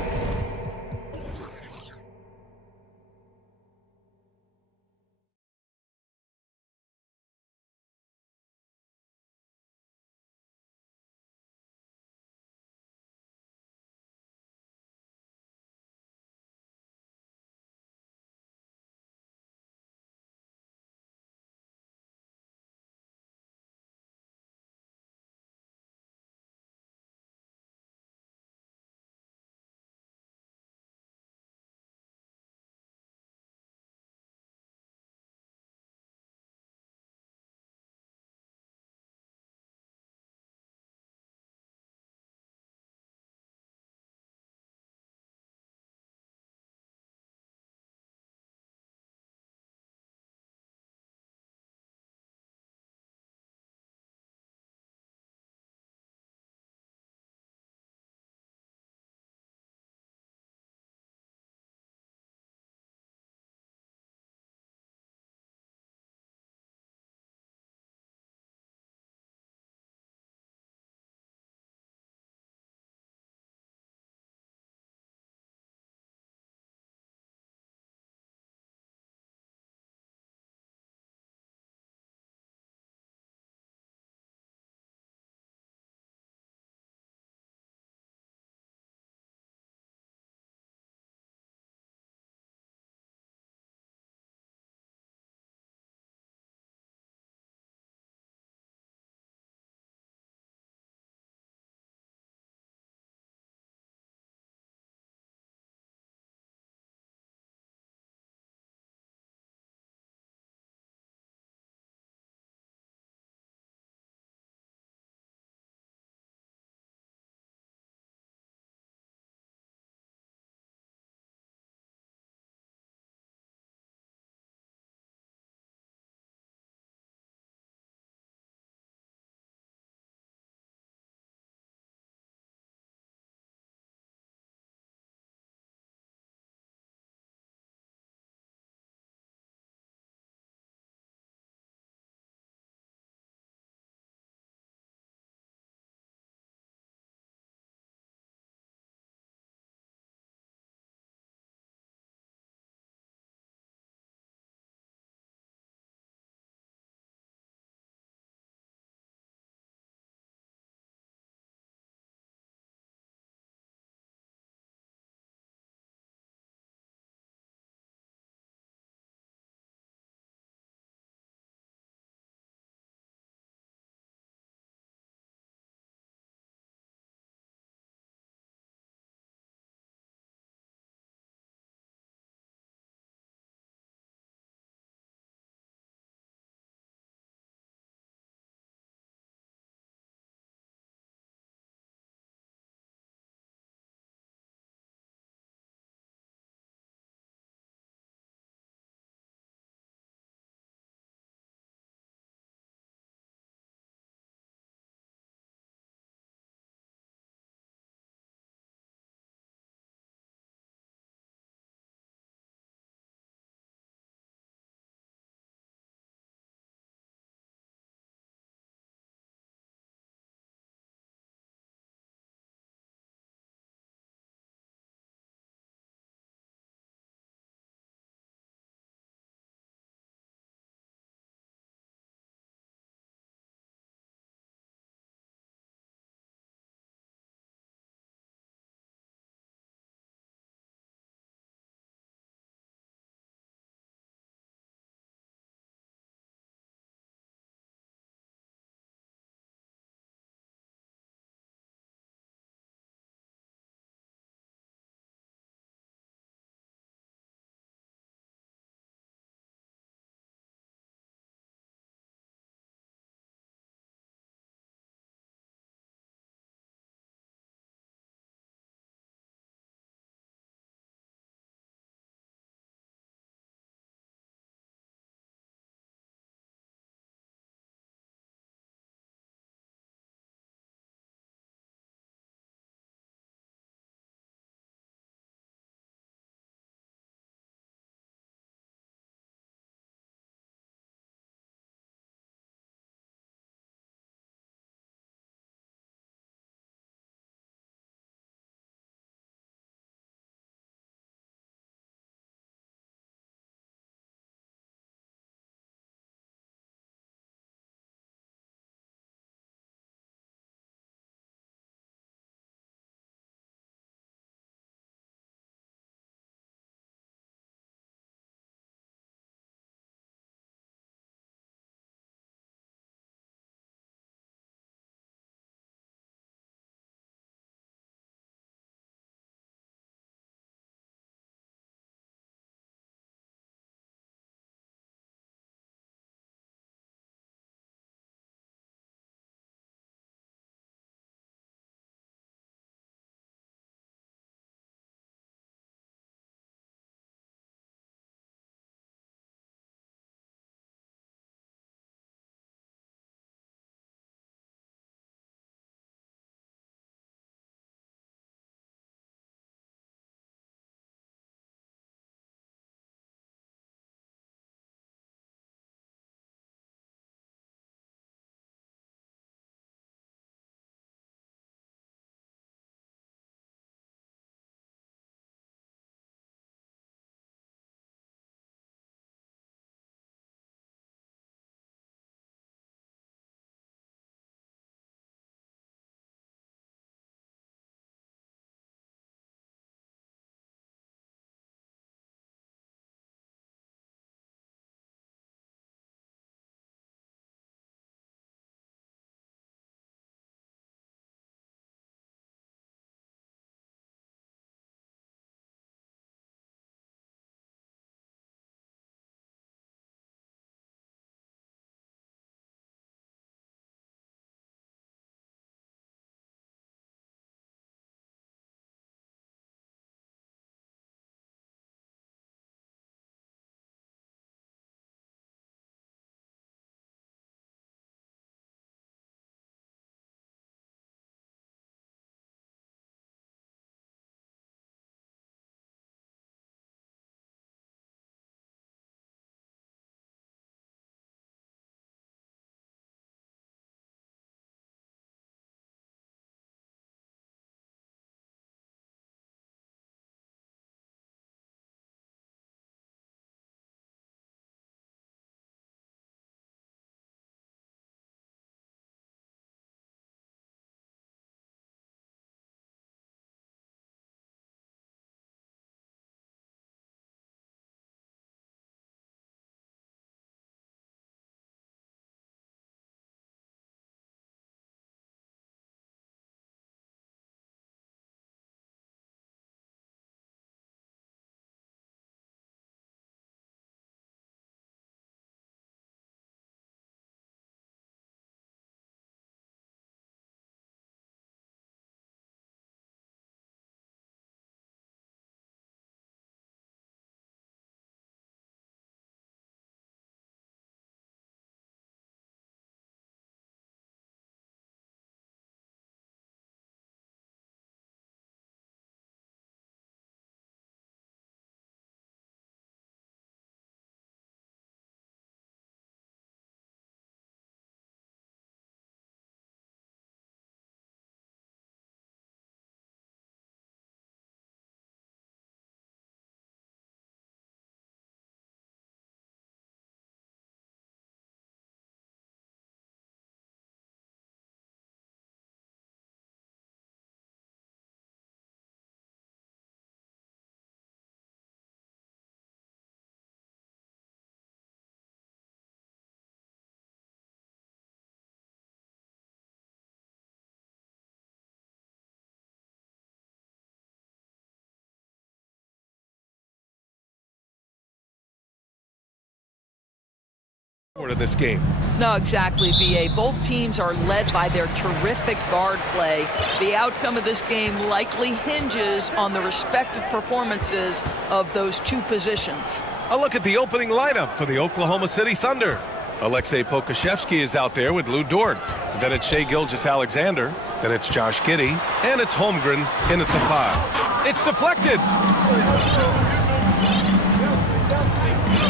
in this game. No, exactly, B.A. Both teams are led by their terrific guard play. The outcome of this game likely hinges on the respective performances of those two positions. A look at the opening lineup for the Oklahoma City Thunder. Alexei Pokusevski is out there with Lou Dort. Then it's Shai Gilgeous-Alexander. Then it's Josh Giddey. And it's Holmgren in at the 5. It's deflected.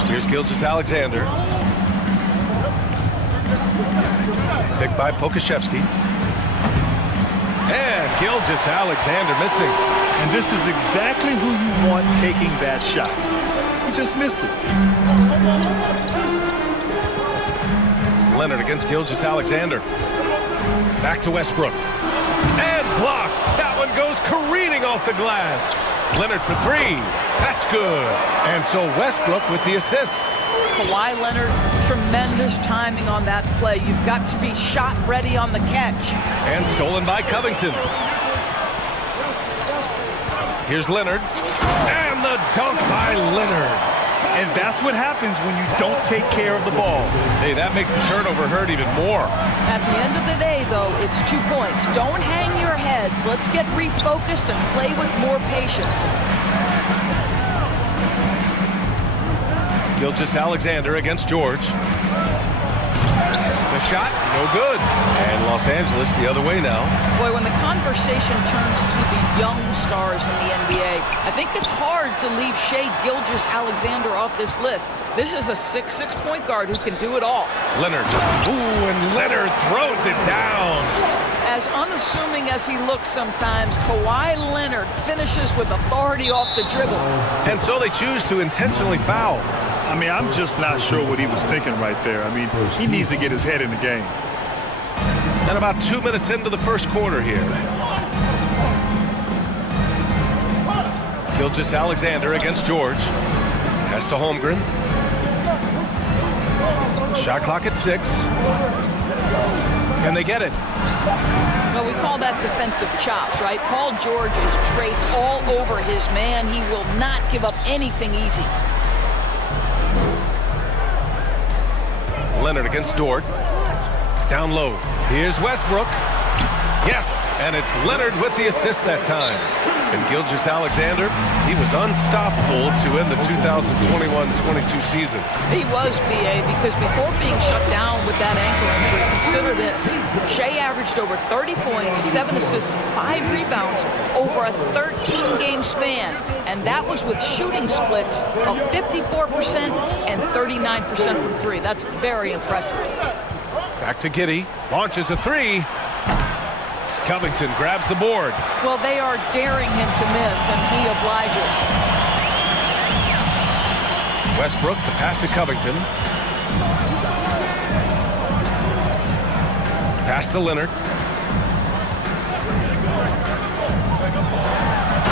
Here's Gilgeous-Alexander. Picked by Pokusevski. And Gilgeous-Alexander missing. And this is exactly who you want taking that shot. He just missed it. Leonard against Gilgeous-Alexander. Back to Westbrook. And blocked. That one goes careening off the glass. Leonard for 3. That's good. And so Westbrook with the assist. Kawhi Leonard, tremendous timing on that play. You've got to be shot ready on the catch. And stolen by Covington. Here's Leonard. And the dunk by Leonard. And that's what happens when you don't take care of the ball. Hey, that makes the turnover hurt even more. At the end of the day, though, it's 2 points. Don't hang your heads. Let's get refocused and play with more patience. Gilgeous-Alexander against George. The shot, no good. And Los Angeles the other way now. Boy, when the conversation turns to the young stars in the NBA, I think it's hard to leave Shai Gilgeous-Alexander off this list. This is a 6'6" point guard who can do it all. Leonard. Ooh, and Leonard throws it down. As unassuming as he looks sometimes, Kawhi Leonard finishes with authority off the dribble. And so they choose to intentionally foul. I mean, I'm just not sure what he was thinking right there. I mean, he needs to get his head in the game. And about 2 minutes into the first quarter here. Gilgeous-Alexander against George. Pass to Holmgren. Shot clock at 6. Can they get it? Well, we call that defensive chops, right? Paul George is draped all over his man. He will not give up anything easy. Leonard against Dort. Down low. Here's Westbrook. Yes, and it's Leonard with the assist that time. And Gilgeous-Alexander, he was unstoppable to end the 2021-22 season. He was, B.A., because before being shut down with that ankle injury, consider this. Shai averaged over 30 points, 7 assists, and 5 rebounds over a 13-game span. And that was with shooting splits of 54% and 39% from 3. That's very impressive. Back to Giddey. Launches a 3. Covington grabs the board. Well, they are daring him to miss, and he obliges. Westbrook, the pass to Covington. Pass to Leonard.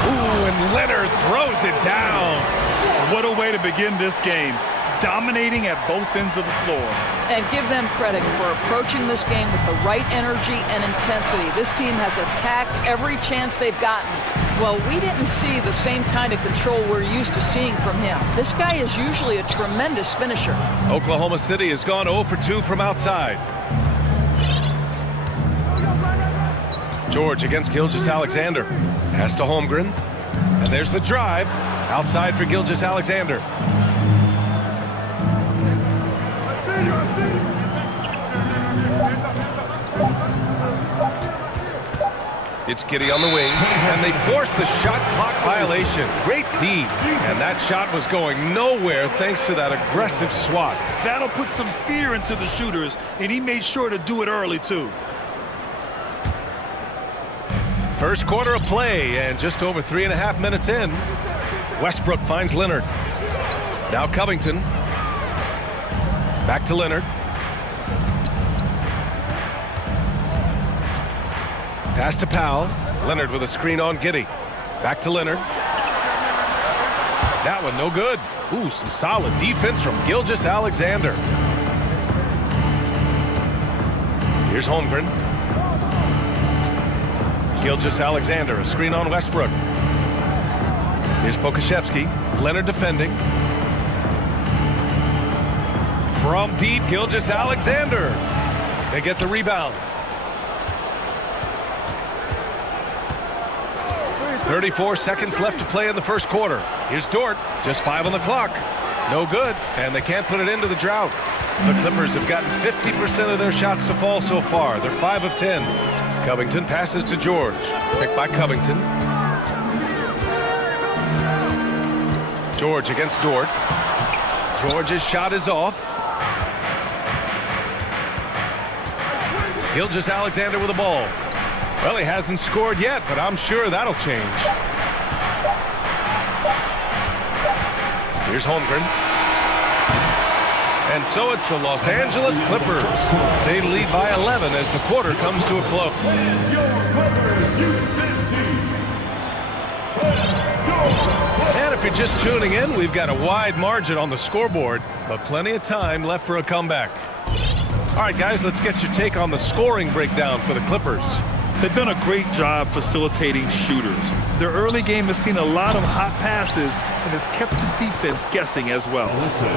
Ooh, and Leonard throws it down. What a way to begin this game. Dominating at both ends of the floor. And give them credit for approaching this game with the right energy and intensity. This team has attacked every chance they've gotten. Well, we didn't see the same kind of control we're used to seeing from him. This guy is usually a tremendous finisher. Oklahoma City has gone 0 for 2 from outside. George against Gilgeous-Alexander. Pass to Holmgren. And there's the drive. Outside for Gilgeous-Alexander. It's Giddey on the wing, and they forced the shot clock violation. Great D, and that shot was going nowhere thanks to that aggressive swat. That'll put some fear into the shooters, and he made sure to do it early, too. First quarter of play, and just over 3.5 minutes in. Westbrook finds Leonard. Now Covington. Back to Leonard. Pass to Powell. Leonard with a screen on Giddey. Back to Leonard. That one no good. Ooh, some solid defense from Gilgeous-Alexander. Here's Holmgren. Gilgeous-Alexander, a screen on Westbrook. Here's Pokusevski. Leonard defending. From deep, Gilgeous-Alexander. They get the rebound. 34 seconds left to play in the first quarter. Here's Dort, just 5 on the clock. No good, and they can't put it into the drought. The Clippers have gotten 50% of their shots to fall so far. They're 5 of 10. Covington passes to George. Picked by Covington. George against Dort. George's shot is off. Gilgeous-Alexander with the ball. Well, he hasn't scored yet, but I'm sure that'll change. Here's Holmgren. And so it's the Los Angeles Clippers. They lead by 11 as the quarter comes to a close. And if you're just tuning in, we've got a wide margin on the scoreboard, but plenty of time left for a comeback. All right, guys, let's get your take on the scoring breakdown for the Clippers. They've done a great job facilitating shooters. Their early game has seen a lot of hot passes and has kept the defense guessing as well.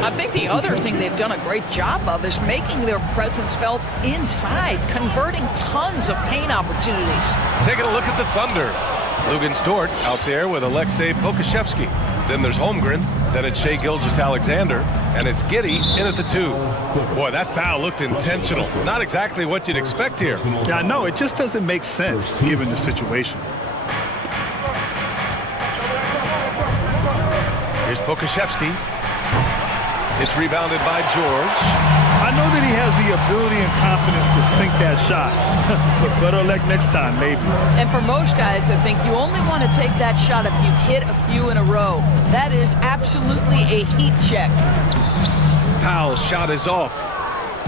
I think the other thing they've done a great job of is making their presence felt inside, converting tons of paint opportunities. Taking a look at the Thunder. Lugens Dort out there with Alexei Pokusevski. Then there's Holmgren. Then it's Shai Gilgeous-Alexander. And it's Giddey in at the 2. Boy, that foul looked intentional. Not exactly what you'd expect here. Yeah, I know. It just doesn't make sense given the situation. Here's Pokusevski. It's rebounded by George. I know that he has the ability and confidence to sink that shot. But better luck next time, maybe. And for most guys, I think you only want to take that shot if you've hit a few in a row. That is absolutely a heat check. Powell's shot is off.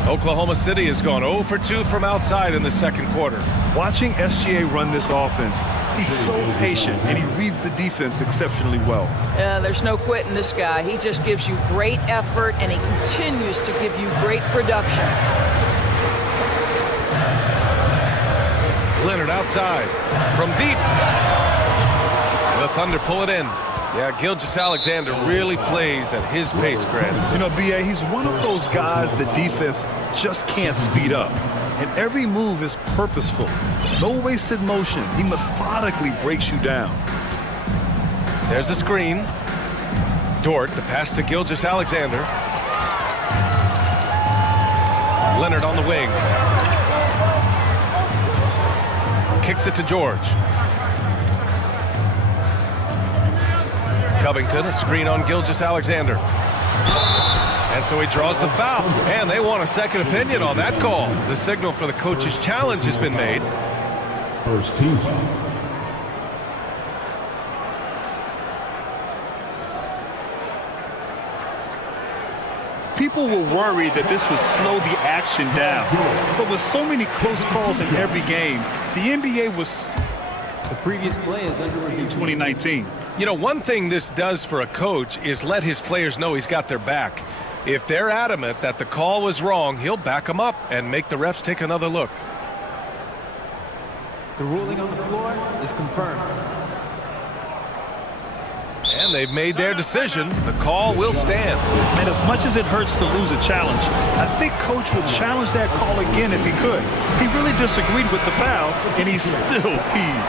Oklahoma City has gone 0 for 2 from outside in the second quarter. Watching SGA run this offense, he's so patient and he reads the defense exceptionally well. There's no quitting this guy. He just gives you great effort and he continues to give you great production. Leonard outside from deep. The Thunder pull it in. Yeah, Gilgeous-Alexander really plays at his pace, Grant. You know, B.A., he's one of those guys the defense just can't speed up. And every move is purposeful. No wasted motion. He methodically breaks you down. There's a screen. Dort, the pass to Gilgeous-Alexander. Leonard on the wing. Kicks it to George. Covington, a screen on Gilgeous-Alexander. And so he draws the foul. And they want a second opinion on that call. The signal for the coach's challenge has been made. First team foul. People were worried that this would slow the action down. But with so many close calls in every game, the NBA was... The previous play is under review. 2019. You know, one thing this does for a coach is let his players know he's got their back. If they're adamant that the call was wrong, he'll back them up and make the refs take another look. The ruling on the floor is confirmed. And they've made their decision. The call will stand. And as much as it hurts to lose a challenge, I think Coach would challenge that call again if he could. He really disagreed with the foul, and he's still peeved.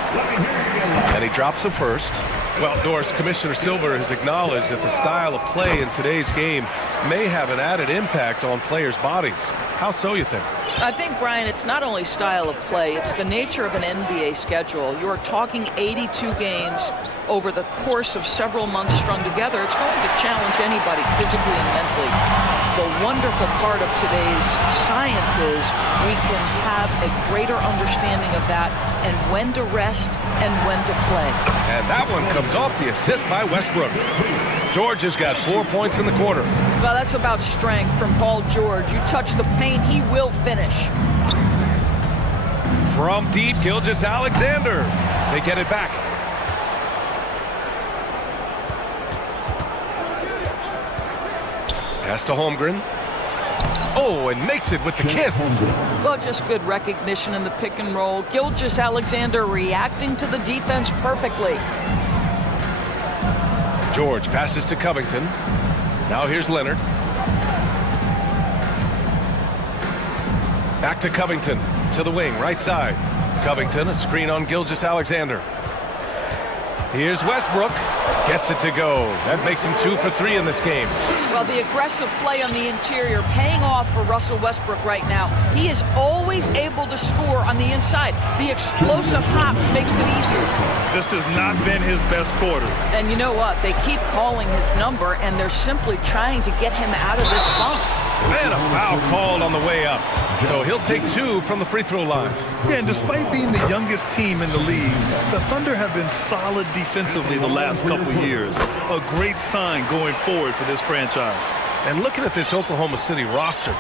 And he drops him first. Well, Doris, Commissioner Silver has acknowledged that the style of play in today's game may have an added impact on players' bodies. How so, you think? I think, Brian, it's not only style of play, it's the nature of an NBA schedule. You're talking 82 games over the course of several months strung together. It's going to challenge anybody physically and mentally. The wonderful part of today's science is we can have a greater understanding of that and when to rest and when to play. And that one comes off the assist by Westbrook. George has got 4 points in the quarter. Well, that's about strength from Paul George. You touch the paint, he will finish. From deep, Gilgeous-Alexander. They get it back. Pass to Holmgren. Oh, and makes it with the kiss. Well, just good recognition in the pick and roll. Gilgeous-Alexander reacting to the defense perfectly. George passes to Covington. Now here's Leonard. Back to Covington, to the wing, right side. Covington, a screen on Gilgeous-Alexander. Here's Westbrook, gets it to go. That makes him 2 for 3 in this game. Well, the aggressive play on the interior paying off for Russell Westbrook right now. He is always able to score on the inside. The explosive hops makes it easier. This has not been his best quarter. And you know what? They keep calling his number, and they're simply trying to get him out of this funk. And a foul called on the way up. So he'll take 2 from the free throw line. Yeah, and despite being the youngest team in the league, the Thunder have been solid defensively the last couple years. A great sign going forward for this franchise. And looking at this Oklahoma City roster,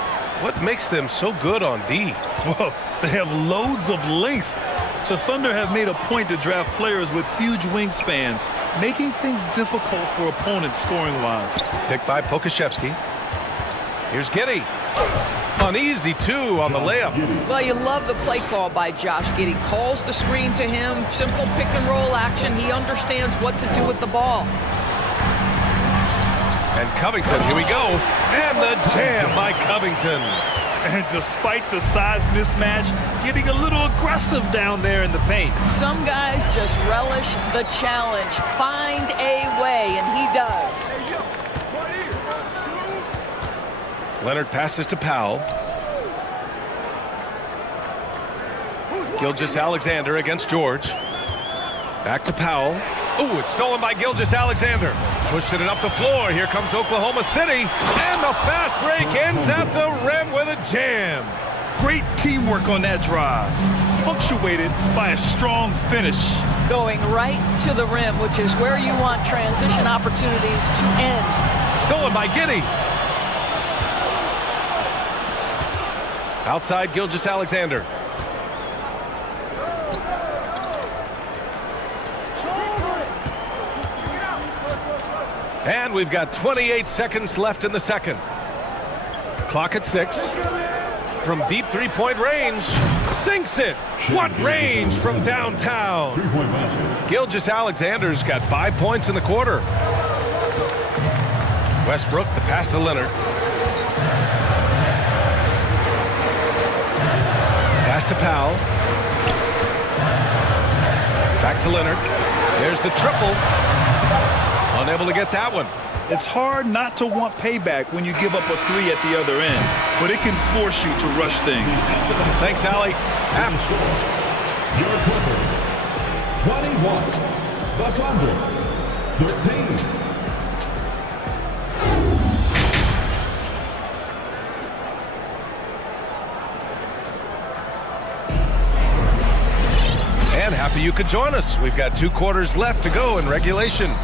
what makes them so good on D? Well, they have loads of length. The Thunder have made a point to draft players with huge wingspans, making things difficult for opponents scoring-wise. Picked by Pokashevsky. Here's Giddey. Uneasy, too, on the layup. Well, you love the play call by Josh Giddey. Calls the screen to him, simple pick-and-roll action. He understands what to do with the ball. And Covington, here we go. And the jam by Covington. And despite the size mismatch, getting a little aggressive down there in the paint. Some guys just relish the challenge. Find a way, and he does. Leonard passes to Powell. Gilgeous-Alexander against George. Back to Powell. Ooh, it's stolen by Gilgeous-Alexander. Pushing it up the floor. Here comes Oklahoma City. And the fast break ends at the rim with a jam. Great teamwork on that drive. Punctuated by a strong finish. Going right to the rim, which is where you want transition opportunities to end. Stolen by Giddey. Outside Gilgeous-Alexander. And we've got 28 seconds left in the second. Clock at 6. From deep three-point range. Sinks it. What range from downtown. Gilgeous-Alexander's got 5 points in the quarter. Westbrook, the pass to Leonard. Pass to Powell. Back to Leonard. There's the triple. Unable to get that one. It's hard not to want payback when you give up a 3 at the other end, but it can force you to rush things. Thanks, Allie. Your Clippers, 21. The Thunder, 13. And happy you could join us. We've got 2 quarters left to go in regulation.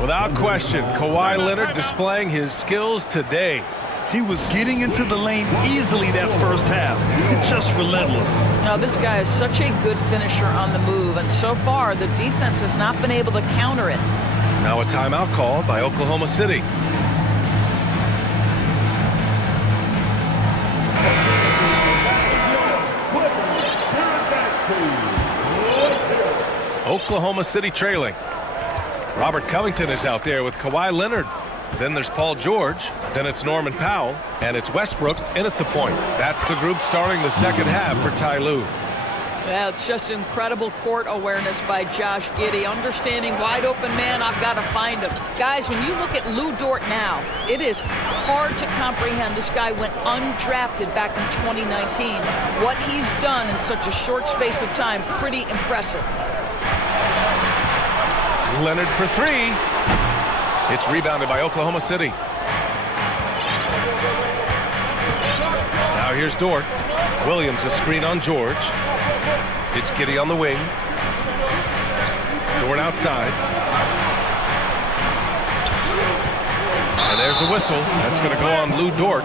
Without question, Kawhi Leonard displaying his skills today. He was getting into the lane easily that first half. Just relentless. Now, this guy is such a good finisher on the move, and so far, the defense has not been able to counter it. Now a timeout called by Oklahoma City. Oklahoma City trailing. Robert Covington is out there with Kawhi Leonard. Then there's Paul George. Then it's Norman Powell. And it's Westbrook in at the point. That's the group starting the second half for Ty Lue. Yeah, it's just incredible court awareness by Josh Giddey. Understanding wide open man, I've got to find him. Guys, when you look at Lou Dort now, it is hard to comprehend. This guy went undrafted back in 2019. What he's done in such a short space of time, pretty impressive. Leonard for 3. It's rebounded by Oklahoma City. Now here's Dort. Williams a screen on George. It's Giddey on the wing. Dort outside. And there's a whistle. That's going to go on Lou Dort.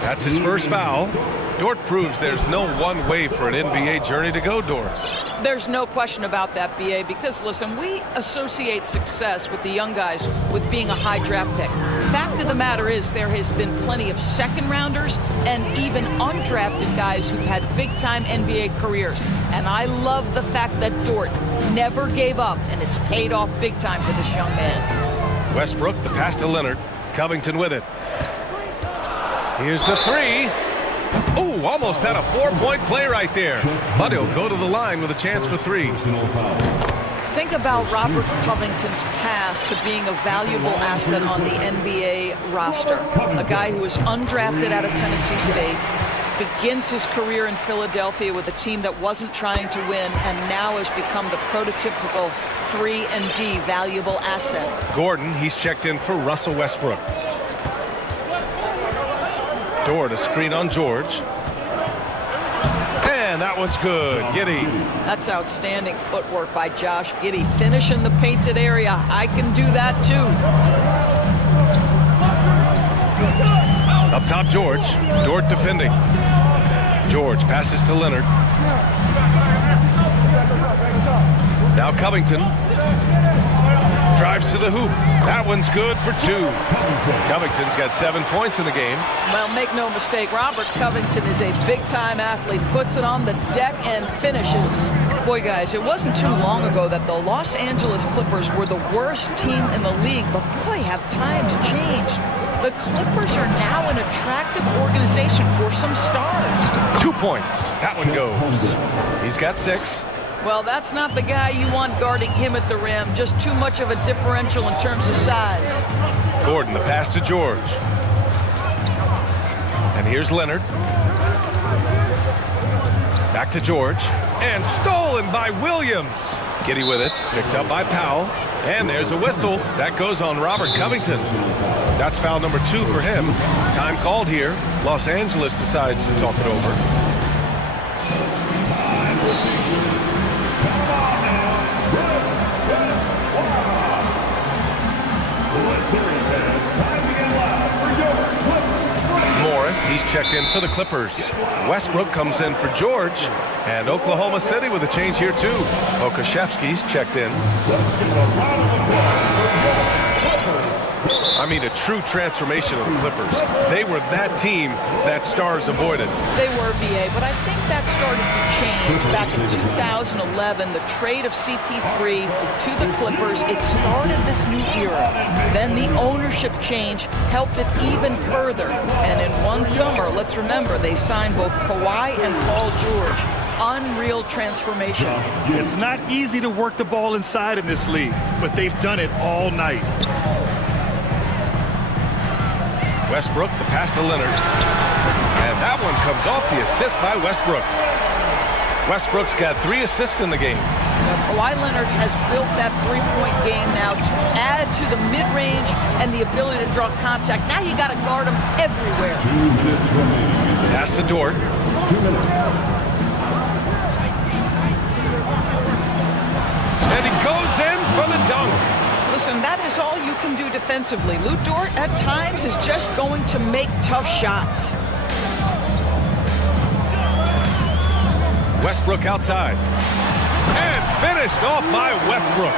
That's his first foul. Dort proves there's no one way for an NBA journey to go, Doris. There's no question about that, BA, because, listen, we associate success with the young guys with being a high draft pick. Fact of the matter is there has been plenty of second-rounders and even undrafted guys who've had big-time NBA careers. And I love the fact that Dort never gave up, and it's paid off big time for this young man. Westbrook, the pass to Leonard. Covington with it. Here's the 3. Oh, almost had a 4-point play right there. But he'll go to the line with a chance for 3. Think about Robert Covington's path to being a valuable asset on the NBA roster. A guy who was undrafted out of Tennessee State, begins his career in Philadelphia with a team that wasn't trying to win, and now has become the prototypical 3-and-D valuable asset. Gordon, he's checked in for Russell Westbrook. Dort, a screen on George. And that one's good. Giddey. That's outstanding footwork by Josh Giddey. Finish in the painted area. I can do that too. Up top, George. Dort defending. George passes to Leonard. Now Covington. Drives to the hoop. That one's good for 2. Covington's got 7 points in the game. Well, make no mistake, Robert Covington is a big-time athlete. Puts it on the deck and finishes. Boy, guys, it wasn't too long ago that the Los Angeles Clippers were the worst team in the league. But boy, have times changed. The Clippers are now an attractive organization for some stars. 2 points. That one goes. He's got 6. Well, that's not the guy you want guarding him at the rim. Just too much of a differential in terms of size. Gordon, the pass to George. And here's Leonard. Back to George. And stolen by Williams. Giddey with it. Picked up by Powell. And there's a whistle. That goes on Robert Covington. That's foul number 2 for him. Time called here. Los Angeles decides to talk it over. Morris, he's checked in for the Clippers. Westbrook comes in for George. And Oklahoma City with a change here too. Okashevsky's checked in. I mean, a true transformation of the Clippers. They were that team that stars avoided. They were, BA, but I think that started to change back in 2011. The trade of CP3 to the Clippers, it started this new era. Then the ownership change helped it even further. And in one summer, let's remember, they signed both Kawhi and Paul George. Unreal transformation. It's not easy to work the ball inside in this league, but they've done it all night. Westbrook, the pass to Leonard. And that one comes off the assist by Westbrook. Westbrook's got 3 assists in the game. Kawhi Leonard has built that three-point game now to add to the mid-range and the ability to draw contact. Now you got to guard him everywhere. Pass to Dort. And he goes in for the dunk. Listen, that is all you can do defensively. Lou Dort, at times, is just going to make tough shots. Westbrook outside. And finished off by Westbrook.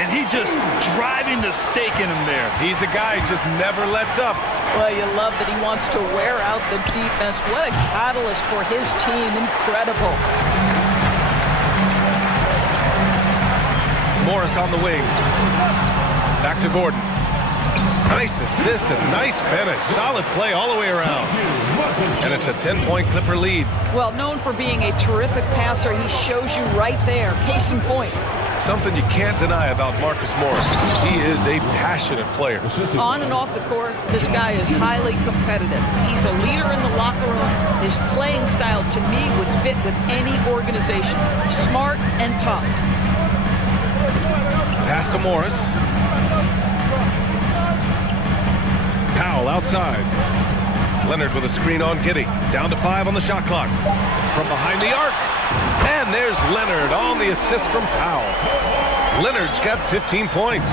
And he just driving the stake in him there. He's a guy who just never lets up. Well, you love that he wants to wear out the defense. What a catalyst for his team. Incredible. Morris on the wing. Back to Gordon. Nice assist and nice finish. Solid play all the way around. And it's a 10-point Clipper lead. Well, known for being a terrific passer, he shows you right there. Case in point. Something you can't deny about Marcus Morris. He is a passionate player. On and off the court, this guy is highly competitive. He's a leader in the locker room. His playing style, to me, would fit with any organization. Smart and tough. Pass to Morris. Powell outside. Leonard with a screen on Giddey. Down to 5 on the shot clock. From behind the arc. And there's Leonard on the assist from Powell. Leonard's got 15 points.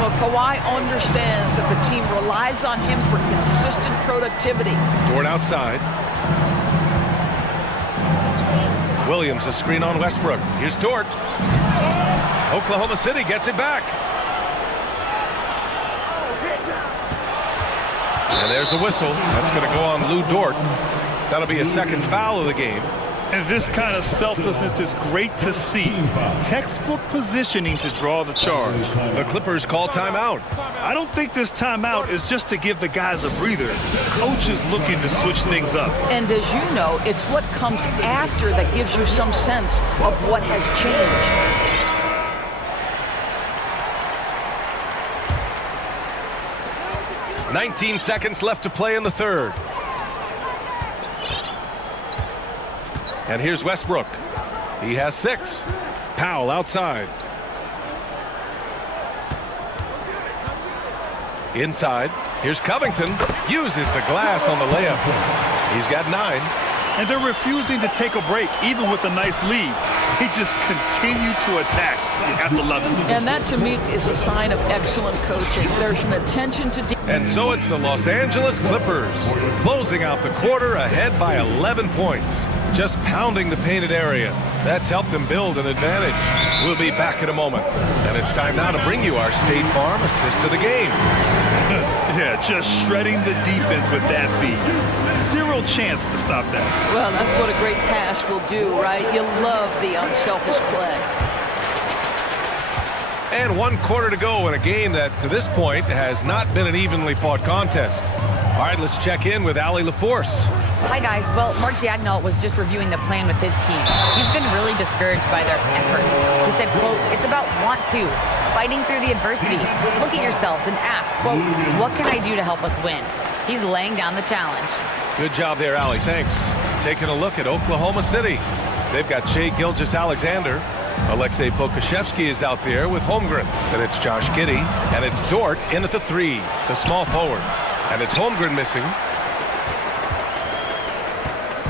Well, Kawhi understands that the team relies on him for consistent productivity. Dort outside. Williams, a screen on Westbrook. Here's Dort. Oklahoma City gets it back. And there's a whistle. That's going to go on Lou Dort. That'll be a second foul of the game. And this kind of selflessness is great to see. Textbook positioning to draw the charge. The Clippers call timeout. I don't think this timeout is just to give the guys a breather. Coach is looking to switch things up. And as you know, it's what comes after that gives you some sense of what has changed. 19 seconds left to play in the third. And here's Westbrook. He has 6. Powell outside. Inside. Here's Covington. Uses the glass on the layup. He's got 9. And they're refusing to take a break, even with a nice lead. They just continue to attack. You have to love it. And that, to me, is a sign of excellent coaching. There's an attention to detail. And so it's the Los Angeles Clippers closing out the quarter ahead by 11 points. Just pounding the painted area. That's helped them build an advantage. We'll be back in a moment. And it's time now to bring you our State Farm assist of the game. Yeah, just shredding the defense with that feed. Zero chance to stop that. Well, that's what a great pass will do, right? You love the unselfish play. And 1 quarter to go in a game that, to this point, has not been an evenly fought contest. All right, let's check in with Allie LaForce. Hi, guys. Well, Mark Dagnall was just reviewing the plan with his team. He's been really discouraged by their effort. He said, quote, it's about want to, fighting through the adversity. Look at yourselves and ask, quote, what can I do to help us win? He's laying down the challenge. Good job there, Allie. Thanks. Taking a look at Oklahoma City. They've got Shai Gilgeous-Alexander. Alexei Pokusevski is out there with Holmgren. Then it's Josh Giddey. And it's Dort in at the 3, the small forward. And it's Holmgren missing.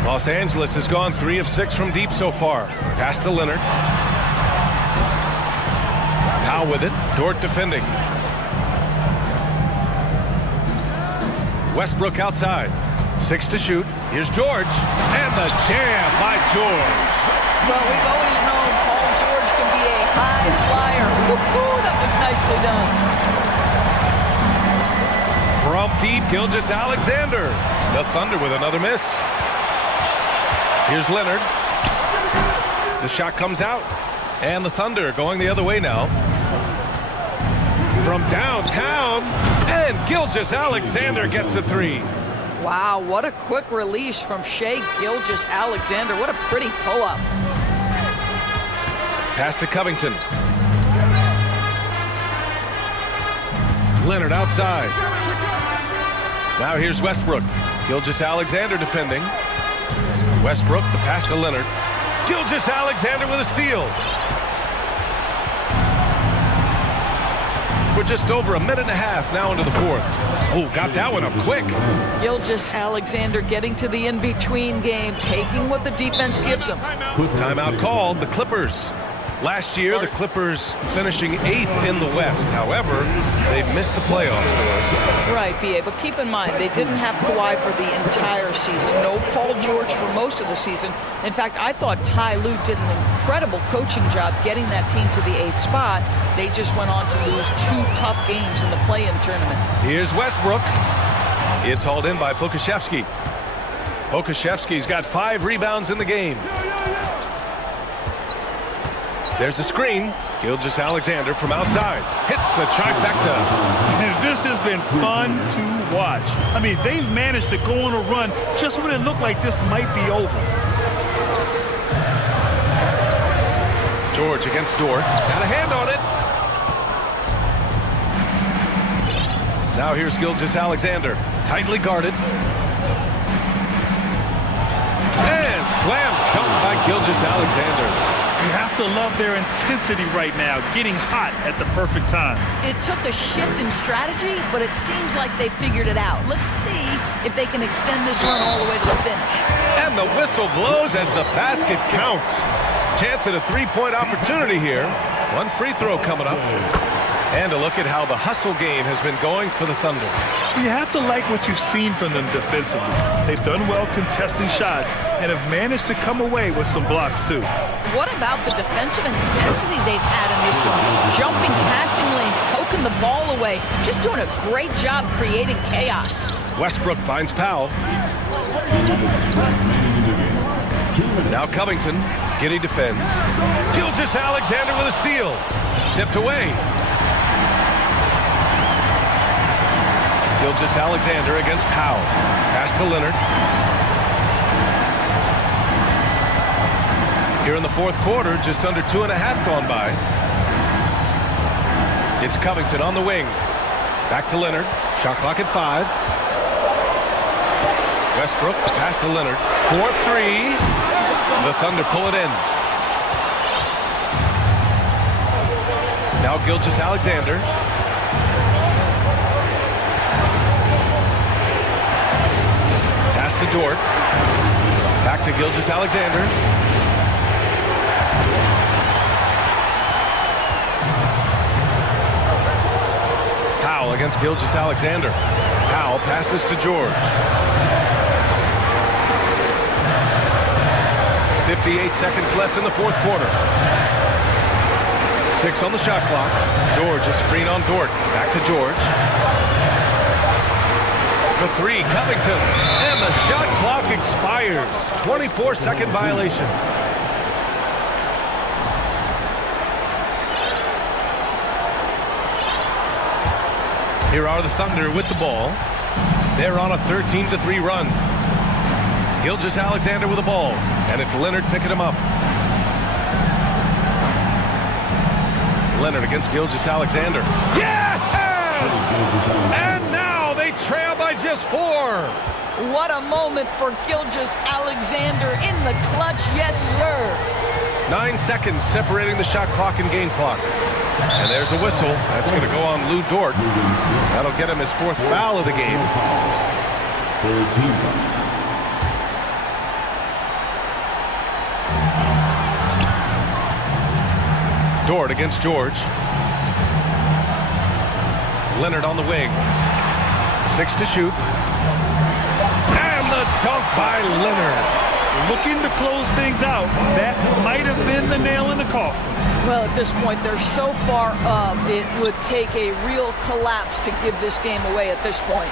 Los Angeles has gone 3 of 6 from deep so far. Pass to Leonard. Powell with it. Dort defending. Westbrook outside. 6 to shoot. Here's George. And the jam by George. Well, we've always known Paul George can be a high flyer. Woo-hoo, that was nicely done. From deep, Gilgeous-Alexander. The Thunder with another miss. Here's Leonard. The shot comes out. And the Thunder going the other way now. From downtown. And Gilgeous-Alexander gets a 3. Wow, what a quick release from Shai Gilgeous-Alexander. What a pretty pull-up. Pass to Covington. Leonard outside. Now here's Westbrook. Gilgeous-Alexander defending. Westbrook, the pass to Leonard. Gilgeous-Alexander with a steal. We're just over a minute and a half now into the 4th. Oh, got that one up quick. Gilgeous-Alexander getting to the in-between game, taking what the defense gives him. Timeout called, the Clippers. Last year, the Clippers finishing 8th in the West. However, they missed the playoffs. Right, B.A., but keep in mind, they didn't have Kawhi for the entire season. No Paul George for most of the season. In fact, I thought Ty Lue did an incredible coaching job getting that team to the 8th spot. They just went on to lose 2 tough games in the play-in tournament. Here's Westbrook. It's hauled in by Pokusevski. Pokusevski's got 5 rebounds in the game. There's a screen. Gilgeous-Alexander from outside. Hits the trifecta. This has been fun to watch. I mean, they've managed to go on a run just when it looked like this might be over. George against Dort. Got a hand on it. Now here's Gilgeous-Alexander. Tightly guarded. And slam dunk by Gilgeous-Alexander. You have to love their intensity right now, getting hot at the perfect time. It took a shift in strategy, but it seems like they figured it out. Let's see if they can extend this run all the way to the finish. And the whistle blows as the basket counts. Chance at a 3-point opportunity here. 1 free throw coming up. And a look at how the hustle game has been going for the Thunder. You have to like what you've seen from them defensively. They've done well contesting shots and have managed to come away with some blocks too. What about the defensive intensity they've had in this one? Jumping passing lanes, poking the ball away, just doing a great job creating chaos. Westbrook finds Powell. 2 Now Covington. Giddy defends. Gilgeous Alexander with a steal. Tipped away. Gilgeous Alexander against Powell. Pass to Leonard. Here in the fourth quarter, just under 2.5 gone by. It's Covington on the wing. Back to Leonard. Shot clock at 5. Westbrook, pass to Leonard. 4-3. The Thunder pull it in. Now Gilgeous Alexander. Pass to Dort. Back to Gilgeous Alexander. Powell against Gilgeous Alexander. Powell passes to George. 58 seconds left in the fourth quarter. 6 on the shot clock. George, a screen on Dort. Back to George. The 3, Covington. And the shot clock expires. 24-second violation. Here are the Thunder with the ball. They're on a 13-3 run. Gilgeous Alexander with the ball. And it's Leonard picking him up. Leonard against Gilgeous Alexander. Yes! And now they trail by just 4. What a moment for Gilgeous Alexander in the clutch. Yes, sir. 9 seconds separating the shot clock and game clock. And there's a whistle. That's going to go on Lou Dort. That'll get him his 4th foul of the game. Dort against George. Leonard on the wing. 6 to shoot. And the dunk by Leonard. Looking to close things out. That might have been the nail in the coffin. Well, at this point, they're so far up, it would take a real collapse to give this game away at this point.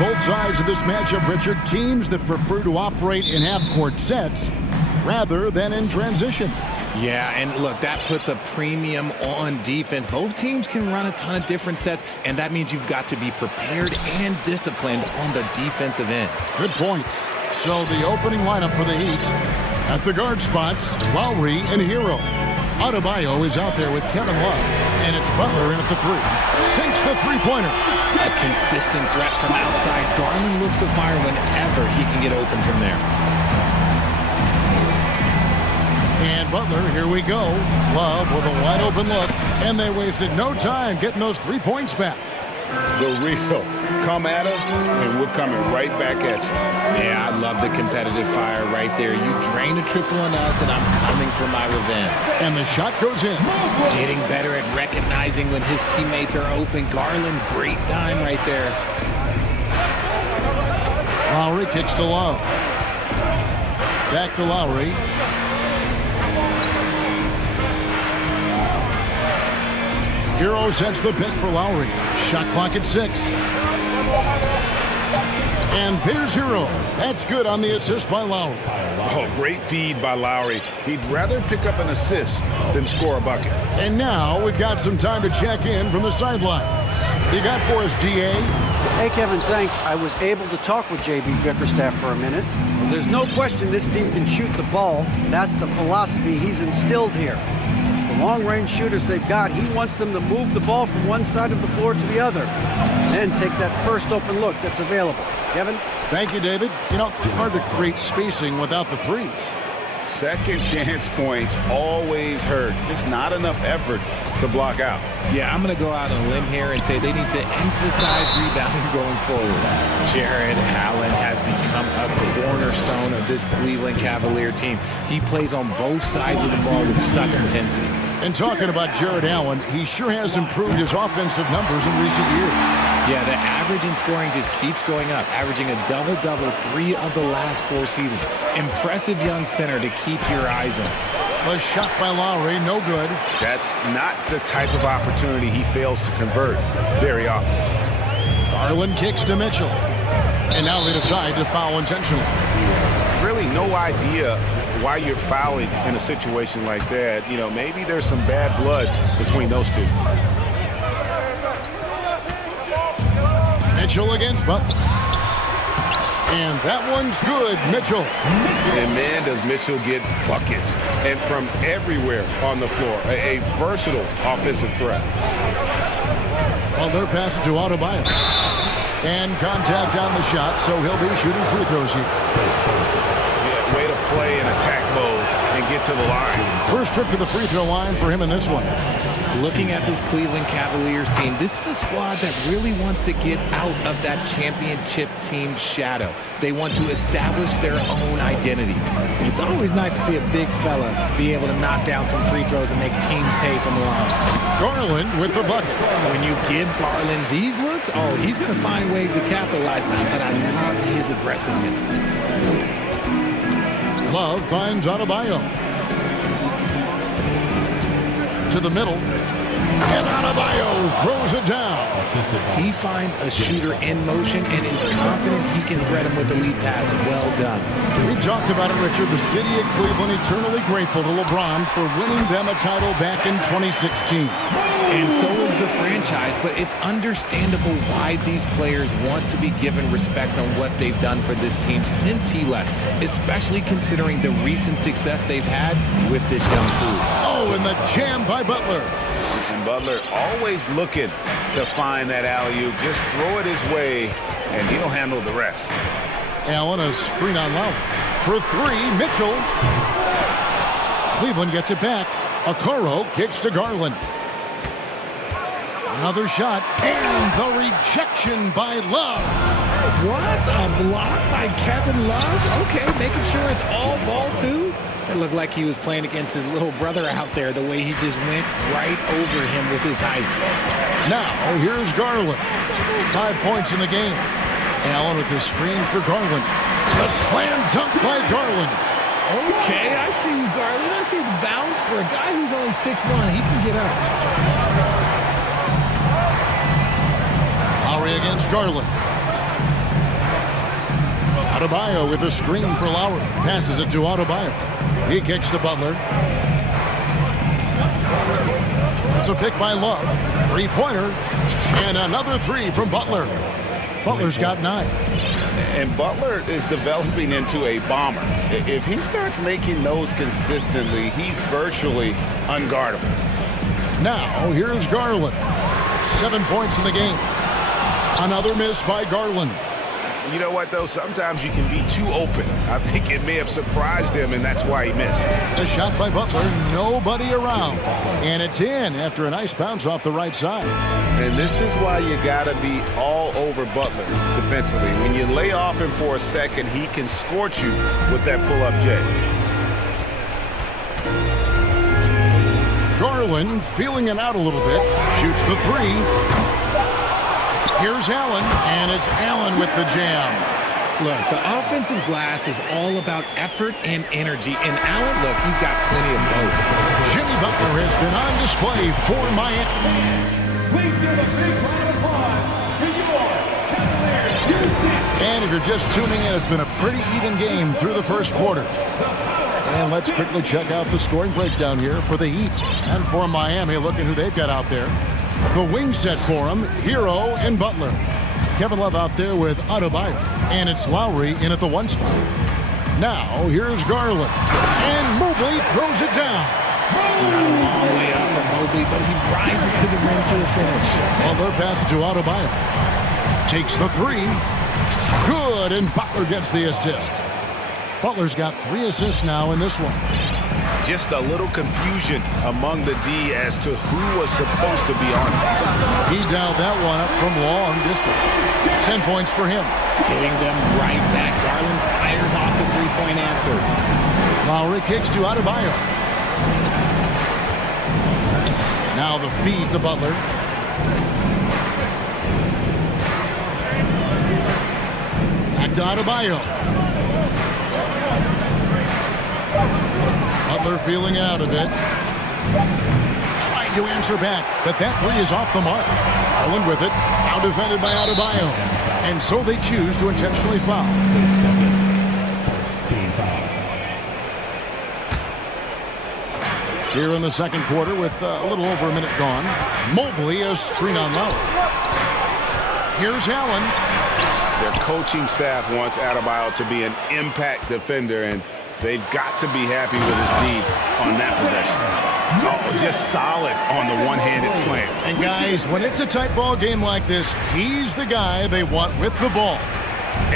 both sides of this matchup, Richard, teams that prefer to operate in half-court sets rather than in transition. Yeah, and look, that puts a premium on defense. Both teams can run a ton of different sets, and that means you've got to be prepared and disciplined on the defensive end. Good point. So the opening lineup for the Heat. At the guard spots, Lowry and Hero. Adebayo is out there with Kevin Love, and it's Butler in at the three. Sinks the three-pointer. A consistent threat from outside. Garland looks to fire whenever he can get open from there. And Butler, here we go. Love with a wide open look, and they wasted no time getting those 3 points back. The real come at us, and we're coming right back at you. Yeah, I love the competitive fire right there. You drain a triple on us, and I'm coming for my revenge. And the shot goes in. Getting better at recognizing when his teammates are open. Garland, great time right there. Lowry kicks to Love. Back to Lowry. Hero sets the pick for Lowry. Shot clock at 6. And there's Hero. That's good on the assist by Lowry. Oh, great feed by Lowry. He'd rather pick up an assist than score a bucket. And now we've got some time to check in from the sideline. You got for us, DA? Hey, Kevin, thanks. I was able to talk with J.B. Bickerstaff for a minute. There's no question this team can shoot the ball. That's the philosophy he's instilled here. The long-range shooters they've got, he wants them to move the ball from one side of the floor to the other. Then take that first open look that's available. Kevin? Thank you, David. You know, hard to create spacing without the threes. Second chance points always hurt. Just not enough effort to block out. Yeah, I'm going to go out on a limb here and say they need to emphasize rebounding going forward. Jared Allen has become a cornerstone of this Cleveland Cavalier team. He plays on both sides of the ball with such intensity. And talking about Jared Allen, he sure has improved his offensive numbers in recent years. Yeah, the average in scoring just keeps going up, averaging a double-double 3 of the last 4 seasons. Impressive young center to keep your eyes on. The shot by Lowry, no good. That's not the type of opportunity he fails to convert very often. Garland kicks to Mitchell. And now they decide to foul intentionally. Really no idea why you're fouling in a situation like that. You know, maybe there's some bad blood between those two. Mitchell against Butler. And that one's good, Mitchell. And man, does Mitchell get buckets. And from everywhere on the floor. A versatile offensive threat. Butler passes to Adebayo. And contact on the shot, so he'll be shooting free throws here. Yeah, way to play in attack mode and get to the line. First trip to the free throw line for him in this one. Looking at this Cleveland Cavaliers team, this is a squad that really wants to get out of that championship team shadow. They want to establish their own identity. It's always nice to see a big fella be able to knock down some free throws and make teams pay from the line. Garland with the bucket. When you give Garland these looks, oh, he's going to find ways to capitalize, but I love his aggressiveness. Love finds Adebayo. To the middle. And Adebayo throws it down. He finds a shooter in motion and is confident he can thread him with the lead pass. Well done. We talked about it, Richard. The city of Cleveland eternally grateful to LeBron for winning them a title back in 2016. And so is the franchise, but it's understandable why these players want to be given respect on what they've done for this team since he left, especially considering the recent success they've had with this young crew. Oh, and the jam by Butler. And Butler always looking to find that alley-oop. Just throw it his way, and he'll handle the rest. Allen, a screen on Lowry. For 3, Mitchell. Cleveland gets it back. Okoro kicks to Garland. Another shot, and the rejection by Love. What? A block by Kevin Love? Okay, making sure it's all ball, too. It looked like he was playing against his little brother out there, the way he just went right over him with his height. Now, here's Garland. 5 points in the game. Allen with the screen for Garland. A slam dunk by Garland. Okay, I see you, Garland. I see the bounce for a guy who's only 6'1". He can get up. Lowry against Garland. Adebayo with a screen for Lowry. Passes it to Adebayo. He kicks to Butler. It's a pick by Love. Three-pointer. And another three from Butler. Butler's got 9. And Butler is developing into a bomber. If he starts making those consistently, he's virtually unguardable. Now, here's Garland. 7 points in the game. Another miss by Garland. You know what, though? Sometimes you can be too open. I think it may have surprised him, and that's why he missed. The shot by Butler, nobody around. And it's in after a nice bounce off the right side. And this is why you got to be all over Butler defensively. When you lay off him for a second, he can scorch you with that pull-up J. Garland feeling it out a little bit. Shoots the three. Here's Allen, and it's Allen with the jam. Look, the offensive glass is all about effort and energy, and Allen, look, he's got plenty of both. Jimmy Butler has been on display for Miami. Please give a big round of applause for your Cavaliers. And if you're just tuning in, it's been a pretty even game through the first quarter. And let's quickly check out the scoring breakdown here for the Heat. And for Miami, looking who they've got out there. The wing set for him, Hero and Butler. Kevin Love out there with Adebayo. And it's Lowry in at the 1 spot. Now, here's Garland. And Mobley throws it down. Not a long way up for Mobley, but he rises to the rim for the finish. Butler passes to Adebayo. Takes the three. Good, and Butler gets the assist. Butler's got 3 assists now in this one. Just a little confusion among the D as to who was supposed to be on it. He dialed that one up from long distance. 10 points for him. Hitting them right back. Garland fires off the three-point answer. Lowry kicks to Adebayo. Now the feed to Butler. Back to Adebayo. Butler feeling it out a bit. Trying to answer back, but that three is off the mark. Garland with it. Now defended by Adebayo. And so they choose to intentionally foul. Here in the second quarter with a little over a minute gone. Mobley a screen on Lowry. Here's Allen. Their coaching staff wants Adebayo to be an impact defender, and they've got to be happy with his D on that possession. Oh, just solid on the one-handed slam. And guys, when it's a tight ball game like this, he's the guy they want with the ball.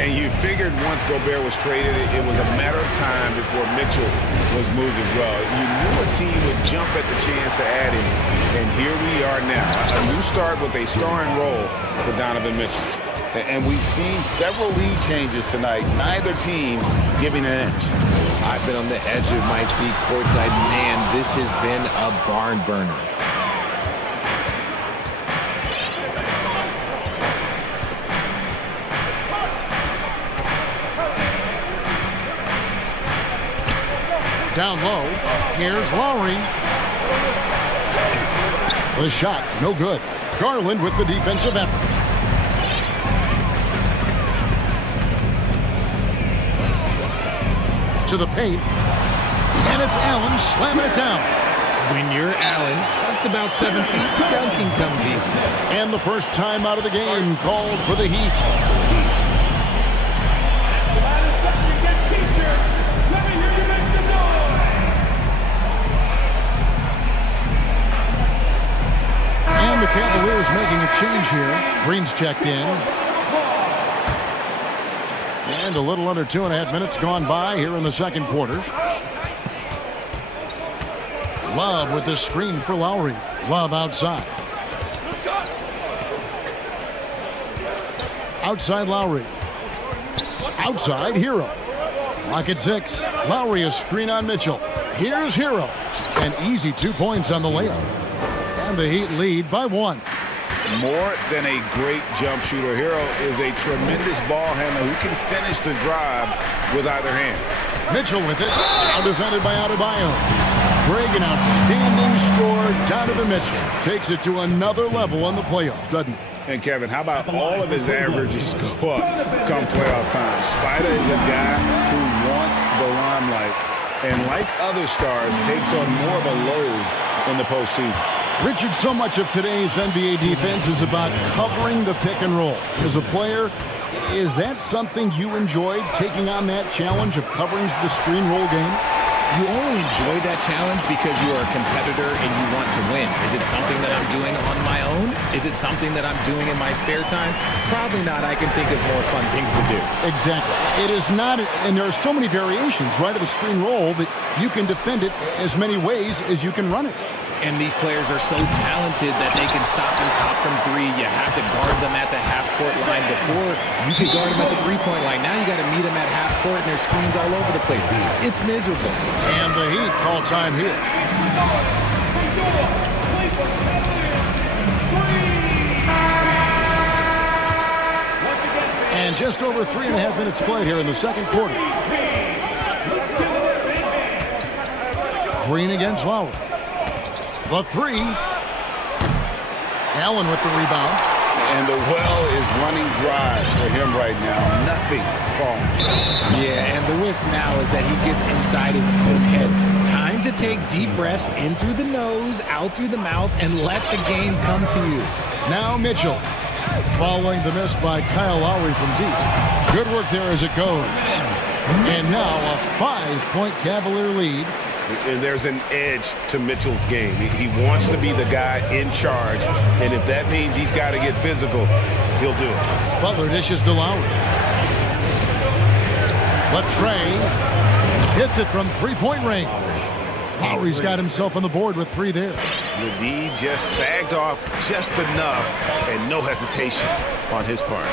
And you figured once Gobert was traded, it was a matter of time before Mitchell was moved as well. You knew a team would jump at the chance to add him, and here we are now. A new start with a starring role for Donovan Mitchell. And we've seen several lead changes tonight, neither team giving an inch. I've been on the edge of my seat courtside. Man, this has been a barn burner. Down low, here's Lowry. The shot, no good. Garland with the defensive effort. To the paint, and it's Allen slamming it down. When you're Allen, just about 7 feet, dunking comes easy. And the first time out of the game called for the Heat. And the Cavaliers making a change here. Green's checked in. And a little under 2.5 minutes gone by here in the second quarter. Love with the screen for Lowry. Love outside. Outside Lowry. Outside Hero. Lock at 6. Lowry a screen on Mitchell. Here's Hero. An easy 2 points on the layup. And the Heat lead by 1. More than a great jump shooter, Hero is a tremendous ball handler who can finish the drive with either hand. Mitchell with it. Now defended by Adebayo. Brig, an outstanding score. Donovan Mitchell takes it to another level on the playoffs, doesn't he? And Kevin, how about all of his averages go up come playoff time? Spider is a guy who wants the limelight, and like other stars, takes on more of a load in the postseason. Richard, so much of today's NBA defense is about covering the pick and roll. As a player, is that something you enjoyed, taking on that challenge of covering the screen roll game? You only enjoy that challenge because you are a competitor and you want to win. Is it something that I'm doing on my own? Is it something that I'm doing in my spare time? Probably not. I can think of more fun things to do. Exactly. It is not, and there are so many variations, right, of the screen roll that you can defend it as many ways as you can run it. And these players are so talented that they can stop and pop from three. You have to guard them at the half-court line. Before, you could guard them at the three-point line. Now you got to meet them at half-court, and there's screens all over the place. It's miserable. And the Heat call time here. And just over 3.5 minutes played here in the second quarter. Green against Lowry. The three. Allen with the rebound. And the well is running dry for him right now. Nothing falling. Yeah, and the risk now is that he gets inside his own head. Time to take deep breaths in through the nose, out through the mouth, and let the game come to you. Now Mitchell. Following the miss by Kyle Lowry from deep. Good work there as it goes. And now a 5-point Cavalier lead. And there's an edge to Mitchell's game. He wants to be the guy in charge, and if that means he's got to get physical, he'll do it. Butler dishes to Lowry. Latrey hits it from three-point range. Lowry's got himself on the board with three there. The D just sagged off just enough, and no hesitation on his part.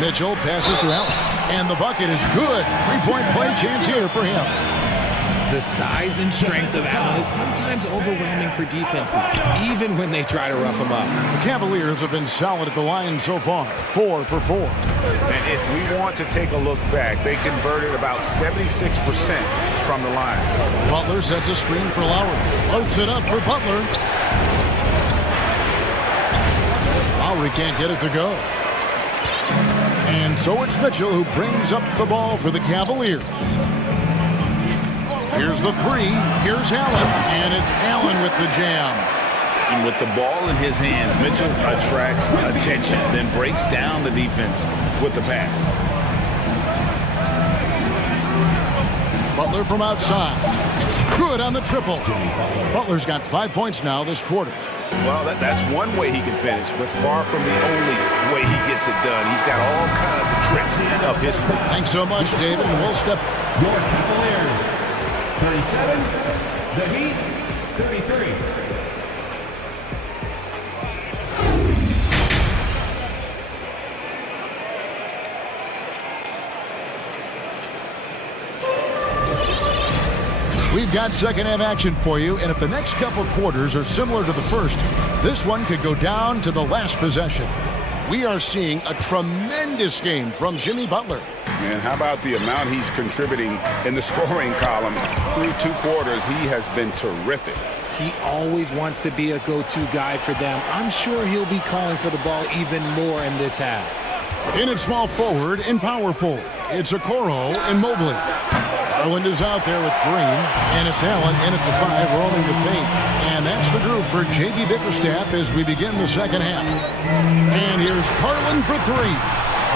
Mitchell passes to Allen, and the bucket is good. Three-point play chance here for him. The size and strength of Allen is sometimes overwhelming for defenses, even when they try to rough him up. The Cavaliers have been solid at the line so far, 4 for 4. And if we want to take a look back, they converted about 76% from the line. Butler sets a screen for Lowry. Loads it up for Butler. Lowry can't get it to go. And so it's Mitchell who brings up the ball for the Cavaliers. Here's the three. Here's Allen. And it's Allen with the jam. And with the ball in his hands, Mitchell attracts attention, then breaks down the defense with the pass. Butler from outside. Good on the triple. Butler's got 5 points now this quarter. Well, that's one way he can finish, but far from the only way he gets it done. He's got all kinds of tricks up his sleeve. Thanks so much, David, and we'll step. Your Cavaliers, 37, the Heat, 33. We've got second half action for you, and if the next couple quarters are similar to the first, this one could go down to the last possession. We are seeing a tremendous game from Jimmy Butler. And how about the amount he's contributing in the scoring column? Through 2 quarters, he has been terrific. He always wants to be a go-to guy for them. I'm sure he'll be calling for the ball even more in this half. In at small forward and power forward, it's Okoro and Mobley. Garland is out there with Green, and it's Allen in at the 5, roaming the paint. And that's the group for J.B. Bickerstaff as we begin the second half. And here's Garland for 3.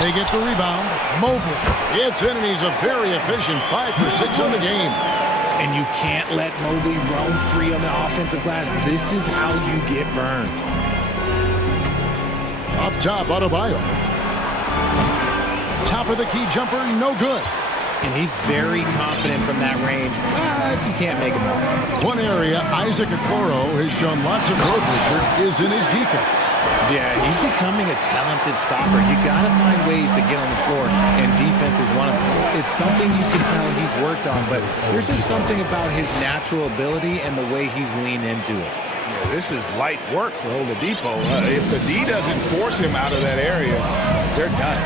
They get the rebound. Mobley gets in, and he's a very efficient 5 for 6 on the game. And you can't let Mobley roam free on the offensive glass. This is how you get burned. Up top, Adebayo. Top of the key jumper, no good. And he's very confident from that range, but you can't make him all. One area Isaac Okoro has shown lots of growth, Richard, is in his defense. Yeah, he's becoming a talented stopper. You got to find ways to get on the floor, and defense is one of them. It's something you can tell he's worked on, but there's just something about his natural ability and the way he's leaned into it. Yeah, this is light work for Oladipo. If the D doesn't force him out of that area, they're done.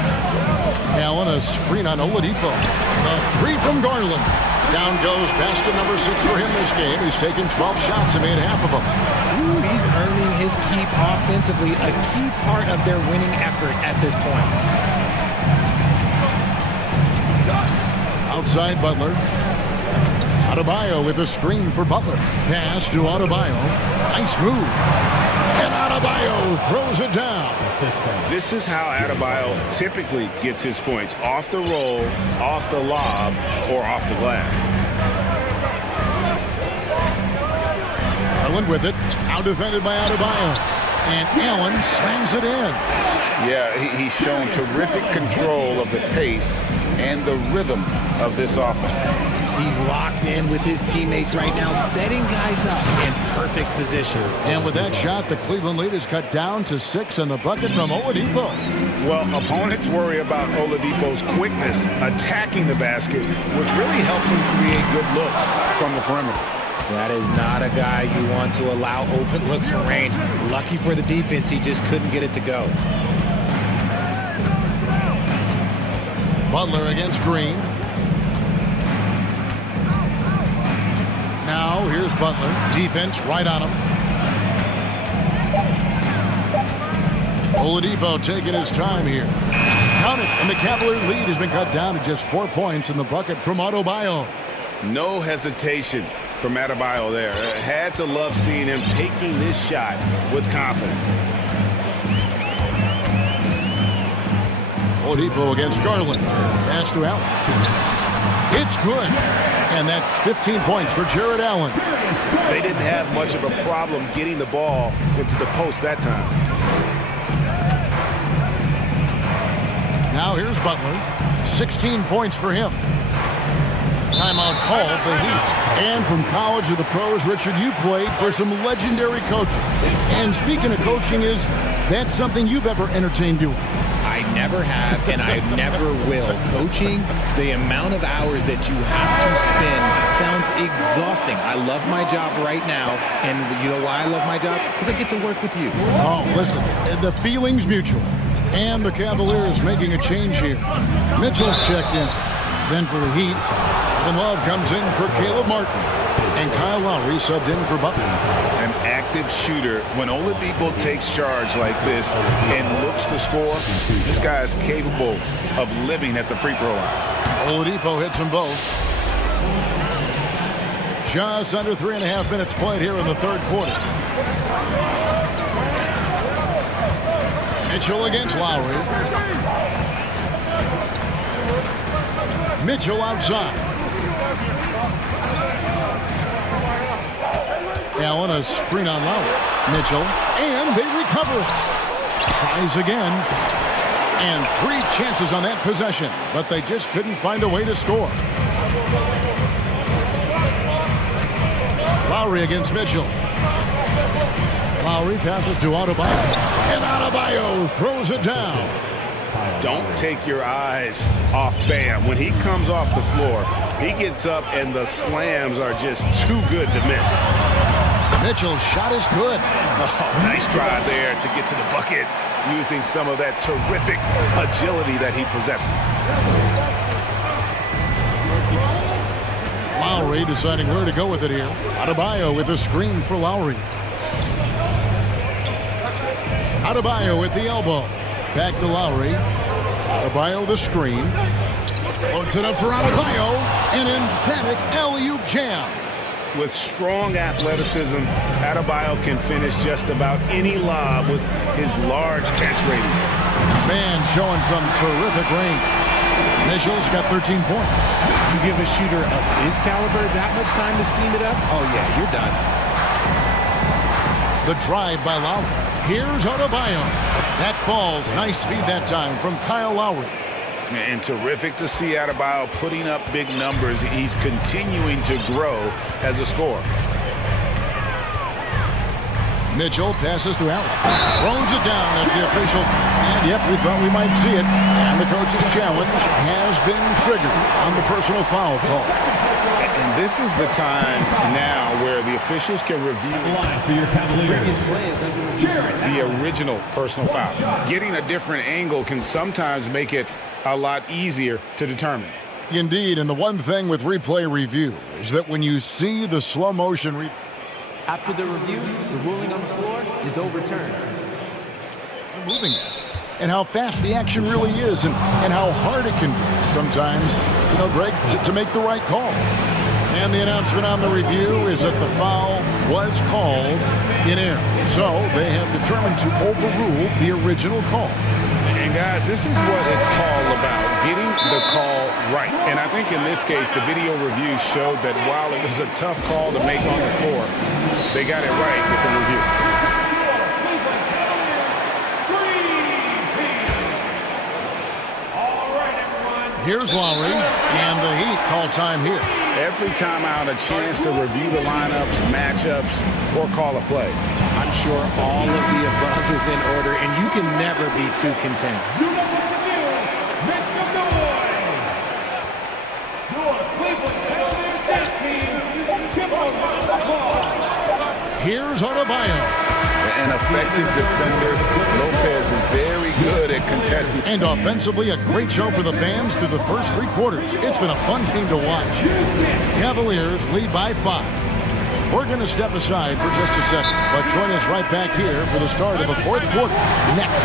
Allen, a screen on Oladipo. A three from Garland. Down goes basket number 6 for him this game. He's taken 12 shots and made half of them. Ooh, he's earning his keep offensively, a key part of their winning effort at this point. Outside Butler. Adebayo with a screen for Butler. Pass to Adebayo. Nice move. And Adebayo throws it down. This is how Adebayo typically gets his points. Off the roll, off the lob, or off the glass. Garland with it. Out defended by Adebayo. And Allen slams it in. Yeah, he's shown terrific control of the pace and the rhythm of this offense. He's locked in with his teammates right now, setting guys up in perfect position. And with that shot, the Cleveland lead is cut down to 6 and the bucket from Oladipo. Well, opponents worry about Oladipo's quickness attacking the basket, which really helps him create good looks from the perimeter. That is not a guy you want to allow open looks from range. Lucky for the defense, he just couldn't get it to go. Butler against Green. Now, here's Butler. Defense right on him. Oladipo taking his time here. Count it, and the Cavalier lead has been cut down to just 4 points in the bucket from Adebayo. No hesitation from Adebayo there. Had to love seeing him taking this shot with confidence. Oladipo against Garland. Pass to Allen. It's good. And that's 15 points for Jared Allen. They didn't have much of a problem getting the ball into the post that time. Now here's Butler. 16 points for him. Timeout called the Heat. And from college to the pros, Richard, you played for some legendary coaching. And speaking of coaching, is that something you've ever entertained doing? I never have, and I never will. Coaching, the amount of hours that you have to spend sounds exhausting. I love my job right now, and you know why I love my job? Because I get to work with you. Oh, listen, the feeling's mutual. And the Cavaliers making a change here. Mitchell's checked in. Then for the Heat, Kevin Love comes in for Caleb Martin. And Kyle Lowry subbed in for Butler. An active shooter. When Oladipo takes charge like this and looks to score, this guy is capable of living at the free throw line. Oladipo hits them both. Just under 3.5 minutes played here in the third quarter. Mitchell against Lowry. Mitchell outside. Allen, a screen on Lowry. Mitchell, and they recover it. Tries again. And 3 chances on that possession, but they just couldn't find a way to score. Lowry against Mitchell. Lowry passes to Adebayo. And Adebayo throws it down. Don't take your eyes off Bam. When he comes off the floor, he gets up and the slams are just too good to miss. Mitchell's shot is good. Oh, nice drive there to get to the bucket using some of that terrific agility that he possesses. Lowry deciding where to go with it here. Adebayo with a screen for Lowry. Adebayo with the elbow. Back to Lowry. Adebayo the screen. Puts it up for Adebayo. An emphatic alley-oop jam. With strong athleticism, Adebayo can finish just about any lob with his large catch rating. Man showing some terrific range. Mitchell's got 13 points. You give a shooter of his caliber that much time to seam it up? Oh, yeah, you're done. The drive by Lowry. Here's Adebayo. That falls. Nice feed that time from Kyle Lowry. And terrific to see Adebayo putting up big numbers. He's continuing to grow as a scorer. Mitchell passes to Allen. Throws it down as the official. And yep, we thought we might see it. And the coach's challenge has been triggered on the personal foul call. And this is the time now where the officials can review the original personal foul. Getting a different angle can sometimes make it a lot easier to determine. Indeed, and the one thing with replay review is that when you see the slow motion After the review, the ruling on the floor is overturned. moving that, and how fast the action really is, and how hard it can be sometimes, you know, Greg, to make the right call. And the announcement on the review is that the foul was called in error. So they have determined to overrule the original call. And guys, this is what it's all about, getting the call right. And I think in this case, the video review showed that while it was a tough call to make on the floor, they got it right with the review. Here's Lowry, and the Heat call time here. Every timeout, a chance to review the lineups, matchups, or call a play. I'm sure all of the above is in order, and you can never be too content. Here's Adebayo. An effective defender. Lopez is very good at contesting. And offensively, a great show for the fans through the first three quarters. It's been a fun game to watch. Cavaliers lead by 5. We're going to step aside for just a second, but join us right back here for the start of the fourth quarter next.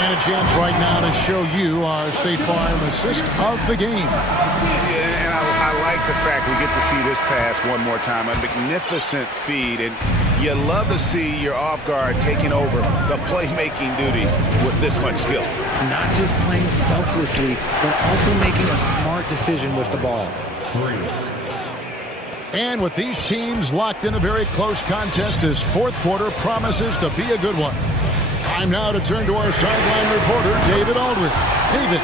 And a chance right now to show you our State Farm assist of the game. Yeah, and I like the fact we get to see this pass one more time. A magnificent feed, and you love to see your off guard taking over the playmaking duties with this much skill. Not just playing selflessly, but also making a smart decision with the ball. And with these teams locked in a very close contest, this fourth quarter promises to be a good one. Time now to turn to our sideline reporter, David Aldridge. David.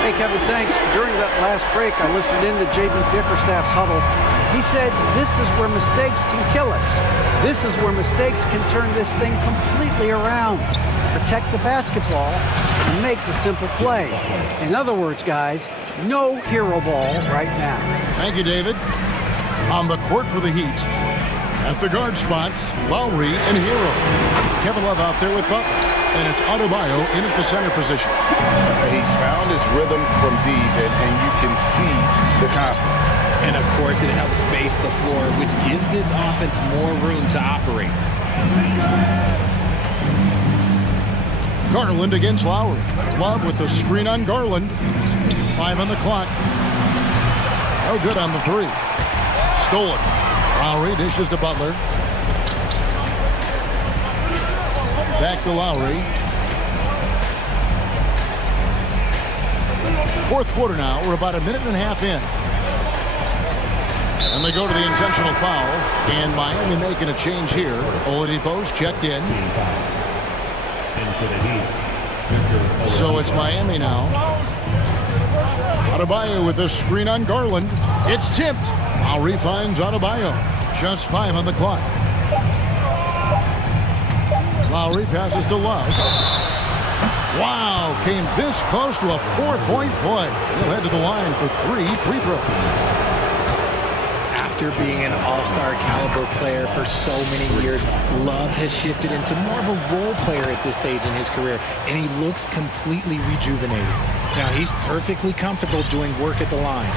Hey, Kevin, thanks. During that last break, I listened in to J.B. Bickerstaff's huddle. He said, this is where mistakes can kill us. This is where mistakes can turn this thing completely around. Protect the basketball and make the simple play. In other words, guys, no hero ball right now. Thank you, David. On the court for the Heat, at the guard spots, Lowry and Hero. Kevin Love out there with Butler, and it's Adebayo in at the center position. He's found his rhythm from deep, and you can see the confidence. And of course, it helps space the floor, which gives this offense more room to operate. Garland against Lowry. Love with the screen on Garland. 5 on the clock. No good on the 3. Stolen. Lowry dishes to Butler. Back to Lowry. Fourth quarter now. We're about a minute and a half in. And they go to the intentional foul. And Miami making a change here. Oladipo's checked in. So it's Miami now. Adebayo with the screen on Garland. It's tipped. Lowry finds Adebayo. Just 5 on the clock. Lowry passes to Love. Wow, came this close to a 4-point play. He'll head to the line for 3 free throws. After being an all-star caliber player for so many years, Love has shifted into more of a role player at this stage in his career, and he looks completely rejuvenated. Now, he's perfectly comfortable doing work at the line.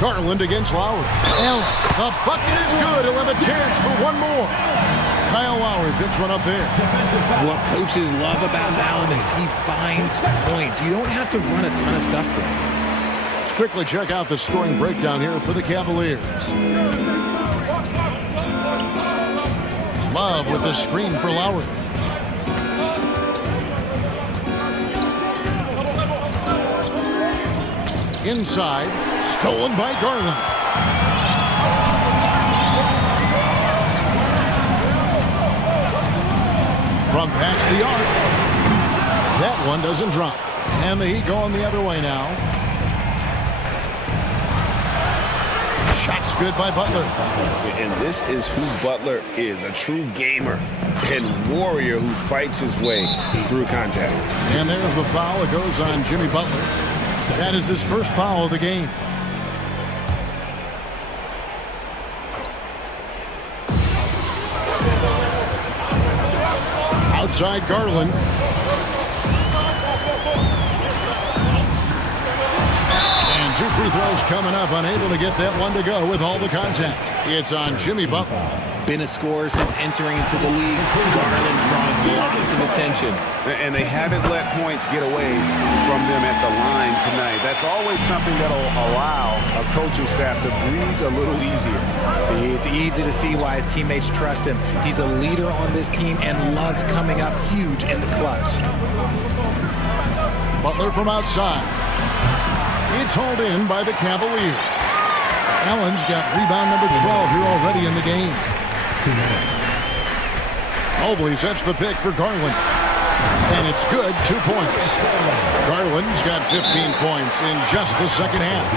Garland against Lowry. Allen, the bucket is good. He'll have a chance for one more. Kyle Lowry picks one up there. What coaches love about Allen is he finds points. You don't have to run a ton of stuff for him. Let's quickly check out the scoring breakdown here for the Cavaliers. Love with the screen for Lowry. Inside, stolen by Garland. From past the arc. That one doesn't drop. And the Heat going the other way now. Shot's good by Butler. And this is who Butler is, a true gamer and warrior who fights his way through contact. And there's the foul. It goes on Jimmy Butler. That is his first foul of the game. Outside Garland. And 2 free throws coming up. Unable to get that one to go with all the contact. It's on Jimmy Butler. Been a scorer since entering into the league. Garland drawing lots of attention. And they haven't let points get away from them at the line tonight. That's always something that'll allow a coaching staff to breathe a little easier. See, it's easy to see why his teammates trust him. He's a leader on this team and loves coming up huge in the clutch. Butler from outside. It's hauled in by the Cavaliers. Allen's got rebound number 12 here already in the game. Mobley sets the pick for Garland. And it's good, 2 points. Garland's got 15 points in just the second half.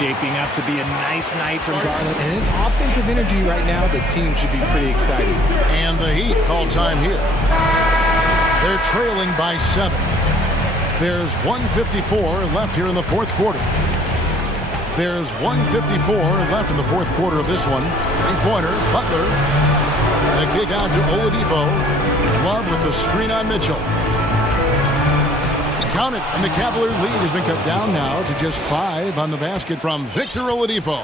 Shaping up to be a nice night from Garland. And his offensive energy right now, the team should be pretty excited. And the Heat call time here. They're trailing by 7. There's 1:54 left here in the fourth quarter. There's 1:54 left in the fourth quarter of this one. Three-pointer, Butler. The kick out to Oladipo. Love with the screen on Mitchell. Count it, and the Cavalier lead has been cut down now to just 5 on the basket from Victor Oladipo.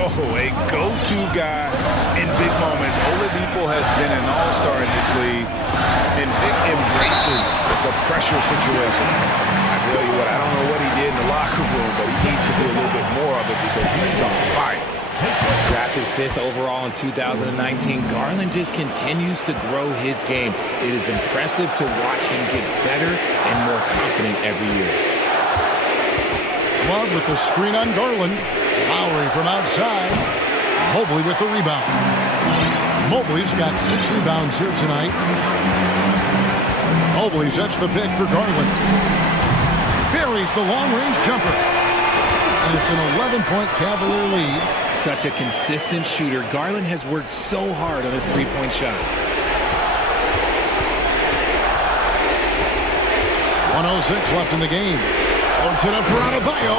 Oh, a go-to guy in big moments. Oladipo has been an all-star in this league, and Vic embraces the pressure situation. I tell you what, I don't know what he did in the locker room, but he needs to do a little bit more of it because he's on fire. Drafted 5th overall in 2019, Garland just continues to grow his game. It is impressive to watch him get better and more confident every year. Love with the screen on Garland. Lowry from outside. Mobley with the rebound. Mobley's got 6 rebounds here tonight. Mobley sets the pick for Garland. Buries the long-range jumper. And it's an 11-point Cavalier lead. Such a consistent shooter. Garland has worked so hard on his three-point shot. 1:06 left in the game. To the Adebayo.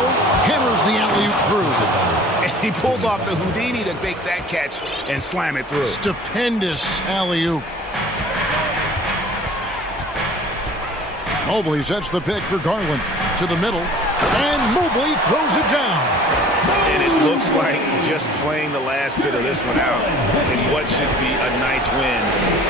Hammers the alley-oop through. And he pulls off the Houdini to make that catch and slam it through. Stupendous alley-oop. Mobley sets the pick for Garland. To the middle. And Mobley throws it down. And it looks like just playing the last bit of this one out in what should be a nice win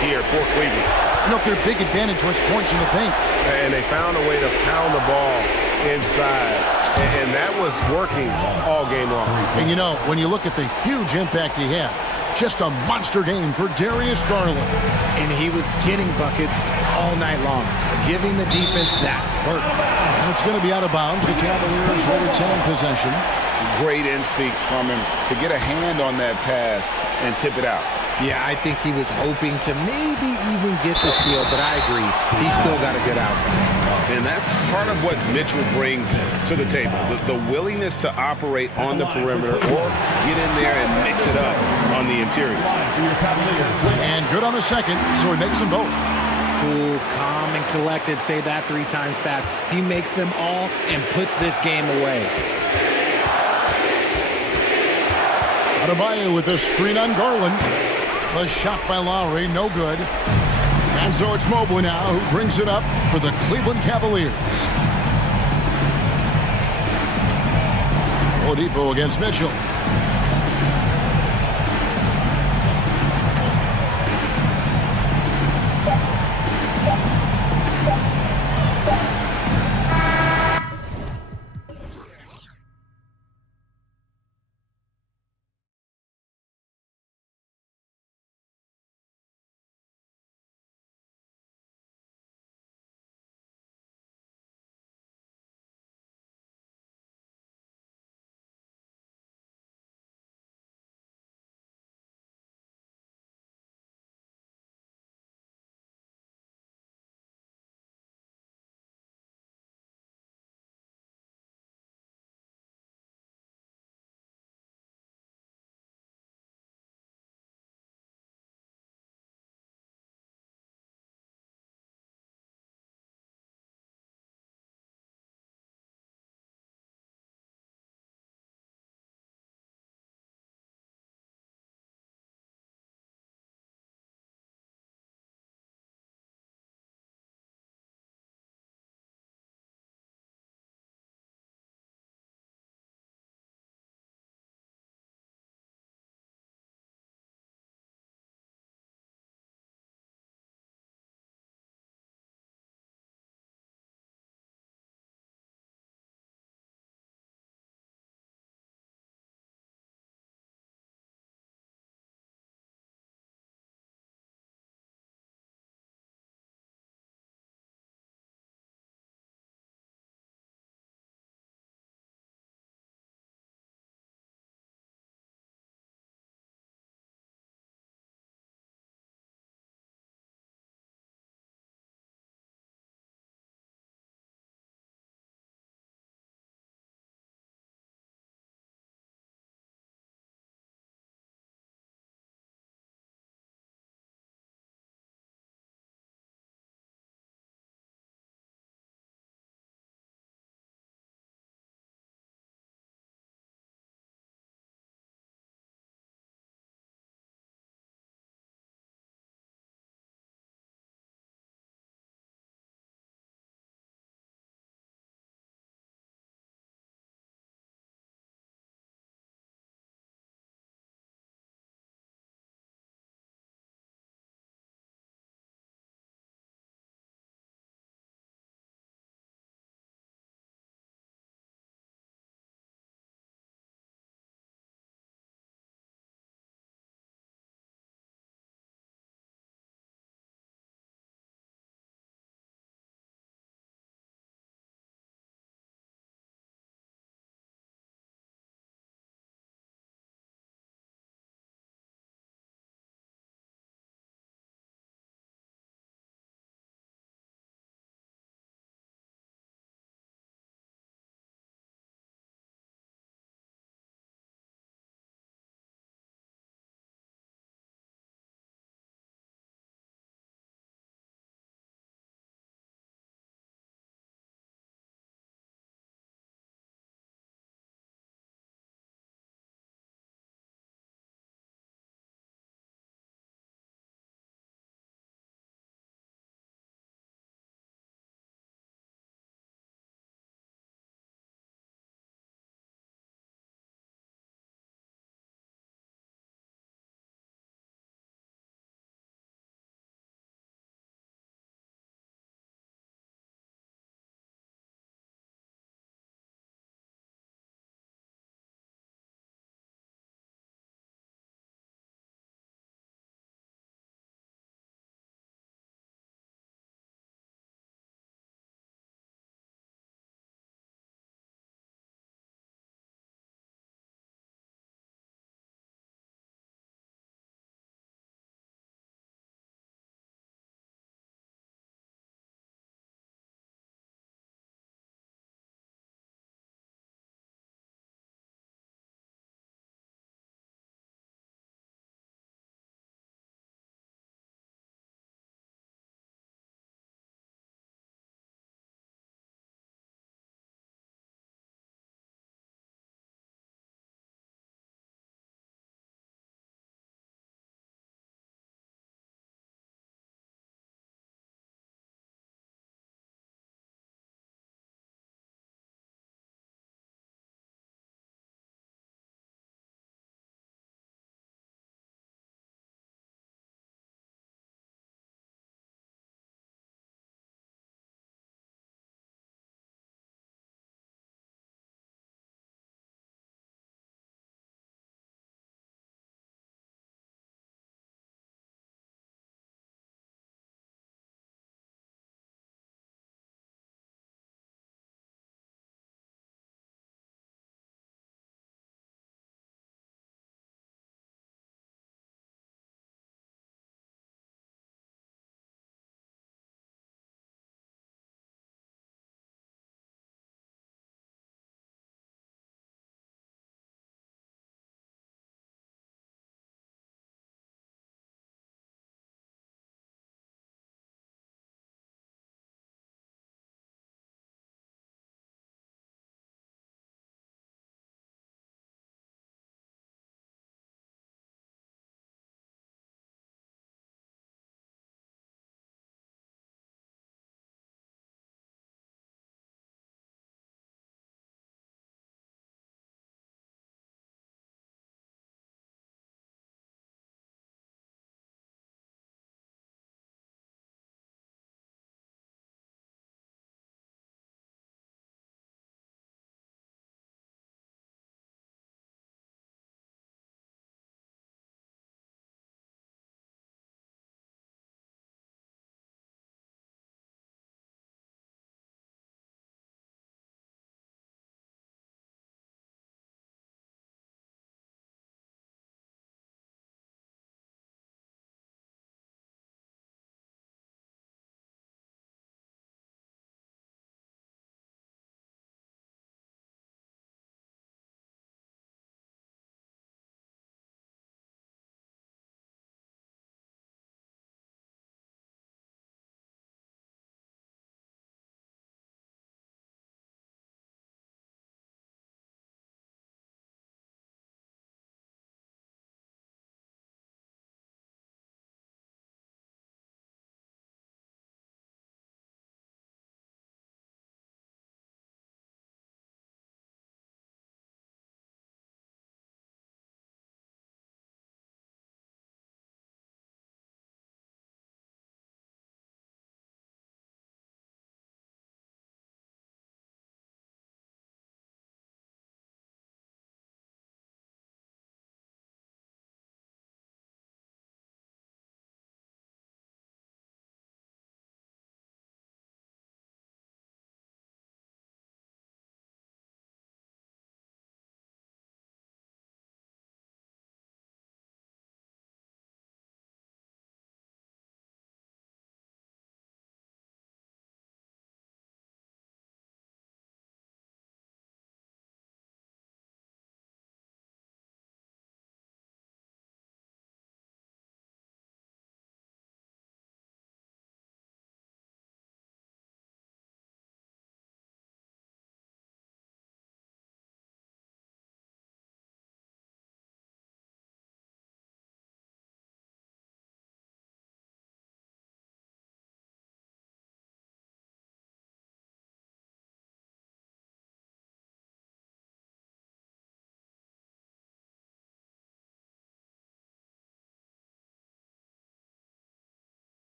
here for Cleveland. You know, their big advantage was points in the paint. And they found a way to pound the ball inside. And that was working all game long. And you know, when you look at the huge impact he had, just a monster game for Darius Garland. And he was getting buckets all night long, giving the defense that work. And it's going to be out of bounds. The Cavaliers will retain possession. Great instincts from him to get a hand on that pass and tip it out. Yeah, I think he was hoping to maybe even get the steal, but I agree. He still got a good outcome. And that's part of what Mitchell brings to the table. The willingness to operate on the perimeter or get in there and mix it up on the interior. And good on the second, so he makes them both. Cool, calm, and collected. Say that 3 times fast. He makes them all and puts this game away. Adebayo with the screen on Garland. The shot by Lowry, no good. And so it's Mobley now who brings it up for the Cleveland Cavaliers. Oladipo against Mitchell.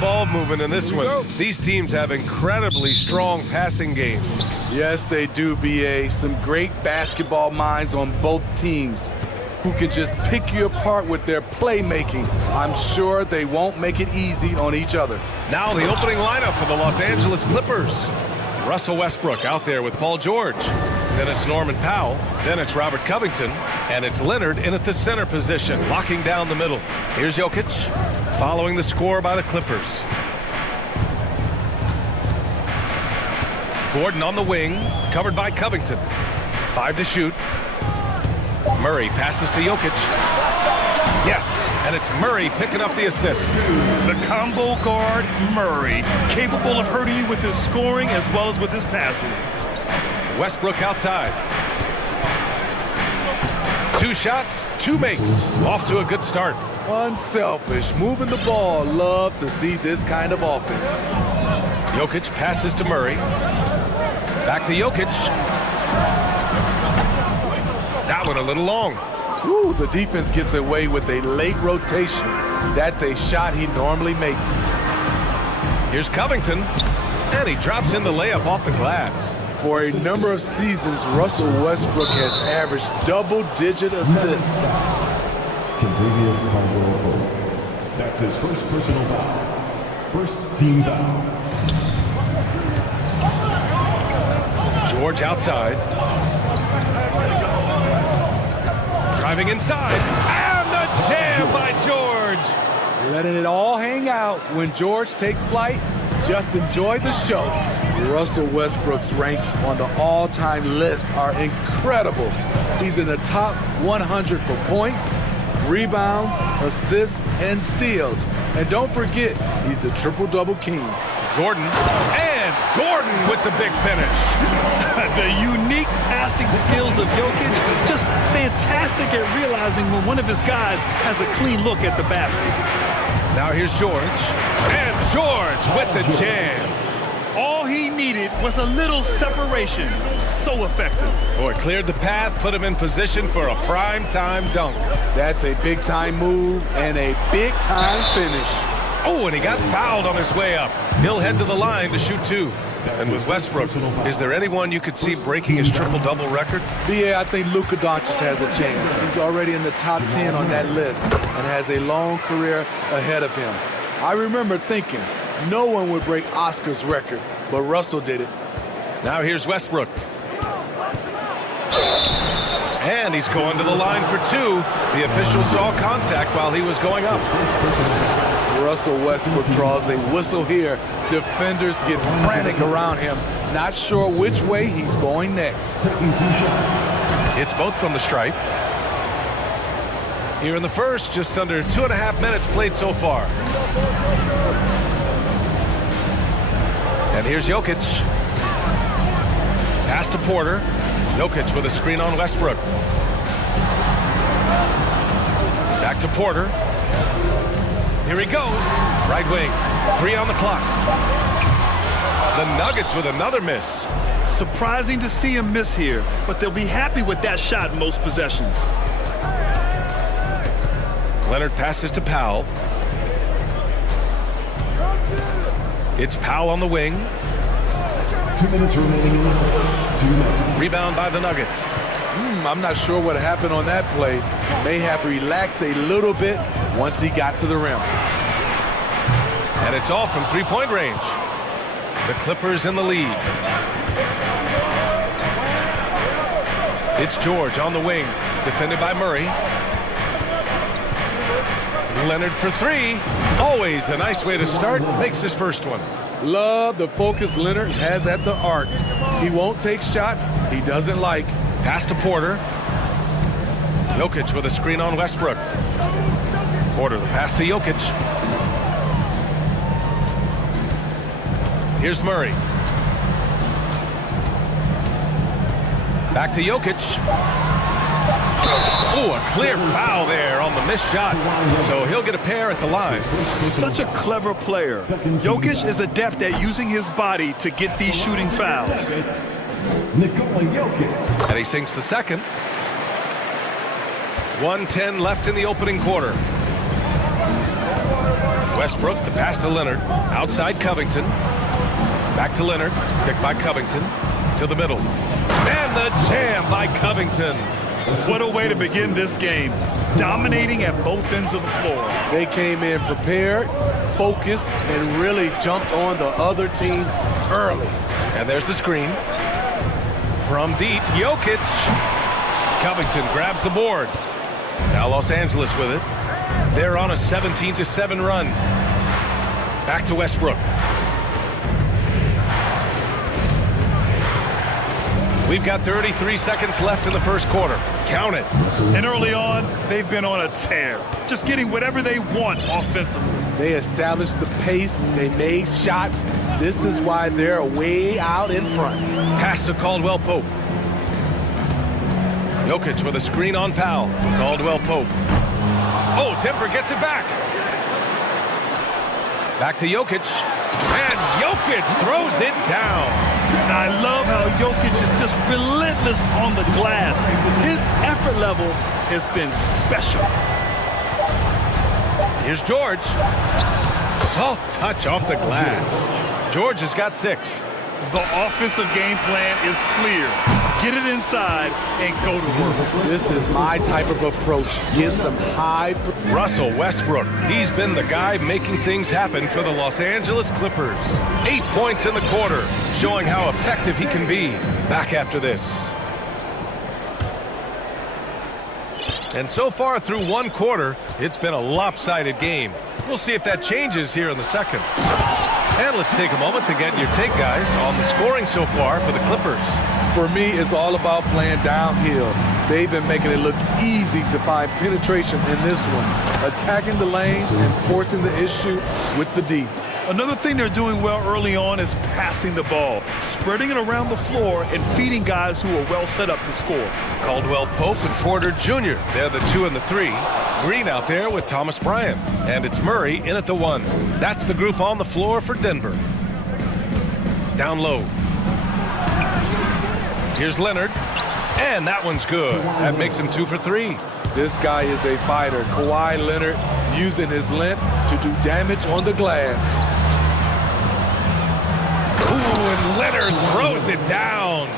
ball movement in this one. These teams have incredibly strong passing games. Yes, they do, BA. Some great basketball minds on both teams who can just pick you apart with their playmaking. I'm sure they won't make it easy on each other. Now the opening lineup for the Los Angeles Clippers. Russell Westbrook out there with Paul George. Then it's Norman Powell. Then it's Robert Covington. And it's Leonard in at the center position, locking down the middle. Here's Jokic, following the score by the Clippers. Gordon on the wing, covered by Covington. 5 to shoot. Murray passes to Jokic. Yes, and it's Murray picking up the assist. The combo guard, Murray, capable of hurting you with his scoring as well as with his passing. Westbrook outside. 2 shots, 2 makes. Off to a good start. Unselfish, moving the ball. Love to see this kind of offense. Jokic passes to Murray. Back to Jokic. That one a little long. Ooh, the defense gets away with a late rotation. That's a shot he normally makes. Here's Covington, and he drops in the layup off the glass. For a number of seasons, Russell Westbrook has averaged double-digit assists. Previous foul. That's his first personal foul. First team foul. George outside. Driving inside, and the jam by George. Letting it all hang out. When George takes flight, just enjoy the show. Russell Westbrook's ranks on the all-time list are incredible. He's in the top 100 for points, rebounds, assists, and steals. And don't forget, he's the triple-double king. Gordon with the big finish. The unique passing skills of Jokic, just fantastic at realizing when one of his guys has a clean look at the basket. Now here's George, and George with the jam. All he needed was a little separation. So effective. Boy, cleared the path, put him in position for a prime-time dunk. That's a big-time move and a big-time finish. Oh, and he got fouled on his way up. He'll head to the line to shoot 2. And with Westbrook, is there anyone you could see breaking his triple-double record? Yeah, I think Luka Doncic has a chance. He's already in the top 10 on that list and has a long career ahead of him. I remember thinking no one would break Oscar's record, but Russell did it. Now here's Westbrook. And he's going to the line for 2. The official saw contact while he was going up. Russell Westbrook draws a whistle here. Defenders get frantic around him, not sure which way he's going next. It's both from the stripe. Here in the first, just under 2.5 minutes played so far. And here's Jokic. Pass to Porter. Jokic with a screen on Westbrook. Back to Porter. Here he goes. Right wing. 3 on the clock. The Nuggets with another miss. Surprising to see him miss here, but they'll be happy with that shot in most possessions. Leonard passes to Powell. It's Powell on the wing. 2 minutes remaining. 2 minutes. Rebound by the Nuggets. I'm not sure what happened on that play. May have relaxed a little bit once he got to the rim. And it's all from 3-point range. The Clippers in the lead. It's George on the wing, defended by Murray. Leonard for 3. Always a nice way to start. Makes his first one. Love the focus Leonard has at the arc. He won't take shots he doesn't like. Pass to Porter. Jokic with a screen on Westbrook. Porter, the pass to Jokic. Here's Murray. Back to Jokic. Oh, a clear foul there on the missed shot. So he'll get a pair at the line. Such a clever player. Jokic is adept at using his body to get these shooting fouls. And he sinks the second. 1:10 left in the opening quarter. Westbrook, the pass to Leonard. Outside Covington. Back to Leonard. Picked by Covington. To the middle. And the jam by Covington. What a way to begin this game. Dominating at both ends of the floor. They came in prepared, focused, and really jumped on the other team early. And there's the screen. From deep, Jokic. Covington grabs the board. Now Los Angeles with it. They're on a 17-7 run. Back to Westbrook. We've got 33 seconds left in the first quarter. Count it. And early on, they've been on a tear. Just getting whatever they want offensively. They established the pace. They made shots. This is why they're way out in front. Pass to Caldwell Pope. Jokic with a screen on Powell. Caldwell Pope. Oh, Denver gets it back. Back to Jokic. And Jokic throws it down. I love how Jokic is just relentless on the glass. His effort level has been special. Here's George. Soft touch off the glass. George has got 6. The offensive game plan is clear. Get it inside and go to work. This is my type of approach. Get some high. Russell Westbrook. He's been the guy making things happen for the Los Angeles Clippers. 8 points in the quarter, showing how effective he can be. Back after this. And so far through one quarter, it's been a lopsided game. We'll see if that changes here in the second. And let's take a moment to get your take, guys, on the scoring so far for the Clippers. For me, it's all about playing downhill. They've been making it look easy to find penetration in this one, attacking the lanes and forcing the issue with the D. Another thing they're doing well early on is passing the ball, spreading it around the floor and feeding guys who are well set up to score. Caldwell Pope and Porter Jr. They're the 2 and the 3. Green out there with Thomas Bryant. And it's Murray in at the 1. That's the group on the floor for Denver. Down low. Here's Leonard. And that one's good. That makes him 2 for 3. This guy is a fighter. Kawhi Leonard using his length to do damage on the glass. Ooh, and Leonard throws it down.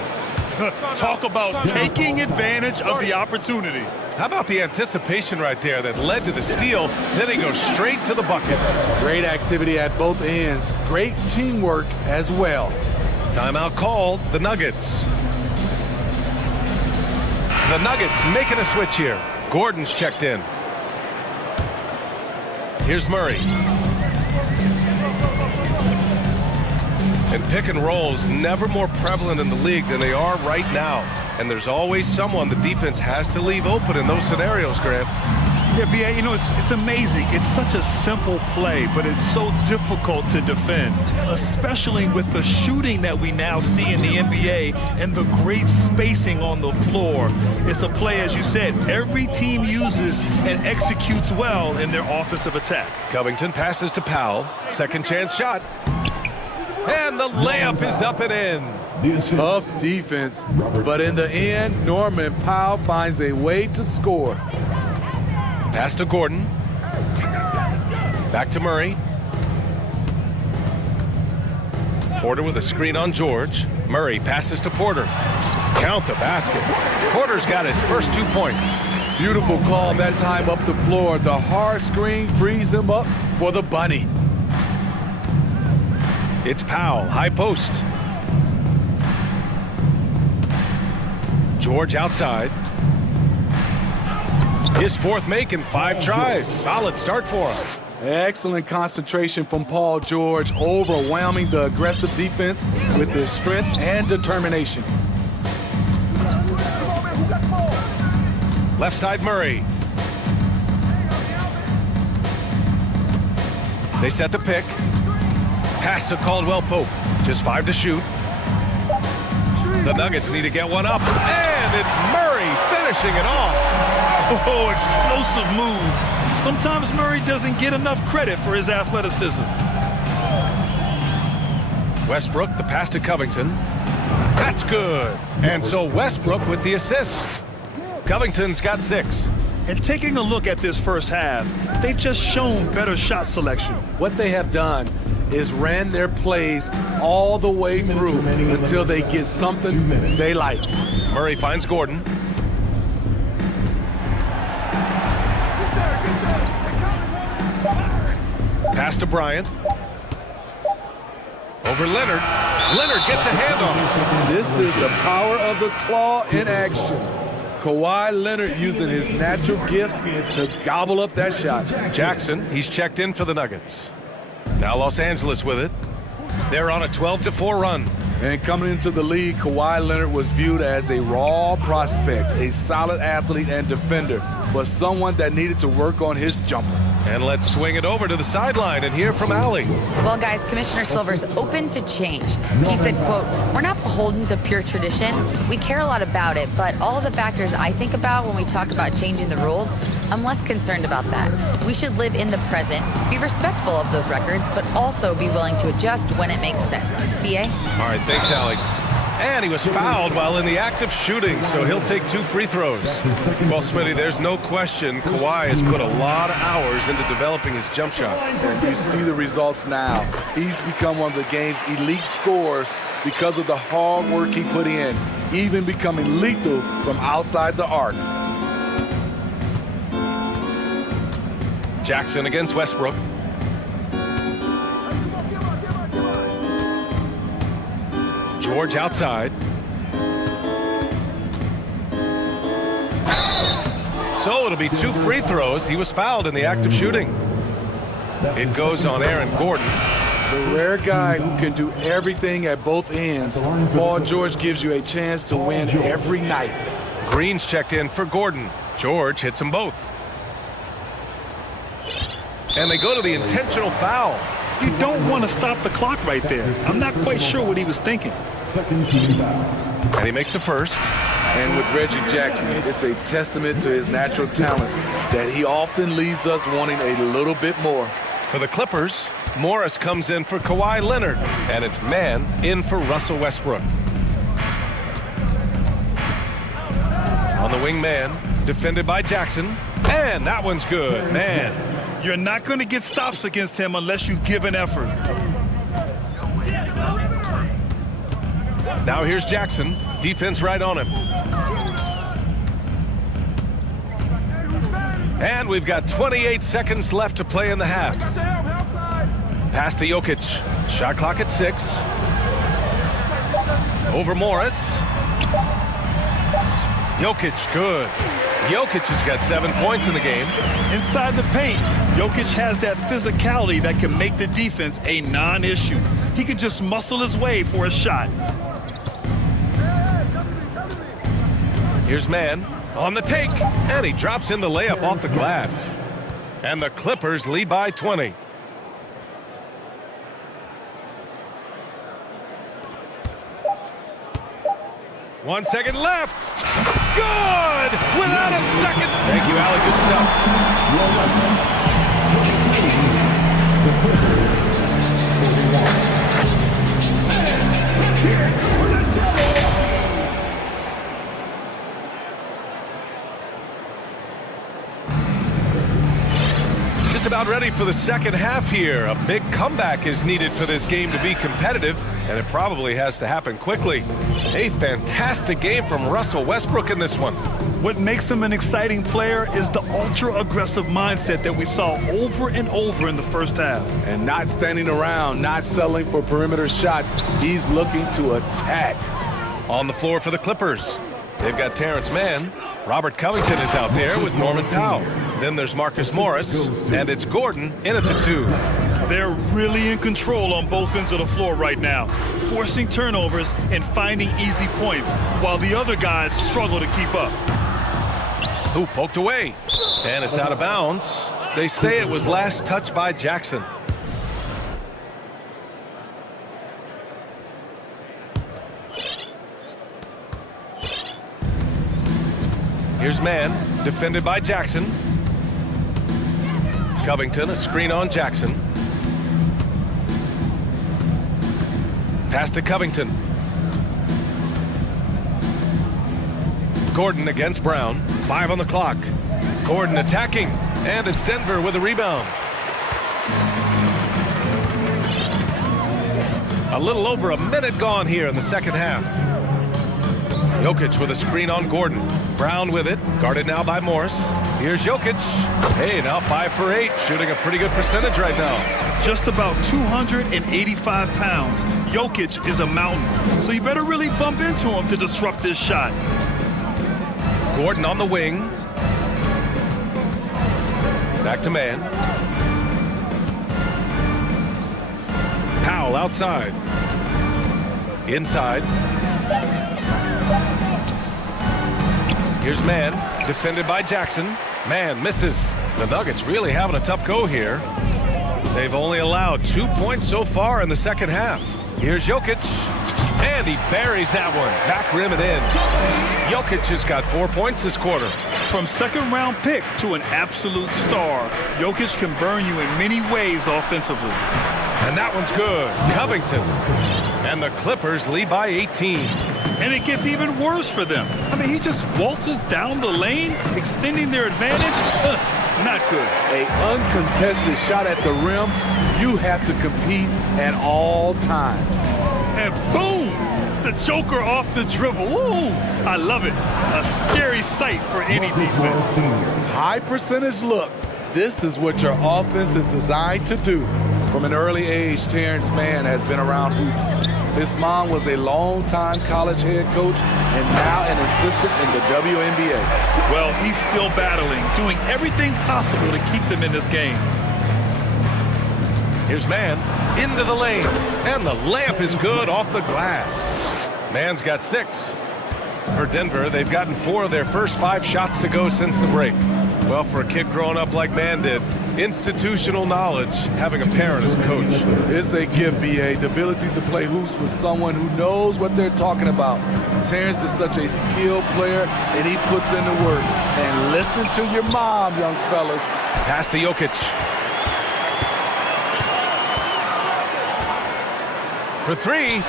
Talk about taking advantage of the opportunity. How about the anticipation right there that led to the steal? Then he goes straight to the bucket. Great activity at both ends. Great teamwork as well. Timeout called, the Nuggets. The Nuggets making a switch here. Gordon's checked in. Here's Murray. And pick and rolls never more prevalent in the league than they are right now. And there's always someone the defense has to leave open in those scenarios, Grant. Yeah, B.A., you know, it's amazing. It's such a simple play, but it's so difficult to defend, especially with the shooting that we now see in the NBA and the great spacing on the floor. It's a play, as you said, every team uses and executes well in their offensive attack. Covington passes to Powell. Second chance shot. And the layup is up and in. Tough defense, but in the end, Norman Powell finds a way to score. Pass to Gordon. Back to Murray. Porter with a screen on George. Murray passes to Porter. Count the basket. Porter's got his first 2 points. Beautiful call that time up the floor. The hard screen frees him up for the bunny. It's Powell, high post. George outside. His 4th make in 5 tries. Solid start for him. Excellent concentration from Paul George, overwhelming the aggressive defense with his strength and determination. Left side Murray. They set the pick. Pass to Caldwell Pope. Just 5 to shoot. The Nuggets need to get one up. And it's Murray finishing it off. Oh, explosive move. Sometimes Murray doesn't get enough credit for his athleticism. Westbrook, the pass to Covington. That's good. And so Westbrook with the assist. Covington's got 6. And taking a look at this first half, they've just shown better shot selection. What they have done is ran their plays all the way through until they get something they like. Murray finds Gordon. Pass to Bryant. Over Leonard. Leonard gets a hand on it. This is the power of the claw in action. Kawhi Leonard using his natural gifts to gobble up that shot. Jackson, he's checked in for the Nuggets. Now Los Angeles with it. They're on a 12-4 run. And coming into the league, Kawhi Leonard was viewed as a raw prospect, a solid athlete and defender, but someone that needed to work on his jumper. And let's swing it over to the sideline and hear from Allie. Well, guys, Commissioner Silver's open to change. He said, quote, "We're not beholden to pure tradition. We care a lot about it, but all the factors I think about when we talk about changing the rules, I'm less concerned about that. We should live in the present, be respectful of those records, but also be willing to adjust when it makes sense." BA? All right, thanks, Allie. And he was fouled while in the act of shooting, so he'll take 2 free throws. Well, Smitty, there's no question Kawhi has put a lot of hours into developing his jump shot. And you see the results now. He's become one of the game's elite scorers because of the hard work he put in, even becoming lethal from outside the arc. Jackson against Westbrook. George outside. So it'll be 2 free throws. He was fouled in the act of shooting. It goes on Aaron Gordon. The rare guy who can do everything at both ends. Paul George gives you a chance to win every night. Green's checked in for Gordon. George hits them both. And they go to the intentional foul. You don't want to stop the clock right there. I'm not quite sure what he was thinking. And he makes the first. And with Reggie Jackson, it's a testament to his natural talent that he often leaves us wanting a little bit more. For the Clippers, Morris comes in for Kawhi Leonard, and it's man in for Russell Westbrook. On the wing man, defended by Jackson, and that one's good, man. You're not going to get stops against him unless you give an effort. Now here's Jackson, defense right on him. And we've got 28 seconds left to play in the half. Pass to Jokic, shot clock at 6. Over Morris. Jokic, good. Jokic has got 7 points in the game. Inside the paint, Jokic has that physicality that can make the defense a non-issue. He can just muscle his way for a shot. Here's man on the take, and he drops in the layup off the glass. And the Clippers lead by 20. One second left. Good! Without a second. Thank you, Allie. Good stuff. Just about ready for the second half here. A big comeback is needed for this game to be competitive, and it probably has to happen quickly. A fantastic game from Russell Westbrook in this one. What makes him an exciting player is the ultra-aggressive mindset that we saw over and over in the first half. And not standing around, not settling for perimeter shots. He's looking to attack. On the floor for the Clippers, they've got Terrence Mann. Robert Covington is out there with Norman Powell. Then there's Marcus Morris, and it's Gordon in at the 2. They're really in control on both ends of the floor right now, forcing turnovers and finding easy points, while the other guys struggle to keep up. Who poked away, and it's out of bounds. They say it was last touched by Jackson. Here's man, defended by Jackson. Covington, a screen on Jackson. Pass to Covington. Gordon against Brown. 5 on the clock. Gordon attacking, and it's Denver with a rebound. A little over a minute gone here in the second half. Jokic with a screen on Gordon. Brown with it, guarded now by Morris. Here's Jokic. Hey, now 5 for 8, shooting a pretty good percentage right now. Just about 285 pounds. Jokic is a mountain, so you better really bump into him to disrupt this shot. Gordon on the wing. Back to man. Powell outside. Inside. Here's man, defended by Jackson. Man misses. The Nuggets really having a tough go here. They've only allowed 2 points so far in the second half. Here's Jokic. And he buries that one. Back rim and in. Jokic has got 4 points this quarter. From second-round pick to an absolute star, Jokic can burn you in many ways offensively. And that one's good. Covington. And the Clippers lead by 18. And it gets even worse for them. I mean, he just waltzes down the lane, extending their advantage. Not good. An uncontested shot at the rim, you have to compete at all times. And boom! The Joker off the dribble. Ooh, I love it. A scary sight for any defense. High percentage look. This is what your offense is designed to do. From an early age, Terrence Mann has been around hoops. His mom was a long-time college head coach and now an assistant in the WNBA. Well, he's still battling, doing everything possible to keep them in this game. Here's man into the lane, and the layup is good off the glass. Man's got 6. For Denver, they've gotten 4 of their first 5 shots to go since the break. Well, for a kid growing up like Man did, institutional knowledge, having a parent as coach. It's a gift, B.A. The ability to play hoops with someone who knows what they're talking about. Terrence is such a skilled player, and he puts in the work. And listen to your mom, young fellas. Pass to Jokic. For 3.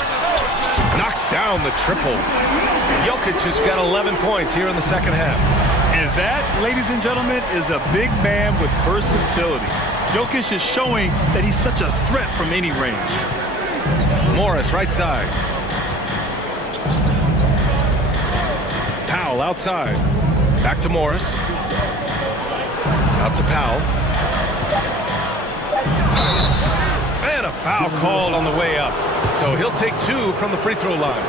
Knocks down the triple. Jokic has got 11 points here in the second half. And that, ladies and gentlemen, is a big man with versatility. Jokic is showing that he's such a threat from any range. Morris, right side. Powell outside. Back to Morris. Out to Powell. And a foul called on the way up. So he'll take 2 from the free throw line.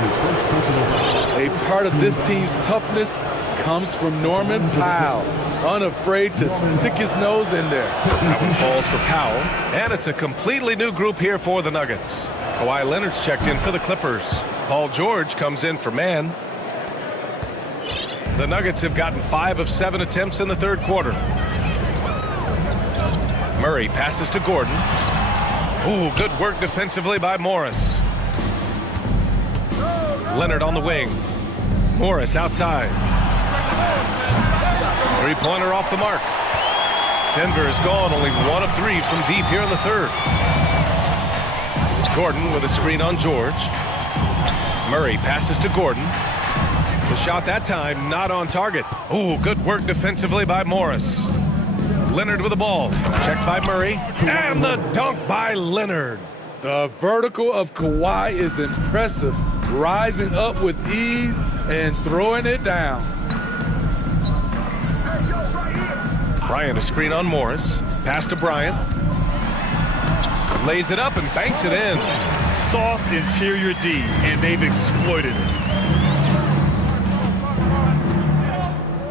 A part of this team's toughness comes from Norman Powell, unafraid to stick his nose in there. That one falls for Powell, and it's a completely new group here for the Nuggets. Kawhi Leonard's checked in for the Clippers. Paul George comes in for man. The Nuggets have gotten 5 of 7 attempts in the third quarter. Murray passes to Gordon. Ooh, good work defensively by Morris. Leonard on the wing. Morris outside. Three-pointer off the mark. Denver is gone only 1 of 3 from deep here in the third. Gordon with a screen on George. Murray passes to Gordon. The shot that time not on target. Ooh, good work defensively by Morris. Leonard with the ball. Checked by Murray. And the dunk by Leonard. The vertical of Kawhi is impressive. Rising up with ease and throwing it down. Bryant a screen on Morris. Pass to Bryant. Lays it up and banks it in. Soft interior D, and they've exploited it.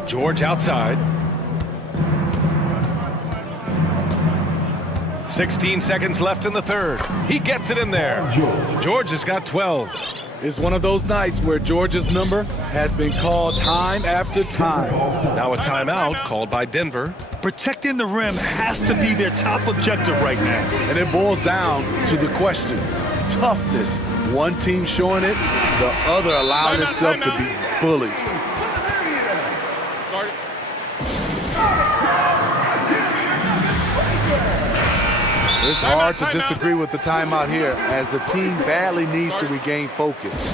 George outside. 16 seconds left in the third. He gets it in there. George has got 12. It's one of those nights where George's number has been called time after time. Now a timeout called by Denver. Protecting the rim has to be their top objective right now. And it boils down to the question. Toughness. One team showing it, the other allowing itself to be bullied. It's hard to disagree with the timeout here as the team badly needs to regain focus.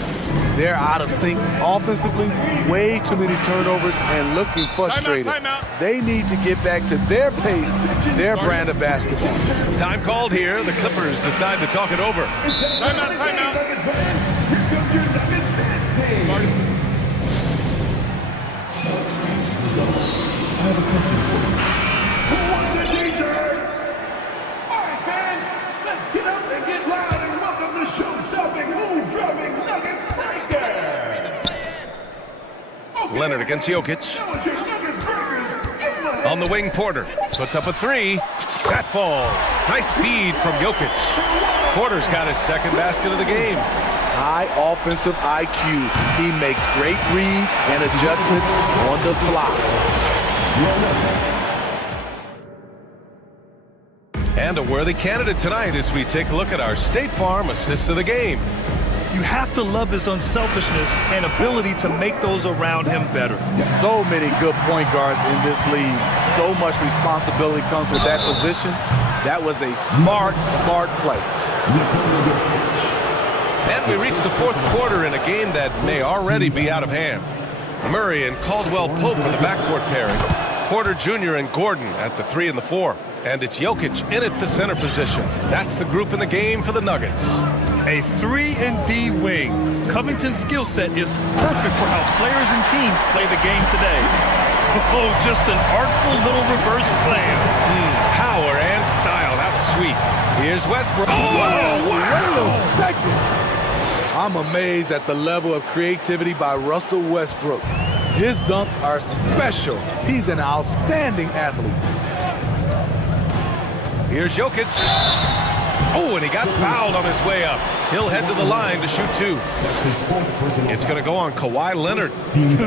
They're out of sync offensively, way too many turnovers and looking frustrated. Timeout. They need to get back to their pace, their brand of basketball. Time called here. The Clippers decide to talk it over. Timeout. Leonard against Jokic. On the wing, Porter puts up a three. That falls. Nice feed from Jokic. Porter's got his second basket of the game. High offensive IQ. He makes great reads and adjustments on the fly. And a worthy candidate tonight as we take a look at our State Farm assist of the game. You have to love his unselfishness and ability to make those around him better. So many good point guards in this league. So much responsibility comes with that position. That was a smart play. And we reach the fourth quarter in a game that may already be out of hand. Murray and Caldwell Pope are the backcourt pairing. Porter Jr. and Gordon at the 3 and the 4. And it's Jokic in at the center position. That's the group in the game for the Nuggets. A 3-and-D wing. Covington's skill set is perfect for how players and teams play the game today. Oh, just an artful little reverse slam. Power and style. That was sweet. Here's Westbrook. Oh, wait a second. I'm amazed at the level of creativity by Russell Westbrook. His dunks are special. He's an outstanding athlete. Here's Jokic. Oh, and he got fouled on his way up. He'll head to the line to shoot two. It's going to go on Kawhi Leonard.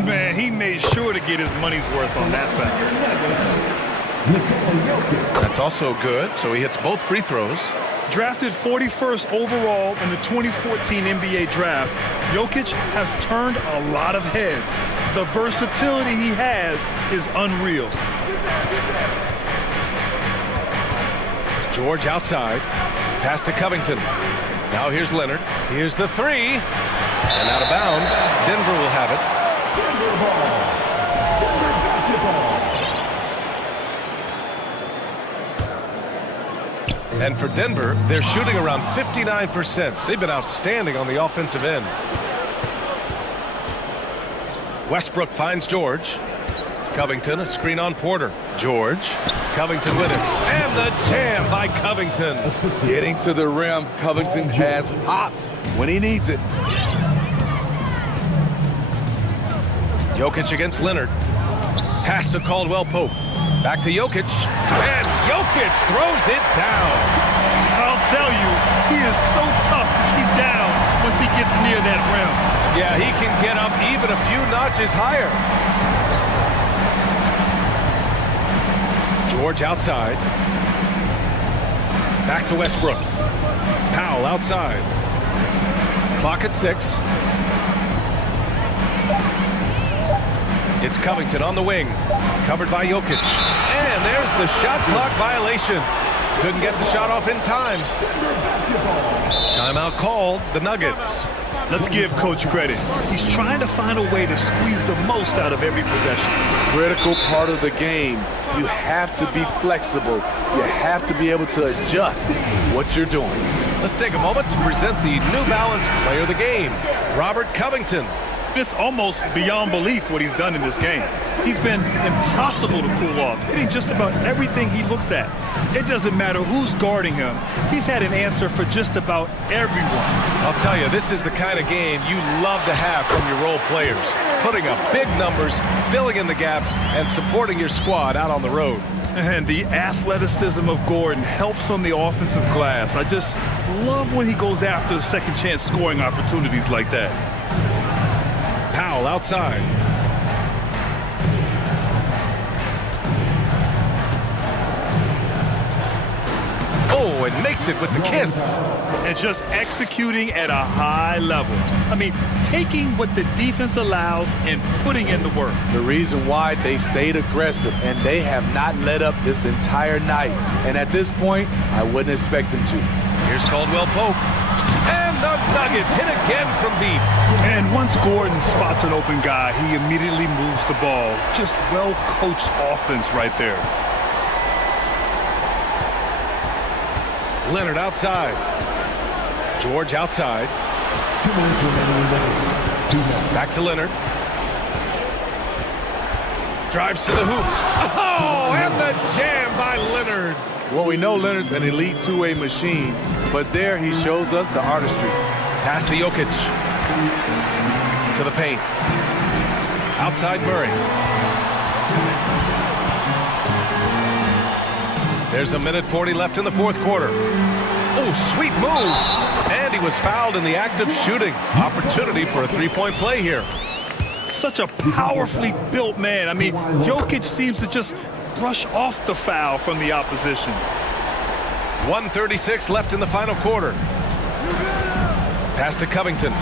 Man, he made sure to get his money's worth on that factor. That's also good, so he hits both free throws. Drafted 41st overall in the 2014 NBA draft, Jokic has turned a lot of heads. The versatility he has is unreal. George outside. Pass to Covington. Now here's Leonard. Here's the three. And out of bounds. Denver will have it. And for Denver, they're shooting around 59%. They've been outstanding on the offensive end. Westbrook finds George. Covington, a screen on Porter. George. Covington with it. And the jam by Covington. Getting to the rim, Covington has hopped when he needs it. Jokic against Leonard. Pass to Caldwell Pope. Back to Jokic. And Jokic throws it down. I'll tell you, he is so tough to keep down once he gets near that rim. Yeah, he can get up even a few notches higher. George outside. Back to Westbrook. Powell outside. Clock at 6. It's Covington on the wing. Covered by Jokic. And there's the shot clock violation. Couldn't get the shot off in time. Timeout called. The Nuggets. Let's give Coach credit. He's trying to find a way to squeeze the most out of every possession. Critical part of the game. You have to be flexible. You have to be able to adjust what you're doing. Let's take a moment to present the New Balance Player of the Game, Robert Covington. It's almost beyond belief what he's done in this game. He's been impossible to cool off, hitting just about everything he looks at. It doesn't matter who's guarding him. He's had an answer for just about everyone. I'll tell you, this is the kind of game you love to have from your role players. Putting up big numbers, filling in the gaps, and supporting your squad out on the road. And the athleticism of Gordon helps on the offensive glass. I just love when he goes after the second chance scoring opportunities like that. Powell outside. Oh, and makes it with the kiss. And just executing at a high level. I mean, taking what the defense allows and putting in the work. The reason why they've stayed aggressive and they have not let up this entire night. And at this point, I wouldn't expect them to. Here's Caldwell Pope. And the Nuggets hit again from deep. And once Gordon spots an open guy, he immediately moves the ball. Just well-coached offense right there. Leonard outside. George outside. 2 minutes remaining in the game. 2 minutes. Back to Leonard. Drives to the hoop. Oh, and the jam by Leonard. Well, we know Leonard's an elite two-way machine, but there he shows us the artistry. Pass to Jokic. To the paint. Outside Murray. There's 1:40 left in the fourth quarter. Oh, sweet move. And he was fouled in the act of shooting. Opportunity for a three-point play here. Such a powerfully built man. I mean, Jokic seems to just brush off the foul from the opposition. 1:36 left in the final quarter. Pass to Covington.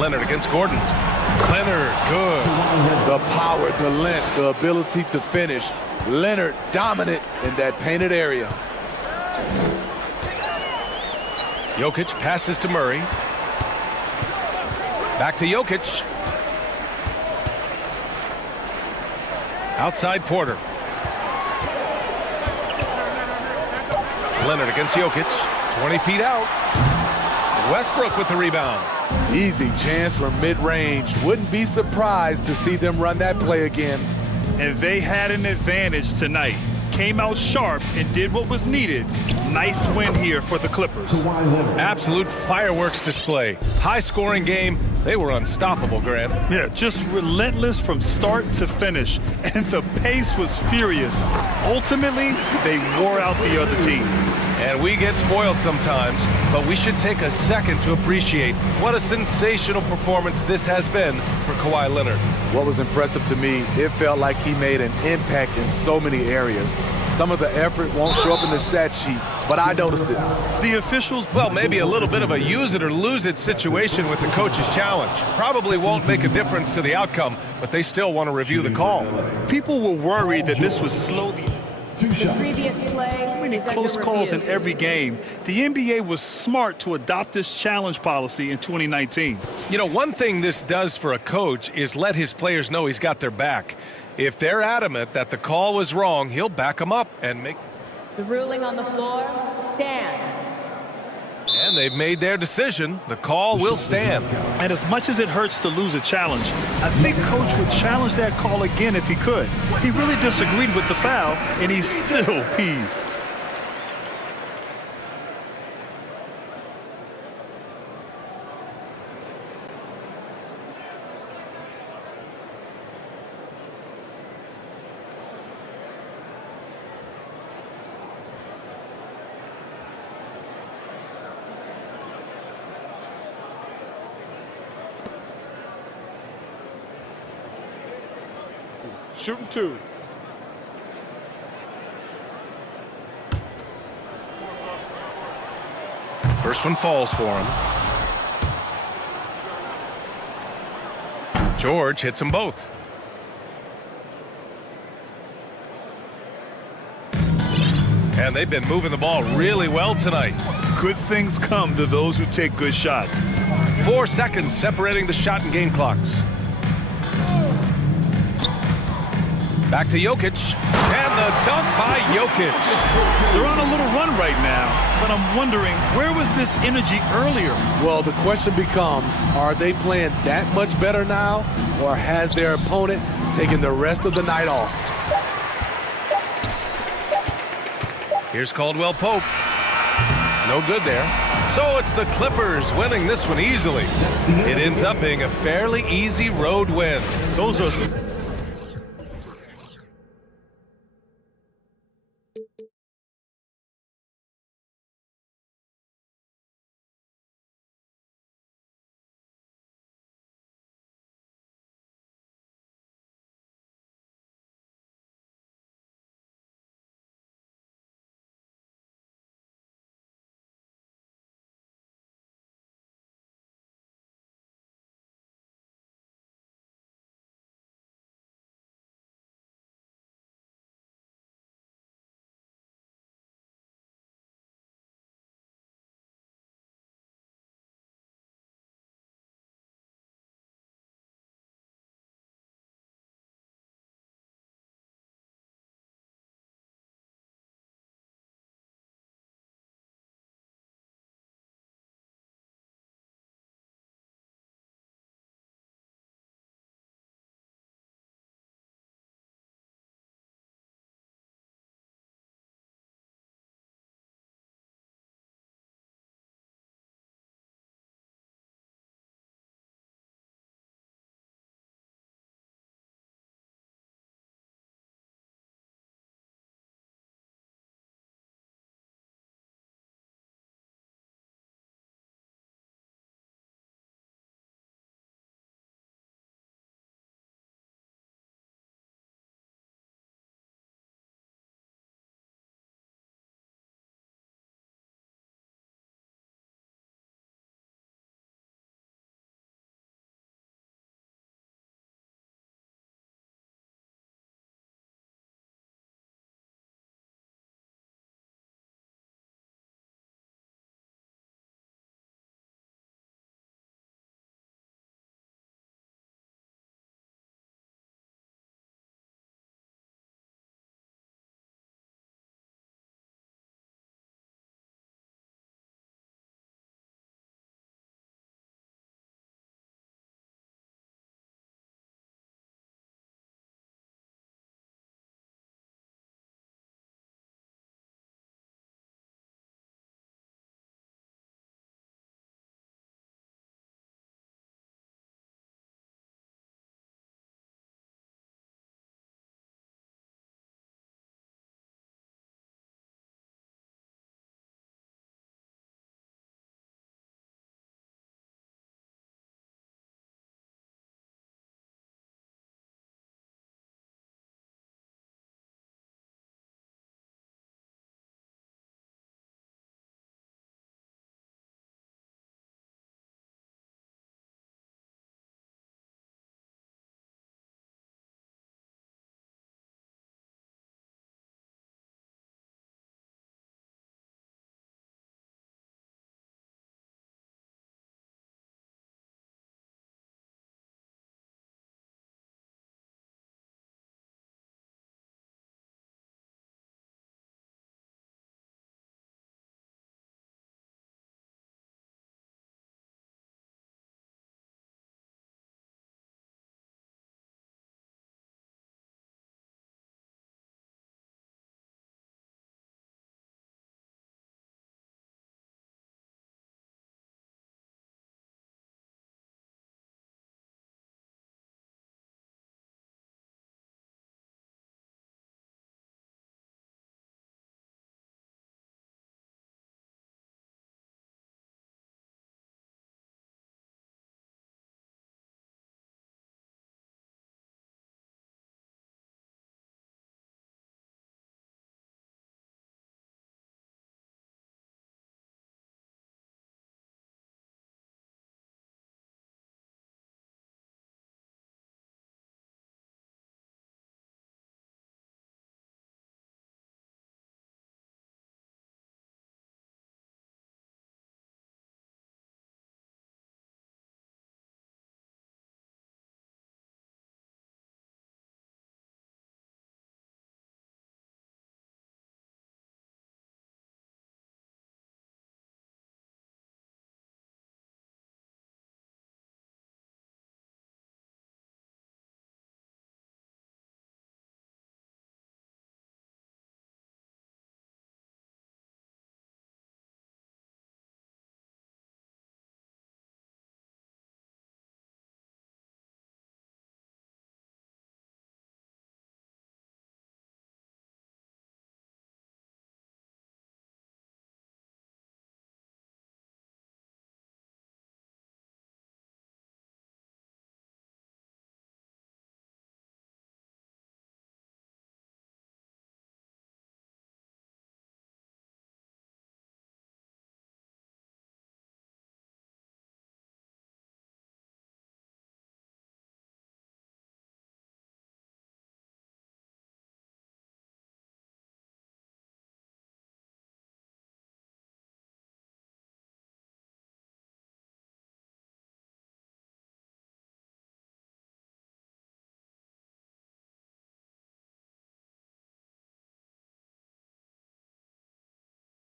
Leonard against Gordon. Leonard, good. The power, the length, the ability to finish. Leonard dominant in that painted area. Jokic passes to Murray. Back to Jokic. Outside Porter. Leonard against Jokic. 20 feet out. Westbrook with the rebound. Easy chance for mid-range. Wouldn't be surprised to see them run that play again. And they had an advantage tonight. Came out sharp and did what was needed. Nice win here for the Clippers. Absolute fireworks display. High-scoring game. They were unstoppable, Grant. Yeah, just relentless from start to finish. And the pace was furious. Ultimately, they wore out the other team. And we get spoiled sometimes, but we should take a second to appreciate what a sensational performance this has been for Kawhi Leonard. What was impressive to me, it felt like he made an impact in so many areas. Some of the effort won't show up in the stat sheet, but I noticed it. The officials, well, maybe a little bit of a use it or lose it situation with the coach's challenge. Probably won't make a difference to the outcome, but they still want to review the call. People were worried that this would slow the previous play. Close calls in every game. The NBA was smart to adopt this challenge policy in 2019. You know, one thing this does for a coach is let his players know he's got their back. If they're adamant that the call was wrong, he'll back them up and make... The ruling on the floor stands. And they've made their decision. The call will stand. And as much as it hurts to lose a challenge, I think Coach would challenge that call again if he could. He really disagreed with the foul, and he's still peeved. Shooting two. First one falls for him. George hits them both. And they've been moving the ball really well tonight. Good things come to those who take good shots. 4 seconds separating the shot and game clocks. Back to Jokic, and the dunk by Jokic. They're on a little run right now, but I'm wondering, where was this energy earlier? Well, the question becomes, are they playing that much better now, or has their opponent taken the rest of the night off? Here's Caldwell Pope. No good there. So it's the Clippers winning this one easily. It ends up being a fairly easy road win. Those are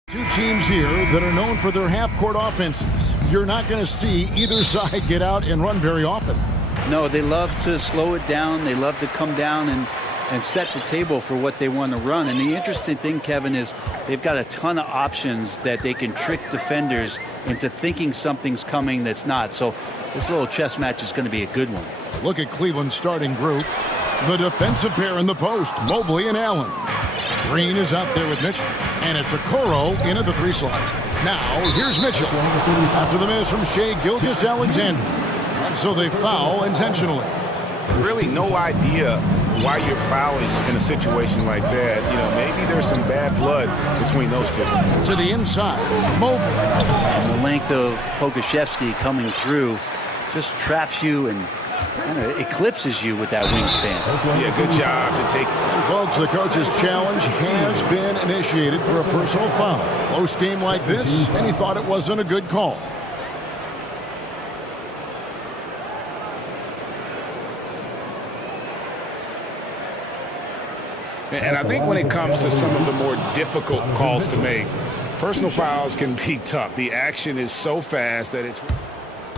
Two teams here that are known for their half-court offenses. You're not going to see either side get out and run very often. No, they love to slow it down. They love to come down and set the table for what they want to run. And the interesting thing, Kevin, is they've got a ton of options that they can trick defenders into thinking something's coming that's not. So this little chess match is going to be a good one. Look at Cleveland's starting group. The defensive pair in the post, Mobley and Allen. Green is out there with Mitchell, and it's Okoro into the 3 slot. Now, here's Mitchell. After the miss from Shai Gilgeous-Alexander. And so they foul intentionally. Really no idea why you're fouling in a situation like that. You know, maybe there's some bad blood between those two. To the inside, Mobley. And the length of Pokusevski coming through just traps you and kind of eclipses you with that wingspan. Yeah, good job to take. And folks, the coach's challenge has been initiated for a personal foul. Close game like this, and he thought it wasn't a good call. And I think when it comes to some of the more difficult calls to make, personal fouls can be tough. The action is so fast that it's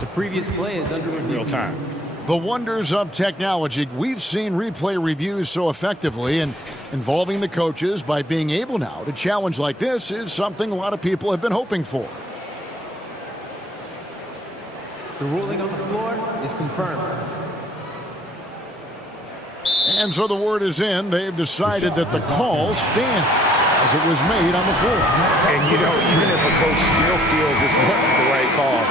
The previous play is under review. real time. The wonders of technology. We've seen replay reviews so effectively, and involving the coaches by being able now to challenge like this is something a lot of people have been hoping for. The ruling on the floor is confirmed. And so the word is in. They've decided that the call stands as it was made on the floor. And, you know, even if a coach still feels this wasn't the right call,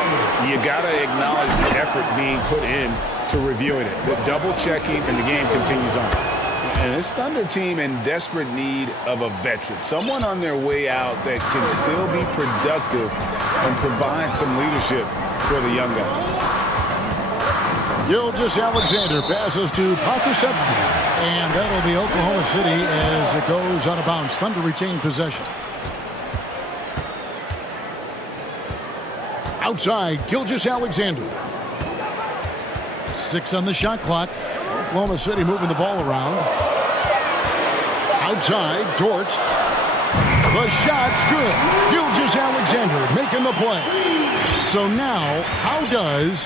you got to acknowledge the effort being put in to reviewing it. The double checking, and the game continues on. And this Thunder team in desperate need of a veteran, someone on their way out that can still be productive and provide some leadership for the young guys. Gilgeous-Alexander passes to Pokusevski, and that'll be Oklahoma City as it goes out of bounds. Thunder retain possession. Outside, Gilgeous-Alexander. 6 on the shot clock. Oklahoma City moving the ball around. Outside, Dort. The shot's good. Gilgeous-Alexander making the play. So now, how does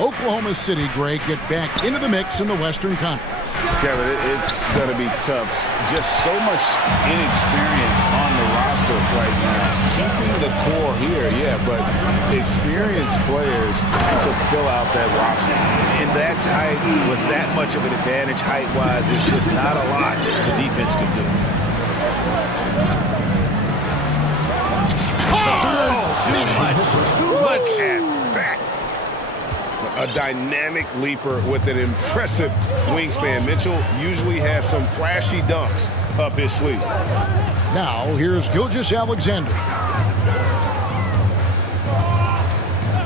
Oklahoma City, Greg, get back into the mix in the Western Conference? Kevin, it's going to be tough. Just so much inexperience on the roster right now. Keeping the core here, yeah, but experienced players to fill out that roster. And that tight, with that much of an advantage height-wise, it's just not a lot the defense can do. Look at that. A dynamic leaper with an impressive wingspan. Mitchell usually has some flashy dunks up his sleeve. Now, here's Gilgeous-Alexander.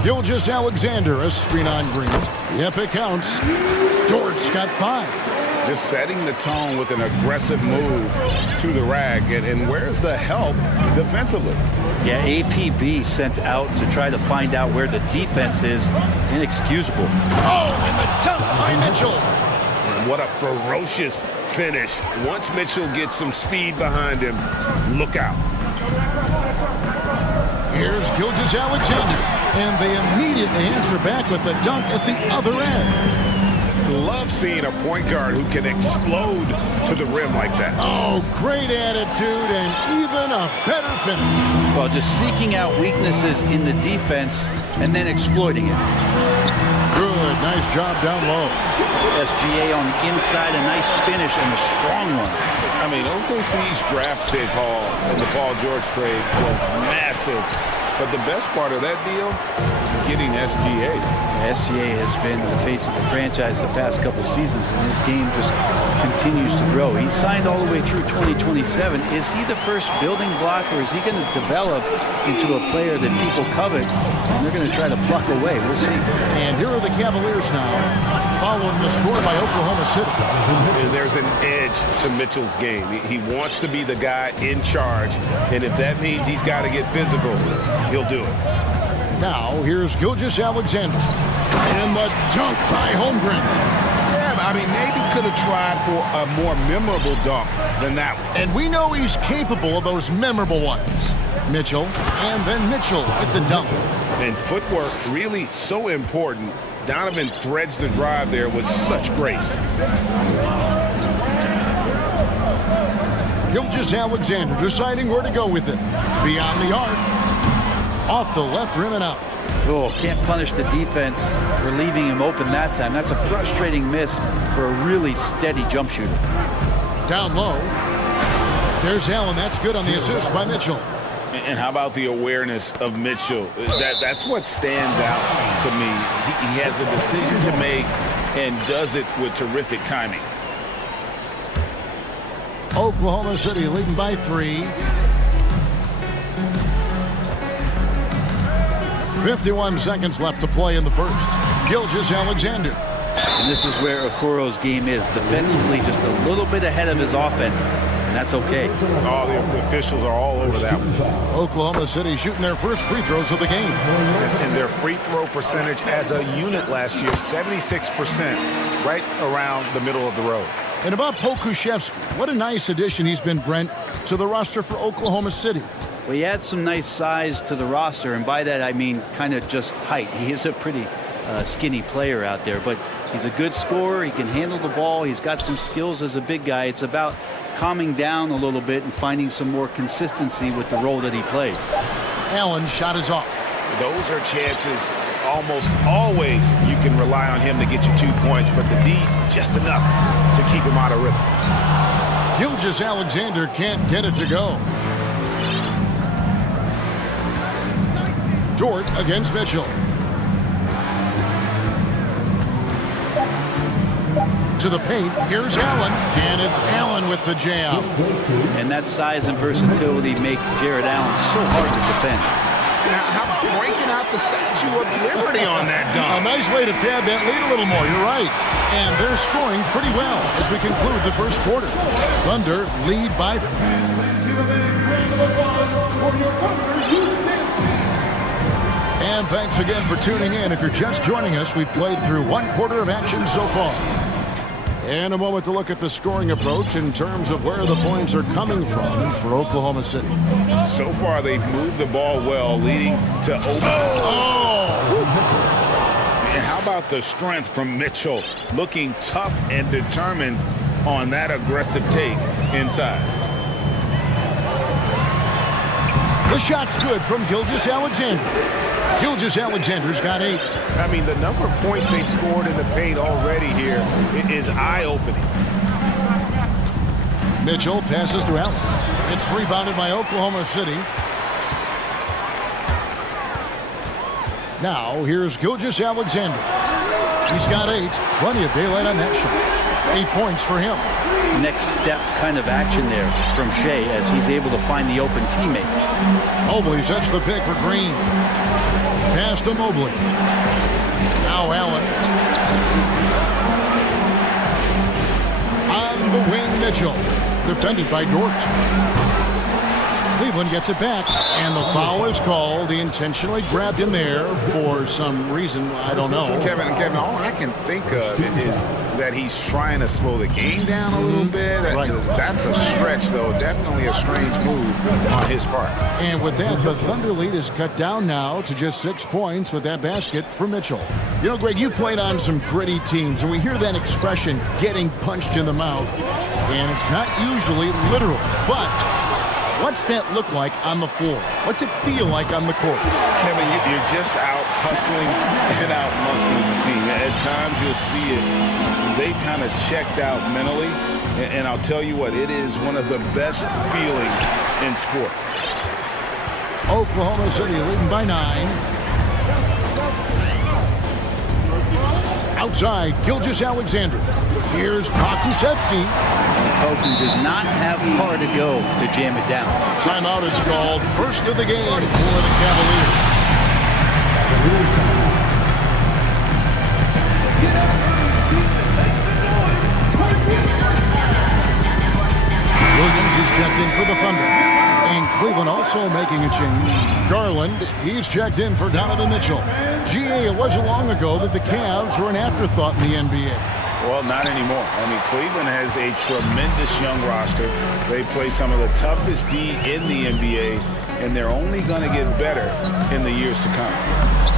Gilgeous-Alexander, a screen on Green. Yep, it counts. Dort's got 5. Just setting the tone with an aggressive move to the rack. And where's the help defensively? Yeah, APB sent out to try to find out where the defense is. Inexcusable. Oh, and the dunk by Mitchell. And what a ferocious finish. Once Mitchell gets some speed behind him, look out. Here's Gilgeous-Alexander, and they immediately answer back with the dunk at the other end. Love seeing a point guard who can explode to the rim like that. Oh, great attitude and even a better finish. Well, just seeking out weaknesses in the defense and then exploiting it. Good, nice job down low. SGA on the inside, a nice finish and a strong one. I mean, OKC's draft pick haul in the Paul George trade was massive. But the best part of that deal is getting SGA. SGA has been the face of the franchise the past couple seasons, and his game just continues to grow. He's signed all the way through 2027. Is he the first building block, or is he going to develop into a player that people covet, and they're going to try to pluck away? We'll see. And here are the Cavaliers now, following the score by Oklahoma City. There's an edge to Mitchell's game. He wants to be the guy in charge, and if that means he's got to get physical, he'll do it. Now, here's Gilgeous-Alexander. And the dunk by Holmgren. Yeah, I mean, maybe could have tried for a more memorable dunk than that one. And we know he's capable of those memorable ones. Mitchell, and then Mitchell with the dunk. And footwork really so important. Donovan threads the drive there with such grace. Gilgeous-Alexander deciding where to go with it. Beyond the arc. Off the left rim and out. Oh, can't punish the defense for leaving him open that time. That's a frustrating miss for a really steady jump shooter. Down low. There's Allen. That's good on the assist by Mitchell. And how about the awareness of Mitchell? That's what stands out to me. He has a decision to make and does it with terrific timing. Oklahoma City leading by 3. 51 seconds left to play in the first. Gilgeous-Alexander. And this is where Okoro's game is. Defensively, just a little bit ahead of his offense, and that's okay. All the officials are all over that one. Oklahoma City shooting their first free throws of the game. And their free throw percentage as a unit last year, 76%, right around the middle of the road. And about Pokuševski, what a nice addition he's been, Brent, to the roster for Oklahoma City. Well, he adds some nice size to the roster, and by that I mean kind of just height. He is a pretty skinny player out there, but he's a good scorer. He can handle the ball. He's got some skills as a big guy. It's about calming down a little bit and finding some more consistency with the role that he plays. Allen shot is off. Those are chances almost always you can rely on him to get you 2 points, but the D just enough to keep him out of rhythm. Gilgeous-Alexander can't get it to go. Dort against Mitchell. To the paint, here's Allen, and it's Allen with the jam. And that size and versatility make Jared Allen so hard to defend. Now, how about breaking out the Statue of Liberty on that dunk? A nice way to pad that lead a little more, you're right. And they're scoring pretty well as we conclude the first quarter. Thunder lead by... And thanks again for tuning in. If you're just joining us, we've played through one quarter of action so far. And a moment to look at the scoring approach in terms of where the points are coming from for Oklahoma City. So far, they've moved the ball well, leading to And how about the strength from Mitchell, looking tough and determined on that aggressive take inside. The shot's good from Gilgeous-Alexander. Gilgeous-Alexander's got 8. I mean, the number of points they've scored in the paint already here is eye-opening. Mitchell passes to Allen. It's rebounded by Oklahoma City. Now, here's Gilgeous-Alexander. He's got 8. Plenty of daylight on that shot. 8 points for him. Next step kind of action there from Shea as he's able to find the open teammate. Mobley sets the pick for Green. Pass to Mobley. Now Allen. On the wing, Mitchell. Defended by Dort. Cleveland gets it back, and the foul is called. He intentionally grabbed him there for some reason, I don't know. Kevin, all I can think of is that he's trying to slow the game down a little bit. Right. That's a stretch, though. Definitely a strange move on his part. And with that, the Thunder lead is cut down now to just 6 points with that basket for Mitchell. You know, Greg, you played on some gritty teams, and we hear that expression, getting punched in the mouth, and it's not usually literal, but what's that look like on the floor? What's it feel like on the court? Kevin, you're just out hustling and out muscling the team. At times you'll see it. They kind of checked out mentally. And I'll tell you what, it is one of the best feelings in sport. Oklahoma City leading by 9. Outside, Gilgeous-Alexander. Here's Pokusevski. Poku does not have far to go to jam it down. Timeout is called. First of the game for the Cavaliers. Williams is checked in for the Thunder. And Cleveland also making a change. Garland, he's checked in for Donovan Mitchell. GA, it wasn't long ago that the Cavs were an afterthought in the NBA. Well, not anymore. I mean, Cleveland has a tremendous young roster. They play some of the toughest D in the NBA, and they're only going to get better in the years to come.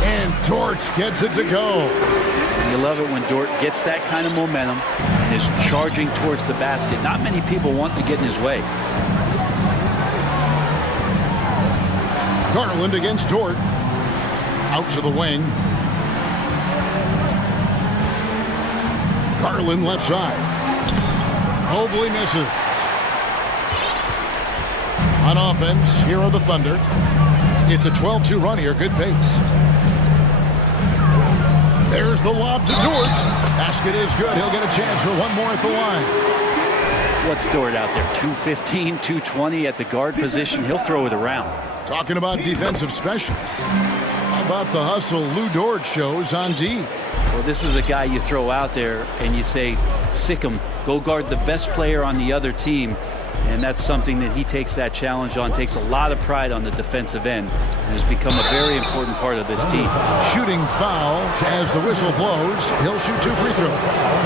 And Dort gets it to go. And you love it when Dort gets that kind of momentum and is charging towards the basket. Not many people want to get in his way. Garland against Dort. Out to the wing. Garland left side. Mobley misses. On offense, here are the Thunder. It's a 12-2 run here. Good pace. There's the lob to Dort. Basket is good. He'll get a chance for one more at the line. What's Dort out there? 215, 220 at the guard position. He'll throw it around. Talking about defensive specialists. How about the hustle Lou Dort shows on D? Well, this is a guy you throw out there and you say, sick him. Go guard the best player on the other team. And that's something that he takes that challenge on, takes a lot of pride on the defensive end, and has become a very important part of this team. Shooting foul as the whistle blows. He'll shoot 2 free throws.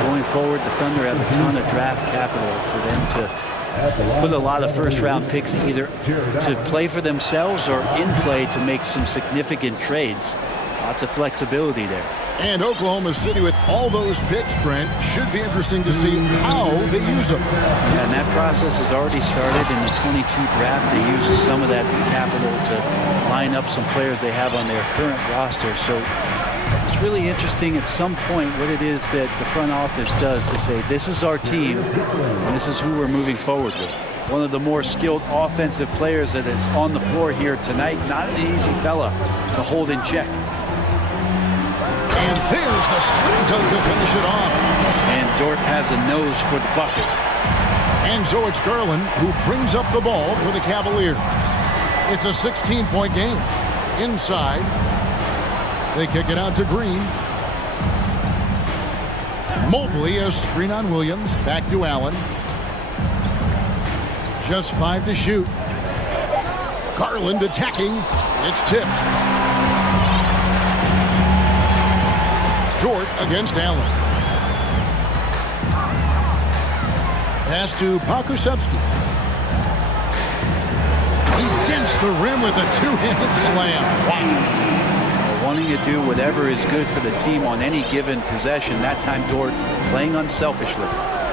Going forward, the Thunder have a ton of draft capital for them to put a lot of first-round picks either to play for themselves or in play to make some significant trades. Lots of flexibility there. And Oklahoma City, with all those picks, Brent, should be interesting to see how they use them. Yeah, and that process has already started in the 22 draft. They use some of that capital to line up some players they have on their current roster. So it's really interesting at some point what it is that the front office does to say, this is our team, and this is who we're moving forward with. One of the more skilled offensive players that is on the floor here tonight. Not an easy fella to hold in check. And there's the slam dunk to finish it off. And Dort has a nose for the bucket. And so it's Garland who brings up the ball for the Cavaliers. It's a 16-point game. Inside, they kick it out to Green. Mobley, a screen on Williams. Back to Allen. Just 5 to shoot. Garland attacking. It's tipped. Dort against Allen. Pass to Pokusevski. He dents the rim with a two-handed slam. Wow. Wanting to do whatever is good for the team on any given possession. That time Dort playing unselfishly.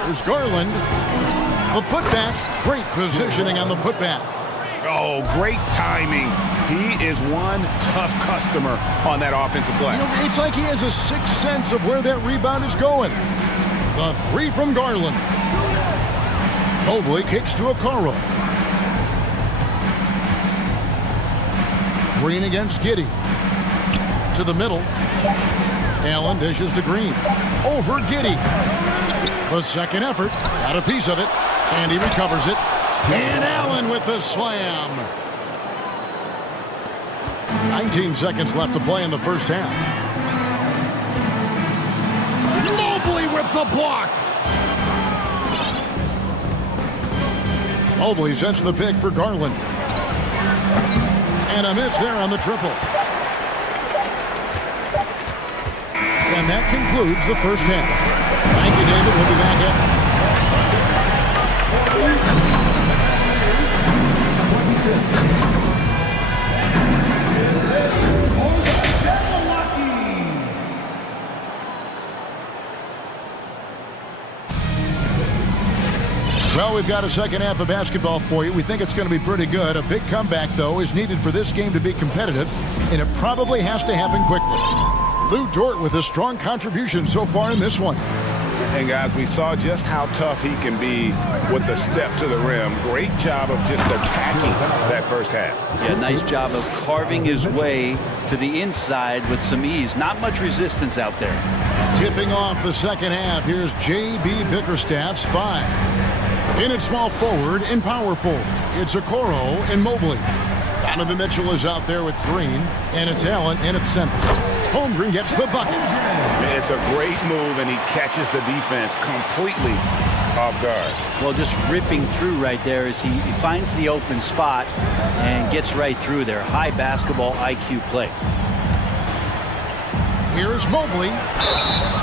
There's Garland. The putback. Great positioning on the putback. Oh, great timing. He is one tough customer on that offensive glass. You know, it's like he has a sixth sense of where that rebound is going. The 3 from Garland. Mobley kicks to Okoro. Green against Giddey. To the middle. Allen dishes to Green. Over Giddey. The second effort. Got a piece of it. And he recovers it. And Allen with the slam. 19 seconds left to play in the first half. Mobley with the block. Mobley sets the pick for Garland. And a miss there on the triple. And that concludes the first half. Thank you, David. We'll be back at Well, we've got a second half of basketball for you. We think it's going to be pretty good. A big comeback, though, is needed for this game to be competitive, and it probably has to happen quickly. Lou Dort with a strong contribution so far in this one. And guys, we saw just how tough he can be with the step to the rim. Great job of just attacking that first half. Yeah, nice job of carving his way to the inside with some ease. Not much resistance out there. Tipping off the second half, here's J.B. Bickerstaff's 5. In at small forward and power forward, it's Okoro and Mobley. Donovan Mitchell is out there with Green, and it's Allen in at center. Holmgren gets the bucket. It's a great move, and he catches the defense completely off guard. Well, just ripping through right there as he finds the open spot and gets right through there. High basketball IQ play. Here's Mobley.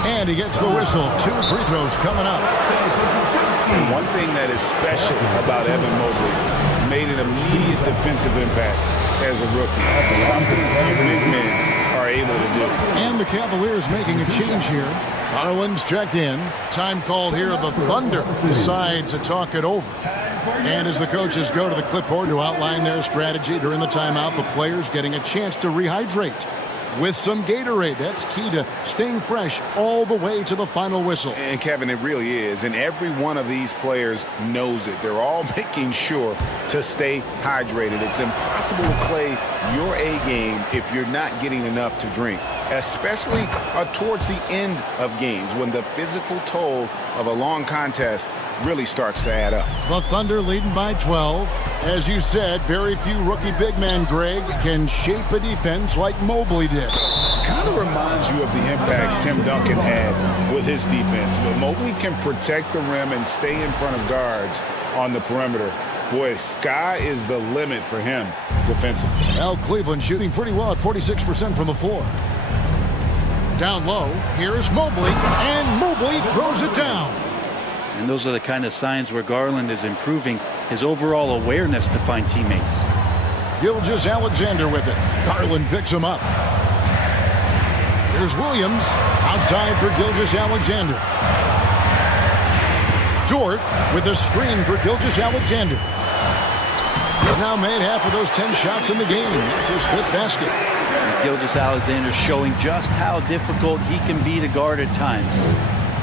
And he gets the whistle. 2 free throws coming up. One thing that is special about Evan Mobley, made an immediate defensive impact as a rookie. Something few big men are able to do. And the Cavaliers making a change here. Garland's checked in. Time called here. The Thunder decide to talk it over. And as the coaches go to the clipboard to outline their strategy during the timeout, the players getting a chance to rehydrate with some Gatorade. That's key to staying fresh all the way to the final whistle. And Kevin, it really is. And every one of these players knows it. They're all making sure to stay hydrated. It's impossible to play your A game if you're not getting enough to drink, especially towards the end of games when the physical toll of a long contest really starts to add up. The Thunder leading by 12. As you said, very few rookie big men, Greg, can shape a defense like Mobley did. Kind of reminds you of the impact Tim Duncan had with his defense. But Mobley can protect the rim and stay in front of guards on the perimeter. Boy, sky is the limit for him defensively. Well, Cleveland shooting pretty well at 46% from the floor. Down low, here's Mobley, and Mobley throws it down. And those are the kind of signs where Garland is improving his overall awareness to find teammates. Gilgeous-Alexander with it. Garland picks him up. Here's Williams outside for Gilgeous-Alexander. Dort with a screen for Gilgeous-Alexander. He's now made half of those 10 shots in the game. That's his 5th basket. Gilgeous-Alexander showing just how difficult he can be to guard at times.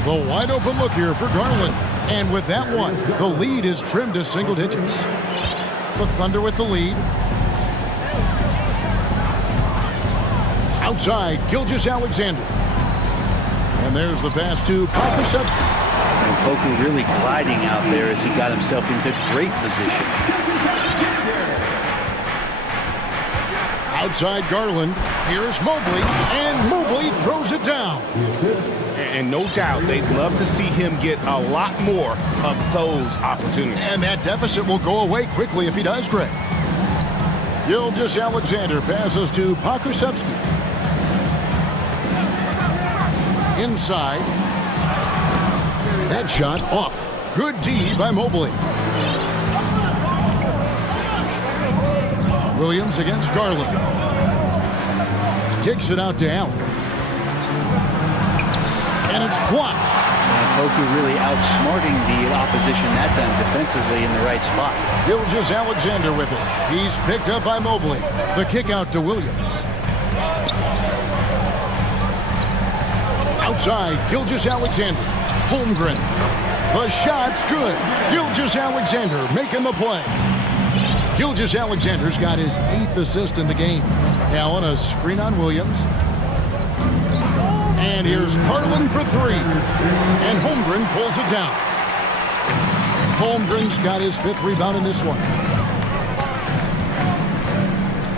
The wide open look here for Garland. And with that one, the lead is trimmed to single digits. The Thunder with the lead. Outside, Gilgeous-Alexander. And there's the pass to Pokusevski. And Poku really gliding out there as he got himself into great position. Outside Garland. Here's Mobley. And Mobley throws it down. And no doubt they'd love to see him get a lot more of those opportunities. And that deficit will go away quickly if he does, Greg. Gilgeous-Alexander passes to Pokusevski. Inside. That shot off. Good D by Mobley. Williams against Garland. Kicks it out to Allen. And it's blocked. And Poku really outsmarting the opposition that time defensively in the right spot. Gilgeous-Alexander with it. He's picked up by Mobley. The kick out to Williams. Outside, Gilgeous-Alexander. Holmgren. The shot's good. Gilgeous-Alexander making the play. Gilgeous-Alexander's got his 8th assist in the game. Allen, a screen on Williams. And here's Garland for 3. And Holmgren pulls it down. Holmgren's got his 5th rebound in this one.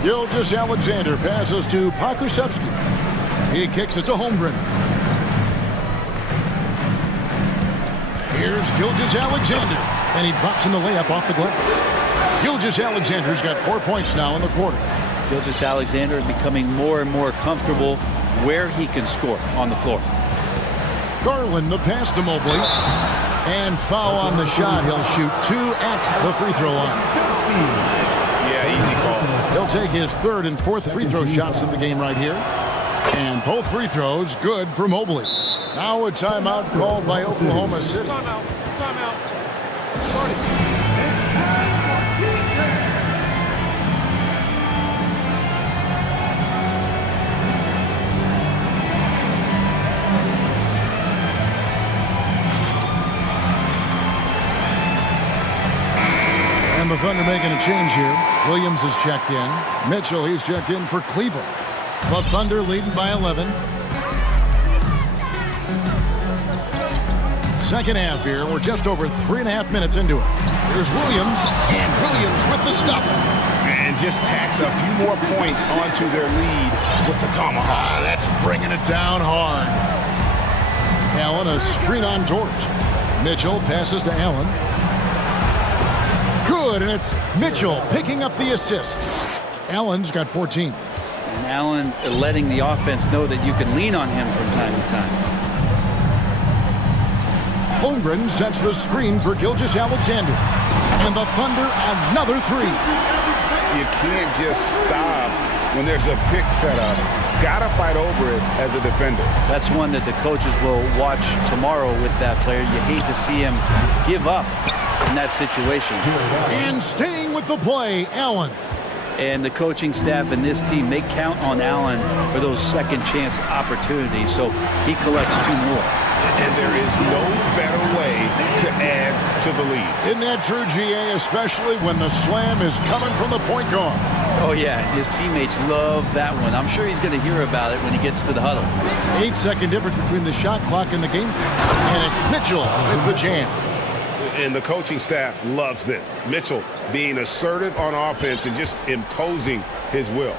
Gilgeous-Alexander passes to Pokusevski. He kicks it to Holmgren. Here's Gilgeous-Alexander. And he drops in the layup off the glass. Gilgeous-Alexander's got 4 points now in the quarter. Gilgeous-Alexander becoming more and more comfortable where he can score on the floor. Garland, the pass to Mobley. And foul on the shot. He'll shoot 2 at the free throw line. Yeah, easy call. He'll take his 3rd and 4th free throw shots of the game right here. And both free throws good for Mobley. Now a timeout called by Oklahoma City. Timeout. Sorry. And the Thunder making a change here. Williams is checked in. Mitchell, he's checked in for Cleveland. The Thunder leading by 11. Second half here. We're just over 3.5 minutes into it. Here's Williams. And Williams with the stuff. And just tacks a few more points onto their lead with the tomahawk. That's bringing it down hard. Allen, a screen on George. Mitchell passes to Allen. Good, and it's Mitchell picking up the assist. Allen's got 14. And Allen letting the offense know that you can lean on him from time to time. Holmgren sets the screen for Gilgeous-Alexander. And the Thunder, another three. You can't just stop when there's a pick set up. Gotta fight over it as a defender. That's one that the coaches will watch tomorrow with that player. You hate to see him give up in that situation. And staying with the play, Allen. And the coaching staff and this team, they count on Allen for those second chance opportunities, so he collects 2 more. And there is no better way to add to the lead. Isn't that true, GA, especially when the slam is coming from the point guard? Oh, yeah, his teammates love that one. I'm sure he's going to hear about it when he gets to the huddle. 8-second difference between the shot clock and the game. And it's Mitchell with the jam. And the coaching staff loves this. Mitchell being assertive on offense and just imposing his will.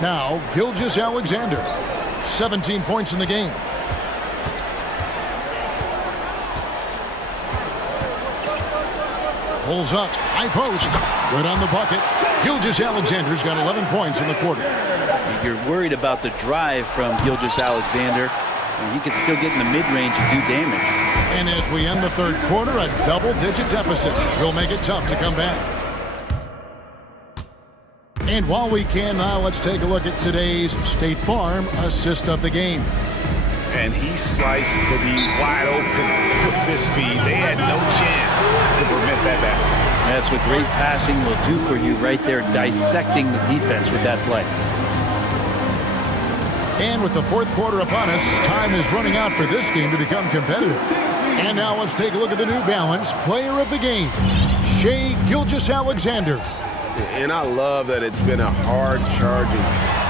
Now, Gilgeous-Alexander. 17 points in the game. Pulls up, high post, good on the bucket. Gilgeous-Alexander's got 11 points in the quarter. You're worried about the drive from Gilgeous-Alexander. He could still get in the mid-range and do damage. And as we end the third quarter, a double-digit deficit will make it tough to come back. And while we can now, let's take a look at today's State Farm assist of the game. And he sliced to be wide open with this speed. They had no chance to prevent that basket. That's what great passing will do for you right there, dissecting the defense with that play. And with the fourth quarter upon us, time is running out for this game to become competitive. And now let's take a look at the New Balance player of the game, Shai Gilgeous-Alexander. And I love that it's been a hard-charging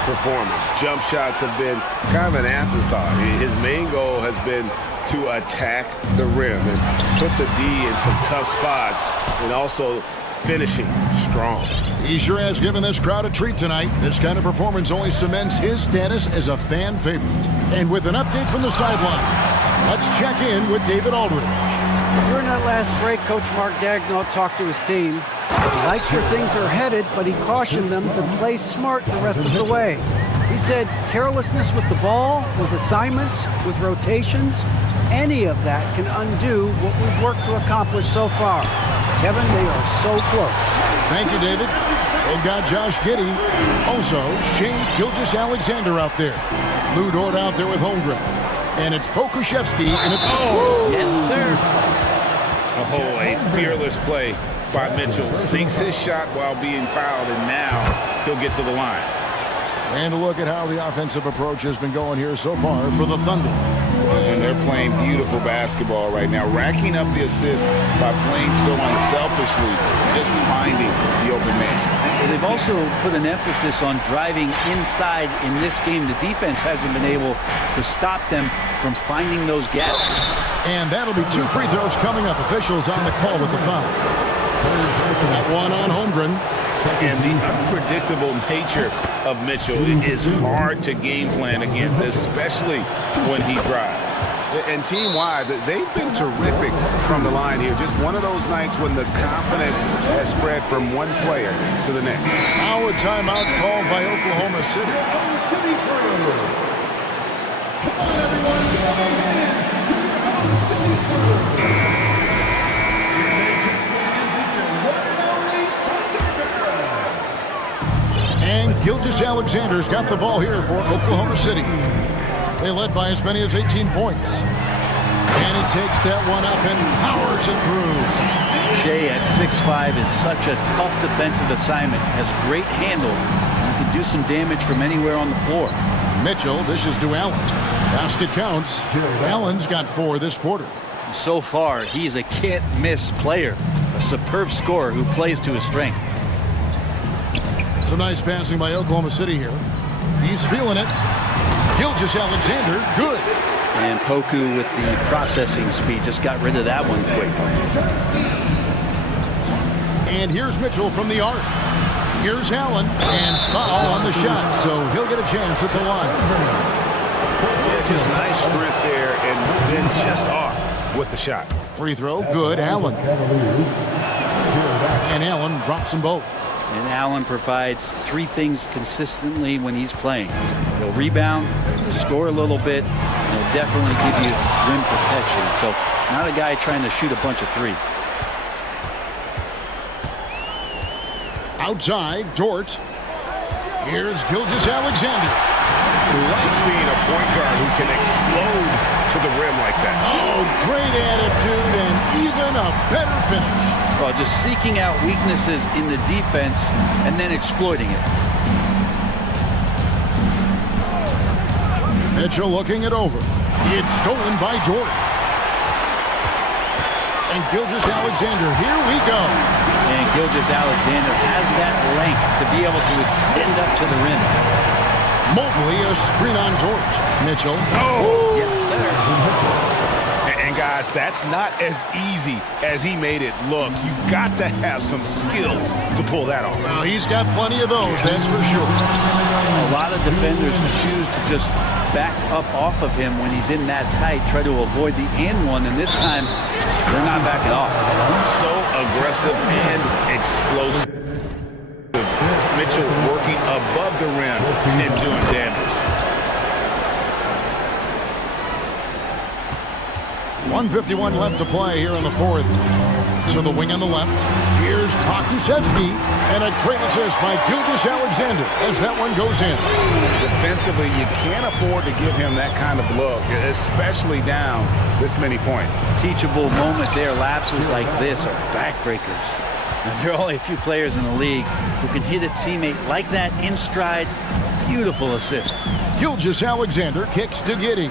performance. Jump shots have been kind of an afterthought. His main goal has been to attack the rim and put the D in some tough spots and also finishing strong. He sure has given this crowd a treat tonight. This kind of performance only cements his status as a fan favorite. And with an update from the sidelines, let's check in with David Aldridge. During that last break, Coach Mark Daigneault talked to his team. He likes where things are headed, but he cautioned them to play smart the rest of the way. He said carelessness with the ball, with assignments, with rotations, any of that can undo what we've worked to accomplish so far. Kevin, they are so close. Thank you, David. They've got Josh Giddey. Also, Shai Gilgeous-Alexander out there. Lou Dort out there with Holmgren. And it's Pokuševski in a... Oh! Yes, sir. Oh, a fearless play by Mitchell. Sinks his shot while being fouled, and now he'll get to the line. And a look at how the offensive approach has been going here so far for the Thunder. And they're playing beautiful basketball right now, racking up the assists by playing so unselfishly, just finding the open man. And they've also put an emphasis on driving inside in this game. The defense hasn't been able to stop them from finding those gaps. And that'll be 2 free throws coming up. Officials on the call with the foul. That one on Holmgren. And the unpredictable nature of Mitchell is hard to game plan against, especially when he drives. And team-wide, they've been terrific from the line here. Just one of those nights when the confidence has spread from one player to the next. Now a timeout called by Oklahoma City. And Gilgeous-Alexander's got the ball here for Oklahoma City. They led by as many as 18 points. And he takes that one up and powers it through. Shai at 6'5" is such a tough defensive assignment. Has great handle. And can do some damage from anywhere on the floor. Mitchell dishes to Allen. Basket counts. Allen's got 4 this quarter. So far, he's a can't-miss player. A superb scorer who plays to his strength. Some nice passing by Oklahoma City here. He's feeling it. Gilgeous-Alexander, good. And Poku with the processing speed just got rid of that one quick. And here's Mitchell from the arc. Here's Allen, and foul on the shot, so he'll get a chance at the line. Yeah, just nice strength there, and then just off with the shot. Free throw, good, Allen. And Allen drops them both. And Allen provides three things consistently when he's playing. He'll rebound, score a little bit, and he'll definitely give you rim protection. So not a guy trying to shoot a bunch of threes. Outside, Dort. Here's Gilgeous-Alexander. Love seeing a point guard who can explode to the rim like that. Oh, great attitude and even a better finish. Well, just seeking out weaknesses in the defense and then exploiting it. Mitchell looking it over. It's stolen by Dort. And Gilgeous-Alexander, here we go. And Gilgeous-Alexander has that length to be able to extend up to the rim. Mobley, a screen on George. Mitchell. Oh! Yes, sir. And guys, that's not as easy as he made it look. You've got to have some skills to pull that off. Well, he's got plenty of those, that's for sure. A lot of defenders choose to just back up off of him when he's in that tight, try to avoid the and one, and this time they're not backing off. So aggressive and explosive. Mitchell working above the rim and doing damage. 1:51 left to play here in the fourth. To the wing on the left. Here's Pakusevsky, and a great assist by Gilgeous-Alexander as that one goes in. Defensively, you can't afford to give him that kind of look, especially down this many points. Teachable moment there. Lapses like this are backbreakers. Now, there are only a few players in the league who can hit a teammate like that in stride. Beautiful assist. Gilgeous-Alexander kicks to Giddey.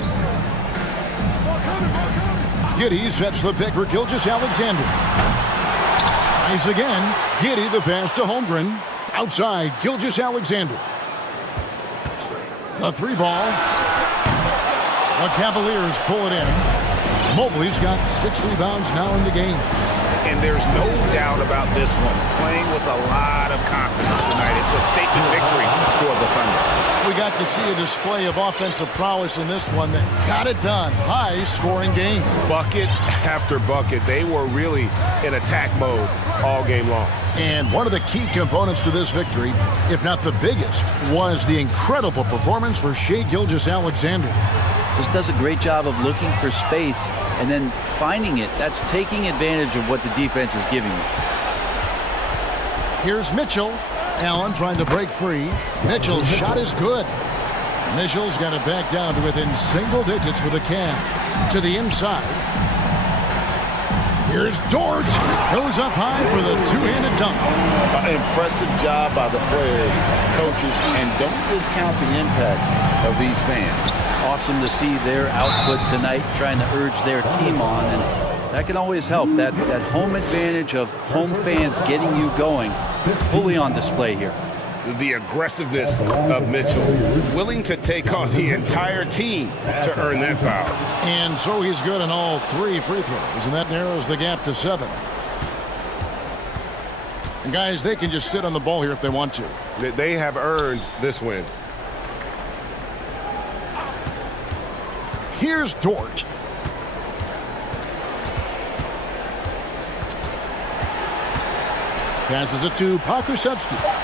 Giddey sets the pick for Gilgeous-Alexander. Tries again. Giddey the pass to Holmgren. Outside, Gilgeous-Alexander. The three ball. The Cavaliers pull it in. Mobley's got 6 rebounds now in the game. And there's no doubt about this one. Playing with a lot of confidence tonight. It's a statement victory for the Thunder. We got to see a display of offensive prowess in this one that got it done. High-scoring game. Bucket after bucket. They were really in attack mode all game long. And one of the key components to this victory, if not the biggest, was the incredible performance for Shai Gilgeous-Alexander. Just does a great job of looking for space and then finding it. That's taking advantage of what the defense is giving you. Here's Mitchell. Allen trying to break free. Mitchell's shot is good. Mitchell's got it back down to within single digits for the Cavs. To the inside. Here's Dort. Goes up high for the two-handed dunk. Impressive job by the players, coaches, and don't discount the impact of these fans. Awesome to see their output tonight, trying to urge their team on, and that can always help. That home advantage of home fans getting you going, fully on display here. The aggressiveness of Mitchell, willing to take on the entire team to earn that foul. And so he's good on all 3 free throws, and that narrows the gap to 7. And guys, they can just sit on the ball here if they want to. They have earned this win. Here's Dort. Passes it to Pakusevsky.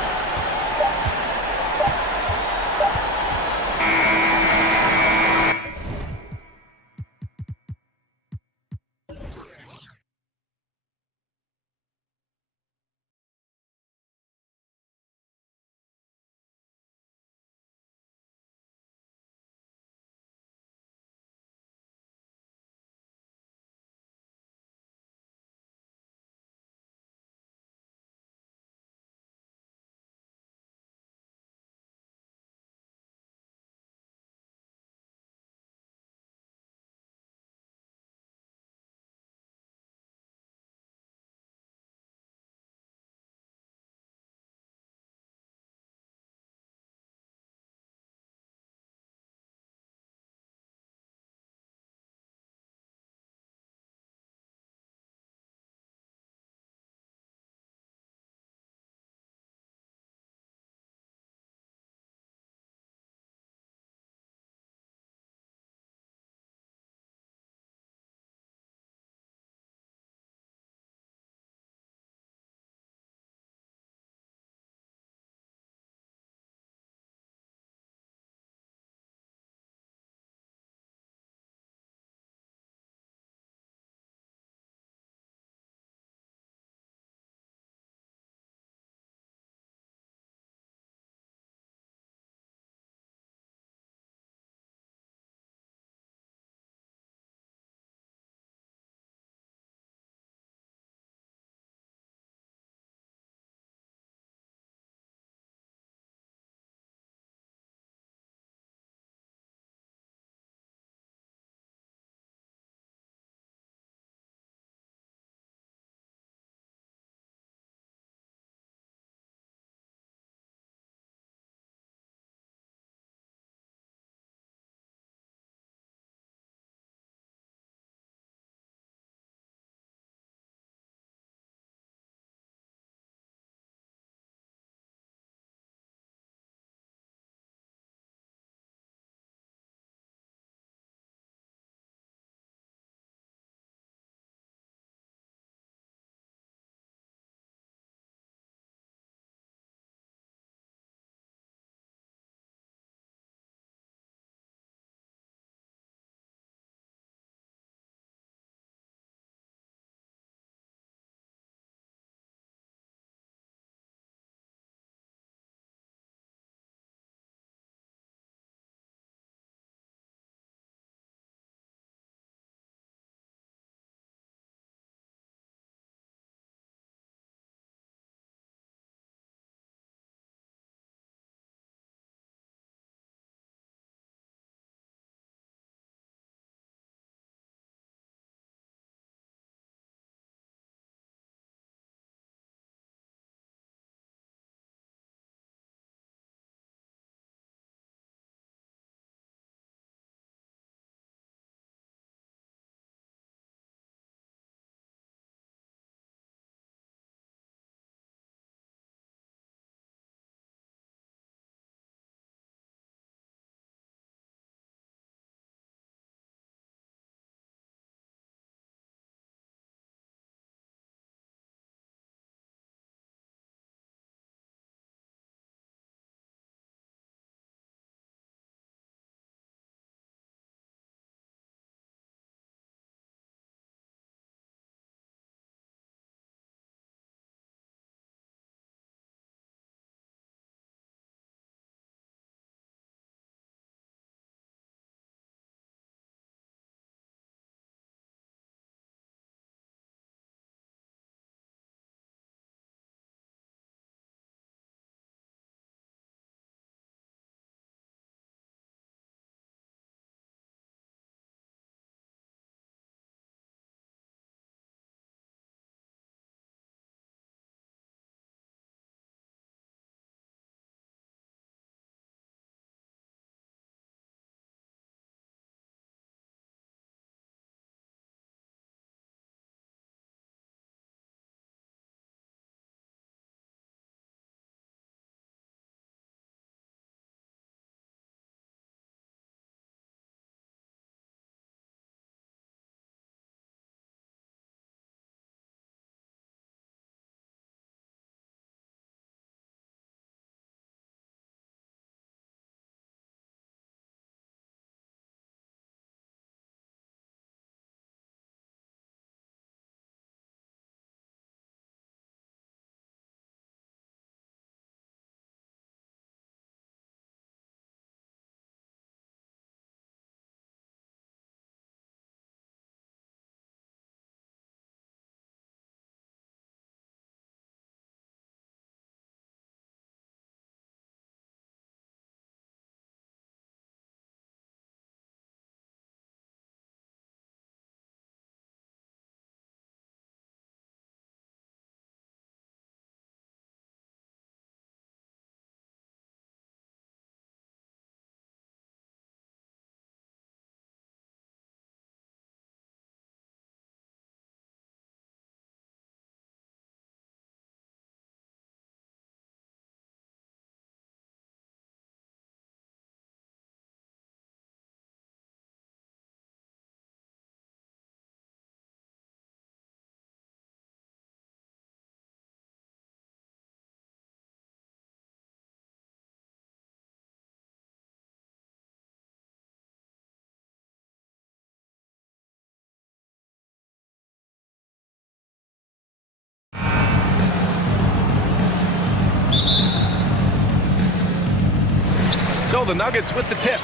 So the Nuggets with the tip.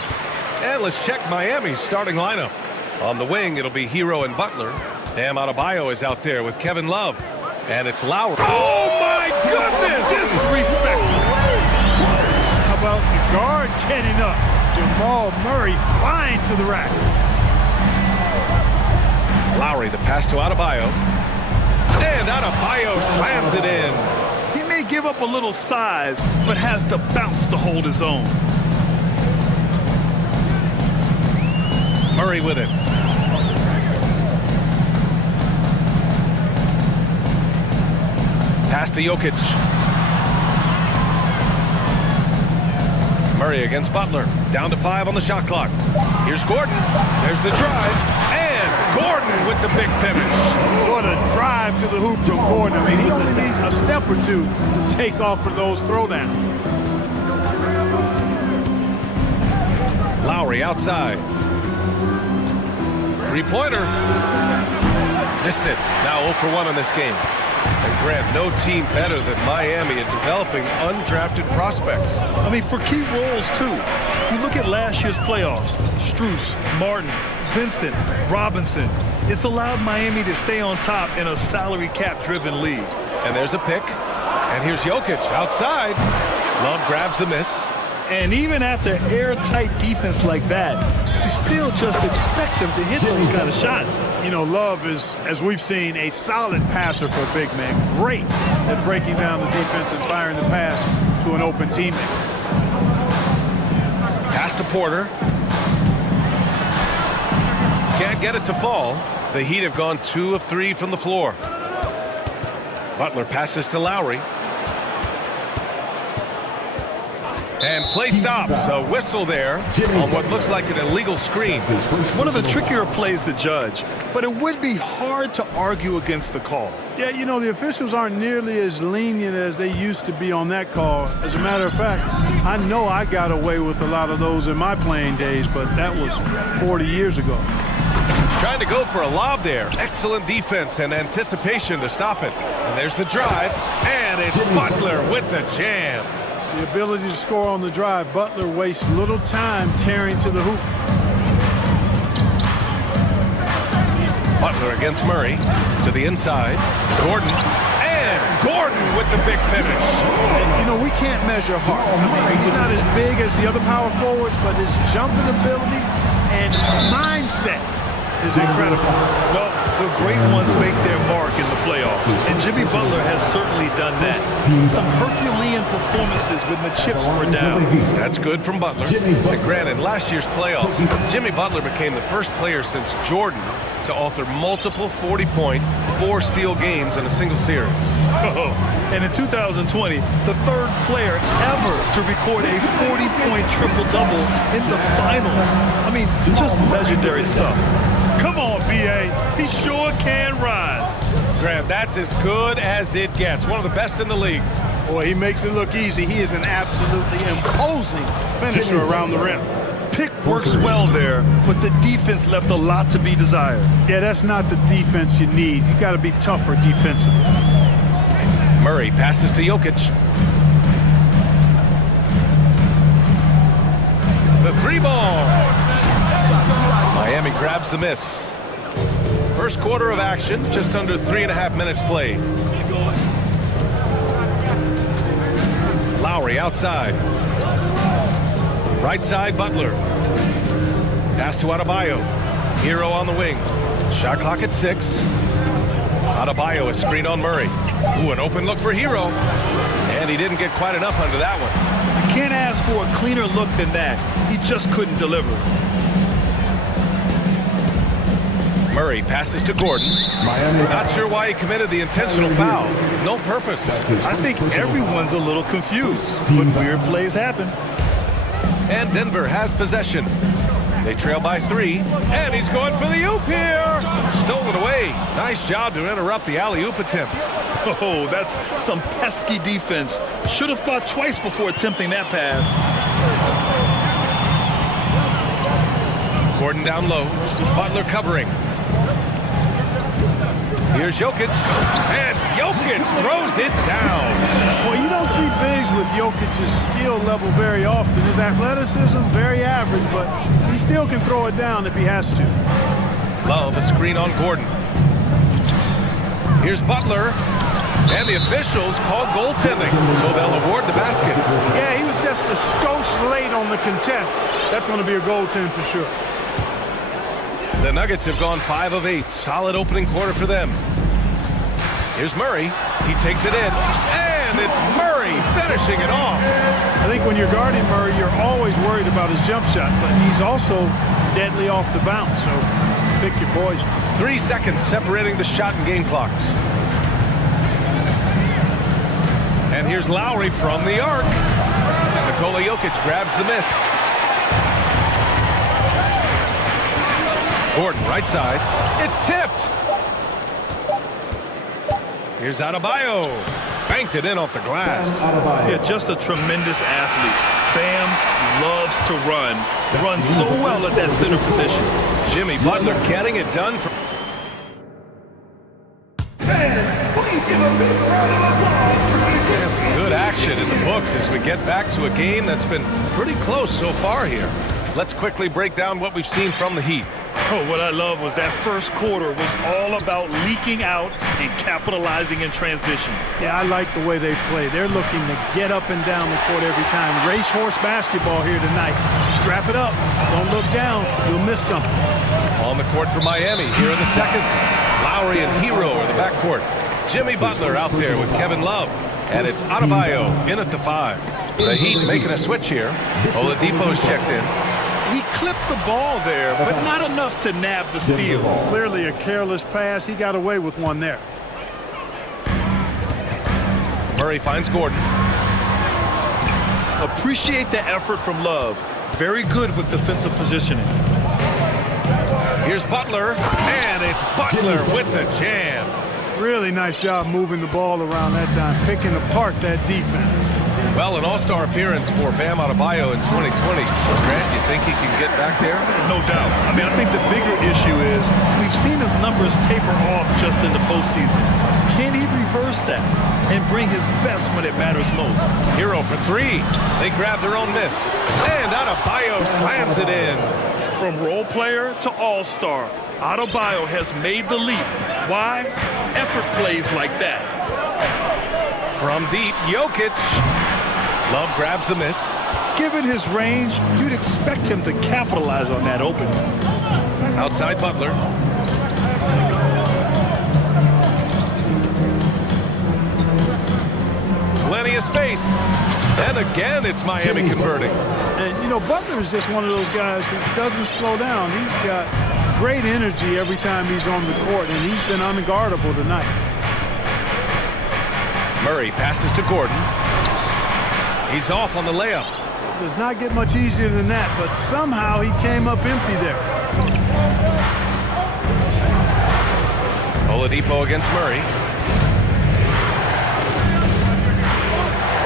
And let's check Miami's starting lineup. On the wing, it'll be Hero and Butler. Bam Adebayo is out there with Kevin Love. And it's Lowry. Oh, my goodness! Disrespectful. How about the guard getting up? Jamal Murray flying to the rack. Lowry, the pass to Adebayo. And Adebayo slams it in. He may give up a little size, but has the bounce to hold his own. Murray with it. Pass to Jokic. Murray against Butler. Down to 5 on the shot clock. Here's Gordon. There's the drive. And Gordon with the big finish. What a drive to the hoop from Gordon. I mean, he only needs a step or two to take off for those throwdowns. Lowry outside. Three-pointer. Missed it. Now 0 for 1 in this game. And Grant, no team better than Miami at developing undrafted prospects. I mean, for key roles, too. You look at last year's playoffs. Strus, Martin, Vincent, Robinson. It's allowed Miami to stay on top in a salary cap-driven league. And there's a pick. And here's Jokic outside. Love grabs the miss. And even after airtight defense like that, you still just expect him to hit those kind of shots. You know, Love is, as we've seen, a solid passer for a big man. Great at breaking down the defense and firing the pass to an open teammate. Pass to Porter. Can't get it to fall. The Heat have gone 2 of 3 from the floor. Butler passes to Lowry. And play stops. A whistle there on what looks like an illegal screen. One of the trickier plays to judge, but it would be hard to argue against the call. Yeah, you know, the officials aren't nearly as lenient as they used to be on that call. As a matter of fact, I know I got away with a lot of those in my playing days, but that was 40 years ago. Trying to go for a lob there. Excellent defense and anticipation to stop it. And there's the drive. And it's Butler with the jam. The ability to score on the drive. Butler wastes little time tearing to the hoop. Butler against Murray to the inside. Gordon. And Gordon with the big finish. And, you know, we can't measure Hart. I mean, he's not as big as the other power forwards, but his jumping ability and mindset is incredible. Well, the great ones make their mark in the playoffs, and Jimmy Butler has certainly done that. Some Herculean performances when the chips were down. That's good from Butler. And granted, last year's playoffs, Jimmy Butler became the first player since Jordan to author multiple 40-point, 4-steal games in a single series. Oh, and in 2020, the third player ever to record a 40-point triple-double in the finals. I mean, just legendary stuff. Come on, B.A. He sure can rise. Graham, that's as good as it gets. One of the best in the league. Boy, he makes it look easy. He is an absolutely imposing finisher around the rim. Pick works well there, but the defense left a lot to be desired. Yeah, that's not the defense you need. You got to be tougher defensively. Murray passes to Jokic. The 3-ball. Miami grabs the miss. First quarter of action, just under 3.5 minutes played. Lowry outside. Right side, Butler. Pass to Adebayo. Hero on the wing. Shot clock at 6. Adebayo, a screen on Murray. Ooh, an open look for Hero. And he didn't get quite enough under that one. You can't ask for a cleaner look than that. He just couldn't deliver. Murray passes to Gordon. Not sure why he committed the intentional foul. No purpose. I think everyone's a little confused, but weird plays happen. And Denver has possession. They trail by 3, and he's going for the oop here. Stolen away. Nice job to interrupt the alley-oop attempt. Oh, that's some pesky defense. Should have thought twice before attempting that pass. Gordon down low. Butler covering. Here's Jokic, and Jokic throws it down. Well, you don't see bigs with Jokic's skill level very often. His athleticism, very average, but he still can throw it down if he has to. Love a screen on Gordon. Here's Butler, and the officials called goaltending, so they'll award the basket. Yeah, he was just a skosh late on the contest. That's going to be a goaltend for sure. The Nuggets have gone 5 of 8. Solid opening quarter for them. Here's Murray. He takes it in, and it's Murray finishing it off. I think when you're guarding Murray, you're always worried about his jump shot, but he's also deadly off the bounce, so pick your poison. 3 seconds separating the shot and game clocks. And here's Lowry from the arc. Nikola Jokic grabs the miss. Gordon, right side. It's tipped. Here's Adebayo. Banked it in off the glass. Yeah, just a tremendous athlete. Bam loves to run. Runs so well at that center position. Jimmy Butler getting it done for... Some good action in the books as we get back to a game that's been pretty close so far here. Let's quickly break down what we've seen from the Heat. Oh, what I love was that first quarter was all about leaking out and capitalizing in transition. Yeah, I like the way they play. They're looking to get up and down the court every time. Racehorse basketball here tonight. Strap it up. Don't look down. You'll miss something. On the court for Miami here in the second. Lowry and Hero are the backcourt. Jimmy Butler out there with Kevin Love. And it's Adebayo in at the 5. The Heat making a switch here. Oladipo's checked in. He clipped the ball there, but not enough to nab the steal. Clearly a careless pass. He got away with one there. Murray finds Gordon. Appreciate the effort from Love. Very good with defensive positioning. Here's Butler, and it's Butler with the jam. Really nice job moving the ball around that time, picking apart that defense. Well, an all-star appearance for Bam Adebayo in 2020. Grant, you think he can get back there? No doubt. I mean, I think the bigger issue is we've seen his numbers taper off just in the postseason. Can he reverse that and bring his best when it matters most? Hero for 3. They grab their own miss. And Adebayo slams it in. From role player to all-star, Adebayo has made the leap. Why? Effort plays like that. From deep, Jokic. Love grabs the miss. Given his range, you'd expect him to capitalize on that opening. Outside Butler. Plenty of space. And again, it's Miami converting. And, you know, Butler is just one of those guys who doesn't slow down. He's got great energy every time he's on the court, and he's been unguardable tonight. Murray passes to Gordon. He's off on the layup. It does not get much easier than that, but somehow he came up empty there. Oladipo against Murray.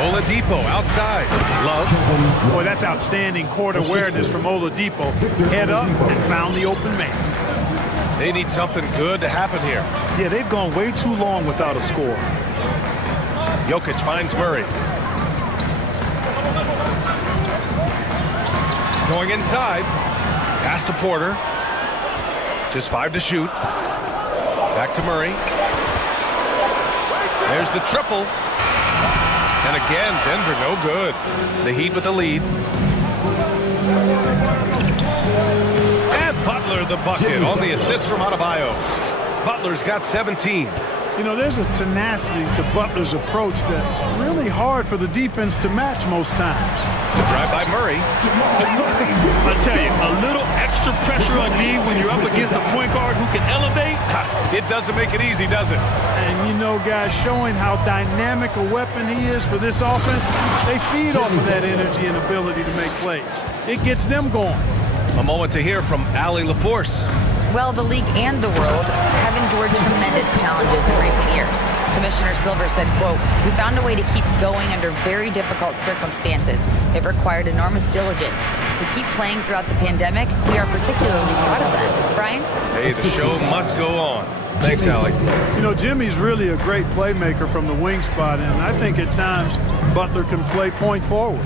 Oladipo outside. Love. Boy, that's outstanding court awareness from Oladipo. Head up and found the open man. They need something good to happen here. Yeah, they've gone way too long without a score. Jokic finds Murray. Going inside. Pass to Porter. Just 5 to shoot. Back to Murray. There's the triple. And again, Denver no good. The Heat with the lead. And Butler the bucket on the assist from Adebayo. Butler's got 17. You know, there's a tenacity to Butler's approach that's really hard for the defense to match most times. The drive by Murray. I tell you, a little extra pressure on D when you're up against a point guard who can elevate. It doesn't make it easy, does it? And you know, guys, showing how dynamic a weapon he is for this offense, they feed off of that energy and ability to make plays. It gets them going. A moment to hear from Allie LaForce. Well, the league and the world have endured tremendous challenges in recent years. Commissioner Silver said, quote, "We found a way to keep going under very difficult circumstances. It required enormous diligence. To keep playing throughout the pandemic, we are particularly proud of that." Brian? Hey, the show must go on. Thanks, Alec. You know, Jimmy's really a great playmaker from the wing spot, and I think at times Butler can play point forward.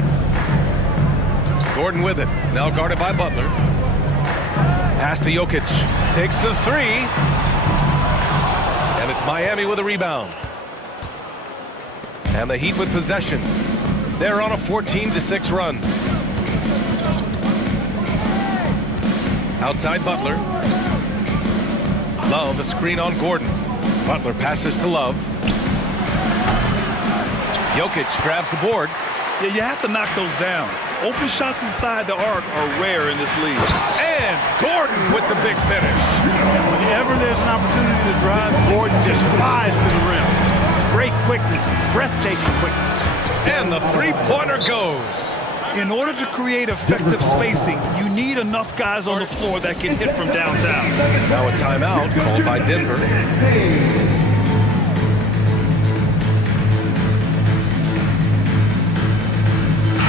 Gordon with it. Now guarded by Butler. Pass to Jokic. Takes the three. And it's Miami with a rebound. And the Heat with possession. They're on a 14-6 run. Outside Butler. Love, a screen on Gordon. Butler passes to Love. Jokic grabs the board. Yeah, you have to knock those down. Open shots inside the arc are rare in this league. And Gordon with the big finish. Whenever there's an opportunity to drive, Gordon just flies to the rim. Great quickness, breathtaking quickness. And the three-pointer goes. In order to create effective spacing, you need enough guys on the floor that can hit from downtown. Now a timeout called by Denver.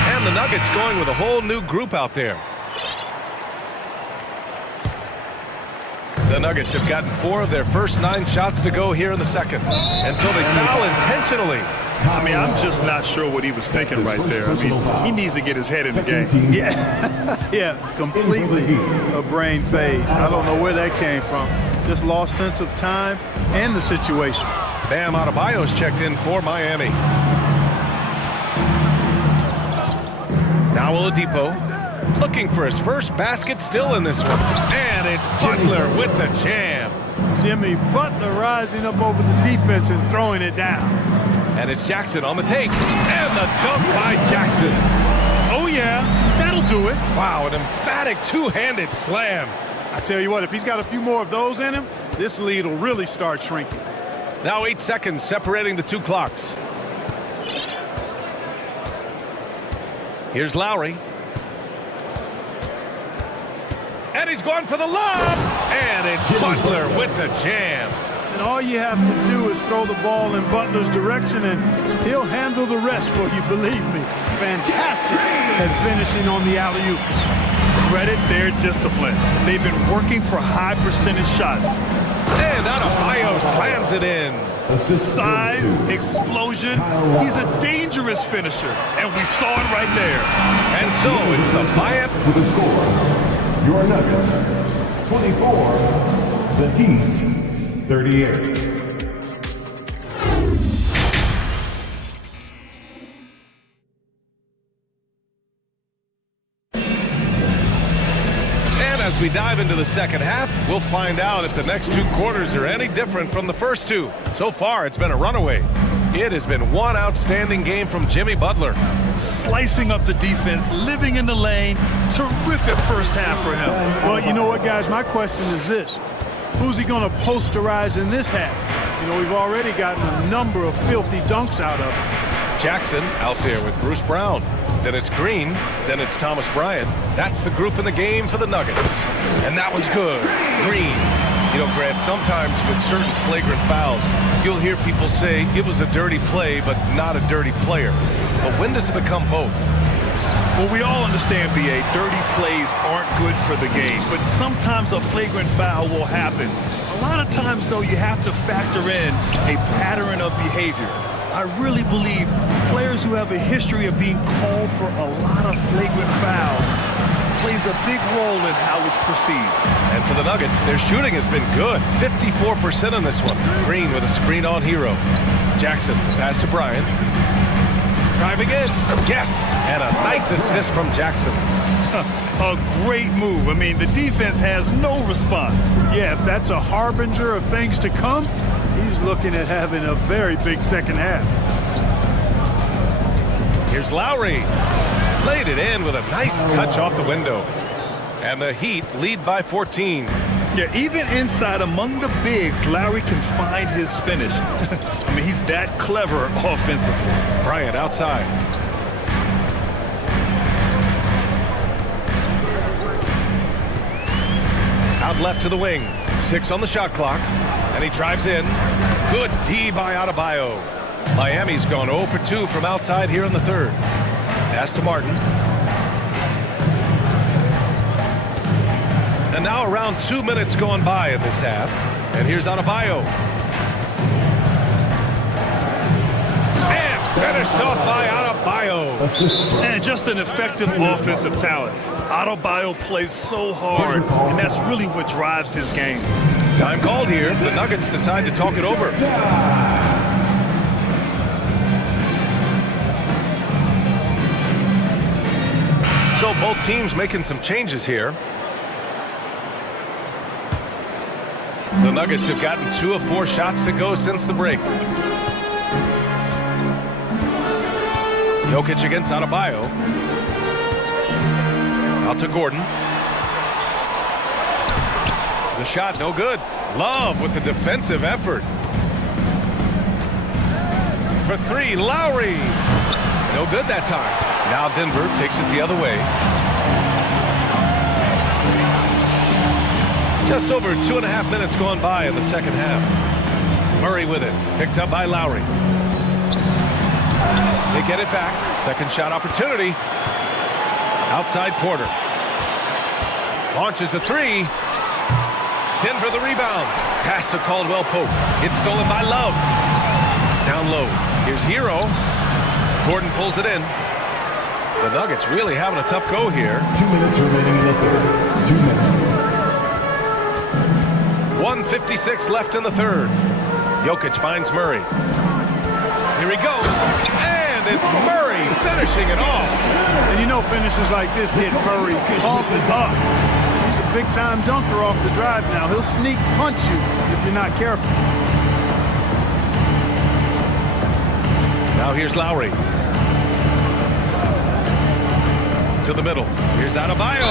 And the Nuggets going with a whole new group out there. The Nuggets have gotten 4 of their first 9 shots to go here in the second. And so they foul intentionally. I mean, I'm just not sure what he was thinking right there. I mean, he needs to get his head in the game. Yeah, completely a brain fade. I don't know where that came from. Just lost sense of time and the situation. Bam Adebayo's checked in for Miami. Now Oladipo looking for his first basket, still in this one. And it's Butler with the jam. Jimmy Butler rising up over the defense and throwing it down. And it's Jackson on the take. And the dunk by Jackson. Oh, yeah, that'll do it. Wow, an emphatic two-handed slam. I tell you what, if he's got a few more of those in him, this lead will really start shrinking. Now 8 seconds separating the two clocks. Here's Lowry. And he's going for the lob. And it's Butler with the jam. And all you have to do is throw the ball in Butler's direction, and he'll handle the rest for you, believe me. Fantastic at finishing on the alley-oops. Credit their discipline. They've been working for high percentage shots. And Adebayo slams it in. Size, explosion. He's a dangerous finisher, and we saw it right there. And so it's the Miami. With a score, your Nuggets, 24, the Heat, 38. As we dive into the second half, we'll find out if the next 2 quarters are any different from the first 2. So far, it's been a runaway. It has been one outstanding game from Jimmy Butler. Slicing up the defense, living in the lane. Terrific first half for him. Well, you know what, guys? My question is this. Who's he going to posterize in this half? You know, we've already gotten a number of filthy dunks out of him. Jackson out there with Bruce Brown. Then it's Green. Then it's Thomas Bryant. That's the group in the game for the Nuggets. And that one's good. Green. You know, Grant, sometimes with certain flagrant fouls, you'll hear people say it was a dirty play, but not a dirty player. But when does it become both? Well, we all understand, B.A., dirty plays aren't good for the game, but sometimes a flagrant foul will happen. A lot of times, though, you have to factor in a pattern of behavior. I really believe players who have a history of being called for a lot of flagrant fouls plays a big role in how it's perceived. And for the Nuggets, their shooting has been good. 54% on this one. Green with a screen on Hero. Jackson, pass to Bryant. Driving in. Yes! And a nice assist from Jackson. A great move. I mean, the defense has no response. Yeah, if that's a harbinger of things to come, he's looking at having a very big second half. Here's Lowry. Laid it in with a nice touch off the window. And the Heat lead by 14. Yeah, even inside among the bigs, Lowry can find his finish. I mean, he's that clever offensively. Bryant outside. Out left to the wing. 6 on the shot clock, and he drives in. Good D by Adebayo. Miami's gone 0 for 2 from outside here in the third. Pass to Martin. And now around 2 minutes gone by in this half. And here's Adebayo. And finished off by Adebayo. And just an effective offensive talent. Adebayo plays so hard, and that's really what drives his game. Time called here. The Nuggets decide to talk it over. So both teams making some changes here. The Nuggets have gotten 2 of 4 shots to go since the break. Jokic against Adebayo. Out to Gordon. The shot, no good. Love with the defensive effort. For 3, Lowry. No good that time. Now Denver takes it the other way. Just over 2.5 minutes gone by in the second half. Murray with it. Picked up by Lowry. They get it back. Second shot opportunity. Outside Porter. Launches a 3. Denver the rebound. Pass to Caldwell Pope. It's stolen by Love. Down low. Here's Hero. Gordon pulls it in. The Nuggets really having a tough go here. 2 minutes remaining in the third. 2 minutes. 1:56 left in the third. Jokic finds Murray. Here he goes. And it's Murray finishing it off. And you know finishes like this get Murray pumped up. He's a big-time dunker off the drive now. He'll sneak punch you if you're not careful. Now here's Lowry. To the middle. Here's Adebayo.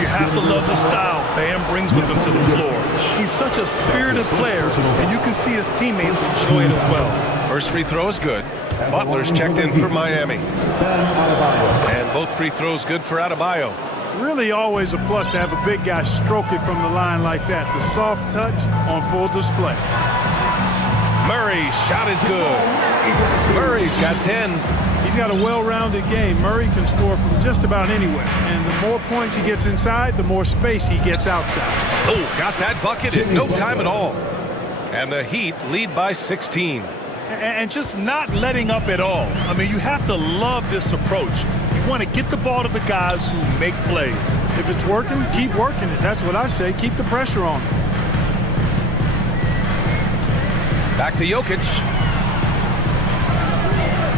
You have to love the style Bam brings with him to the floor. He's such a spirited player, and you can see his teammates enjoy it as well. First free throw is good. Butler's checked in for Miami. And both free throws good for Adebayo. Really always a plus to have a big guy stroke it from the line like that. The soft touch on full display. Murray's shot is good. Murray's got 10. He's got a well-rounded game. Murray can score from just about anywhere. And the more points he gets inside, the more space he gets outside. Oh, got that bucket in no time at all. And the Heat lead by 16. And just not letting up at all. I mean, you have to love this approach. You want to get the ball to the guys who make plays. If it's working, keep working it. That's what I say. Keep the pressure on him. Back to Jokic.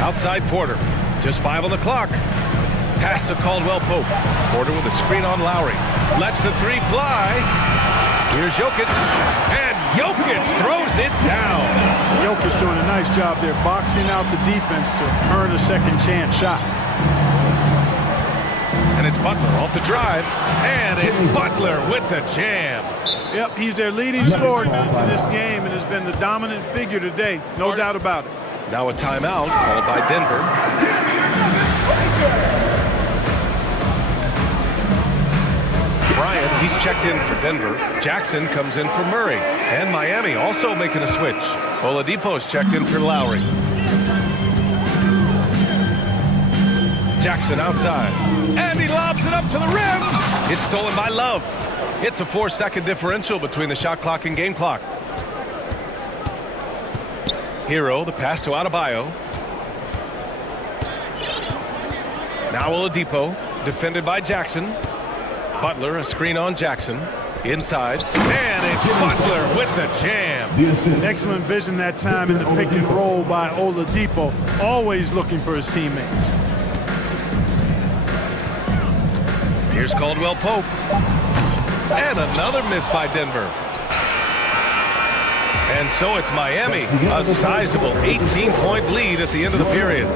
Outside Porter. Just 5 on the clock. Pass to Caldwell Pope. Porter with a screen on Lowry. Lets the 3 fly. Here's Jokic. And Jokic throws it down. Jokic doing a nice job there, boxing out the defense to earn a second chance shot. And it's Butler off the drive. And it's Butler with the jam. Yep, he's their leading scorer in this game and has been the dominant figure today. No doubt about it. Now a timeout called by Denver. Bryant, he's checked in for Denver. Jackson comes in for Murray. And Miami also making a switch. Oladipo's checked in for Lowry. Jackson outside. And he lobs it up to the rim. It's stolen by Love. It's a 4-second differential between the shot clock and game clock. Hero, the pass to Adebayo. Now Oladipo, defended by Jackson. Butler, a screen on Jackson. Inside. And it's Butler with the jam. Excellent vision that time in the pick and roll by Oladipo. Always looking for his teammates. Here's Caldwell Pope. And another miss by Denver. And so it's Miami, a sizable 18-point lead at the end of the period.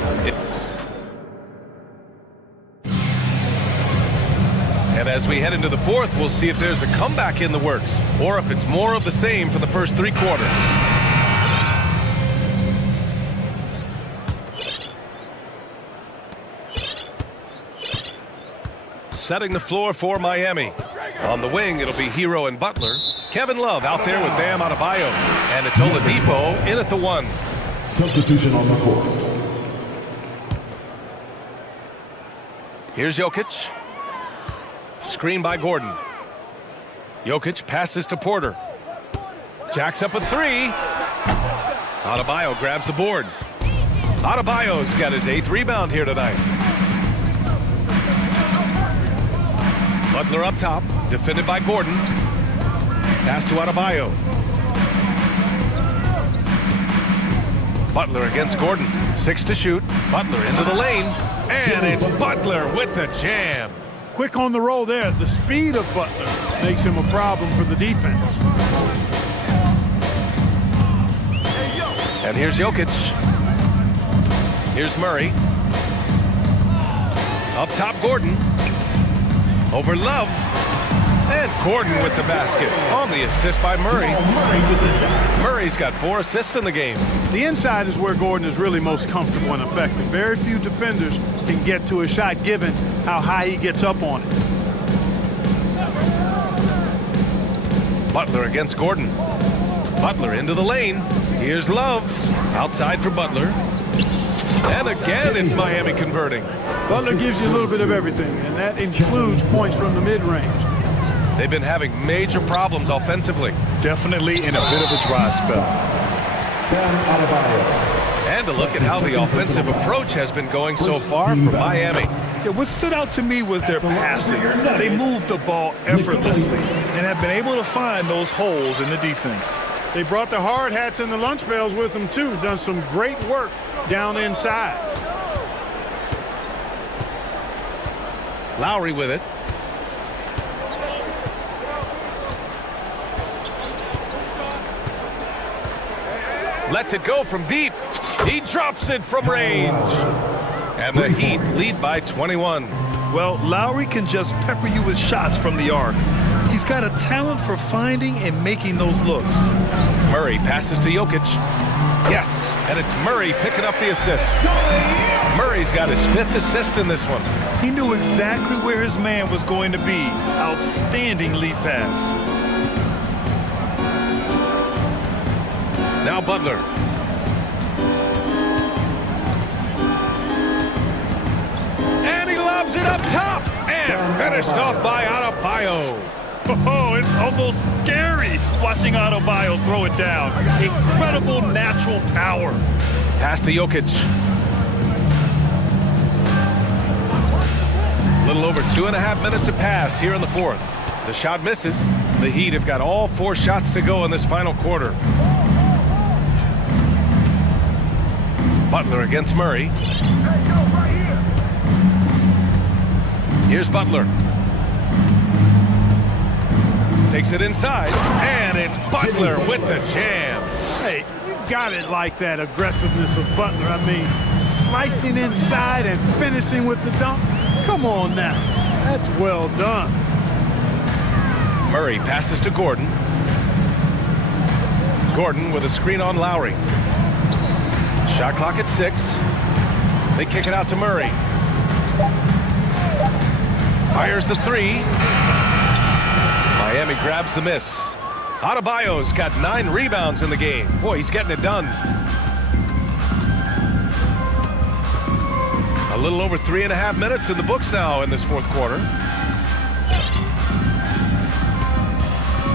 And as we head into the fourth, we'll see if there's a comeback in the works or if it's more of the same for the first 3 quarters. Setting the floor for Miami. On the wing, it'll be Hero and Butler. Kevin Love out there with Bam Adebayo. And it's Oladipo in at the 1. Substitution on the court. Here's Jokic. Screen by Gordon. Jokic passes to Porter. Jacks up a 3. Adebayo grabs the board. Adebayo's got his 8th rebound here tonight. Butler up top, defended by Gordon. Pass to Adebayo. Butler against Gordon. 6 to shoot. Butler into the lane. And it's Butler with the jam. Quick on the roll there. The speed of Butler makes him a problem for the defense. And here's Jokic. Here's Murray. Up top, Gordon. Over Love. And Gordon with the basket on the assist by Murray. Murray's got 4 assists in the game. The inside is where Gordon is really most comfortable and effective. Very few defenders can get to a shot given how high he gets up on it. Butler against Gordon. Butler into the lane. Here's Love. Outside for Butler. And again, it's Miami converting. Butler gives you a little bit of everything, and that includes points from the mid-range. They've been having major problems offensively. Definitely in a bit of a dry spell. And a look at how the offensive approach has been going so far for Miami. Yeah, what stood out to me was their passing. They moved the ball effortlessly and have been able to find those holes in the defense. They brought the hard hats and the lunch bells with them, too. Done some great work down inside. Lowry with it. Lets it go from deep. He drops it from range. And the Heat lead by 21. Well, Lowry can just pepper you with shots from the arc. He's got a talent for finding and making those looks. Murray passes to Jokic. Yes, and it's Murray picking up the assist. Murray's got his 5th assist in this one. He knew exactly where his man was going to be. Outstanding lead pass. Now Butler. And he lobs it up top. And finished off by Adebayo. Oh, it's almost scary watching Adebayo throw it down. Incredible natural power. Pass to Jokic. A little over 2.5 minutes have passed here in the 4th. The shot misses. The Heat have got all 4 shots to go in this final quarter. Butler against Murray. Here's Butler. Takes it inside, and it's Butler with the jam. Hey, you got it like that aggressiveness of Butler. I mean, slicing inside and finishing with the dunk. Come on now. That's well done. Murray passes to Gordon. Gordon with a screen on Lowry. Shot clock at 6. They kick it out to Murray. Fires the 3. Miami grabs the miss. Adebayo's got 9 rebounds in the game. Boy, he's getting it done. A little over 3.5 minutes in the books now in this 4th quarter.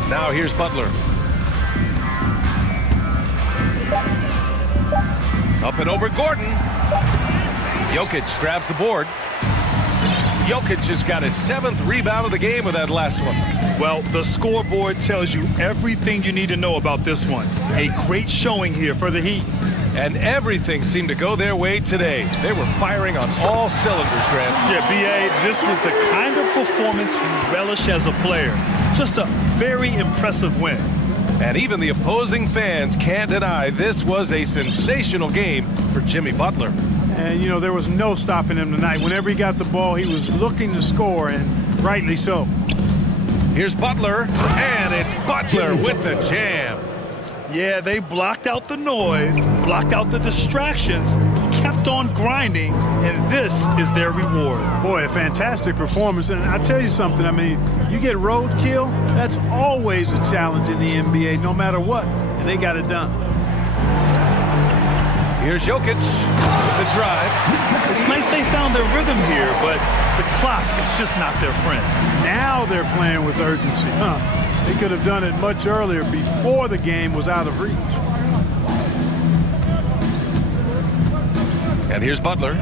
Now here's Butler. Up and over Gordon. Jokic grabs the board. Jokic has got his 7th rebound of the game with that last one. Well, the scoreboard tells you everything you need to know about this one. A great showing here for the Heat. And everything seemed to go their way today. They were firing on all cylinders, Grant. Yeah, B.A., this was the kind of performance you relish as a player. Just a very impressive win. And even the opposing fans can't deny this was a sensational game for Jimmy Butler. And, you know, there was no stopping him tonight. Whenever he got the ball, he was looking to score, and rightly so. Here's Butler, and it's Butler with the jam. Yeah, they blocked out the noise, blocked out the distractions, kept on grinding, and this is their reward. Boy, a fantastic performance. And I tell you something, I mean, you get roadkill, That's always a challenge in the NBA, no matter what, and they got it done. Here's Jokic with the drive. It's nice they found their rhythm here, but the clock is just not their friend. Now they're playing with urgency. They could have done it much earlier before the game was out of reach. And here's Butler.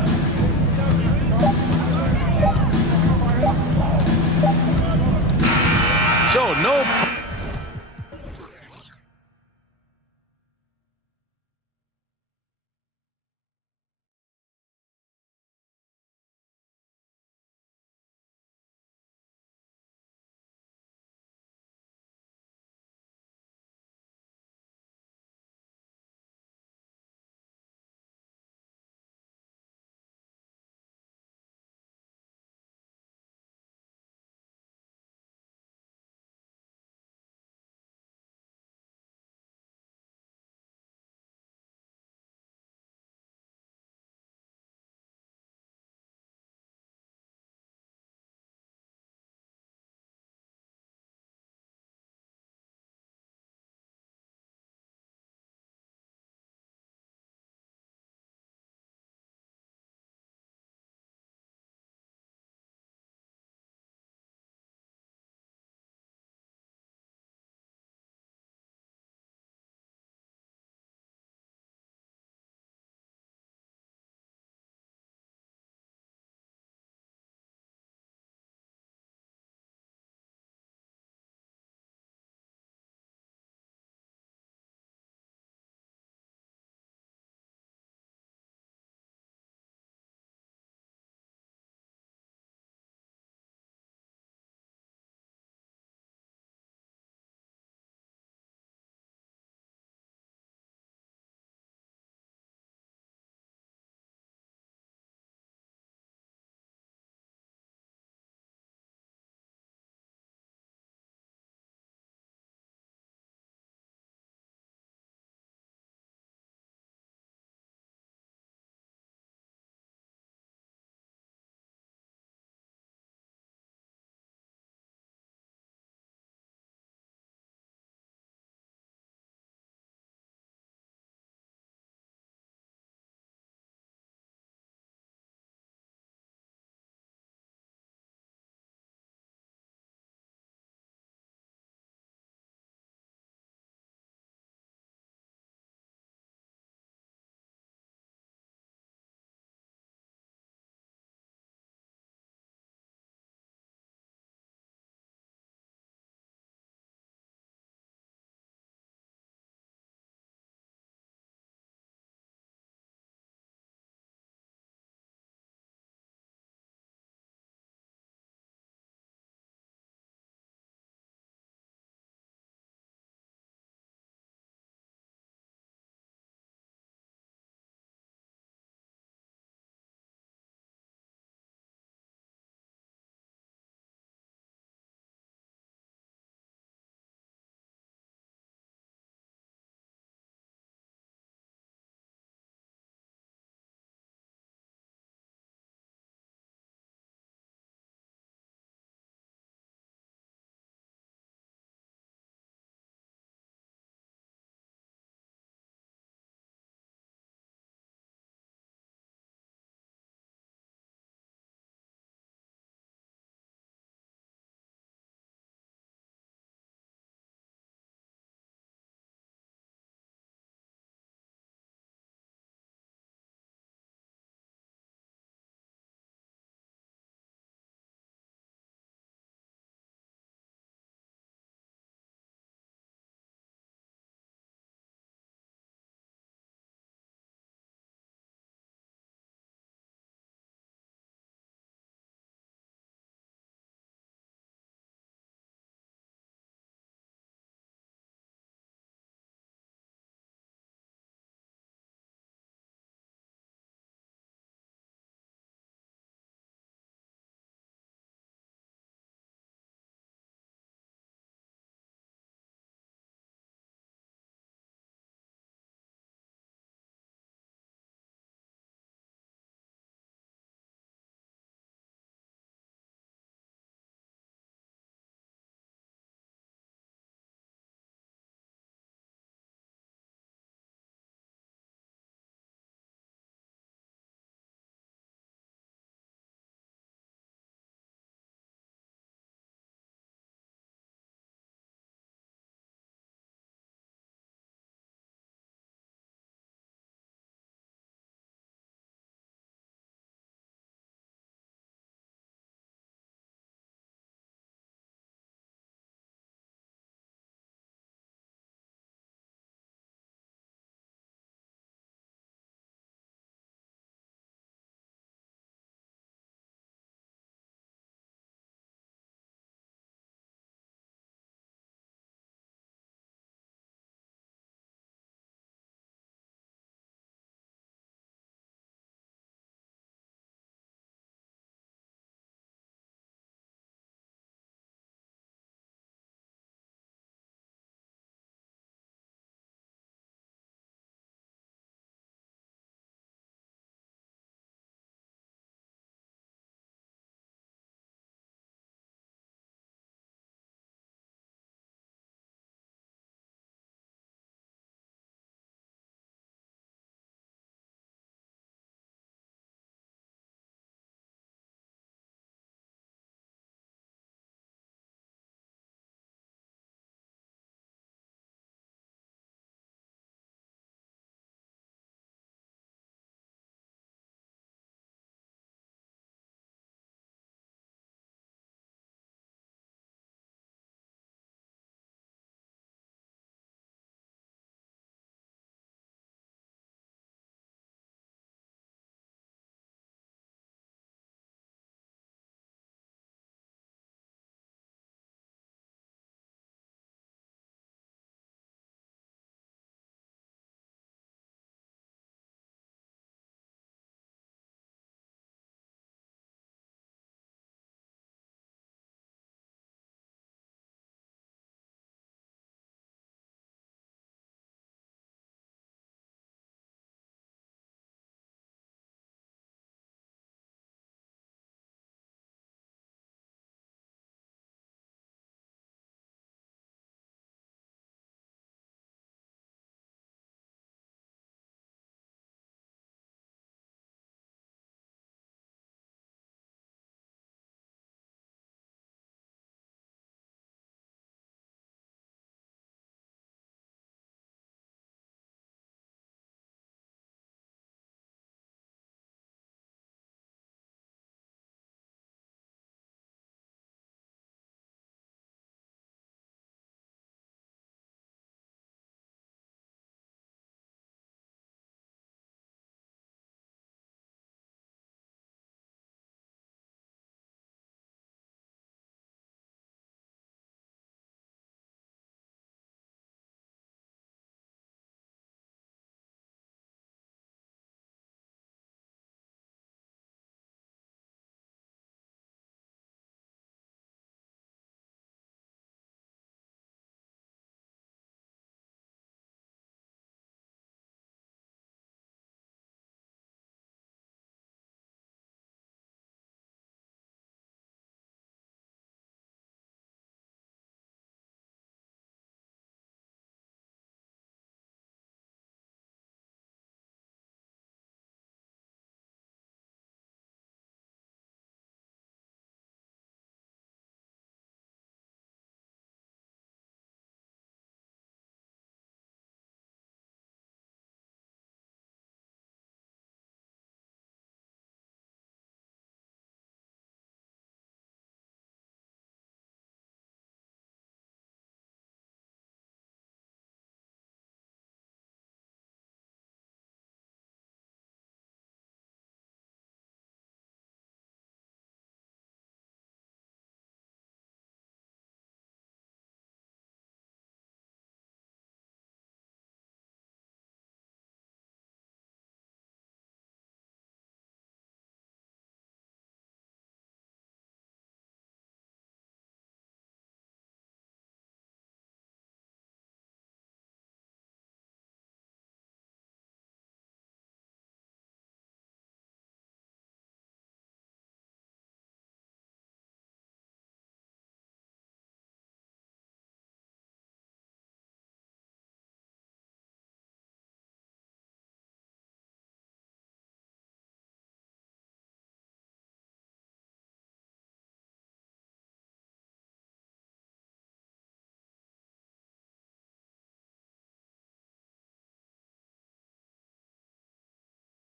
So no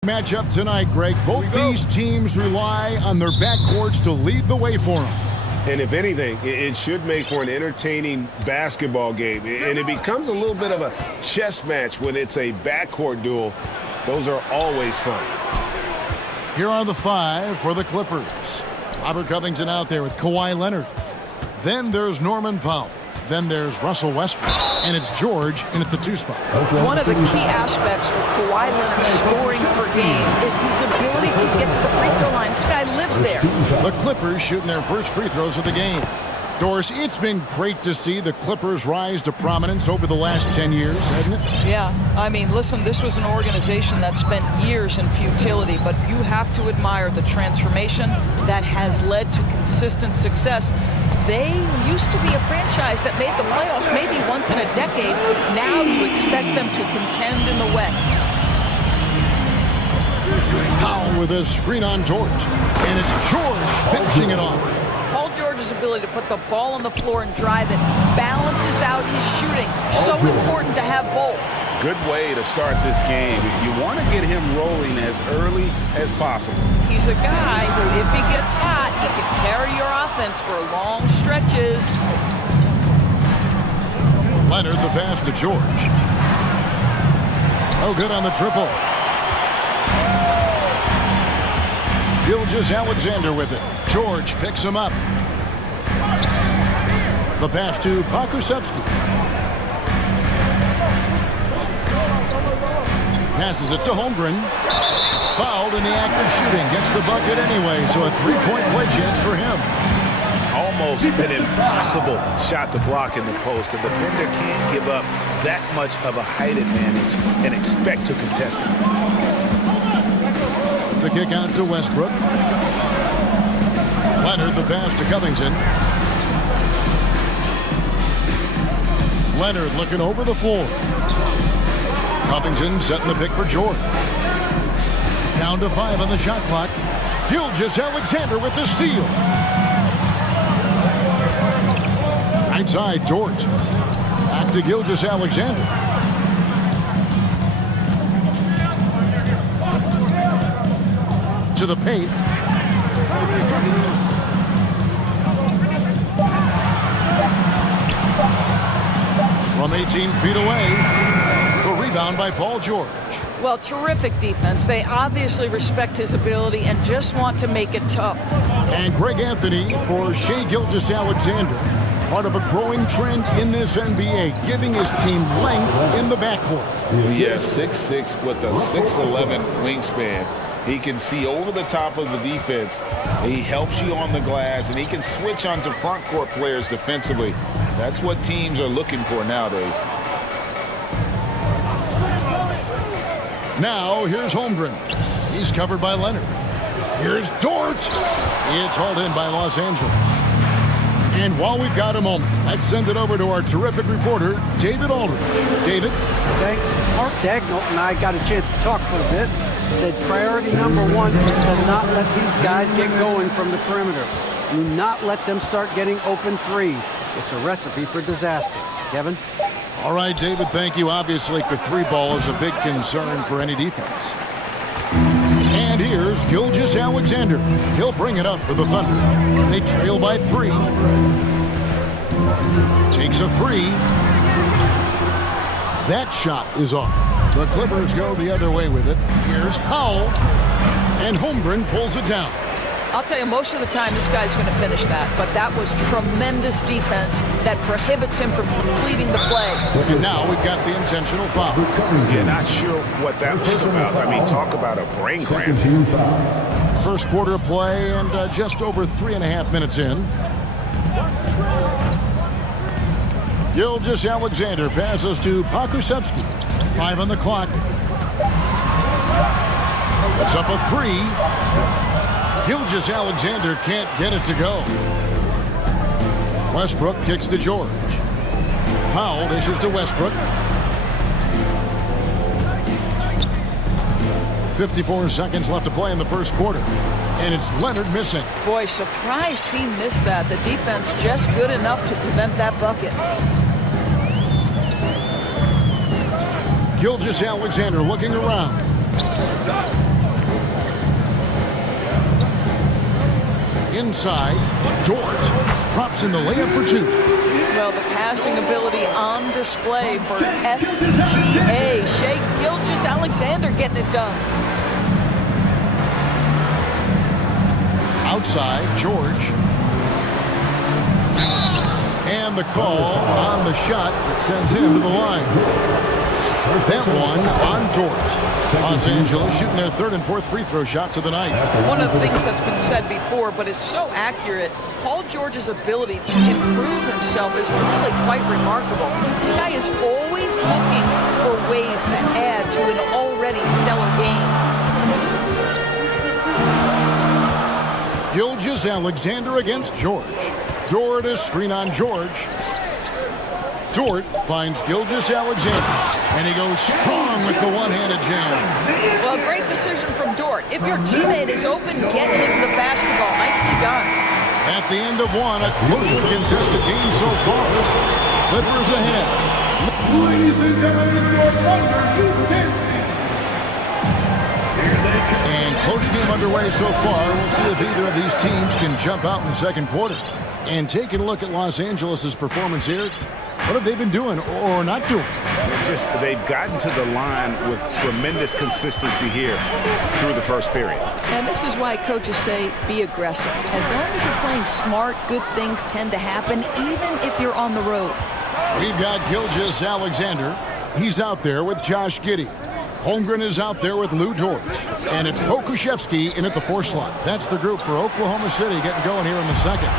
Matchup tonight, Greg. Both these teams rely on their backcourts to lead the way for them. And if anything, it should make for an entertaining basketball game. And it becomes a little bit of a chess match when it's a backcourt duel. Those are always fun. Here are the 5 for the Clippers. Robert Covington out there with Kawhi Leonard. Then there's Norman Powell. Then there's Russell Westbrook. And it's George in at the 2 spot. One of the key aspects for Kawhi Leonard's scoring per game is his ability to get to the free throw line. This guy lives there. The Clippers shooting their first free throws of the game. Doris, it's been great to see the Clippers rise to prominence over the last 10 years, hasn't it? Yeah, I mean, listen, this was an organization that spent years in futility, but you have to admire the transformation that has led to consistent success. They used to be a franchise that made the playoffs maybe once in a decade. Now you expect them to contend in the West. Powell with a screen on George. And it's George finishing it off. Paul George's ability to put the ball on the floor and drive it balances out his shooting. So important to have both. Good way to start this game. You want to get him rolling as early as possible. He's a guy who, if he gets hot, he can carry your offense for long stretches. Leonard the pass to George. No good on the triple. Gilgeous-Alexander with it. George picks him up. The pass to Pokusevski. Passes it to Holmgren. Fouled in the act of shooting. Gets the bucket anyway, so a 3-point play chance for him. Almost an impossible shot to block in the post. The defender can't give up that much of a height advantage and expect to contest it. The kick out to Westbrook. Leonard the pass to Covington. Leonard looking over the floor. Covington setting the pick for George. Down to 5 on the shot clock. Gilgeous-Alexander with the steal. Right side, George. Back to Gilgeous-Alexander. To the paint. From 18 feet away. The rebound by Paul George. Well, terrific defense. They obviously respect his ability and just want to make it tough. And Greg Anthony for Shai Gilgeous-Alexander. Part of a growing trend in this NBA, giving his team length in the backcourt. Yeah, 6'6" with a 6'11" wingspan. He can see over the top of the defense. He helps you on the glass, and he can switch onto front court players defensively. That's what teams are looking for nowadays. Now, here's Holmgren. He's covered by Leonard. Here's Dort. It's hauled in by Los Angeles. And while we've got a moment, let's send it over to our terrific reporter, David Aldridge. David? Thanks. Mark Dagnall and I got a chance to talk for a bit. Said priority number 1 is to not let these guys get going from the perimeter. Do not let them start getting open threes. It's a recipe for disaster. Kevin? All right, David, thank you. Obviously, the 3 ball is a big concern for any defense. And here's Gilgeous-Alexander. He'll bring it up for the Thunder. They trail by 3. Takes a 3. That shot is off. The Clippers go the other way with it. Here's Powell. And Holmgren pulls it down. I'll tell you, most of the time this guy's going to finish that, but that was tremendous defense that prohibits him from completing the play. And now we've got the intentional foul. Yeah, not sure what that was about. I mean, talk about a brain cramp. First quarter of play and just over 3.5 minutes in. Gilgeous-Alexander passes to Pokusevski. 5 on the clock. It's up a 3. Gilgeous-Alexander can't get it to go. Westbrook kicks to George. Powell dishes to Westbrook. 54 seconds left to play in the first quarter. And it's Leonard missing. Boy, surprised he missed that. The defense just good enough to prevent that bucket. Gilgeous-Alexander looking around. Inside, Dort drops in the layup for two. Well, the passing ability on display for SGA. Shea Gilgeous-Alexander getting it done. Outside, George. And the call on the shot that sends him to the line. That one on Dort. Los Angeles shooting their third and fourth free throw shots of the night. One of the things that's been said before, but is so accurate, Paul George's ability to improve himself is really quite remarkable. This guy is always looking for ways to add to an already stellar game. Gilgeous-Alexander against George. Dort is screen on George. Dort finds Gilgeous-Alexander, and he goes strong with the one-handed jam. Well, great decision from Dort. If your teammate is open, get him the basketball. Nicely done. At the end of one, a closely contested game so far. Clippers ahead. Ladies and gentlemen, your Thunder Houston. And close game underway so far. We'll see if either of these teams can jump out in the second quarter. And taking a look at Los Angeles' performance here, what have they been doing or not doing? They've gotten to the line with tremendous consistency here through the first period. And this is why coaches say be aggressive. As long as you're playing smart, good things tend to happen, even if you're on the road. We've got Gilgeous-Alexander. He's out there with Josh Giddey. Holmgren is out there with Lou Dort. And it's Pokuševski in at the 4 slot. That's the group for Oklahoma City getting going here in the second.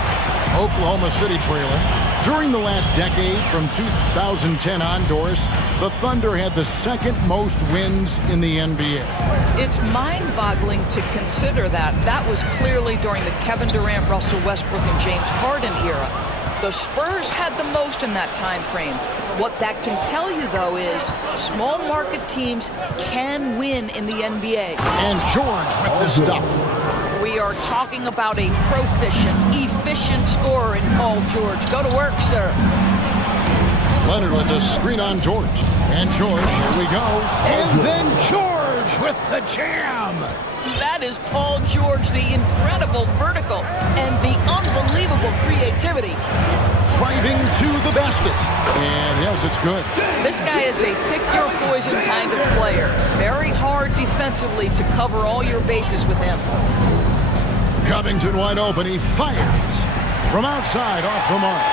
Oklahoma City trailing. During the last decade, from 2010 on, Doris, the Thunder had the second most wins in the NBA. It's mind-boggling to consider that. That was clearly during the Kevin Durant, Russell Westbrook, and James Harden era. The Spurs had the most in that time frame. What that can tell you, though, is small market teams can win in the NBA. And George with the stuff. We are talking about a proficient, efficient scorer in Paul George. Go to work, sir. Leonard with the screen on George. And George, here we go. And then George with the jam. That is Paul George, the incredible vertical and the unbelievable creativity. Driving to the basket. And yes, it's good. This guy is a pick-your-poison kind of player. Very hard defensively to cover all your bases with him. Covington wide open. He fires from outside off the mark.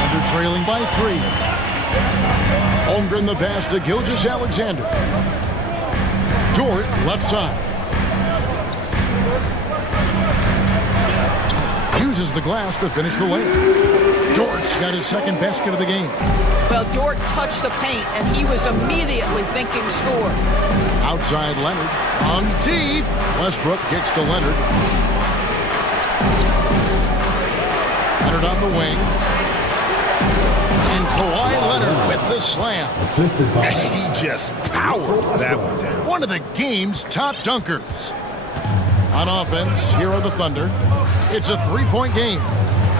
Under trailing by 3. Holmgren the pass to Gilgeous-Alexander. Dort left side. Uses the glass to finish the layup. Dort's got his second basket of the game. Well, Dort touched the paint, and he was immediately thinking score. Outside Leonard. On deep. Westbrook kicks to Leonard. Leonard on the wing. And Kawhi Leonard with the slam. He just powered that one down. One of the game's top dunkers. On offense, here are the Thunder. It's a 3-point game.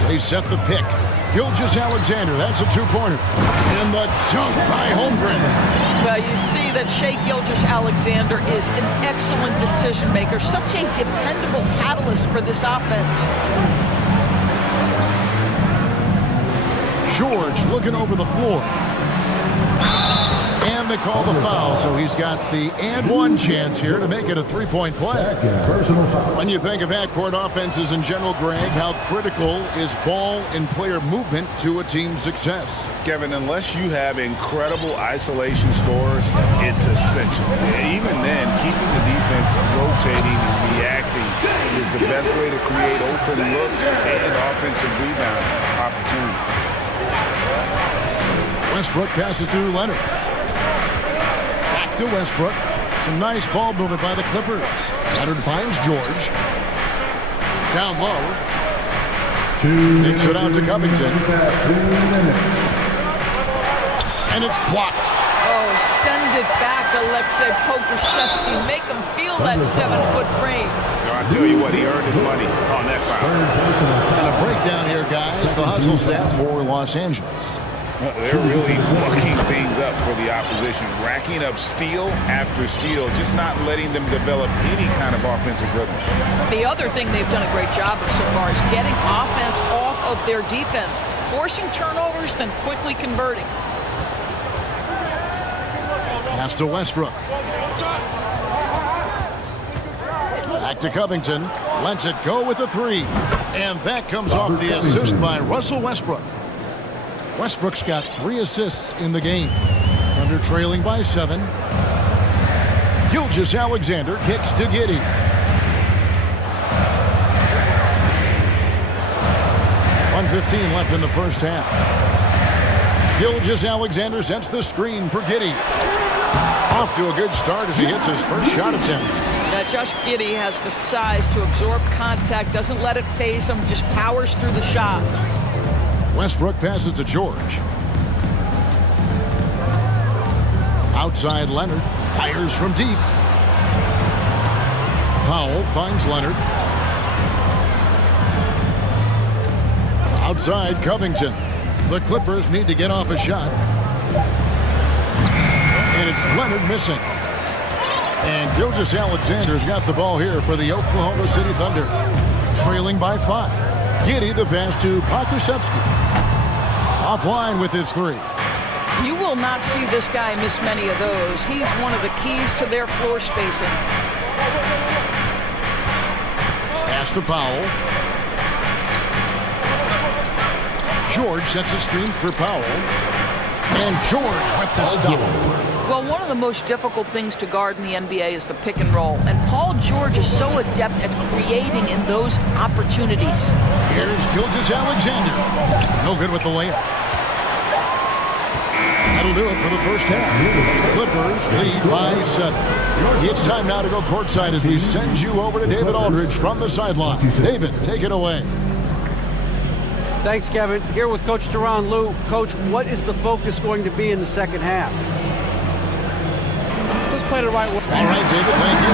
They set the pick. Gilgeous-Alexander, that's a 2-pointer. And the dunk by Holmgren. Well, you see that Shea Gilgeous-Alexander is an excellent decision maker, such a dependable catalyst for this offense. George looking over the floor. And they call the foul, so he's got the and one chance here to make it a 3-point play. When you think of half-court offenses in general, Greg, how critical is ball and player movement to a team's success? Kevin, unless you have incredible isolation scores, it's essential. Even then, keeping the defense rotating and reacting is the best way to create open looks and offensive rebound opportunities. Westbrook passes to Leonard. Back to Westbrook. Some nice ball movement by the Clippers. Leonard finds George. Down low. Kicks it out to Covington. And it's blocked. Oh, send it back, Alexei Pokuševski. Make him feel that 7-foot frame. I tell you what, he earned his money on that foul. And a breakdown here, guys. The hustle stats for Los Angeles. They're really mucking things up for the opposition, racking up steal after steal, just not letting them develop any kind of offensive rhythm. The other thing they've done a great job of so far is getting offense off of their defense, forcing turnovers, then quickly converting. Pass to Westbrook. Back to Covington. Lets it go with a three. And that comes off the assist by Russell Westbrook. Westbrook's got 3 assists in the game. Under trailing by 7. Gilgeous-Alexander kicks to Giddey. .1:15 left in the first half. Gilgeous-Alexander sets the screen for Giddey. Off to a good start as he hits his first shot attempt. Now, Josh Giddey has the size to absorb contact, doesn't let it phase him, just powers through the shot. Westbrook passes to George. Outside Leonard, fires from deep. Powell finds Leonard. Outside Covington. The Clippers need to get off a shot. And it's Leonard missing. And Gilgeous-Alexander's got the ball here for the Oklahoma City Thunder. Trailing by 5. Giddey the pass to Pokusevski. Offline with his 3. You will not see this guy miss many of those. He's one of the keys to their floor spacing. Pass to Powell. George sets a screen for Powell. And George with the stuff. Well, one of the most difficult things to guard in the NBA is the pick and roll. And Paul George is so adept at creating in those opportunities. Here's Gilgeous-Alexander. No good with the layup. That'll do it for the first half. Clippers lead by 7. It's time now to go courtside as we send you over to David Aldridge from the sideline. David, take it away. Thanks, Kevin. Here with Coach Tyronn Lue. Coach, what is the focus going to be in the second half? Just play the right way. All right, David, thank you.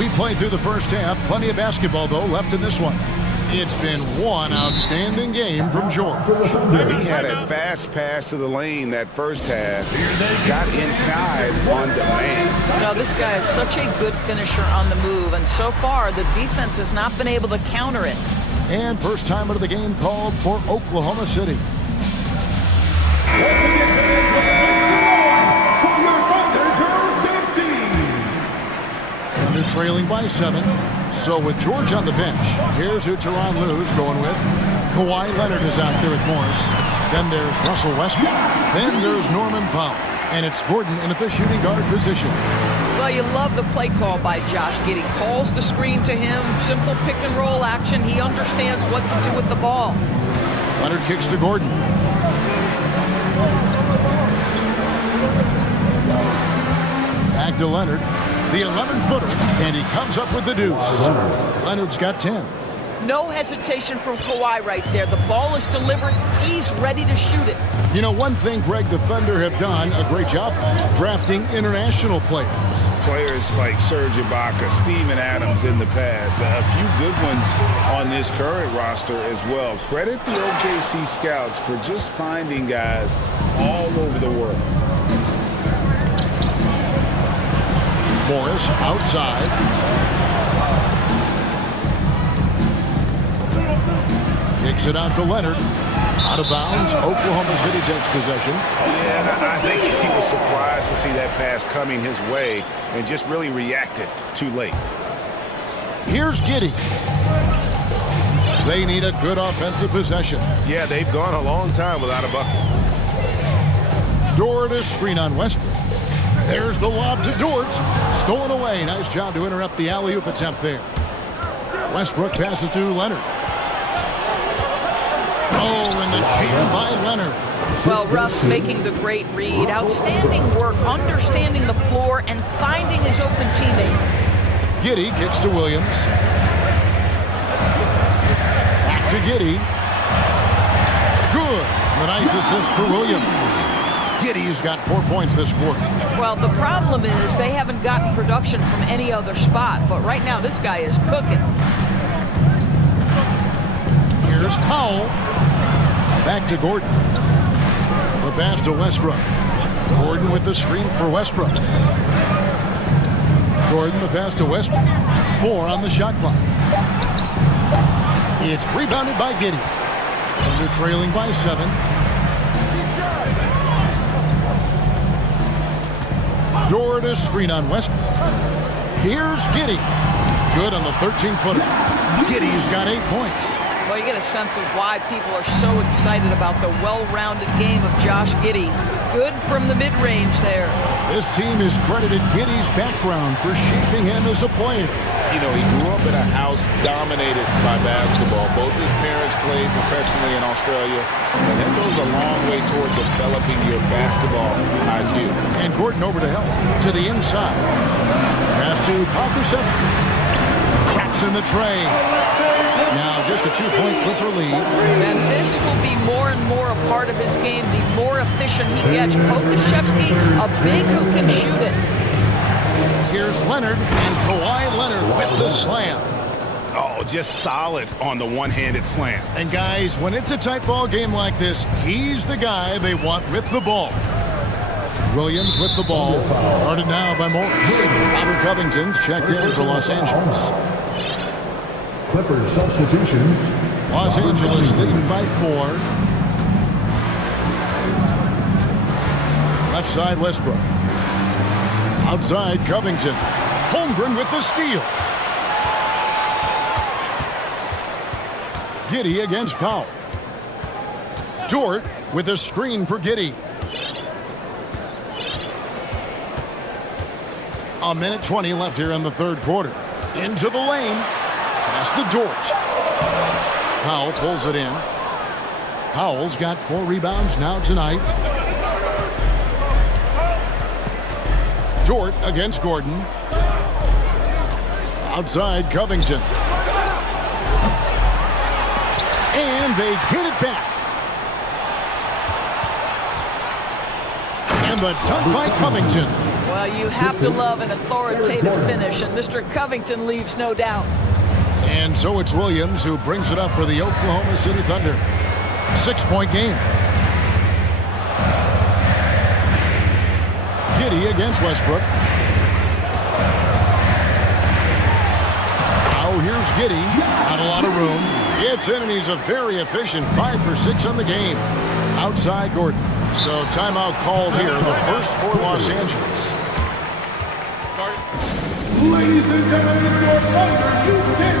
We played through the first half. Plenty of basketball, though, left in this one. It's been one outstanding game from George. He had a fast pass to the lane that first half. Got inside on demand. Now, this guy is such a good finisher on the move, and so far the defense has not been able to counter it. And first time out of the game called for Oklahoma City. Under trailing by 7. So with George on the bench, here's who Tyronn Lue's going with. Kawhi Leonard is out there at Morris. Then there's Russell Westbrook. Then there's Norman Powell. And it's Gordon in at the shooting guard position. Well, you love the play call by Josh Giddey. Calls the screen to him, simple pick and roll action. He understands what to do with the ball. Leonard kicks to Gordon. Back to Leonard. The 11-footer, and he comes up with the deuce. Leonard's got 10. No hesitation from Kawhi right there. The ball is delivered. He's ready to shoot it. You know, one thing, Greg, the Thunder have done a great job drafting international players. Players like Serge Ibaka, Steven Adams in the past. A few good ones on this current roster as well. Credit the OKC scouts for just finding guys all over the world. Morris outside. Kicks it out to Leonard. Out of bounds. Oklahoma City takes possession. Yeah, I think he was surprised to see that pass coming his way and just really reacted too late. Here's Giddey. They need a good offensive possession. Yeah, they've gone a long time without a bucket. Dort is screen on Westbrook. There's the lob to Dort. Stolen away. Nice job to interrupt the alley-oop attempt there. Westbrook passes to Leonard. Oh, and the jam by Leonard. Well, Russ making the great read. Outstanding work, understanding the floor, and finding his open teammate. Giddey kicks to Williams. Back to Giddey. Good. The nice assist for Williams. Giddy's got 4 points this quarter. Well, the problem is they haven't gotten production from any other spot, but right now this guy is cooking. Here's Powell. Back to Gordon. The pass to Westbrook. Gordon with the screen for Westbrook. Gordon, the pass to Westbrook. 4 on the shot clock. It's rebounded by Giddy. Thunder trailing by 7. Door to screen on Westbrook. Here's Giddy. Good on the 13-footer. Giddy's got 8 points. Well, you get a sense of why people are so excited about the well-rounded game of Josh Giddey. Good from the mid-range there. This team has credited Giddy's background for shaping him as a player. You know, he grew up in a house dominated by basketball. Both his parents played professionally in Australia, and that goes a long way toward developing your basketball IQ. And Gordon over to help. To the inside. Pass to Pokusevski. Traps in the tray. Now just a 2-point Clipper lead. And this will be more and more a part of his game, the more efficient he gets. Pokusevski, a big who can shoot it. Here's Leonard, and Kawhi Leonard with the slam. Oh, just solid on the one-handed slam. And guys, when it's a tight ball game like this, he's the guy they want with the ball. Williams with the ball. Guarded now by Morris. Robert Covington's checked in for Los Angeles. Clippers substitution. Los Angeles leading by 4. Left side, Westbrook. Outside, Covington. Holmgren with the steal. Giddy against Powell. Dort with a screen for Giddy. A minute 20 left here in the third quarter. Into the lane. Pass to Dort. Powell pulls it in. Powell's got 4 rebounds now tonight. Dort against Gordon. Outside, Covington. And they get it back. And the dunk by Covington. Well, you have to love an authoritative finish, and Mr. Covington leaves no doubt. And so it's Williams who brings it up for the Oklahoma City Thunder. 6-point game. Giddy against Westbrook. Now here's Giddy. Not a lot of room. Gets in, and he's a very efficient 5 for 6 on the game. Outside Gordon. So timeout called here, the first for Los Angeles. Ladies and gentlemen, your Thunder Houston.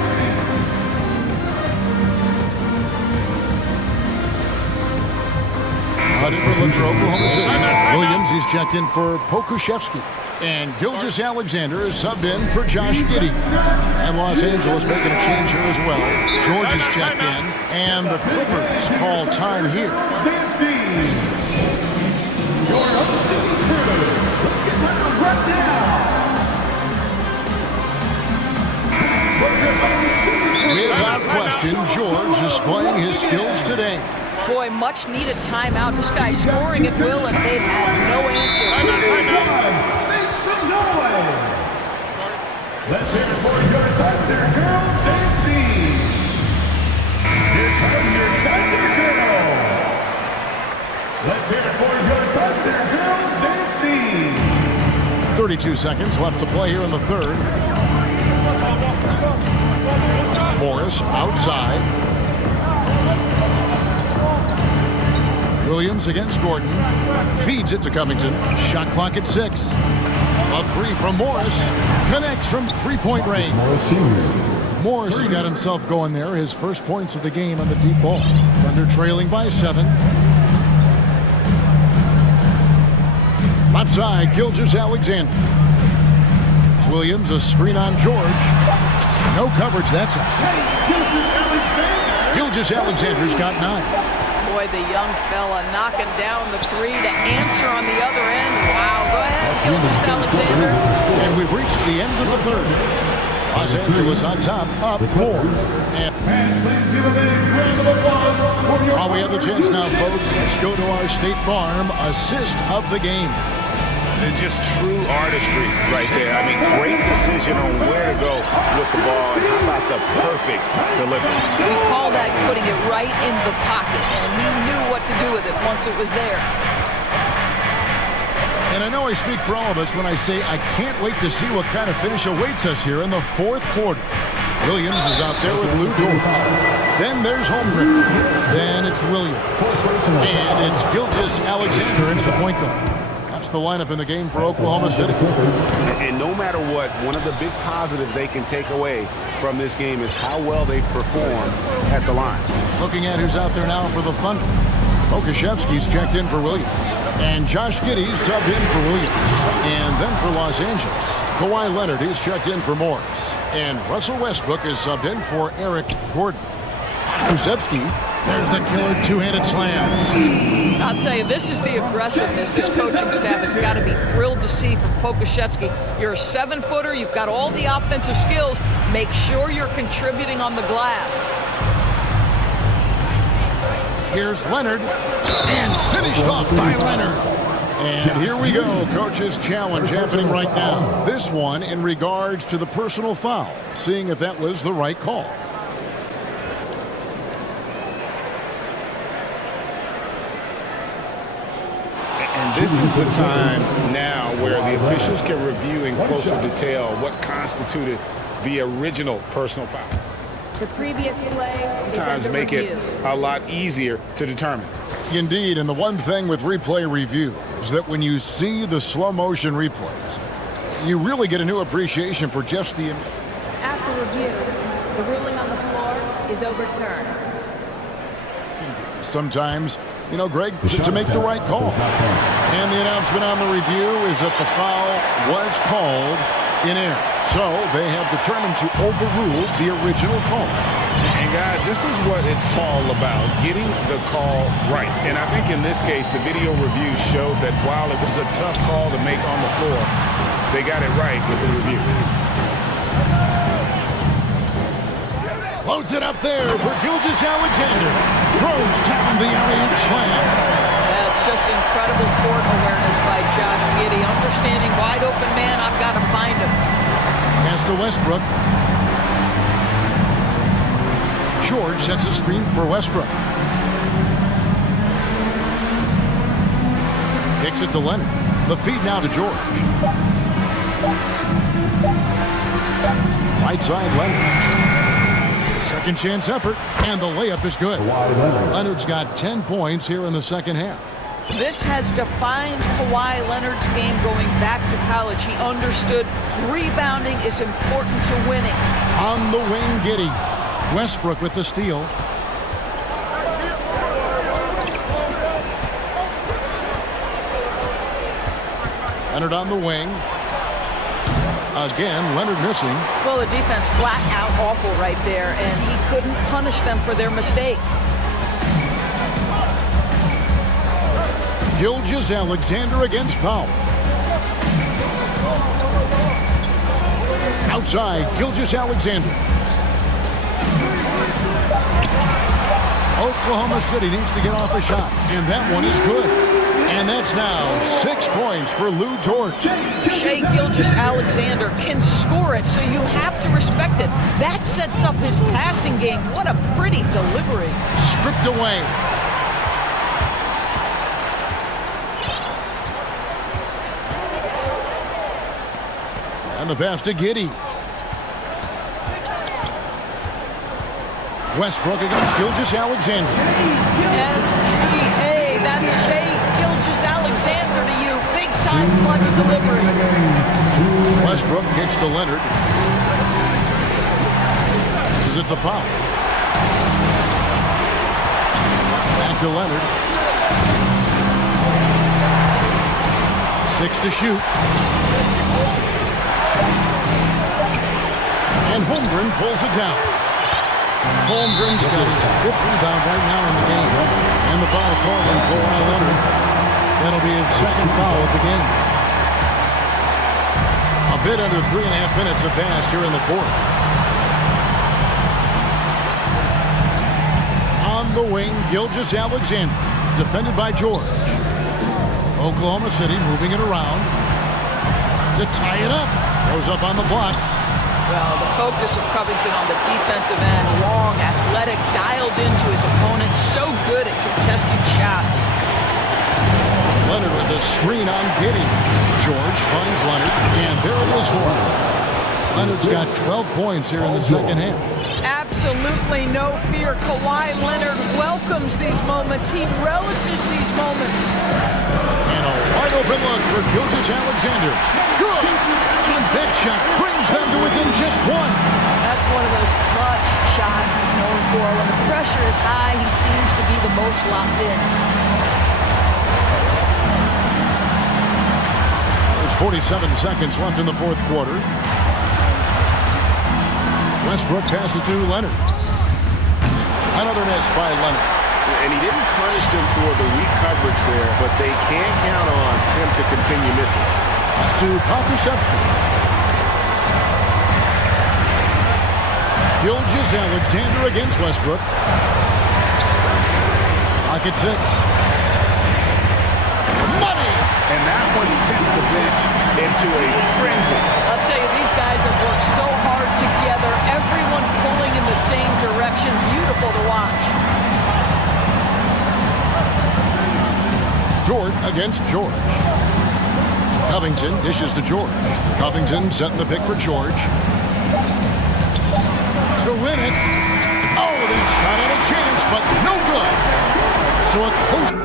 Cut it for Oklahoma City. Williams, he's checked in for Pokusevski. And Gilgeous-Alexander is subbed in for Josh Giddey. And Los Angeles making a change here as well. George is checked in. And the Clippers call time here. Without question, George is displaying his skills today. Boy, much needed timeout. This guy's scoring at will, and they've had no answer. Make some noise. Let's hear it for your Thunder girls dancing. Here comes your Thunder girls. Let's hear it for your Thunder girls dancing. 32 seconds left to play here in the third. Morris outside. Williams against Gordon. Feeds it to Covington. Shot clock at 6. A 3 from Morris. Connects from 3-point range. Morris has got himself going there. His first points of the game on the deep ball. Thunder trailing by 7. Left side, Gilgeous-Alexander. Williams, a screen on George. No coverage, that's out. Gilgeous-Alexander's got 9. Boy, the young fella knocking down the 3 to answer on the other end. Wow, go ahead, Gilgeous-Alexander. And we've reached the end of the third. Los Angeles on top, up 4. And while we have the chance now, folks, let's go to our State Farm assist of the game. And just true artistry right there. I mean, great decision on where to go with the ball. And how about the perfect delivery? We call that putting it right in the pocket, and he knew what to do with it once it was there. And I know I speak for all of us when I say I can't wait to see what kind of finish awaits us here in the fourth quarter. Williams is out there with Lou George. Then there's Holmgren. Then it's Williams. And it's Gilgeous Alexander into the point guard. That's the lineup in the game for Oklahoma City. And no matter what, one of the big positives they can take away from this game is how well they perform at the line. Looking at who's out there now for the Thunder. Okashevsky's checked in for Williams. And Josh Giddey's subbed in for Williams. And then for Los Angeles, Kawhi Leonard is checked in for Morris. And Russell Westbrook is subbed in for Eric Gordon. Kusevsky, there's the killer two-handed slam. I'll tell you, this is the aggressiveness this coaching staff has got to be thrilled to see from Pokusevski. You're a 7-footer. You've got all the offensive skills. Make sure you're contributing on the glass. Here's Leonard, and finished off by Leonard. And here we go, coach's challenge happening right now. This one in regards to the personal foul, seeing if that was the right call. And this is the time now where the officials can review in closer detail what constituted the original personal foul. The previous play Sometimes make it a lot easier to determine. Indeed, and the one thing with replay review is that when you see the slow motion replays, you really get a new appreciation for just the... After review, the ruling on the floor is overturned. Sometimes, you know, Greg, to make the right call. And the announcement on the review is that the foul was called in error. So they have determined to overrule the original call. And guys, this is what it's all about, getting the call right. And I think in this case, the video review showed that while it was a tough call to make on the floor, they got it right with the review. Floats it up there for Gilgeous Alexander. Throws down the alley-oop slam. That's just incredible court awareness by Josh Giddey. Understanding wide open man, I've got to find him. Pass to Westbrook. George sets a screen for Westbrook. Kicks it to Leonard. The feed now to George. Right side Leonard. Second chance effort, and the layup is good. Leonard's got 10 points here in the second half. This has defined Kawhi Leonard's game going back to college. He understood rebounding is important to winning. On the wing, Giddey. Westbrook with the steal. Leonard on the wing. Again, Leonard missing. Well, the defense flat out awful right there, and he couldn't punish them for their mistake. Gilgeous Alexander against Powell. Outside, Gilgeous Alexander. Oklahoma City needs to get off a shot, and that one is good. And that's now 6 points for Lou George. Shai Gilgeous-Alexander can score it, so you have to respect it. That sets up his passing game. What a pretty delivery. Stripped away. And the pass to Giddey. Westbrook against Gilgeous-Alexander. SGA, that's Shai Gilgeous-Alexander to you. Big time clutch delivery. Westbrook kicks to Leonard. This is it to Powell. Back to Leonard. 6 to shoot. And Holmgren pulls it down. Holmgren's got his 5th rebound right now in the game. And the foul called on Kawhi Leonard. That'll be his 2nd foul of the game. A bit under 3.5 minutes have passed here in the fourth. On the wing, Gilgeous-Alexander, defended by George. Oklahoma City moving it around to tie it up. Goes up on the block. Well, the focus of Covington on the defensive end, long, athletic, dialed into his opponent, so good at contesting shots. Leonard with the screen on Giddy. George finds Leonard, and there it is for him. Leonard's got 12 points here in the second half. Absolutely no fear. Kawhi Leonard welcomes these moments. He relishes these moments. And a wide open look for Gilgeous-Alexander. Good! And that shot brings them to within just one. That's one of those clutch shots he's known for. When the pressure is high, he seems to be the most locked in. There's 47 seconds left in the fourth quarter. Westbrook passes to Leonard. Another miss by Leonard. And he didn't punish them for the weak coverage there, but they can't count on him to continue missing. Pass to Pokusevski. Gilgeous-Alexander against Westbrook. Pocket 6. Money! And that one sends the bench into a frenzy. I'll tell you, these guys have worked so hard together. Everyone pulling in the same direction. Beautiful to watch. George against George. Covington dishes to George. Covington setting the pick for George. To win it. Oh, they shot at a chance, but no good. So a close...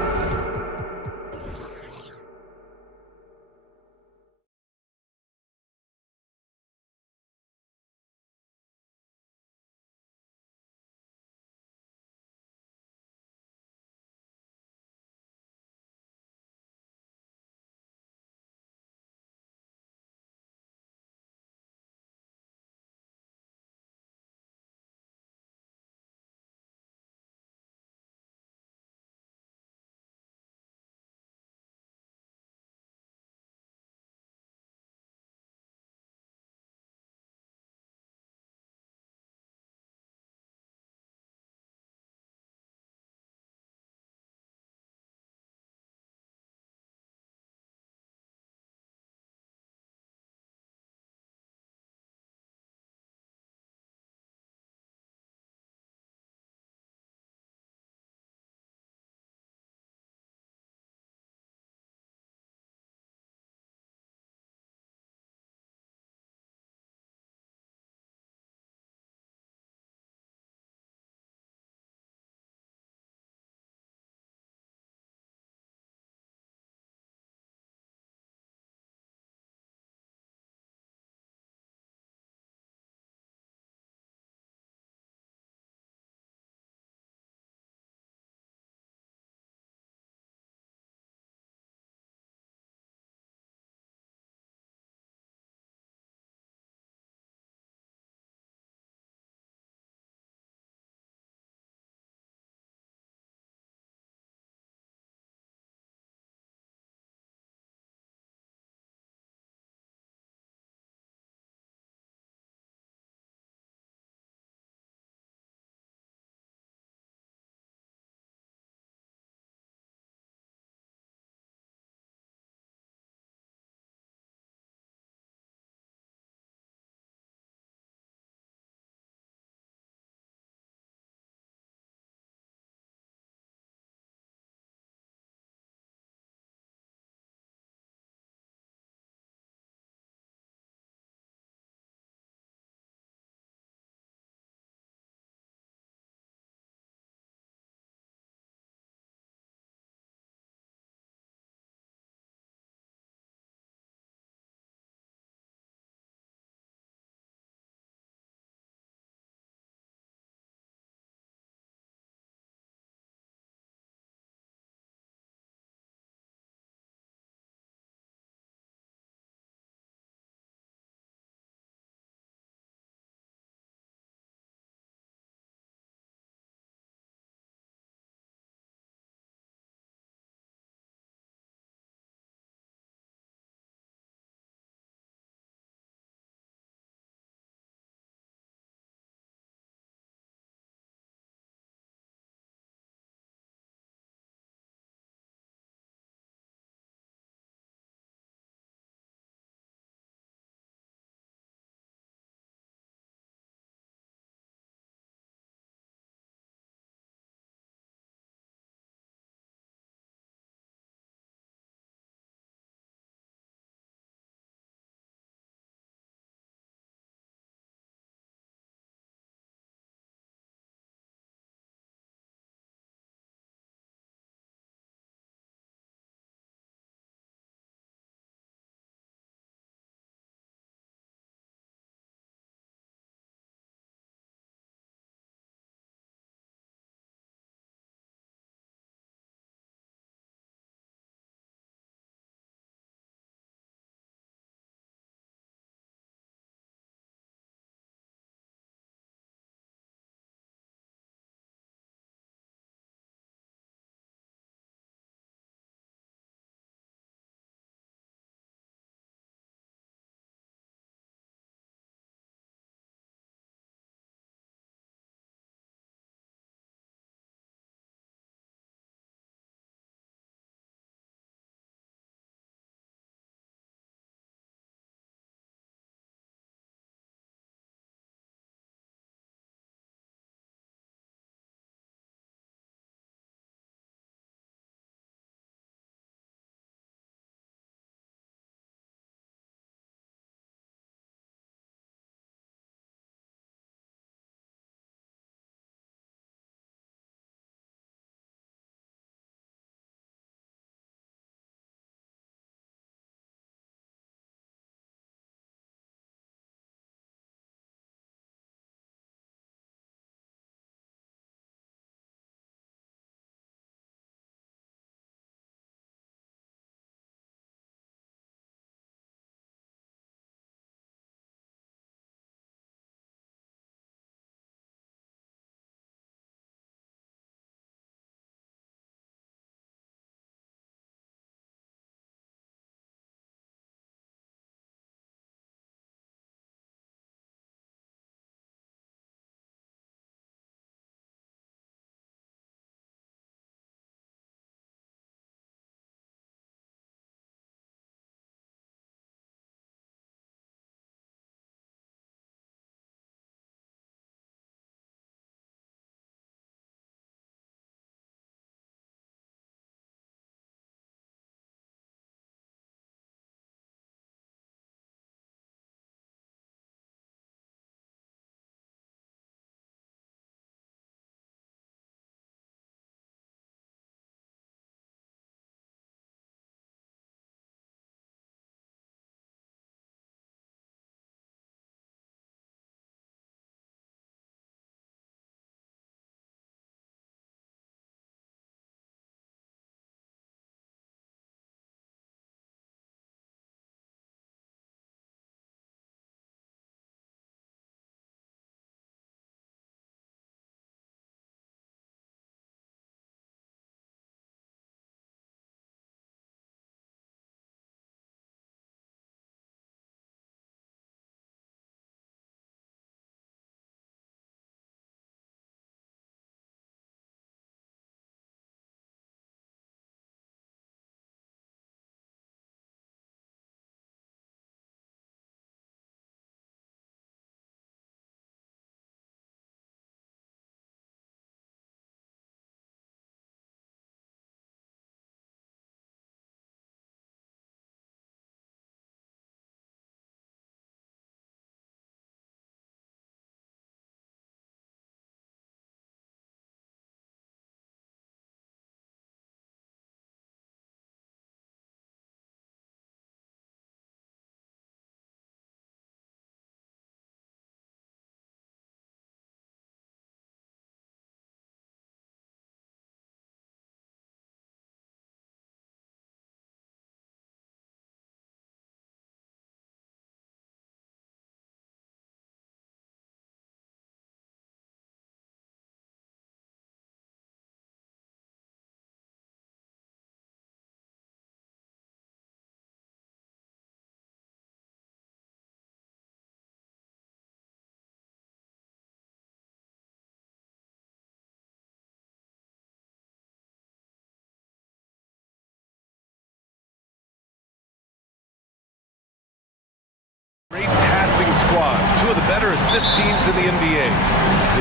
Great passing squads, two of the better assist teams in the NBA.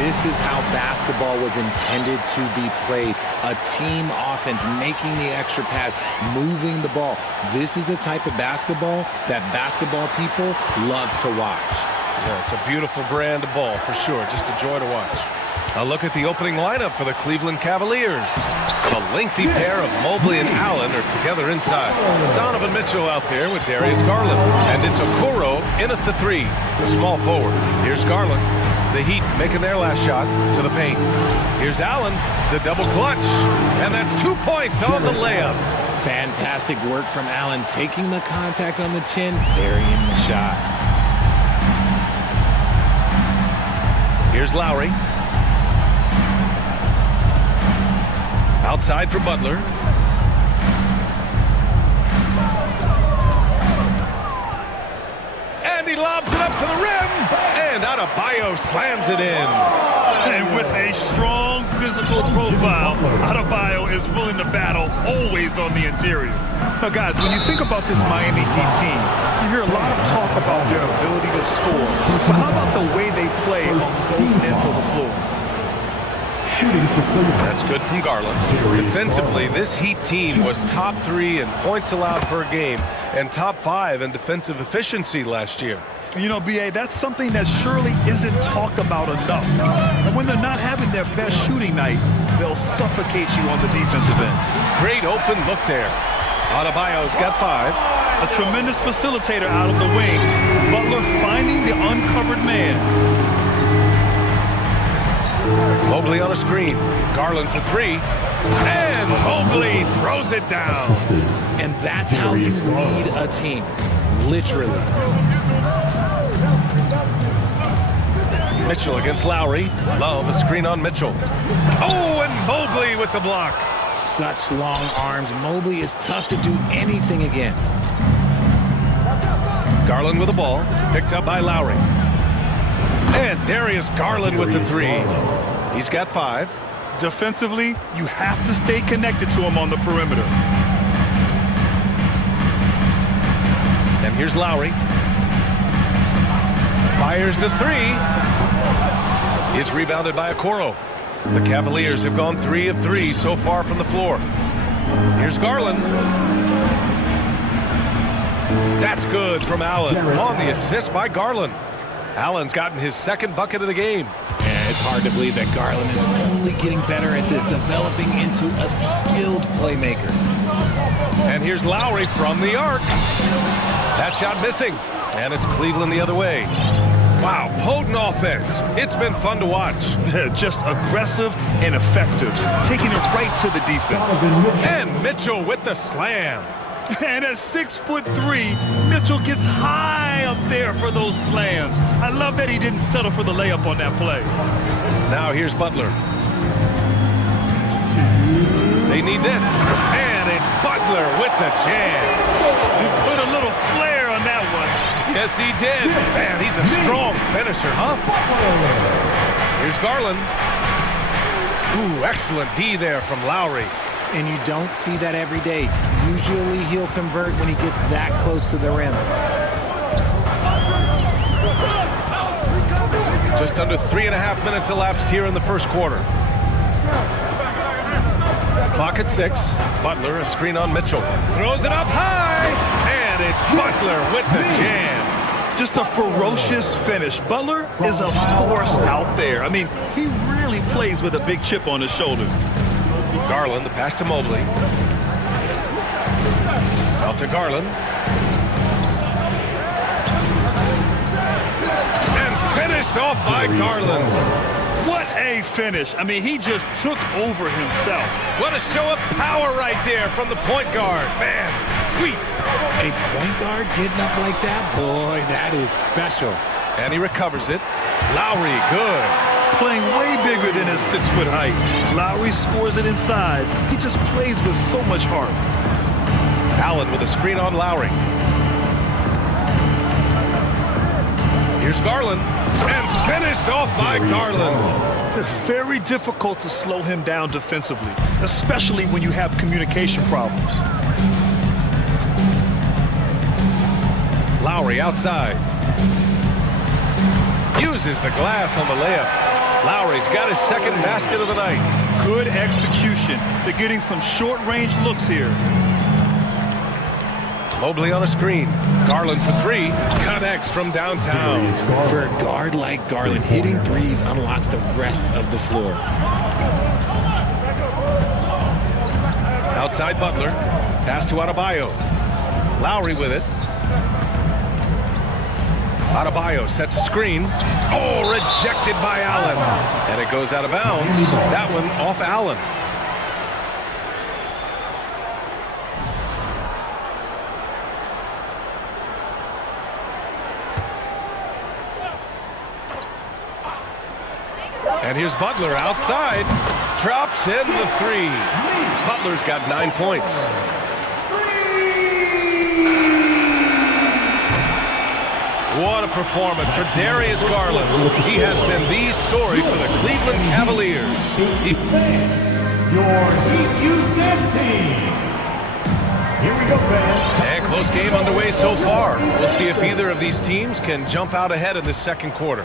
This is how basketball was intended to be played. A team offense, making the extra pass, moving the ball. This is the type of basketball that basketball people love to watch. Yeah, it's a beautiful brand of ball for sure. Just a joy to watch. A look at the opening lineup for the Cleveland Cavaliers. A lengthy pair of Mobley and Allen are together inside. Donovan Mitchell out there with Darius Garland. And it's Okoro in at the three, the small forward. Here's Garland. The Heat making their last shot to the paint. Here's Allen, the double clutch. And that's 2 points on the layup. Fantastic work from Allen, taking the contact on the chin, burying the shot. Here's Lowry. Outside for Butler. And he lobs it up to the rim. And Adebayo slams it in. And with a strong physical profile, Adebayo is willing to battle, always on the interior. Now, guys, when you think about this Miami Heat team, you hear a lot of talk about their ability to score. But how about the way they play on both ends of the floor? That's good from Garland. Defensively, this Heat team was top 3 in points allowed per game and top 5 in defensive efficiency last year. You know, B.A., that's something that surely isn't talked about enough. And when they're not having their best shooting night, they'll suffocate you on the defensive end. Great open look there. Adebayo's got 5. A tremendous facilitator out of the wing. Butler finding the uncovered man. Mobley on a screen. Garland for 3. And Mobley throws it down. And that's how you lead a team. Literally. Mitchell against Lowry. Love a screen on Mitchell. Oh, and Mobley with the block. Such long arms. Mobley is tough to do anything against. Garland with the ball. Picked up by Lowry. And Darius Garland with the 3. He's got 5. Defensively, you have to stay connected to him on the perimeter. And here's Lowry. Fires the 3. Is rebounded by Okoro. The Cavaliers have gone 3 of 3 so far from the floor. Here's Garland. That's good from Allen on the assist by Garland. Allen's gotten his second bucket of the game. Yeah, it's hard to believe that Garland is only getting better at this, developing into a skilled playmaker. And here's Lowry from the arc. That shot missing. And it's Cleveland the other way. Wow, potent offense. It's been fun to watch. Just aggressive and effective, taking it right to the defense. And Mitchell with the slam. And at 6'3", Mitchell gets high up there for those slams. I love that he didn't settle for the layup on that play. Now here's Butler. They need this. And it's Butler with the jam. He put a little flair on that one. Yes, he did. Man, he's a strong finisher, huh? Here's Garland. Ooh, excellent D there from Lowry. And you don't see that every day. Usually he'll convert when he gets that close to the rim. Just under 3.5 minutes elapsed here in the first quarter. Clock at 6. Butler, a screen on Mitchell. Throws it up high. And it's Butler with the jam. Just a ferocious finish. Butler is a force out there. I mean, he really plays with a big chip on his shoulder. Garland, the pass to Mobley. Out to Garland. And finished off by Garland. What a finish. I mean, he just took over himself. What a show of power right there from the point guard. Man, sweet. A point guard getting up like that? Boy, that is special. And he recovers it. Lowry, good. Playing way bigger than his 6-foot height. Lowry scores it inside. He just plays with so much heart. Allen with a screen on Lowry. Here's Garland. And finished off by Garland. Very difficult to slow him down defensively, especially when you have communication problems. Lowry outside. Uses the glass on the layup. Lowry's got his second basket of the night. Good execution. They're getting some short-range looks here. Mobley on a screen. Garland for three. Connects from downtown. For a guard like Garland, hitting threes unlocks the rest of the floor. Outside Butler. Pass to Adebayo. Lowry with it. Adebayo sets a screen. Oh, rejected by Allen. And it goes out of bounds. That one off Allen. And here's Butler outside. Drops in the three. Butler's got 9 points. What a performance for Darius Garland. He has been the story for the Cleveland Cavaliers. Your Heat team. Here we go, fans. And close game underway so far. We'll see if either of these teams can jump out ahead in the second quarter.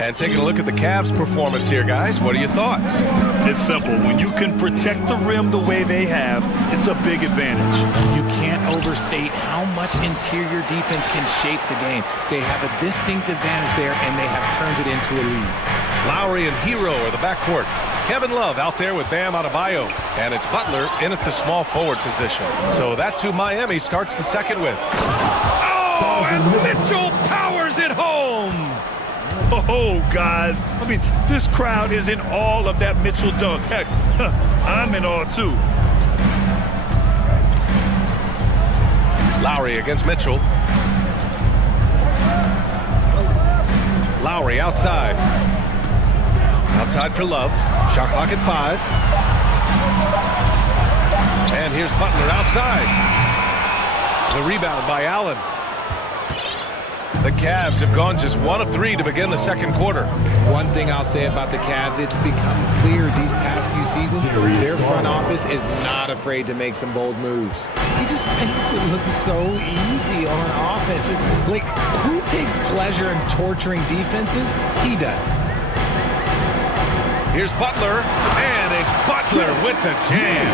And taking a look at the Cavs' performance here, guys, what are your thoughts? It's simple. When you can protect the rim the way they have, it's a big advantage. You can't overstate how much interior defense can shape the game. They have a distinct advantage there, and they have turned it into a lead. Lowry and Hero are the backcourt. Kevin Love out there with Bam Adebayo. And it's Butler in at the small forward position. So that's who Miami starts the second with. Oh, and Mitchell powers it home! Oh, guys. I mean, this crowd is in awe of that Mitchell dunk. Heck, I'm in awe, too. Lowry against Mitchell. Lowry outside. Outside for Love. Shot clock at 5. And here's Butler outside. The rebound by Allen. The Cavs have gone just 1 of 3 to begin the second quarter. One thing I'll say about the Cavs, it's become clear these past few seasons, their front office is not afraid to make some bold moves. He just makes it look so easy on offense. Like, who takes pleasure in torturing defenses? He does. Here's Butler, and it's Butler with the jam.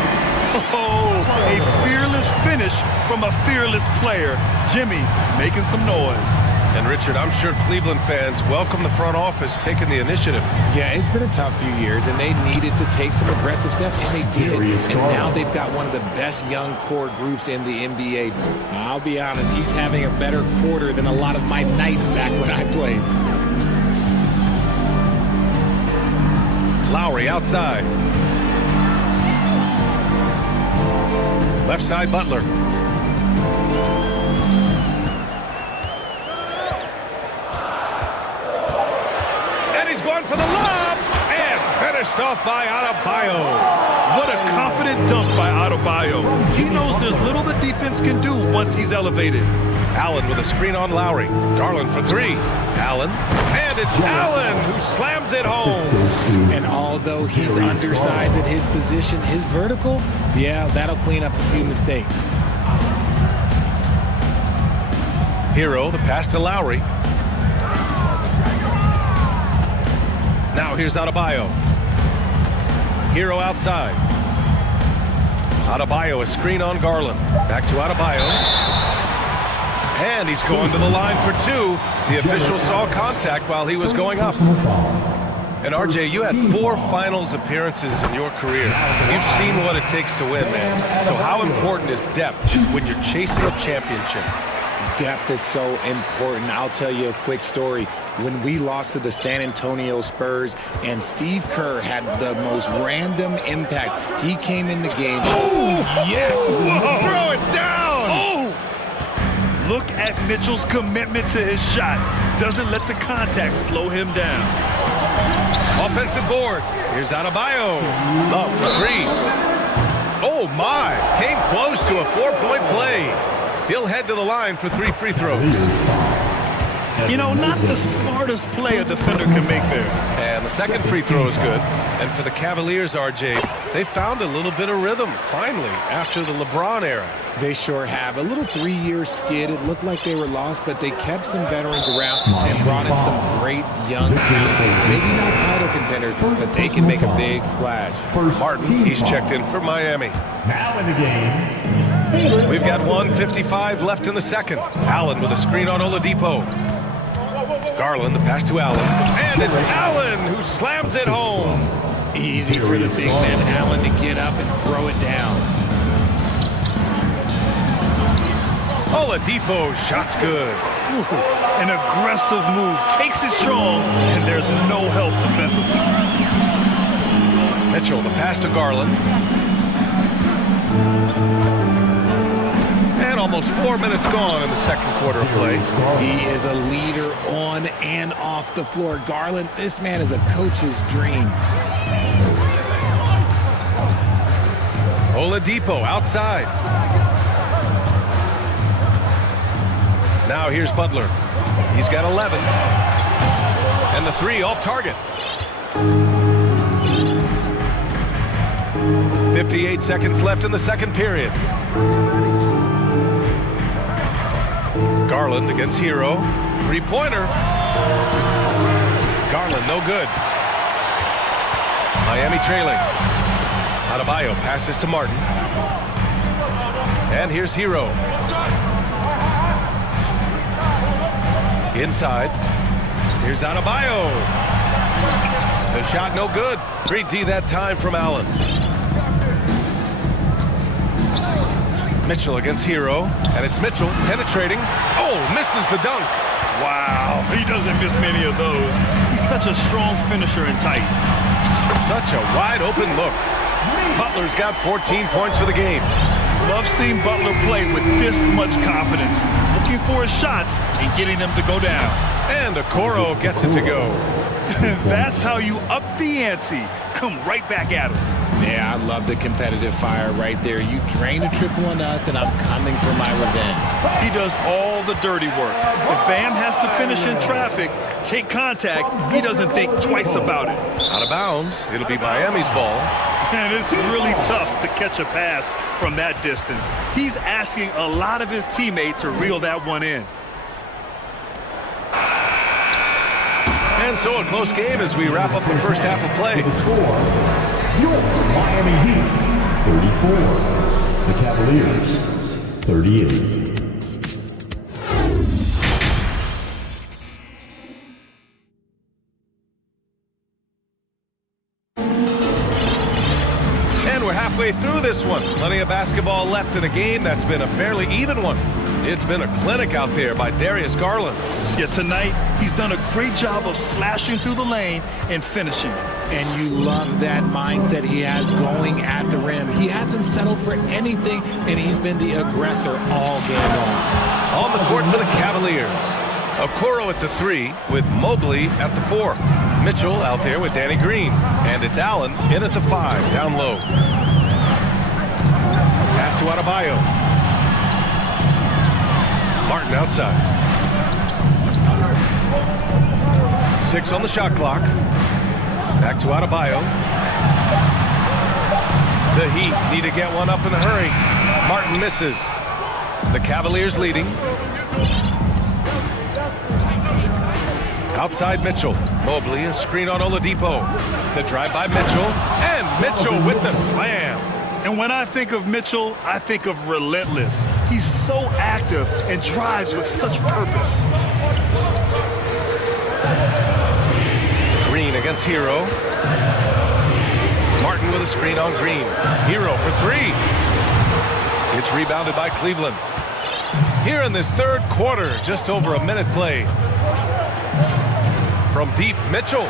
Oh, a fearless finish from a fearless player. Jimmy making some noise. And Richard, I'm sure Cleveland fans welcome the front office taking the initiative. Yeah, it's been a tough few years, and they needed to take some aggressive steps, and they did. And now they've got one of the best young core groups in the NBA. I'll be honest, he's having a better quarter than a lot of my nights back when I played. Lowry outside. Left side Butler. Going for the lob, and finished off by Adebayo. What a confident dunk by Adebayo. He knows there's little the defense can do once he's elevated. Allen with a screen on Lowry. Garland for 3. Allen, and it's Allen who slams it home. And although he's undersized at his position, his vertical, yeah, that'll clean up a few mistakes. Hero, the pass to Lowry. Now here's Adebayo. Hero outside. Adebayo, a screen on Garland. Back to Adebayo. And he's going to the line for 2. The official saw contact while he was going up. And RJ, you had 4 finals appearances in your career. You've seen what it takes to win, man. So how important is depth when you're chasing a championship? Depth is so important. I'll tell you a quick story. When we lost to the San Antonio Spurs and Steve Kerr had the most random impact, he came in the game. Oh, yes! Throw it down! Oh! Look at Mitchell's commitment to his shot. Doesn't let the contact slow him down. Offensive board. Here's Adebayo. Love for 3. Oh, my. Came close to a 4-point play. He'll head to the line for 3 free throws. You know, not the smartest play a defender can make there. And the second free throw is good. And for the Cavaliers, RJ, They found a little bit of rhythm, finally, after the LeBron era. They sure have. A little 3-year skid. It looked like they were lost, but they kept some veterans around and brought in some great young talent. Maybe not title contenders, but they can make a big splash. Martin, he's checked in for Miami. Now in the game. We've got 1:55 left in the second. Allen with a screen on Oladipo. Garland, the pass to Allen. And it's Allen who slams it home. Easy for the big man Allen to get up and throw it down. Oladipo, shot's good. An aggressive move, takes it strong, and there's no help defensively. Mitchell, the pass to Garland. And almost 4 minutes gone in the second quarter of play. He is a leader on and off the floor. Garland, this man is a coach's dream. Oladipo outside. Now here's Butler. He's got 11. And the three off target. 58 seconds left in the second period. Garland against Hero. Three-pointer. Garland, no good. Miami trailing. Adebayo passes to Martin. And here's Hero. Inside. Here's Adebayo. The shot no good. Great D that time from Allen. Mitchell against Hero. And it's Mitchell penetrating. Oh, misses the dunk. Wow, he doesn't miss many of those. He's such a strong finisher and tight. Such a wide open look. Butler's got 14 points for the game. Love seeing Butler play with this much confidence. Looking for his shots and getting them to go down. And Okoro gets it to go. That's how you up the ante. Come right back at him. Yeah, I love the competitive fire right there. You drain a triple on us, and I'm coming for my revenge. He does all the dirty work. If Bam has to finish in traffic, take contact, he doesn't think twice about it. Out of bounds. It'll be Miami's ball. And it's really tough to catch a pass from that distance. He's asking a lot of his teammates to reel that one in. And so a close game as we wrap up the first half of play. The score, your Miami Heat, 34. The Cavaliers, 38. And we're halfway through this one. Plenty of basketball left in a game that's been a fairly even one. It's been a clinic out there by Darius Garland. Yeah, tonight he's done a great job of slashing through the lane and finishing. And you love that mindset he has going at the rim. He hasn't settled for anything, and he's been the aggressor all game long. On the court for the Cavaliers. Okoro at the 3 with Mobley at the 4. Mitchell out there with Danny Green. And it's Allen in at the 5, down low. Pass to Adebayo. Martin outside. 6 on the shot clock. Back to Adebayo. The Heat need to get one up in a hurry. Martin misses. The Cavaliers leading. Outside Mitchell. Mobley, a screen on Oladipo. The drive by Mitchell. And Mitchell with the slam. And when I think of Mitchell, I think of relentless. He's so active and drives with such purpose. Green against Hero. Martin with a screen on Green. Hero for 3. It's rebounded by Cleveland. Here in this third quarter, just over a minute play. From deep, Mitchell.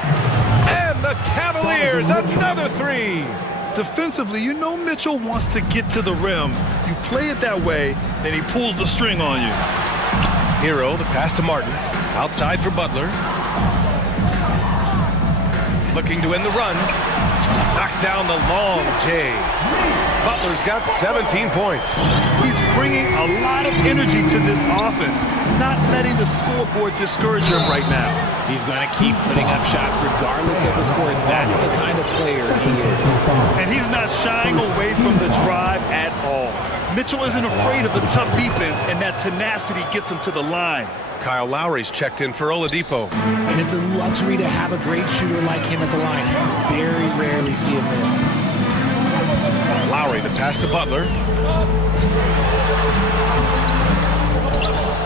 And the Cavaliers, another 3. Defensively, you know Mitchell wants to get to the rim. You play it that way, then he pulls the string on you. Hero, the pass to Martin. Outside for Butler. Looking to end the run. Knocks down the long J. Butler's got 17 points. He's bringing a lot of energy to this offense, not letting the scoreboard discourage him right now. He's going to keep putting up shots regardless of the score. That's the kind of player he is. And he's not shying away from the drive at all. Mitchell isn't afraid of the tough defense, and that tenacity gets him to the line. Kyle Lowry's checked in for Oladipo. And it's a luxury to have a great shooter like him at the line. Very rarely see him miss. Lowry, the pass to Butler.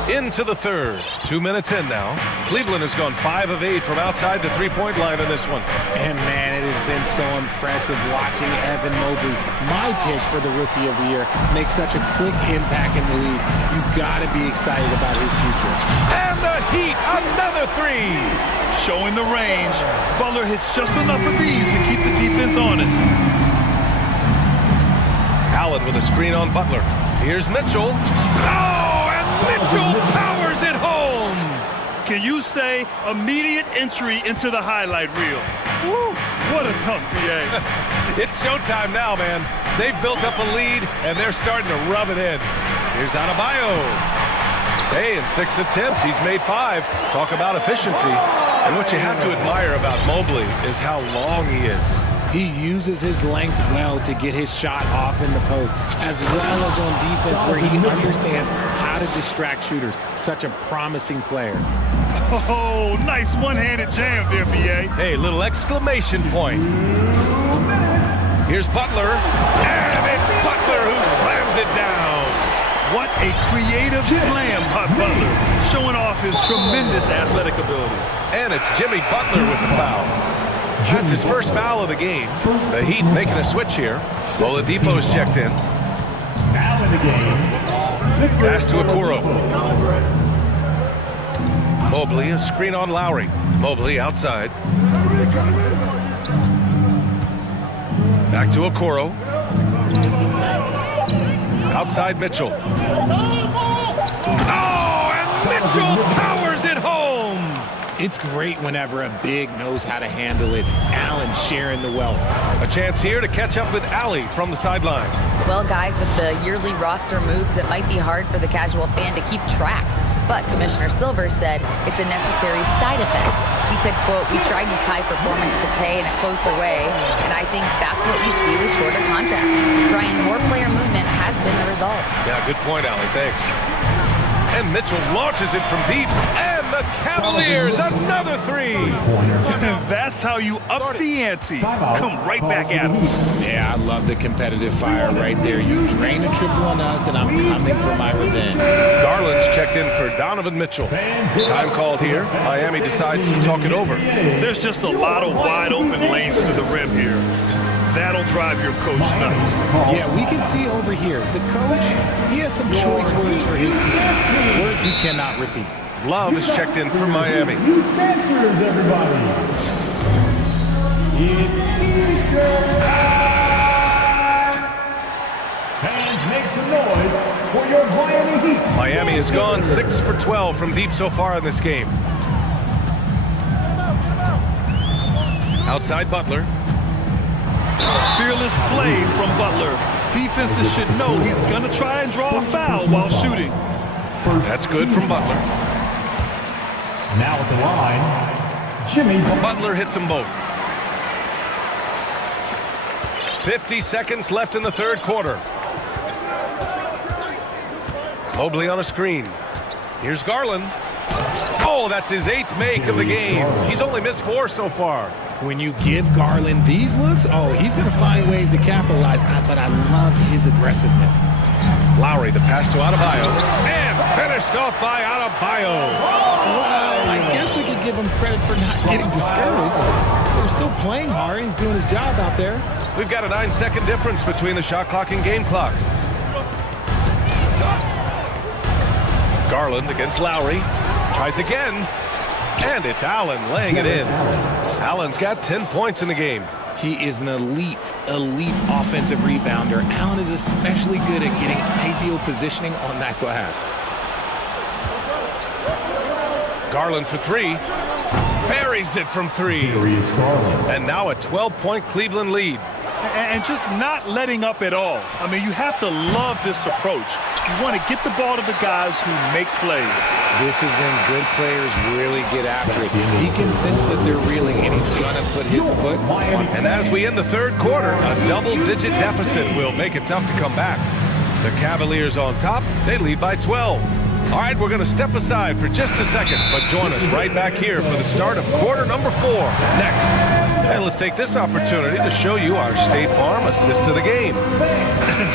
Into the third. 2 minutes in now. Cleveland has gone 5 of 8 from outside the three-point line in this one. And man, it has been so impressive watching Evan Mobley, my pick for the Rookie of the Year, make such a quick impact in the league. You've got to be excited about his future. And the Heat, another three. Showing the range. Butler hits just enough of these to keep the defense honest. Allen with a screen on Butler. Here's Mitchell. Oh, and Mitchell powers it home. Can you say immediate entry into the highlight reel? Woo, what a tough BA. It's showtime now, man. They've built up a lead, and they're starting to rub it in. Here's Adebayo. Hey, in 6 attempts, he's made 5. Talk about efficiency. And what you have to admire about Mobley is how long he is. He uses his length well to get his shot off in the post, as well as on defense where he understands how to distract shooters. Such a promising player. Oh, nice one-handed jam there, BA. Hey, little exclamation point. Here's Butler, and it's Butler who slams it down. What a creative slam by Butler, showing off his tremendous athletic ability. And it's Jimmy Butler with the foul. That's his first foul of the game. The Heat making a switch here. Oladipo's checked in. Now in the game. Pass to Okoro. Mobley, a screen on Lowry. Mobley outside. Back to Okoro. Outside Mitchell. Oh, and Mitchell powers it home. It's great whenever a big knows how to handle it. Allen sharing the wealth. A chance here to catch up with Allie from the sideline. Well, guys, with the yearly roster moves, it might be hard for the casual fan to keep track. But Commissioner Silver said it's a necessary side effect. He said, quote, "We tried to tie performance to pay in a closer way, and I think that's what you see with shorter contracts." Brian, more player movement has been the result. Yeah, good point, Allie. Thanks. And Mitchell launches it from deep. And the Cavaliers, another three. That's how you up the ante. Come right back at him. Yeah, I love the competitive fire right there. You drain a triple on us, and I'm coming for my revenge. Garland's checked in for Donovan Mitchell. Time called here. Miami decides to talk it over. There's just a lot of wide open lanes to the rim here. That'll drive your coach nuts. Yeah, we can see over here. The coach, he has some choice words for his team. Words we cannot repeat. Love is checked in for Miami. Dancers, everybody. It's T-shirt. Fans, make some noise for your Miami Heat. Miami has gone 6 for 12 from deep so far in this game. Outside Butler. Fearless play from Butler. Defenses should know he's gonna try and draw a foul while shooting. That's good from Butler. Now at the line, Jimmy. Butler hits them both. 50 seconds left in the third quarter. Mobley on a screen. Here's Garland. Oh, that's his 8th make of the game. He's only missed 4 so far. When you give Garland these looks, oh, he's going to find ways to capitalize, but I love his aggressiveness. Lowry, the pass to Adebayo, and finished off by Adebayo. Well, I guess we could give him credit for not getting discouraged. They're still playing hard. He's doing his job out there. We've got a 9-second difference between the shot clock and game clock. Garland against Lowry. Tries again. And it's Allen laying it in. Allen's got 10 points in the game. He is an elite offensive rebounder. Allen is especially good at getting ideal positioning on that glass. Garland for 3. buries it from three. And now a 12-point Cleveland lead. And just not letting up at all. I mean, you have to love this approach. You want to get the ball to the guys who make plays. This is when good players really get after it. He can sense that they're reeling, and he's going to put his foot on. And as we end the third quarter, a double-digit deficit will make it tough to come back. The Cavaliers on top, they lead by 12. All right, we're going to step aside for just a second, but join us right back here for the start of quarter number 4 next. Hey, let's take this opportunity to show you our State Farm assist to the game.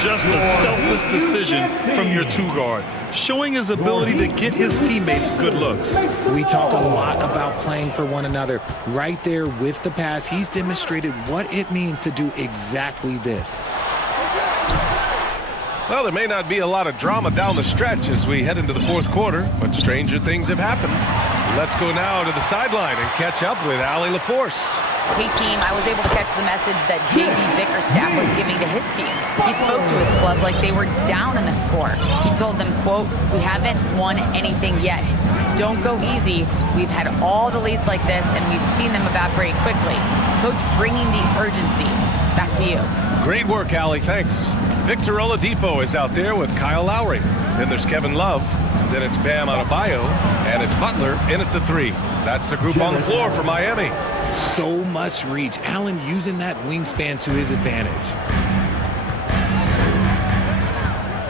Just a selfless decision from your two-guard, showing his ability to get his teammates good looks. We talk a lot about playing for one another. Right there with the pass, he's demonstrated what it means to do exactly this. Well, there may not be a lot of drama down the stretch as we head into the fourth quarter, but stranger things have happened. Let's go now to the sideline and catch up with Allie LaForce. Hey team, I was able to catch the message that J.B. Bickerstaff was giving to his team. He spoke to his club like they were down in a score. He told them, quote, "We haven't won anything yet. Don't go easy. We've had all the leads like this and we've seen them evaporate quickly." Coach bringing the urgency. Back to you. Great work, Allie. Thanks. Victor Oladipo is out there with Kyle Lowry. Then there's Kevin Love. Then it's Bam Adebayo. And it's Butler in at the 3. That's the group on the floor for Miami. So much reach. Allen using that wingspan to his advantage.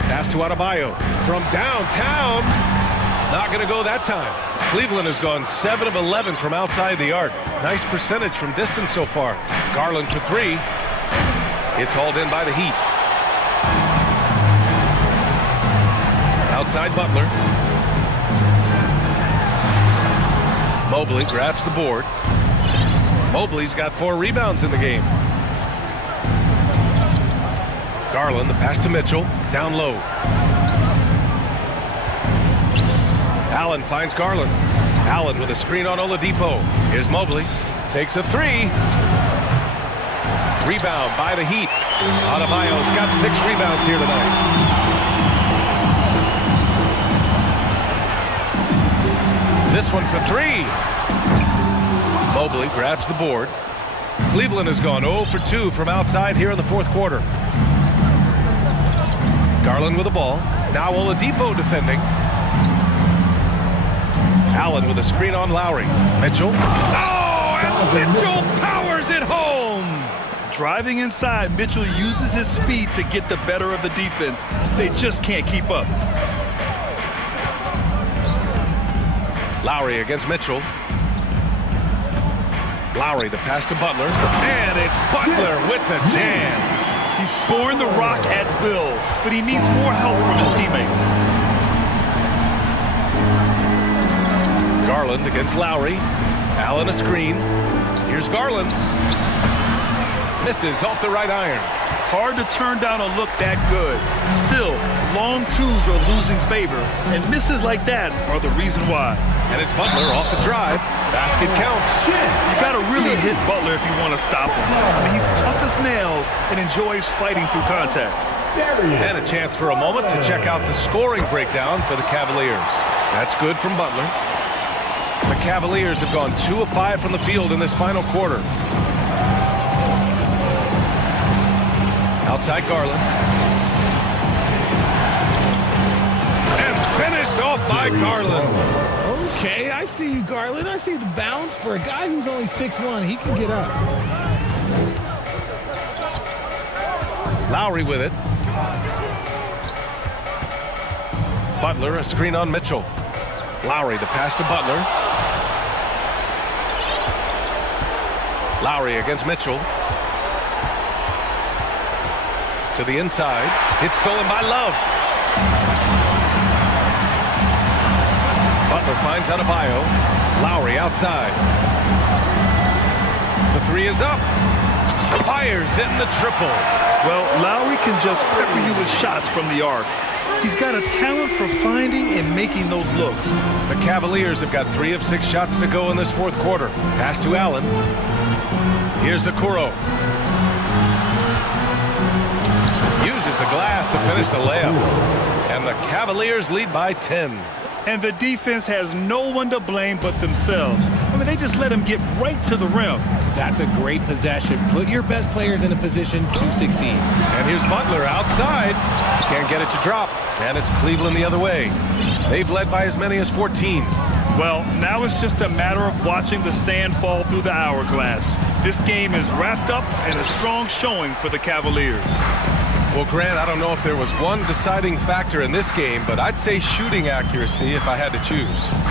Pass to Adebayo from downtown. Not going to go that time. Cleveland has gone 7 of 11 from outside the arc. Nice percentage from distance so far. Garland for 3. It's hauled in by the Heat. Outside Butler. Mobley grabs the board. Mobley's got 4 rebounds in the game. Garland, the pass to Mitchell, down low. Allen finds Garland. Allen with a screen on Oladipo. Here's Mobley. Takes a 3. Rebound by the Heat. Adebayo's got 6 rebounds here tonight. This one for 3. Mobley grabs the board. Cleveland has gone 0 for 2 from outside here in the fourth quarter. Garland with the ball. Now Oladipo defending. Allen with a screen on Lowry. Mitchell. Oh, and Mitchell powers it home. Driving inside, Mitchell uses his speed to get the better of the defense. They just can't keep up. Lowry against Mitchell. Lowry, the pass to Butler. And it's Butler with the jam. He's scoring the rock at will, but he needs more help from his teammates. Garland against Lowry. Allen a screen. Here's Garland. Misses off the right iron. Hard to turn down a look that good. Still, long twos are losing favor, and misses like that are the reason why. And it's Butler off the drive. Basket counts. You got to really hit Butler if you want to stop him. I mean, he's tough as nails and enjoys fighting through contact. And a chance for a moment to check out the scoring breakdown for the Cavaliers. That's good from Butler. The Cavaliers have gone 2 of 5 from the field in this final quarter. Outside Garland. And finished off by Garland. Okay, I see you, Garland. I see the bounce for a guy who's only 6'1". He can get up. Lowry with it. Butler, a screen on Mitchell. Lowry, the pass to Butler. Lowry against Mitchell. To the inside. It's stolen by Love. Butler finds Adebayo. Lowry outside. The 3 is up. Fires in the triple. Well, Lowry can just pepper you with shots from the arc. He's got a talent for finding and making those looks. The Cavaliers have got 3 of 6 shots to go in this fourth quarter. Pass to Allen. Here's Okoro. Uses the glass to finish the layup. And the Cavaliers lead by 10. And the defense has no one to blame but themselves. I mean, they just let him get right to the rim. That's a great possession. Put your best players in a position to succeed. And here's Butler outside. Can't get it to drop. And it's Cleveland the other way. They've led by as many as 14. Well, now it's just a matter of watching the sand fall through the hourglass. This game is wrapped up and a strong showing for the Cavaliers. Well, Grant, I don't know if there was one deciding factor in this game, but I'd say shooting accuracy if I had to choose.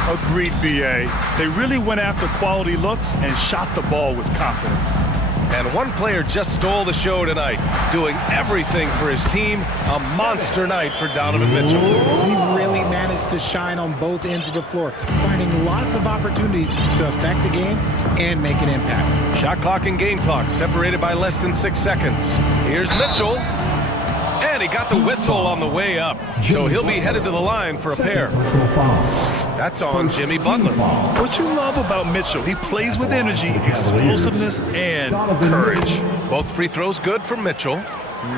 Agreed, B.A. They really went after quality looks and shot the ball with confidence. And one player just stole the show tonight, doing everything for his team. A monster night for Donovan Mitchell. He really managed to shine on both ends of the floor, finding lots of opportunities to affect the game and make an impact. Shot clock and game clock separated by less than 6 seconds. Here's Mitchell. And he got the whistle on the way up, so he'll be headed to the line for a pair. That's on Jimmy Butler. What you love about Mitchell, he plays with energy, explosiveness, and courage. Both free throws good for Mitchell.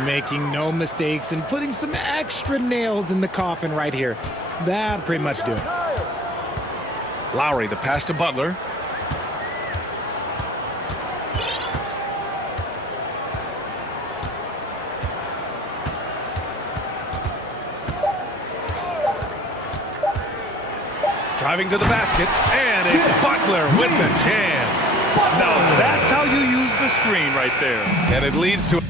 Making no mistakes and putting some extra nails in the coffin right here. That'll pretty much do it. Lowry, the pass to Butler. Driving to the basket, and it's Butler with the jam. Now that's how you use the screen right there. And it leads to